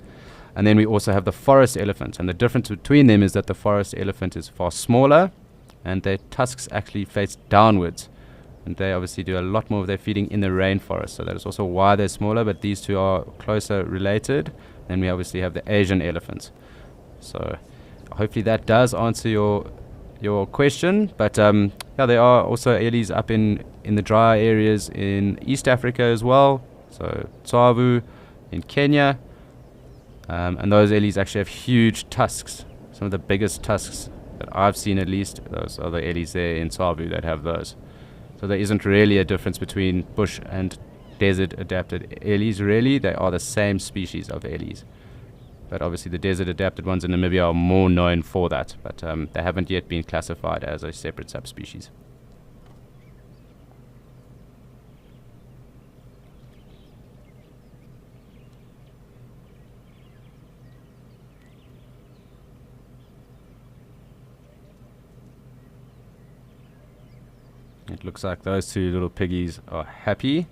And then we also have the forest elephant, and the difference between them is that the forest elephant is far smaller and their tusks actually face downwards, and they obviously do a lot more of their feeding in the rainforest, so that is also why they're smaller, but these two are closer related. And we obviously have the Asian elephant. So hopefully that does answer your question. But yeah, there are also ellies up in the dry areas in East Africa as well, so Tsavo in Kenya. And those ellies actually have huge tusks, some of the biggest tusks that I've seen at least. Those are the ellies there in Tsavo that have those. So there isn't really a difference between bush and desert adapted ellies really. They are the same species of ellies. But obviously the desert adapted ones in Namibia are more known for that, but they haven't yet been classified as a separate subspecies. It looks like those two little piggies are happy.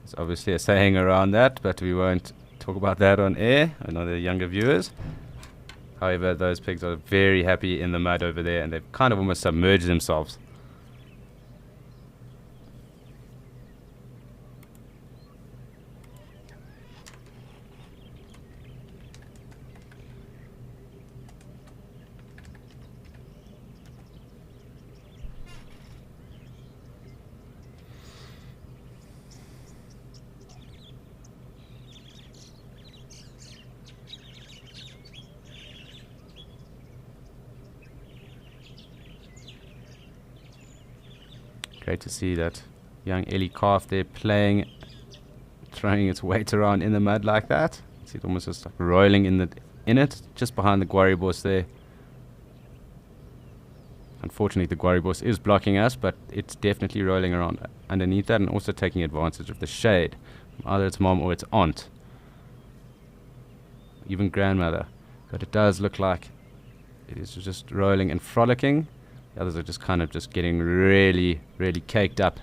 There's obviously a saying around that, but we won't talk about that on air. I know the younger viewers. However, those pigs are very happy in the mud over there, and they've kind of almost submerged themselves. Great to see that young Ellie calf there playing, throwing its weight around in the mud like that. See it almost just like rolling in it, just behind the Guaribos there. Unfortunately, the Guaribos is blocking us, but it's definitely rolling around underneath that and also taking advantage of the shade from either its mom or its aunt, even grandmother. But it does look like it is just rolling and frolicking. The others are just kind of just getting really, really caked up.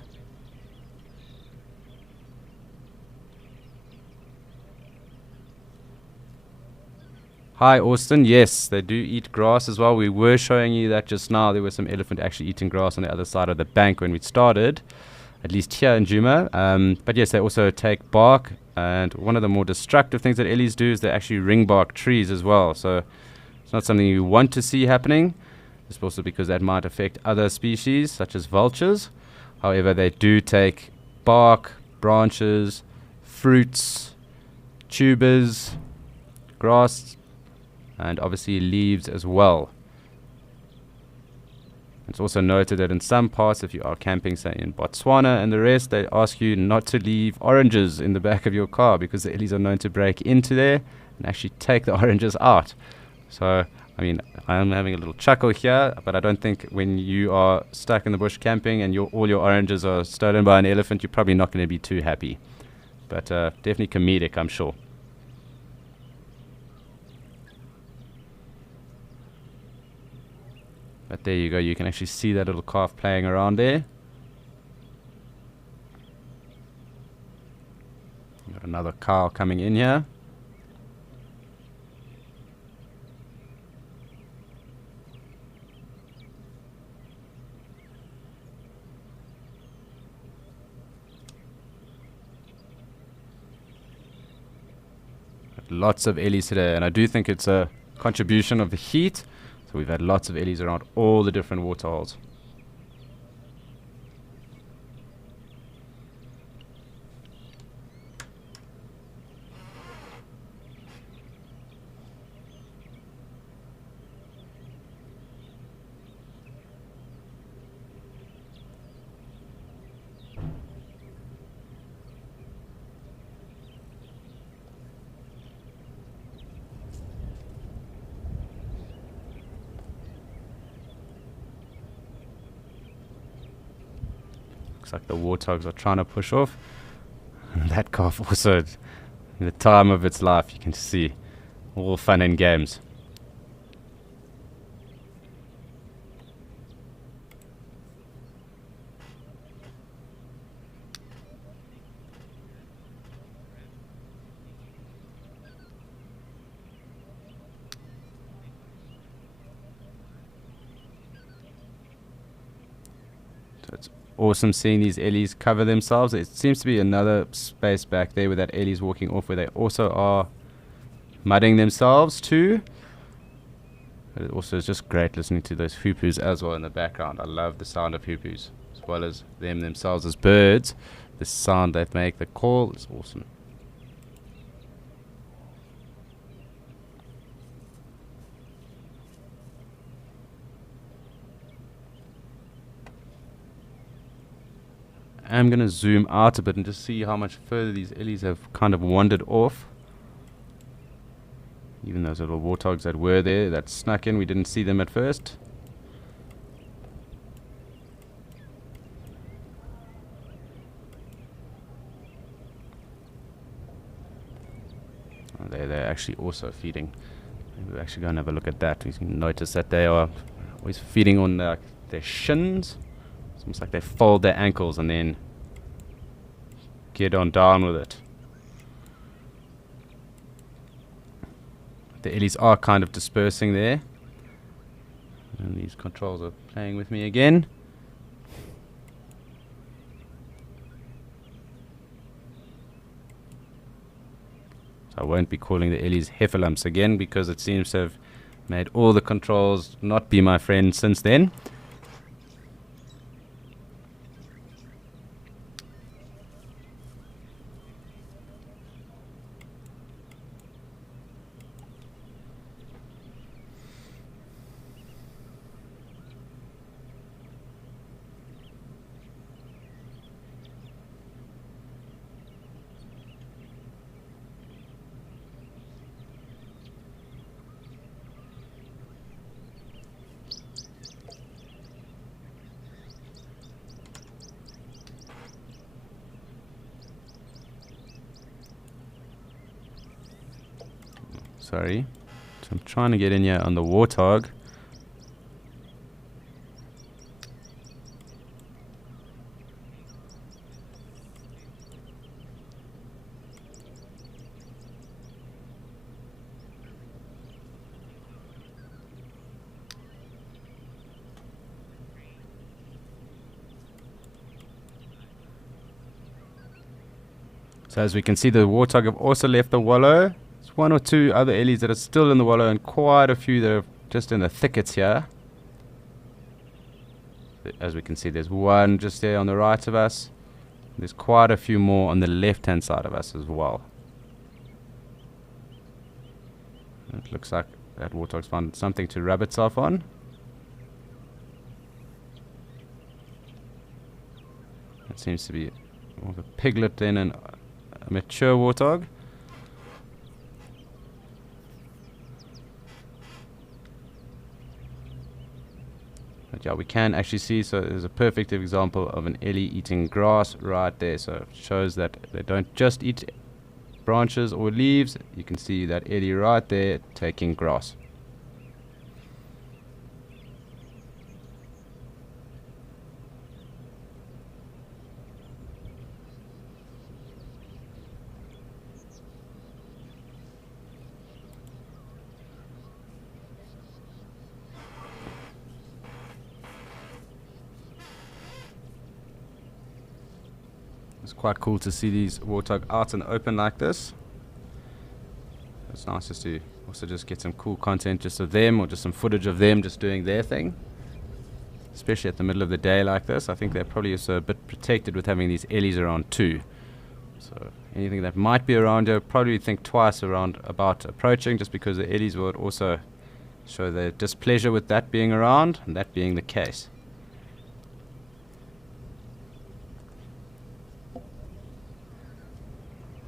Hi, Austin. Yes, they do eat grass as well. We were showing you that just now. There was some elephant actually eating grass on the other side of the bank when we started, at least here in Djuma. But yes, they also take bark. And one of the more destructive things that Ellies do is they actually ring bark trees as well. So it's not something you want to see happening. It's also because that might affect other species, such as vultures. However, they do take bark, branches, fruits, tubers, grass, and obviously leaves as well. It's also noted that in some parts, if you are camping, say in Botswana and the rest, they ask you not to leave oranges in the back of your car because the Ellies are known to break into there and actually take the oranges out. So, I mean, I'm having a little chuckle here, but I don't think when you are stuck in the bush camping and all your oranges are stolen by an elephant, you're probably not going to be too happy. But definitely comedic, I'm sure. But there you go, you can actually see that little calf playing around there. Got another cow coming in here. Lots of Ellies today, and I do think it's a contribution of the heat. So we've had lots of Ellies around all the different waterholes. Looks like the warthogs are trying to push off. And that calf also, in the time of its life, you can see all fun and games. So it's awesome seeing these Ellies cover themselves. It seems to be another space back there where that Ellie's walking off, where they also are mudding themselves too. But it also is just great listening to those hoopers as well in the background. I love the sound of hoopers, as well as them themselves as birds. The sound they make, the call, is awesome. I'm going to zoom out a bit and just see how much further these Ellies have kind of wandered off. Even those little warthogs that were there, that snuck in, we didn't see them at first. Oh, they're actually also feeding. We're actually going to have a look at that. We can notice that they are always feeding on their shins. It's almost like they fold their ankles and then get on down with it. The Ellies are kind of dispersing there. And these controls are playing with me again. So I won't be calling the Ellies heffalumps again because it seems to have made all the controls not be my friend since then. sorry. So I'm trying to get in here on the warthog. So as we can see, the warthog have also left the wallow. There's one or two other ellies that are still in the wallow, and quite a few that are just in the thickets here. As we can see, there's one just there on the right of us. There's quite a few more on the left-hand side of us as well. It looks like that warthog's found something to rub itself on. It seems to be more of a piglet than a mature warthog. But yeah, we can actually see, so there's a perfect example of an ellie eating grass right there. So it shows that they don't just eat branches or leaves. You can see that ellie right there taking grass. It's quite cool to see these warthog out in the open like this. It's nice just to also just get some cool content just of them, or just some footage of them just doing their thing. Especially at the middle of the day like this. I think they're probably also a bit protected with having these ellies around too. So anything that might be around here, probably think twice about approaching, just because the ellies would also show their displeasure with that being around, and that being the case.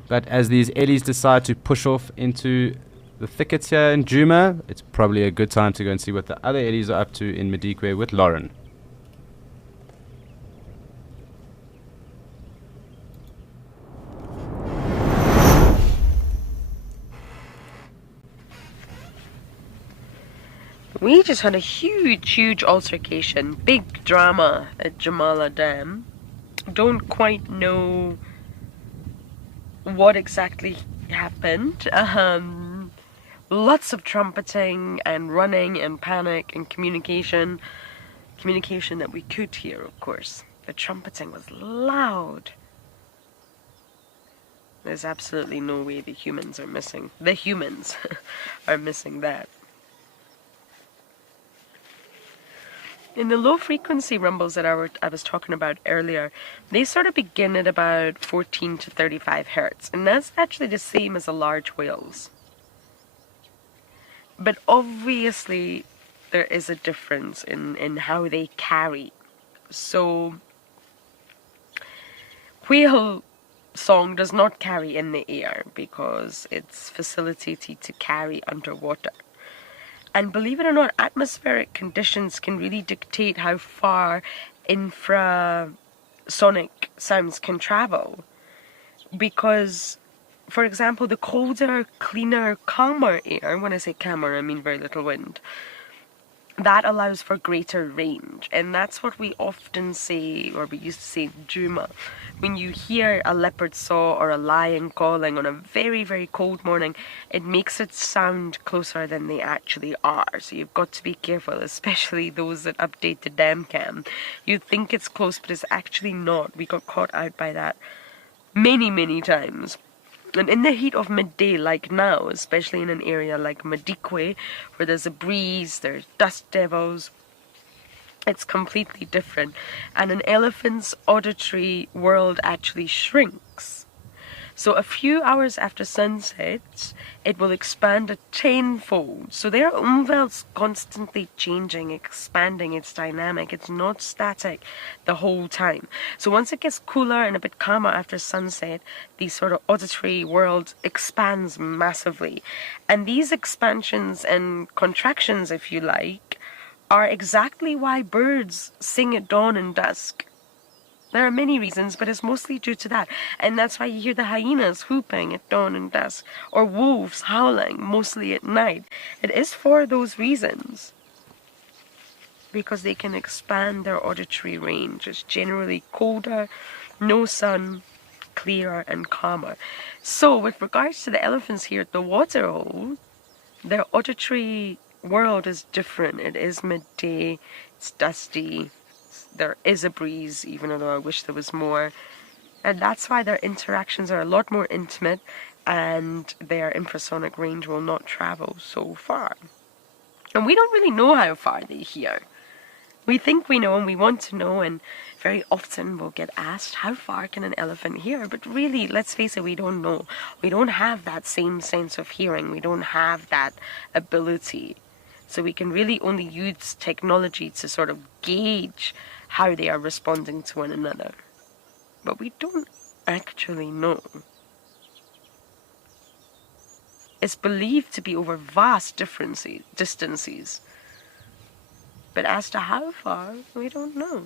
But as these ellies decide to push off into the thickets here in Djuma, it's probably a good time to go and see what the other ellies are up to in Madikwe with Lauren. We just had a huge altercation, big drama at Jamala Dam. Don't quite know what exactly happened. Lots of trumpeting and running and panic and communication that we could hear, of course. The trumpeting was loud. There's absolutely no way the humans are missing that. In the low frequency rumbles that I was talking about earlier, they sort of begin at about 14 to 35 hertz, and that's actually the same as a large whale's. But obviously there is a difference in how they carry. So whale song does not carry in the air because it's facilitated to carry underwater. And believe it or not, atmospheric conditions can really dictate how far infrasonic sounds can travel. Because, for example, the colder, cleaner, calmer air, when I say calmer, I mean very little wind, that allows for greater range. And that's what we often say, or we used to say in Djuma. When you hear a leopard saw or a lion calling on a very cold morning, it makes it sound closer than they actually are. So you've got to be careful, especially those that update the dam cam. You think it's close, but it's actually not. We got caught out by that many times. And in the heat of midday like now, especially in an area like Madikwe, where there's a breeze, there's dust devils, it's completely different. And an elephant's auditory world actually shrinks. So a few hours after sunset, it will expand a tenfold. So their umvel's constantly changing, expanding, it's dynamic, it's not static the whole time. So once it gets cooler and a bit calmer after sunset, the sort of auditory world expands massively. And these expansions and contractions, if you like, are exactly why birds sing at dawn and dusk. There are many reasons, but it's mostly due to that. And that's why you hear the hyenas whooping at dawn and dusk, or wolves howling, mostly at night. It is for those reasons. Because they can expand their auditory range. It's generally colder, no sun, clearer and calmer. So with regards to the elephants here at the waterhole, their auditory world is different. It is midday, it's dusty, there is a breeze, even though I wish there was more. And that's why their interactions are a lot more intimate, and their infrasonic range will not travel so far. And we don't really know how far they hear. We think we know and we want to know, and very often we'll get asked, how far can an elephant hear? But really, let's face it, we don't know. We don't have that same sense of hearing. We don't have that ability. So we can really only use technology to sort of gauge how they are responding to one another. But we don't actually know. It's believed to be over vast distances. But as to how far, we don't know.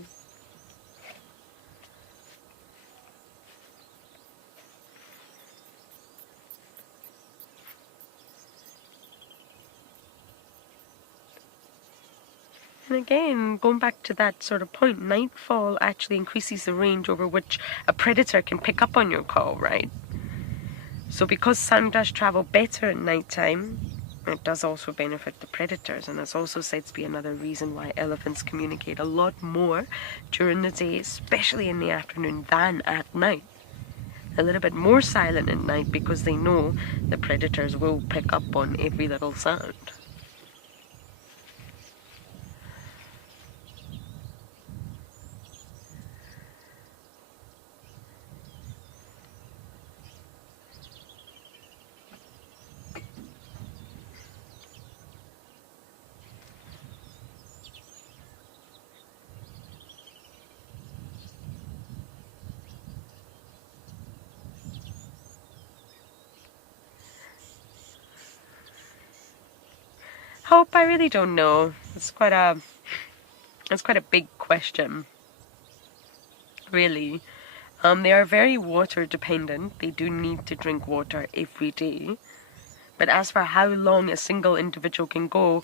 And again, going back to that sort of point, nightfall actually increases the range over which a predator can pick up on your call, right? So because sound does travel better at nighttime, it does also benefit the predators, and it's also said to be another reason why elephants communicate a lot more during the day, especially in the afternoon, than at night. A little bit more silent at night because they know the predators will pick up on every little sound. Hope, I really don't know. It's quite a big question, really. They are very water dependent. They do need to drink water every day. But as for how long a single individual can go,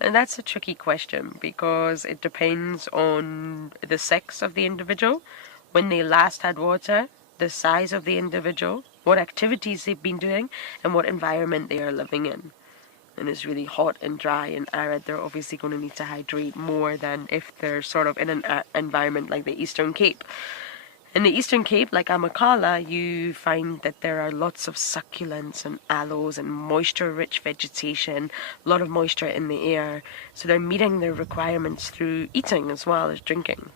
that's a tricky question, because it depends on the sex of the individual, when they last had water, the size of the individual, what activities they've been doing, and what environment they are living in. And it's really hot and dry and arid, they're obviously going to need to hydrate more than if they're sort of in an environment like the Eastern Cape. In the Eastern Cape, like Amakhala, you find that there are lots of succulents and aloes and moisture-rich vegetation, a lot of moisture in the air. So they're meeting their requirements through eating as well as drinking.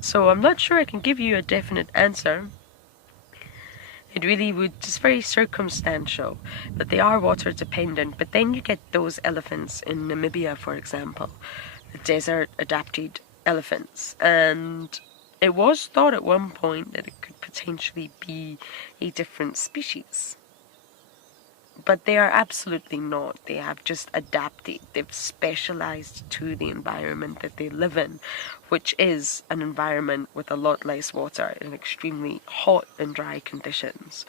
So I'm not sure I can give you a definite answer. It really would, just very circumstantial, but they are water dependent. But then you get those elephants in Namibia, for example, the desert adapted elephants. And it was thought at one point that it could potentially be a different species. But they are absolutely not. They have just adapted. They've specialized to the environment that they live in, which is an environment with a lot less water and extremely hot and dry conditions.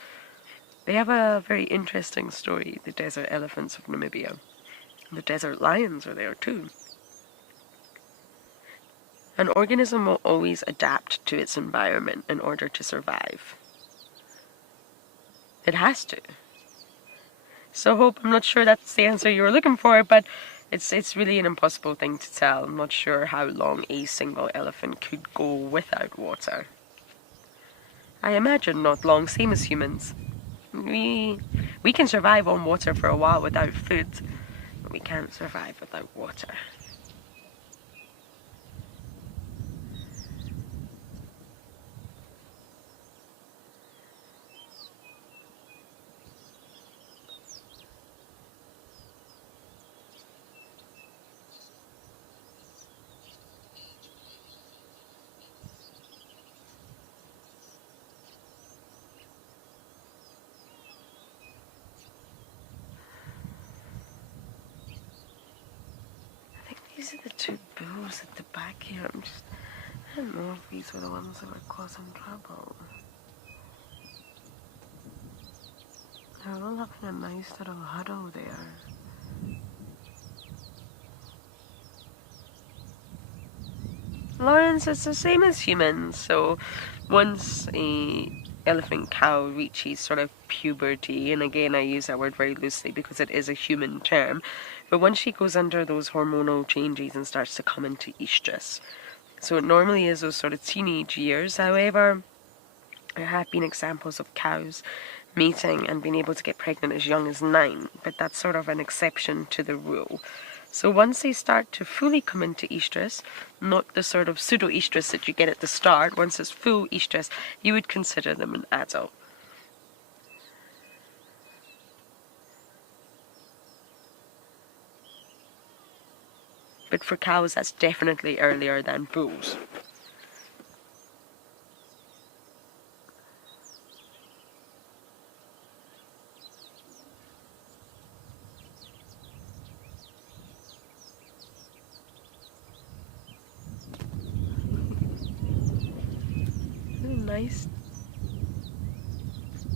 They have a very interesting story, the desert elephants of Namibia. The desert lions are there too. An organism will always adapt to its environment in order to survive. It has to. So Hope, I'm not sure that's the answer you were looking for, but it's really an impossible thing to tell. I'm not sure how long a single elephant could go without water. I imagine not long, same as humans. We can survive on water for a while without food, but we can't survive without water. These are the two bulls at the back here. I'm just I don't know if these were the ones that were causing trouble. They're all having a nice little huddle there. Lawrence, it's the same as humans. So once a elephant cow reaches sort of puberty, and again I use that word very loosely because it is a human term, but once she goes under those hormonal changes and starts to come into estrus. So it normally is those sort of teenage years. However, there have been examples of cows mating and being able to get pregnant as young as 9, but that's sort of an exception to the rule. So once they start to fully come into estrus, not the sort of pseudo-estrus that you get at the start, once it's full estrus, you would consider them an adult. But for cows, that's definitely earlier than bulls. Nice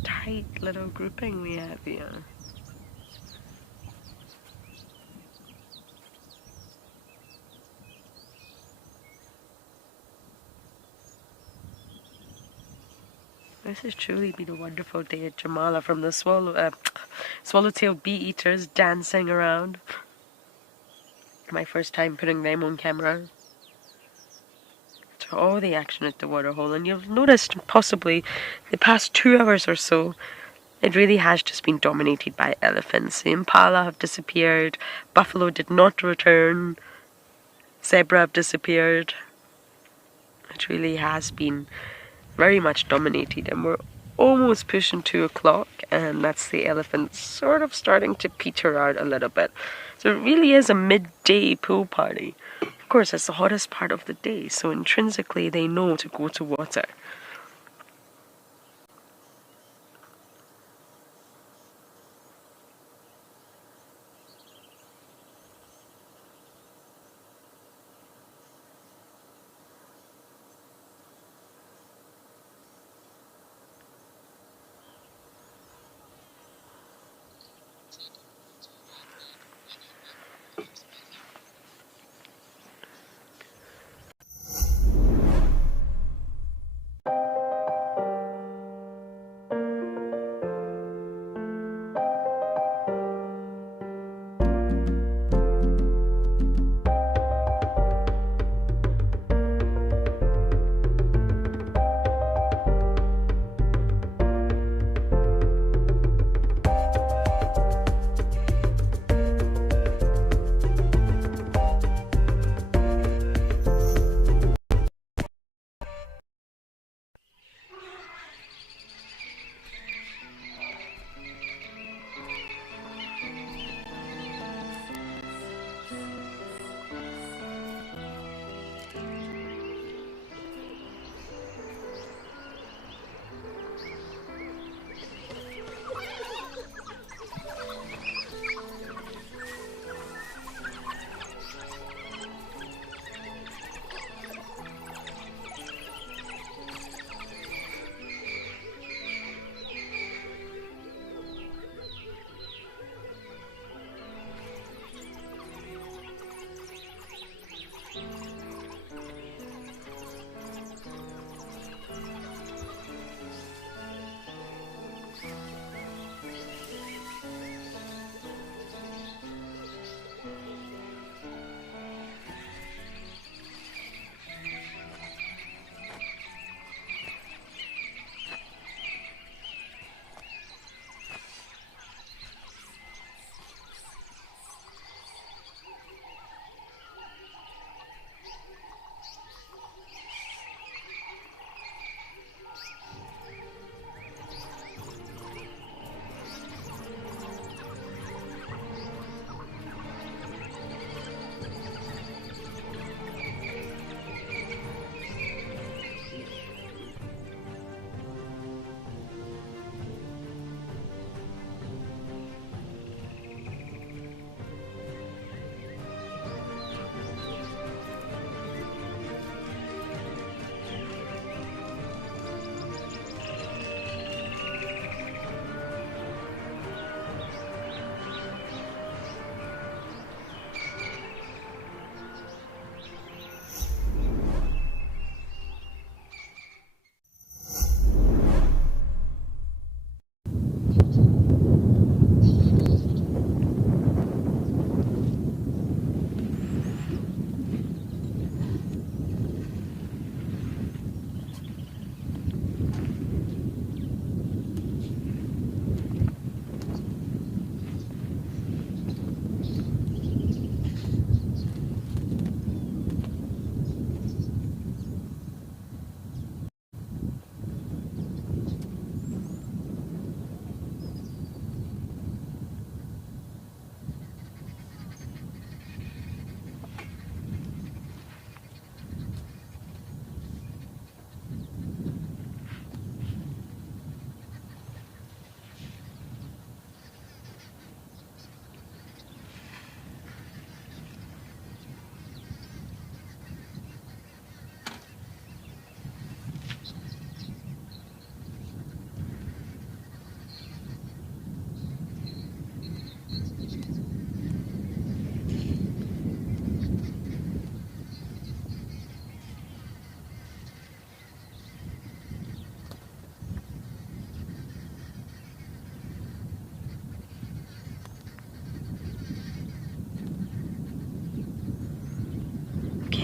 tight little grouping we have here. This has truly been a wonderful day at Jamala, from the swallowtail bee eaters dancing around. My first time putting them on camera. To all the action at the waterhole, and you've noticed possibly the past 2 hours or so, it really has just been dominated by elephants. The impala have disappeared, buffalo did not return, zebra have disappeared. It really has been very much dominated, and we're almost pushing 2 o'clock, and that's the elephants sort of starting to peter out a little bit. So it really is a midday pool party. Of course, it's the hottest part of the day, so intrinsically they know to go to water.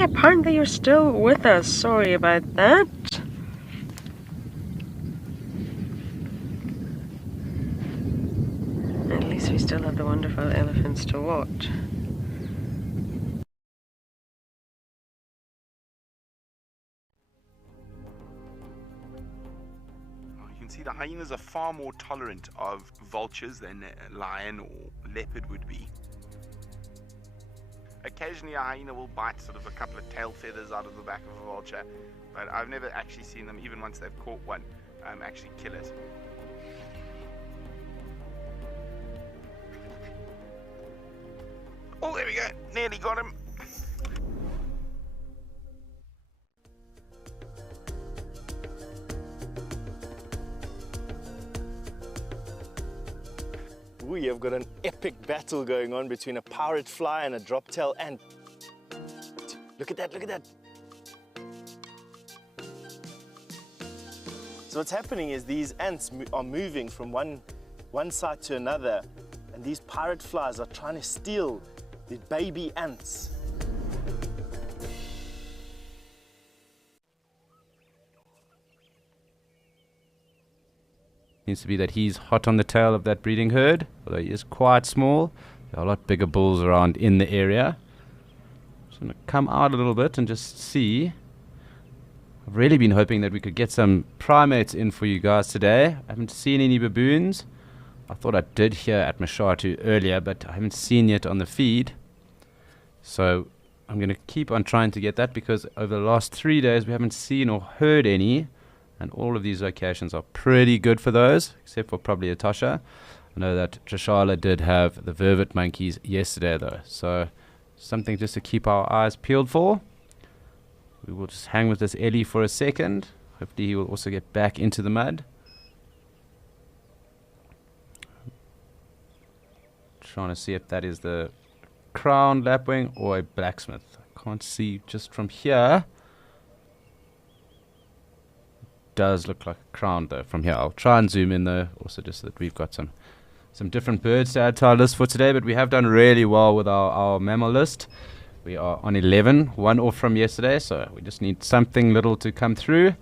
apparently you're still with us. Sorry about that. At least we still have the wonderful elephants to watch. You can see the hyenas are far more tolerant of vultures than a lion or leopard would be. Occasionally a hyena will bite sort of a couple of tail feathers out of the back of a vulture, but I've never actually seen them, even once they've caught one, actually kill it. Oh, there we go. Nearly got him. We have got an epic battle going on between a pirate fly and a drop-tail ant. Look at that, look at that. So what's happening is these ants are moving from one side to another, and these pirate flies are trying to steal the baby ants. Seems to be that he's hot on the tail of that breeding herd, although he is quite small. There are a lot bigger bulls around in the area. Just going to come out a little bit and just see. I've really been hoping that we could get some primates in for you guys today. I haven't seen any baboons. I thought I did here at Mashatu earlier, but I haven't seen yet on the feed. So I'm going to keep on trying to get that, because over the last 3 days we haven't seen or heard any. And all of these locations are pretty good for those, except for probably Etosha. I know that Trishala did have the vervet monkeys yesterday though, so something just to keep our eyes peeled for. We will just hang with this Ellie for a second. Hopefully he will also get back into the mud. Trying to see if that is the crowned lapwing or a blacksmith. I can't see just from here. Does look like a crown though from here. I'll try and zoom in though, also just so that we've got some different birds to add to our list for today. But we have done really well with our mammal list. We are on 11, one off from yesterday, so we just need something little to come through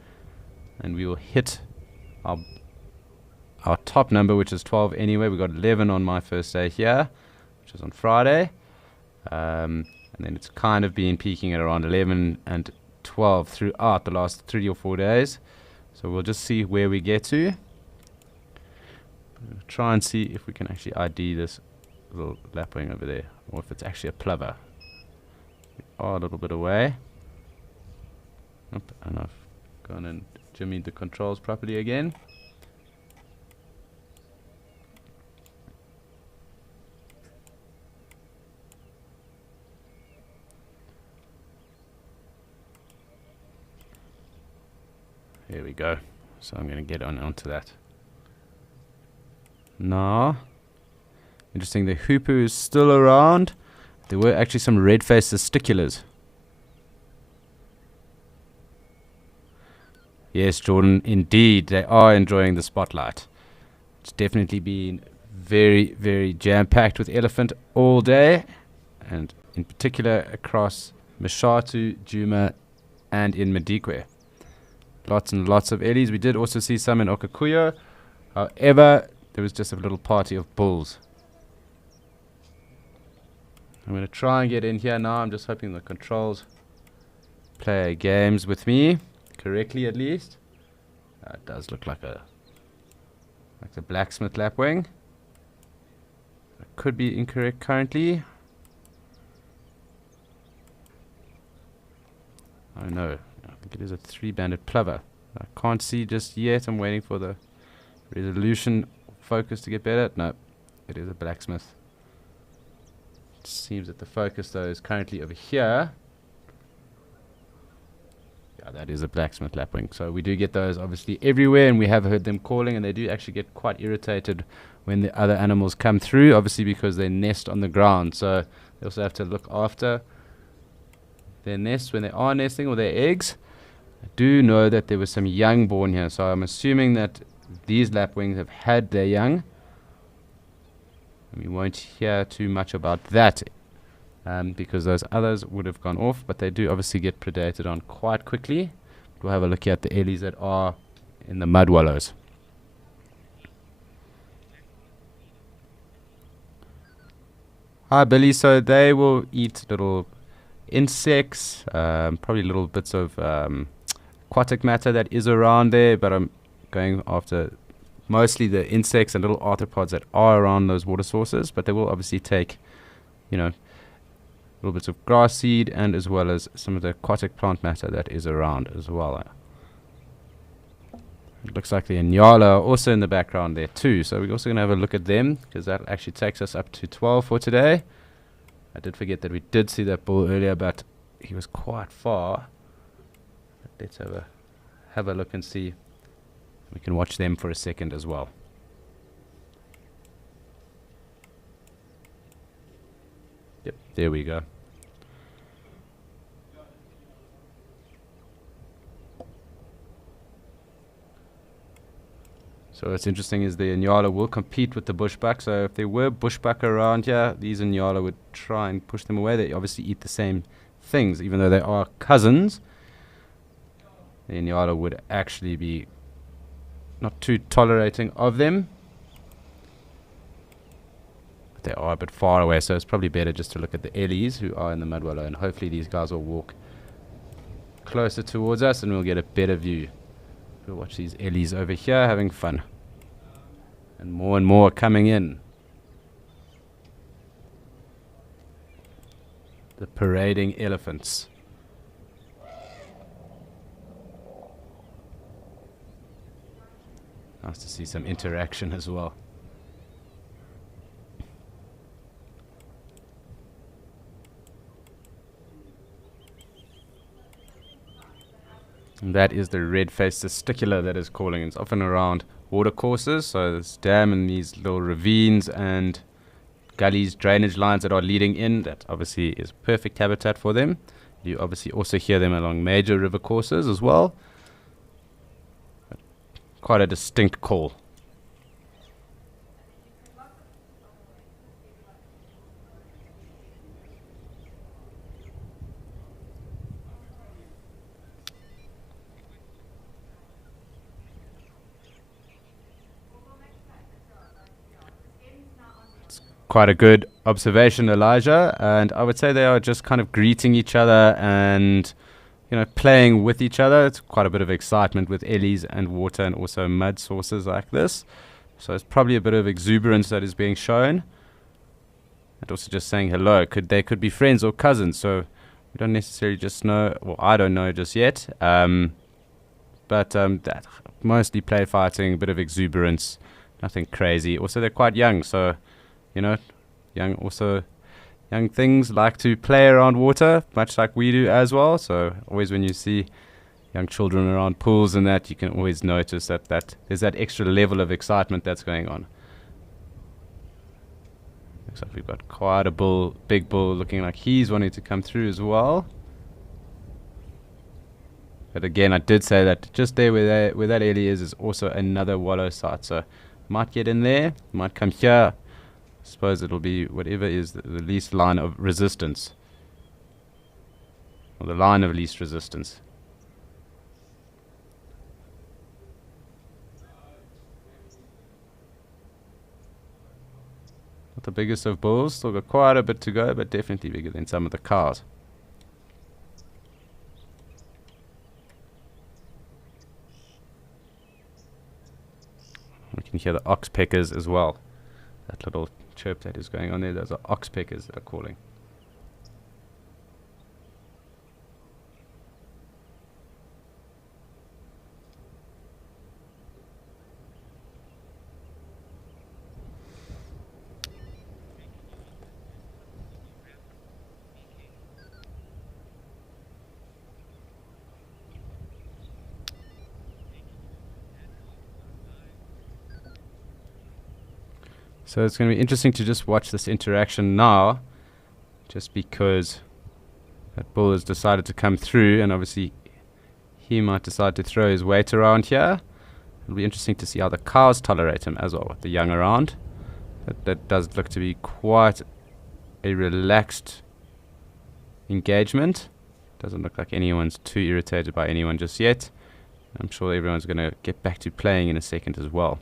and we will hit our top number, which is 12 anyway. We got 11 on my first day here, which is on Friday, and then it's kind of been peaking at around 11 and 12 throughout the last 3 or 4 days. So we'll just see where we get to. We'll try and see if we can actually ID this little lapwing over there, or if it's actually a plover. We are a little bit away. Oop, and I've gone and jimmied the controls properly again. There we go. So I'm going to get onto that. Now, interesting, the hoopoe is still around. There were actually some red-faced testiculars. Yes, Jordan, indeed, they are enjoying the spotlight. It's definitely been very, very jam-packed with elephant all day, and in particular across Mashatu, Djuma, and in Madikwe. Lots and lots of Ellies. We did also see some in Okakuyo. However, there was just a little party of bulls. I'm going to try and get in here now. I'm just hoping the controls play games with me correctly, at least. It does look like the blacksmith lapwing. I could be incorrect currently. Oh no. I think it is a 3-banded plover. I can't see just yet. I'm waiting for the resolution focus to get better. No, it is a blacksmith. It seems that the focus though is currently over here. Yeah, that is a blacksmith lapwing. So we do get those obviously everywhere, and we have heard them calling, and they do actually get quite irritated when the other animals come through, obviously because they nest on the ground. So they also have to look after their nests when they are nesting, or their eggs. I do know that there was some young born here, so I'm assuming that these lapwings have had their young. And we won't hear too much about that because those others would have gone off, but they do obviously get predated on quite quickly. We'll have a look at the ellies that are in the mud wallows. Hi Billy, so they will eat little insects, probably little bits of aquatic matter that is around there, but I'm going after mostly the insects and little arthropods that are around those water sources, but they will obviously take, little bits of grass seed and as well as some of the aquatic plant matter that is around as well. It looks like the Inyala are also in the background there too, so we're also going to have a look at them, because that actually takes us up to 12 for today. I did forget that we did see that bull earlier, but he was quite far. But let's have a look and see. We can watch them for a second as well. Yep, there we go. So what's interesting is the Inyala will compete with the bushbuck. So if there were bushbuck around here, these Inyala would try and push them away. They obviously eat the same things, even though they are cousins. The Inyala would actually be not too tolerating of them. But they are a bit far away, so it's probably better just to look at the ellies who are in the mud wallow, and hopefully these guys will walk closer towards us and we'll get a better view. We'll watch these ellies over here having fun. And more are coming in. The parading elephants. Nice to see some interaction as well. And that is the red-faced testicular that is calling. It's often around water courses, so this dam and these little ravines and gullies, drainage lines that are leading in, that obviously is perfect habitat for them. You obviously also hear them along major river courses as well. Quite a distinct call. Quite a good observation, Elijah, and I would say they are just kind of greeting each other and playing with each other. It's quite a bit of excitement with ellies and water and also mud sources like this, so it's probably a bit of exuberance that is being shown, and also just saying hello. They could be friends or cousins, so we don't necessarily just know, well, I don't know just yet, but that mostly play fighting, a bit of exuberance, nothing crazy. Also they're quite young, so young things like to play around water, much like we do as well. So always when you see young children around pools and that, you can always notice that there's that extra level of excitement that's going on. Looks like we've got quite a big bull looking like he's wanting to come through as well. But again, I did say that just there where that area is also another wallow site. So might get in there, might come here. I suppose it'll be whatever is the least line of resistance, or the line of least resistance. Not the biggest of bulls, still got quite a bit to go, but definitely bigger than some of the cows. We can hear the oxpeckers as well. That little chirp that is going on there, those are oxpeckers that are calling. So it's going to be interesting to just watch this interaction now, just because that bull has decided to come through, and obviously he might decide to throw his weight around here. It'll be interesting to see how the cows tolerate him as well, with the young around. That does look to be quite a relaxed engagement. Doesn't look like anyone's too irritated by anyone just yet. I'm sure everyone's going to get back to playing in a second as well.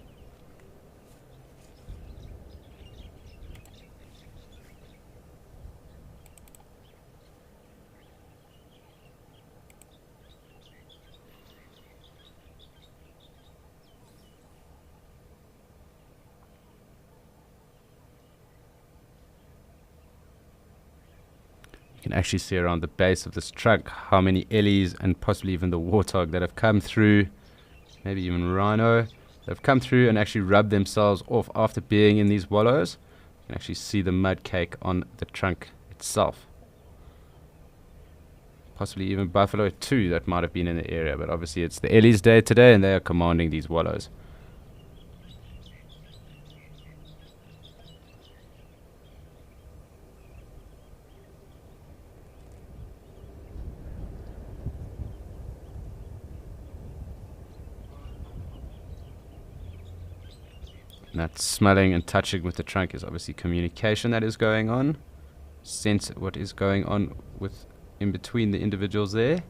You can actually see around the base of this trunk how many ellies and possibly even the warthog that have come through, maybe even rhino, that have come through and actually rubbed themselves off after being in these wallows. You can actually see the mud cake on the trunk itself. Possibly even buffalo too that might have been in the area, but obviously it's the ellies day today and they are commanding these wallows. That smelling and touching with the trunk is obviously communication that is going on. Sense what is going on with in between the individuals there.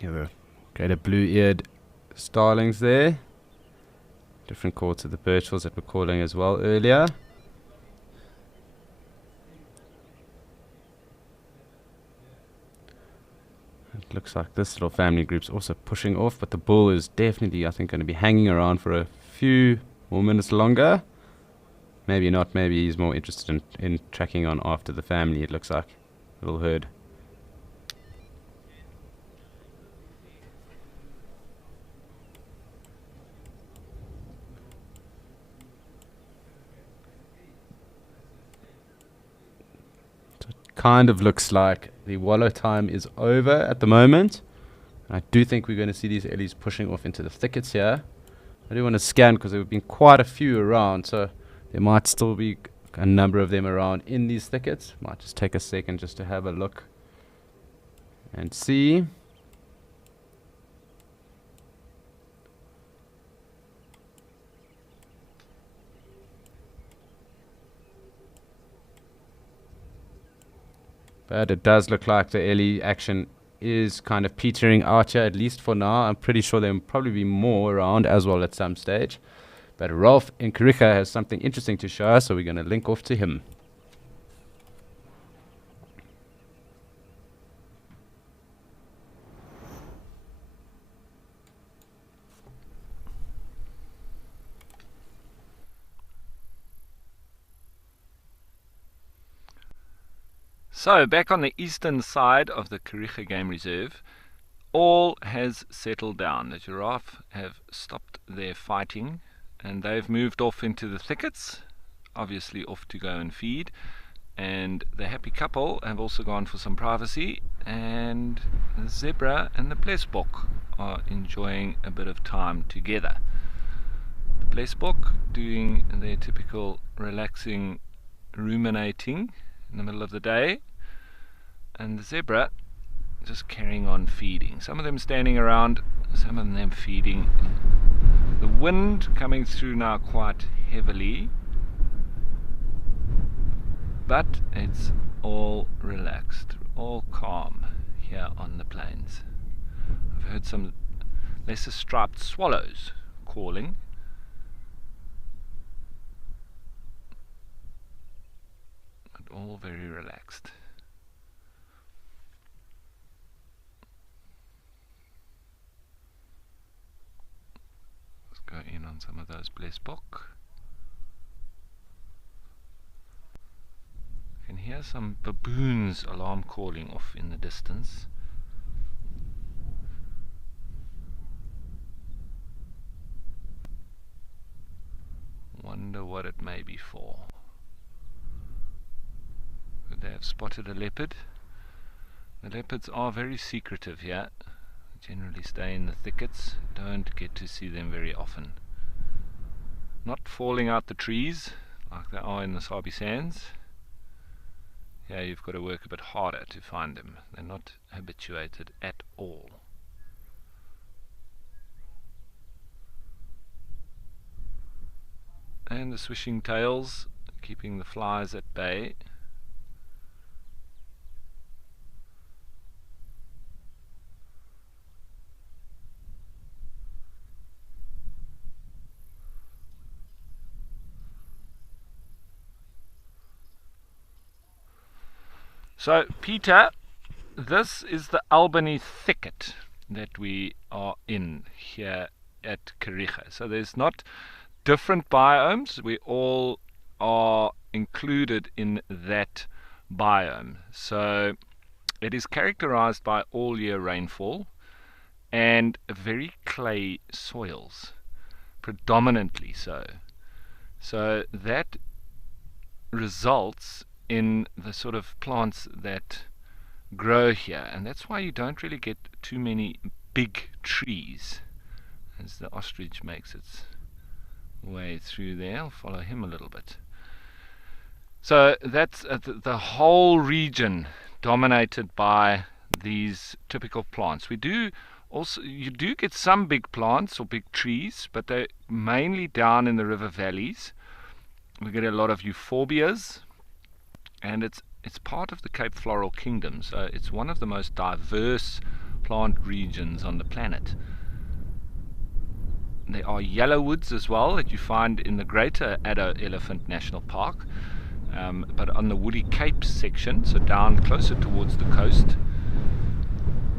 You have a greater blue-eared starlings there. Different call to the birchwills that we're calling as well earlier. It looks like this little family group's also pushing off, but the bull is definitely, I think, going to be hanging around for a few more minutes longer. Maybe not, maybe he's more interested in tracking on after the family, it looks like. Little herd. Kind of looks like the wallow time is over at the moment. I do think we're going to see these ellies pushing off into the thickets here. I do want to scan because there have been quite a few around, so there might still be a number of them around in these thickets. Might just take a second just to have a look and see. But it does look like the ellie action is kind of petering out here, at least for now. I'm pretty sure there will probably be more around as well at some stage. But Rolf in Kariega has something interesting to show us, so we're going to link off to him. So, back on the eastern side of the Kariega Game Reserve, all has settled down. The giraffe have stopped their fighting and they've moved off into the thickets, obviously off to go and feed. And the happy couple have also gone for some privacy, and the zebra and the blesbok are enjoying a bit of time together. The blesbok doing their typical relaxing ruminating in the middle of the day, and the zebra just carrying on feeding. Some of them standing around, some of them feeding. The wind coming through now quite heavily, but it's all relaxed, all calm here on the plains. I've heard some lesser striped swallows calling. But all very relaxed. Let's go in on some of those blesbok. You can hear some baboons alarm calling off in the distance. Wonder what it may be for. Could they have spotted a leopard? The leopards are very secretive here. They generally stay in the thickets. Don't get to see them very often. not falling out the trees like they are in the Sabi Sands. Here you've got to work a bit harder to find them. They're not habituated at all. And the swishing tails, keeping the flies at bay. So, Peter, this is the Albany thicket that we are in here at Kariega. So there's not different biomes, we all are included in that biome. So it is characterized by all year rainfall and very clay soils, predominantly so. So that results in the sort of plants that grow here, and that's why you don't really get too many big trees. As the ostrich makes its way through there, I'll follow him a little bit. So that's the whole region dominated by these typical plants. You do get some big plants or big trees, but they're mainly down in the river valleys. We get a lot of euphorbias, and it's part of the Cape Floral Kingdom, so it's one of the most diverse plant regions on the planet. There are yellowwoods as well that you find in the Greater Addo Elephant National Park, but on the Woody Cape section, so down closer towards the coast.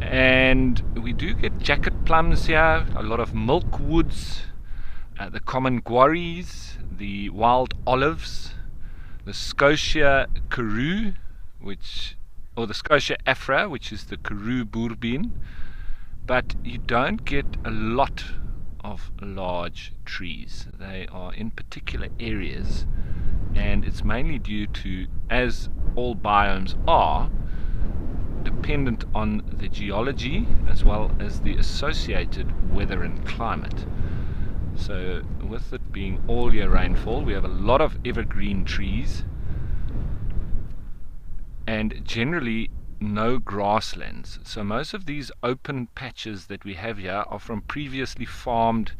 And we do get jacket plums here, a lot of milkwoods, the common guarries, the wild olives, the Scotia Karoo, or the Scotia Afra, which is the Karoo bourbine, but you don't get a lot of large trees. They are in particular areas, and it's mainly due to, as all biomes are, dependent on the geology as well as the associated weather and climate. So with it being all year rainfall, we have a lot of evergreen trees and generally no grasslands. So most of these open patches that we have here are from previously farmed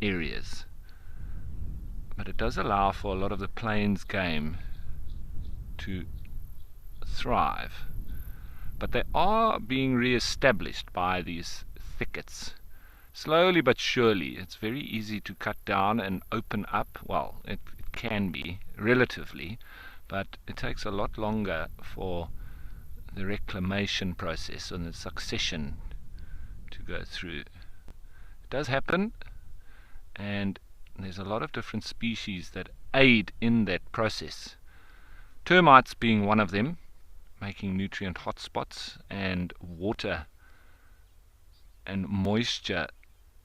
areas. But it does allow for a lot of the plains game to thrive. But they are being re-established by these thickets. Slowly but surely. It's very easy to cut down and open up. Well, it can be, relatively, but it takes a lot longer for the reclamation process and the succession to go through. It does happen, and there's a lot of different species that aid in that process. Termites being one of them, making nutrient hotspots and water and moisture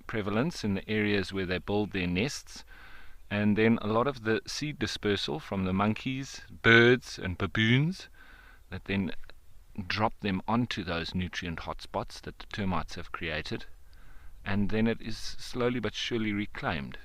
prevalence in the areas where they build their nests, and then a lot of the seed dispersal from the monkeys, birds and baboons that then drop them onto those nutrient hotspots that the termites have created, and then it is slowly but surely reclaimed.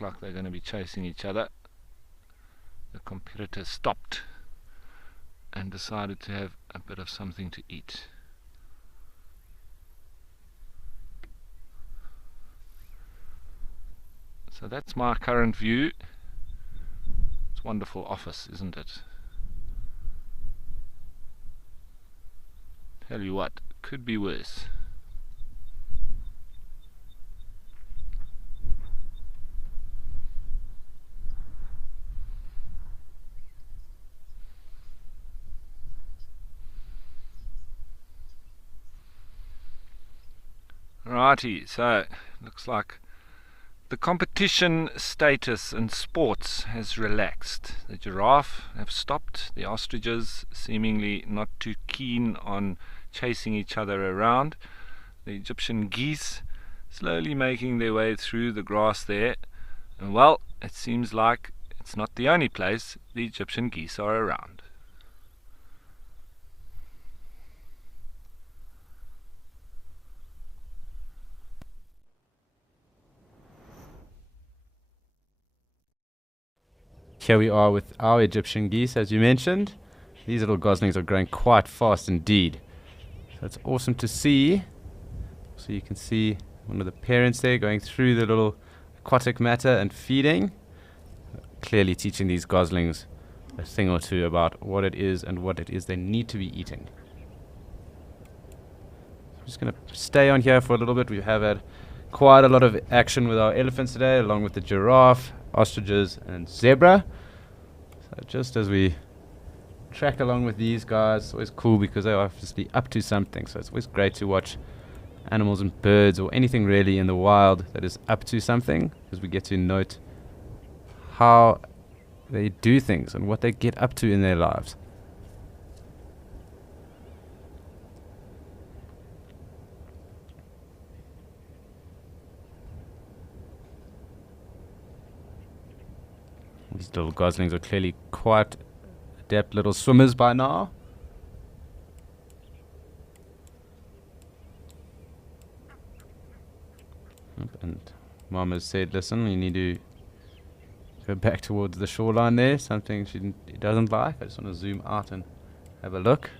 look like they're going to be chasing each other. The competitor stopped and decided to have a bit of something to eat. So that's my current view. It's a wonderful office, isn't it? Tell you what, could be worse. Righty, so looks like the competition status in sports has relaxed. The giraffe have stopped, the ostriches seemingly not too keen on chasing each other around. The Egyptian geese slowly making their way through the grass there. And well, it seems like it's not the only place the Egyptian geese are around. Here we are with our Egyptian geese, as you mentioned. These little goslings are growing quite fast indeed. So it's awesome to see. So you can see one of the parents there going through the little aquatic matter and feeding. Clearly teaching these goslings a thing or two about what it is and what it is they need to be eating. I'm just going to stay on here for a little bit. We have had quite a lot of action with our elephants today, along with the giraffe, ostriches and zebra. So just as we track along with these guys, it's always cool because they're obviously up to something. So it's always great to watch animals and birds or anything really in the wild that is up to something, because we get to note how they do things and what they get up to in their lives. These little goslings are clearly quite adept little swimmers by now. And Mom has said, listen, you need to go back towards the shoreline there. Something she doesn't like. I just want to zoom out and have a look.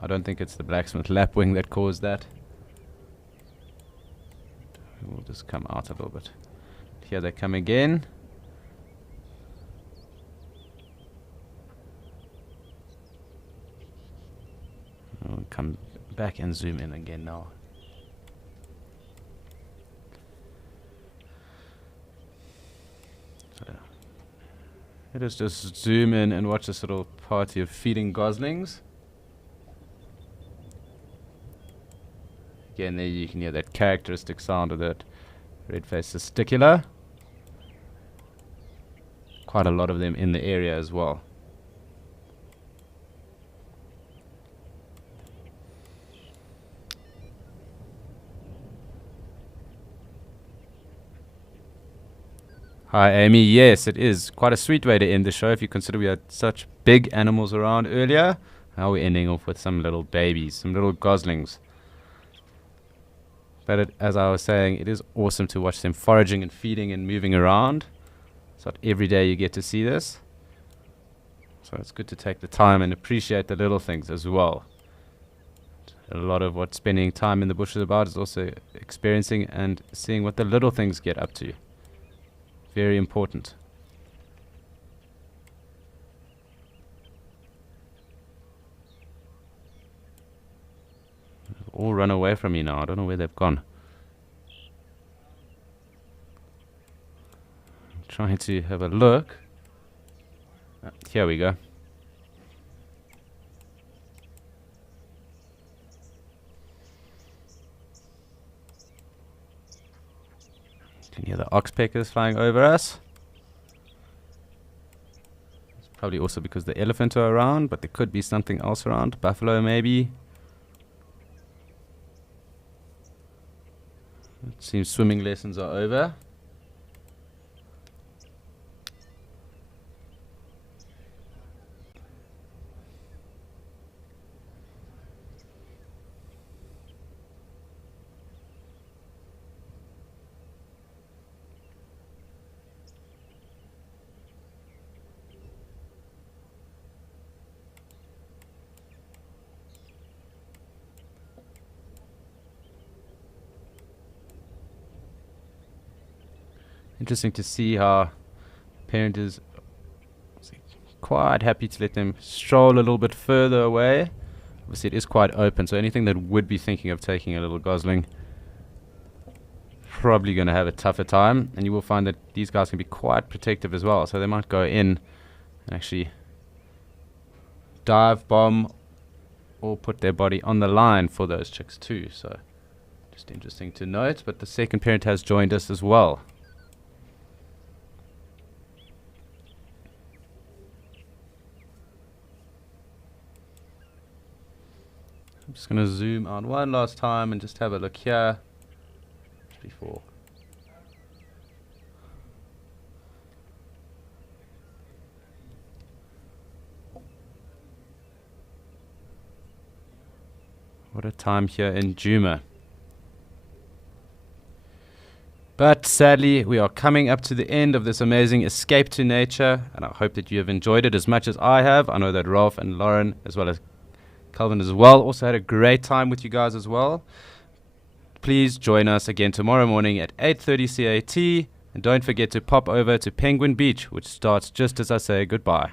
I don't think it's the blacksmith lapwing that caused that. We'll just come out a little bit. Here they come again. We'll come back and zoom in again now. So let us just zoom in and watch this little party of feeding goslings. Again, there you can hear that characteristic sound of that red-faced testicular. Quite a lot of them in the area as well. Hi Amy, yes it is quite a sweet way to end the show if you consider we had such big animals around earlier. Now we're ending off with some little babies, some little goslings. But as I was saying, it is awesome to watch them foraging and feeding and moving around. It's not every day you get to see this. So it's good to take the time and appreciate the little things as well. A lot of what spending time in the bush is about is also experiencing and seeing what the little things get up to. Very important. They've all run away from me now. I don't know where they've gone. I'm trying to have a look. Here we go. You can hear the oxpeckers flying over us. It's probably also because the elephant are around, but there could be something else around. Buffalo maybe. It seems swimming lessons are over. Interesting to see how parent is quite happy to let them stroll a little bit further away. Obviously it is quite open, so anything that would be thinking of taking a little gosling probably going to have a tougher time. And you will find that these guys can be quite protective as well, so they might go in and actually dive bomb or put their body on the line for those chicks too. So just interesting to note. But the second parent has joined us as well. I'm just going to zoom out one last time and just have a look here just before. What a time here in Djuma. But sadly, we are coming up to the end of this amazing escape to nature, and I hope that you have enjoyed it as much as I have. I know that Rolf and Lauren, as well as Calvin as well, also had a great time with you guys as well. Please join us again tomorrow morning at 8:30 CAT, and don't forget to pop over to Penguin Beach, which starts just as I say goodbye.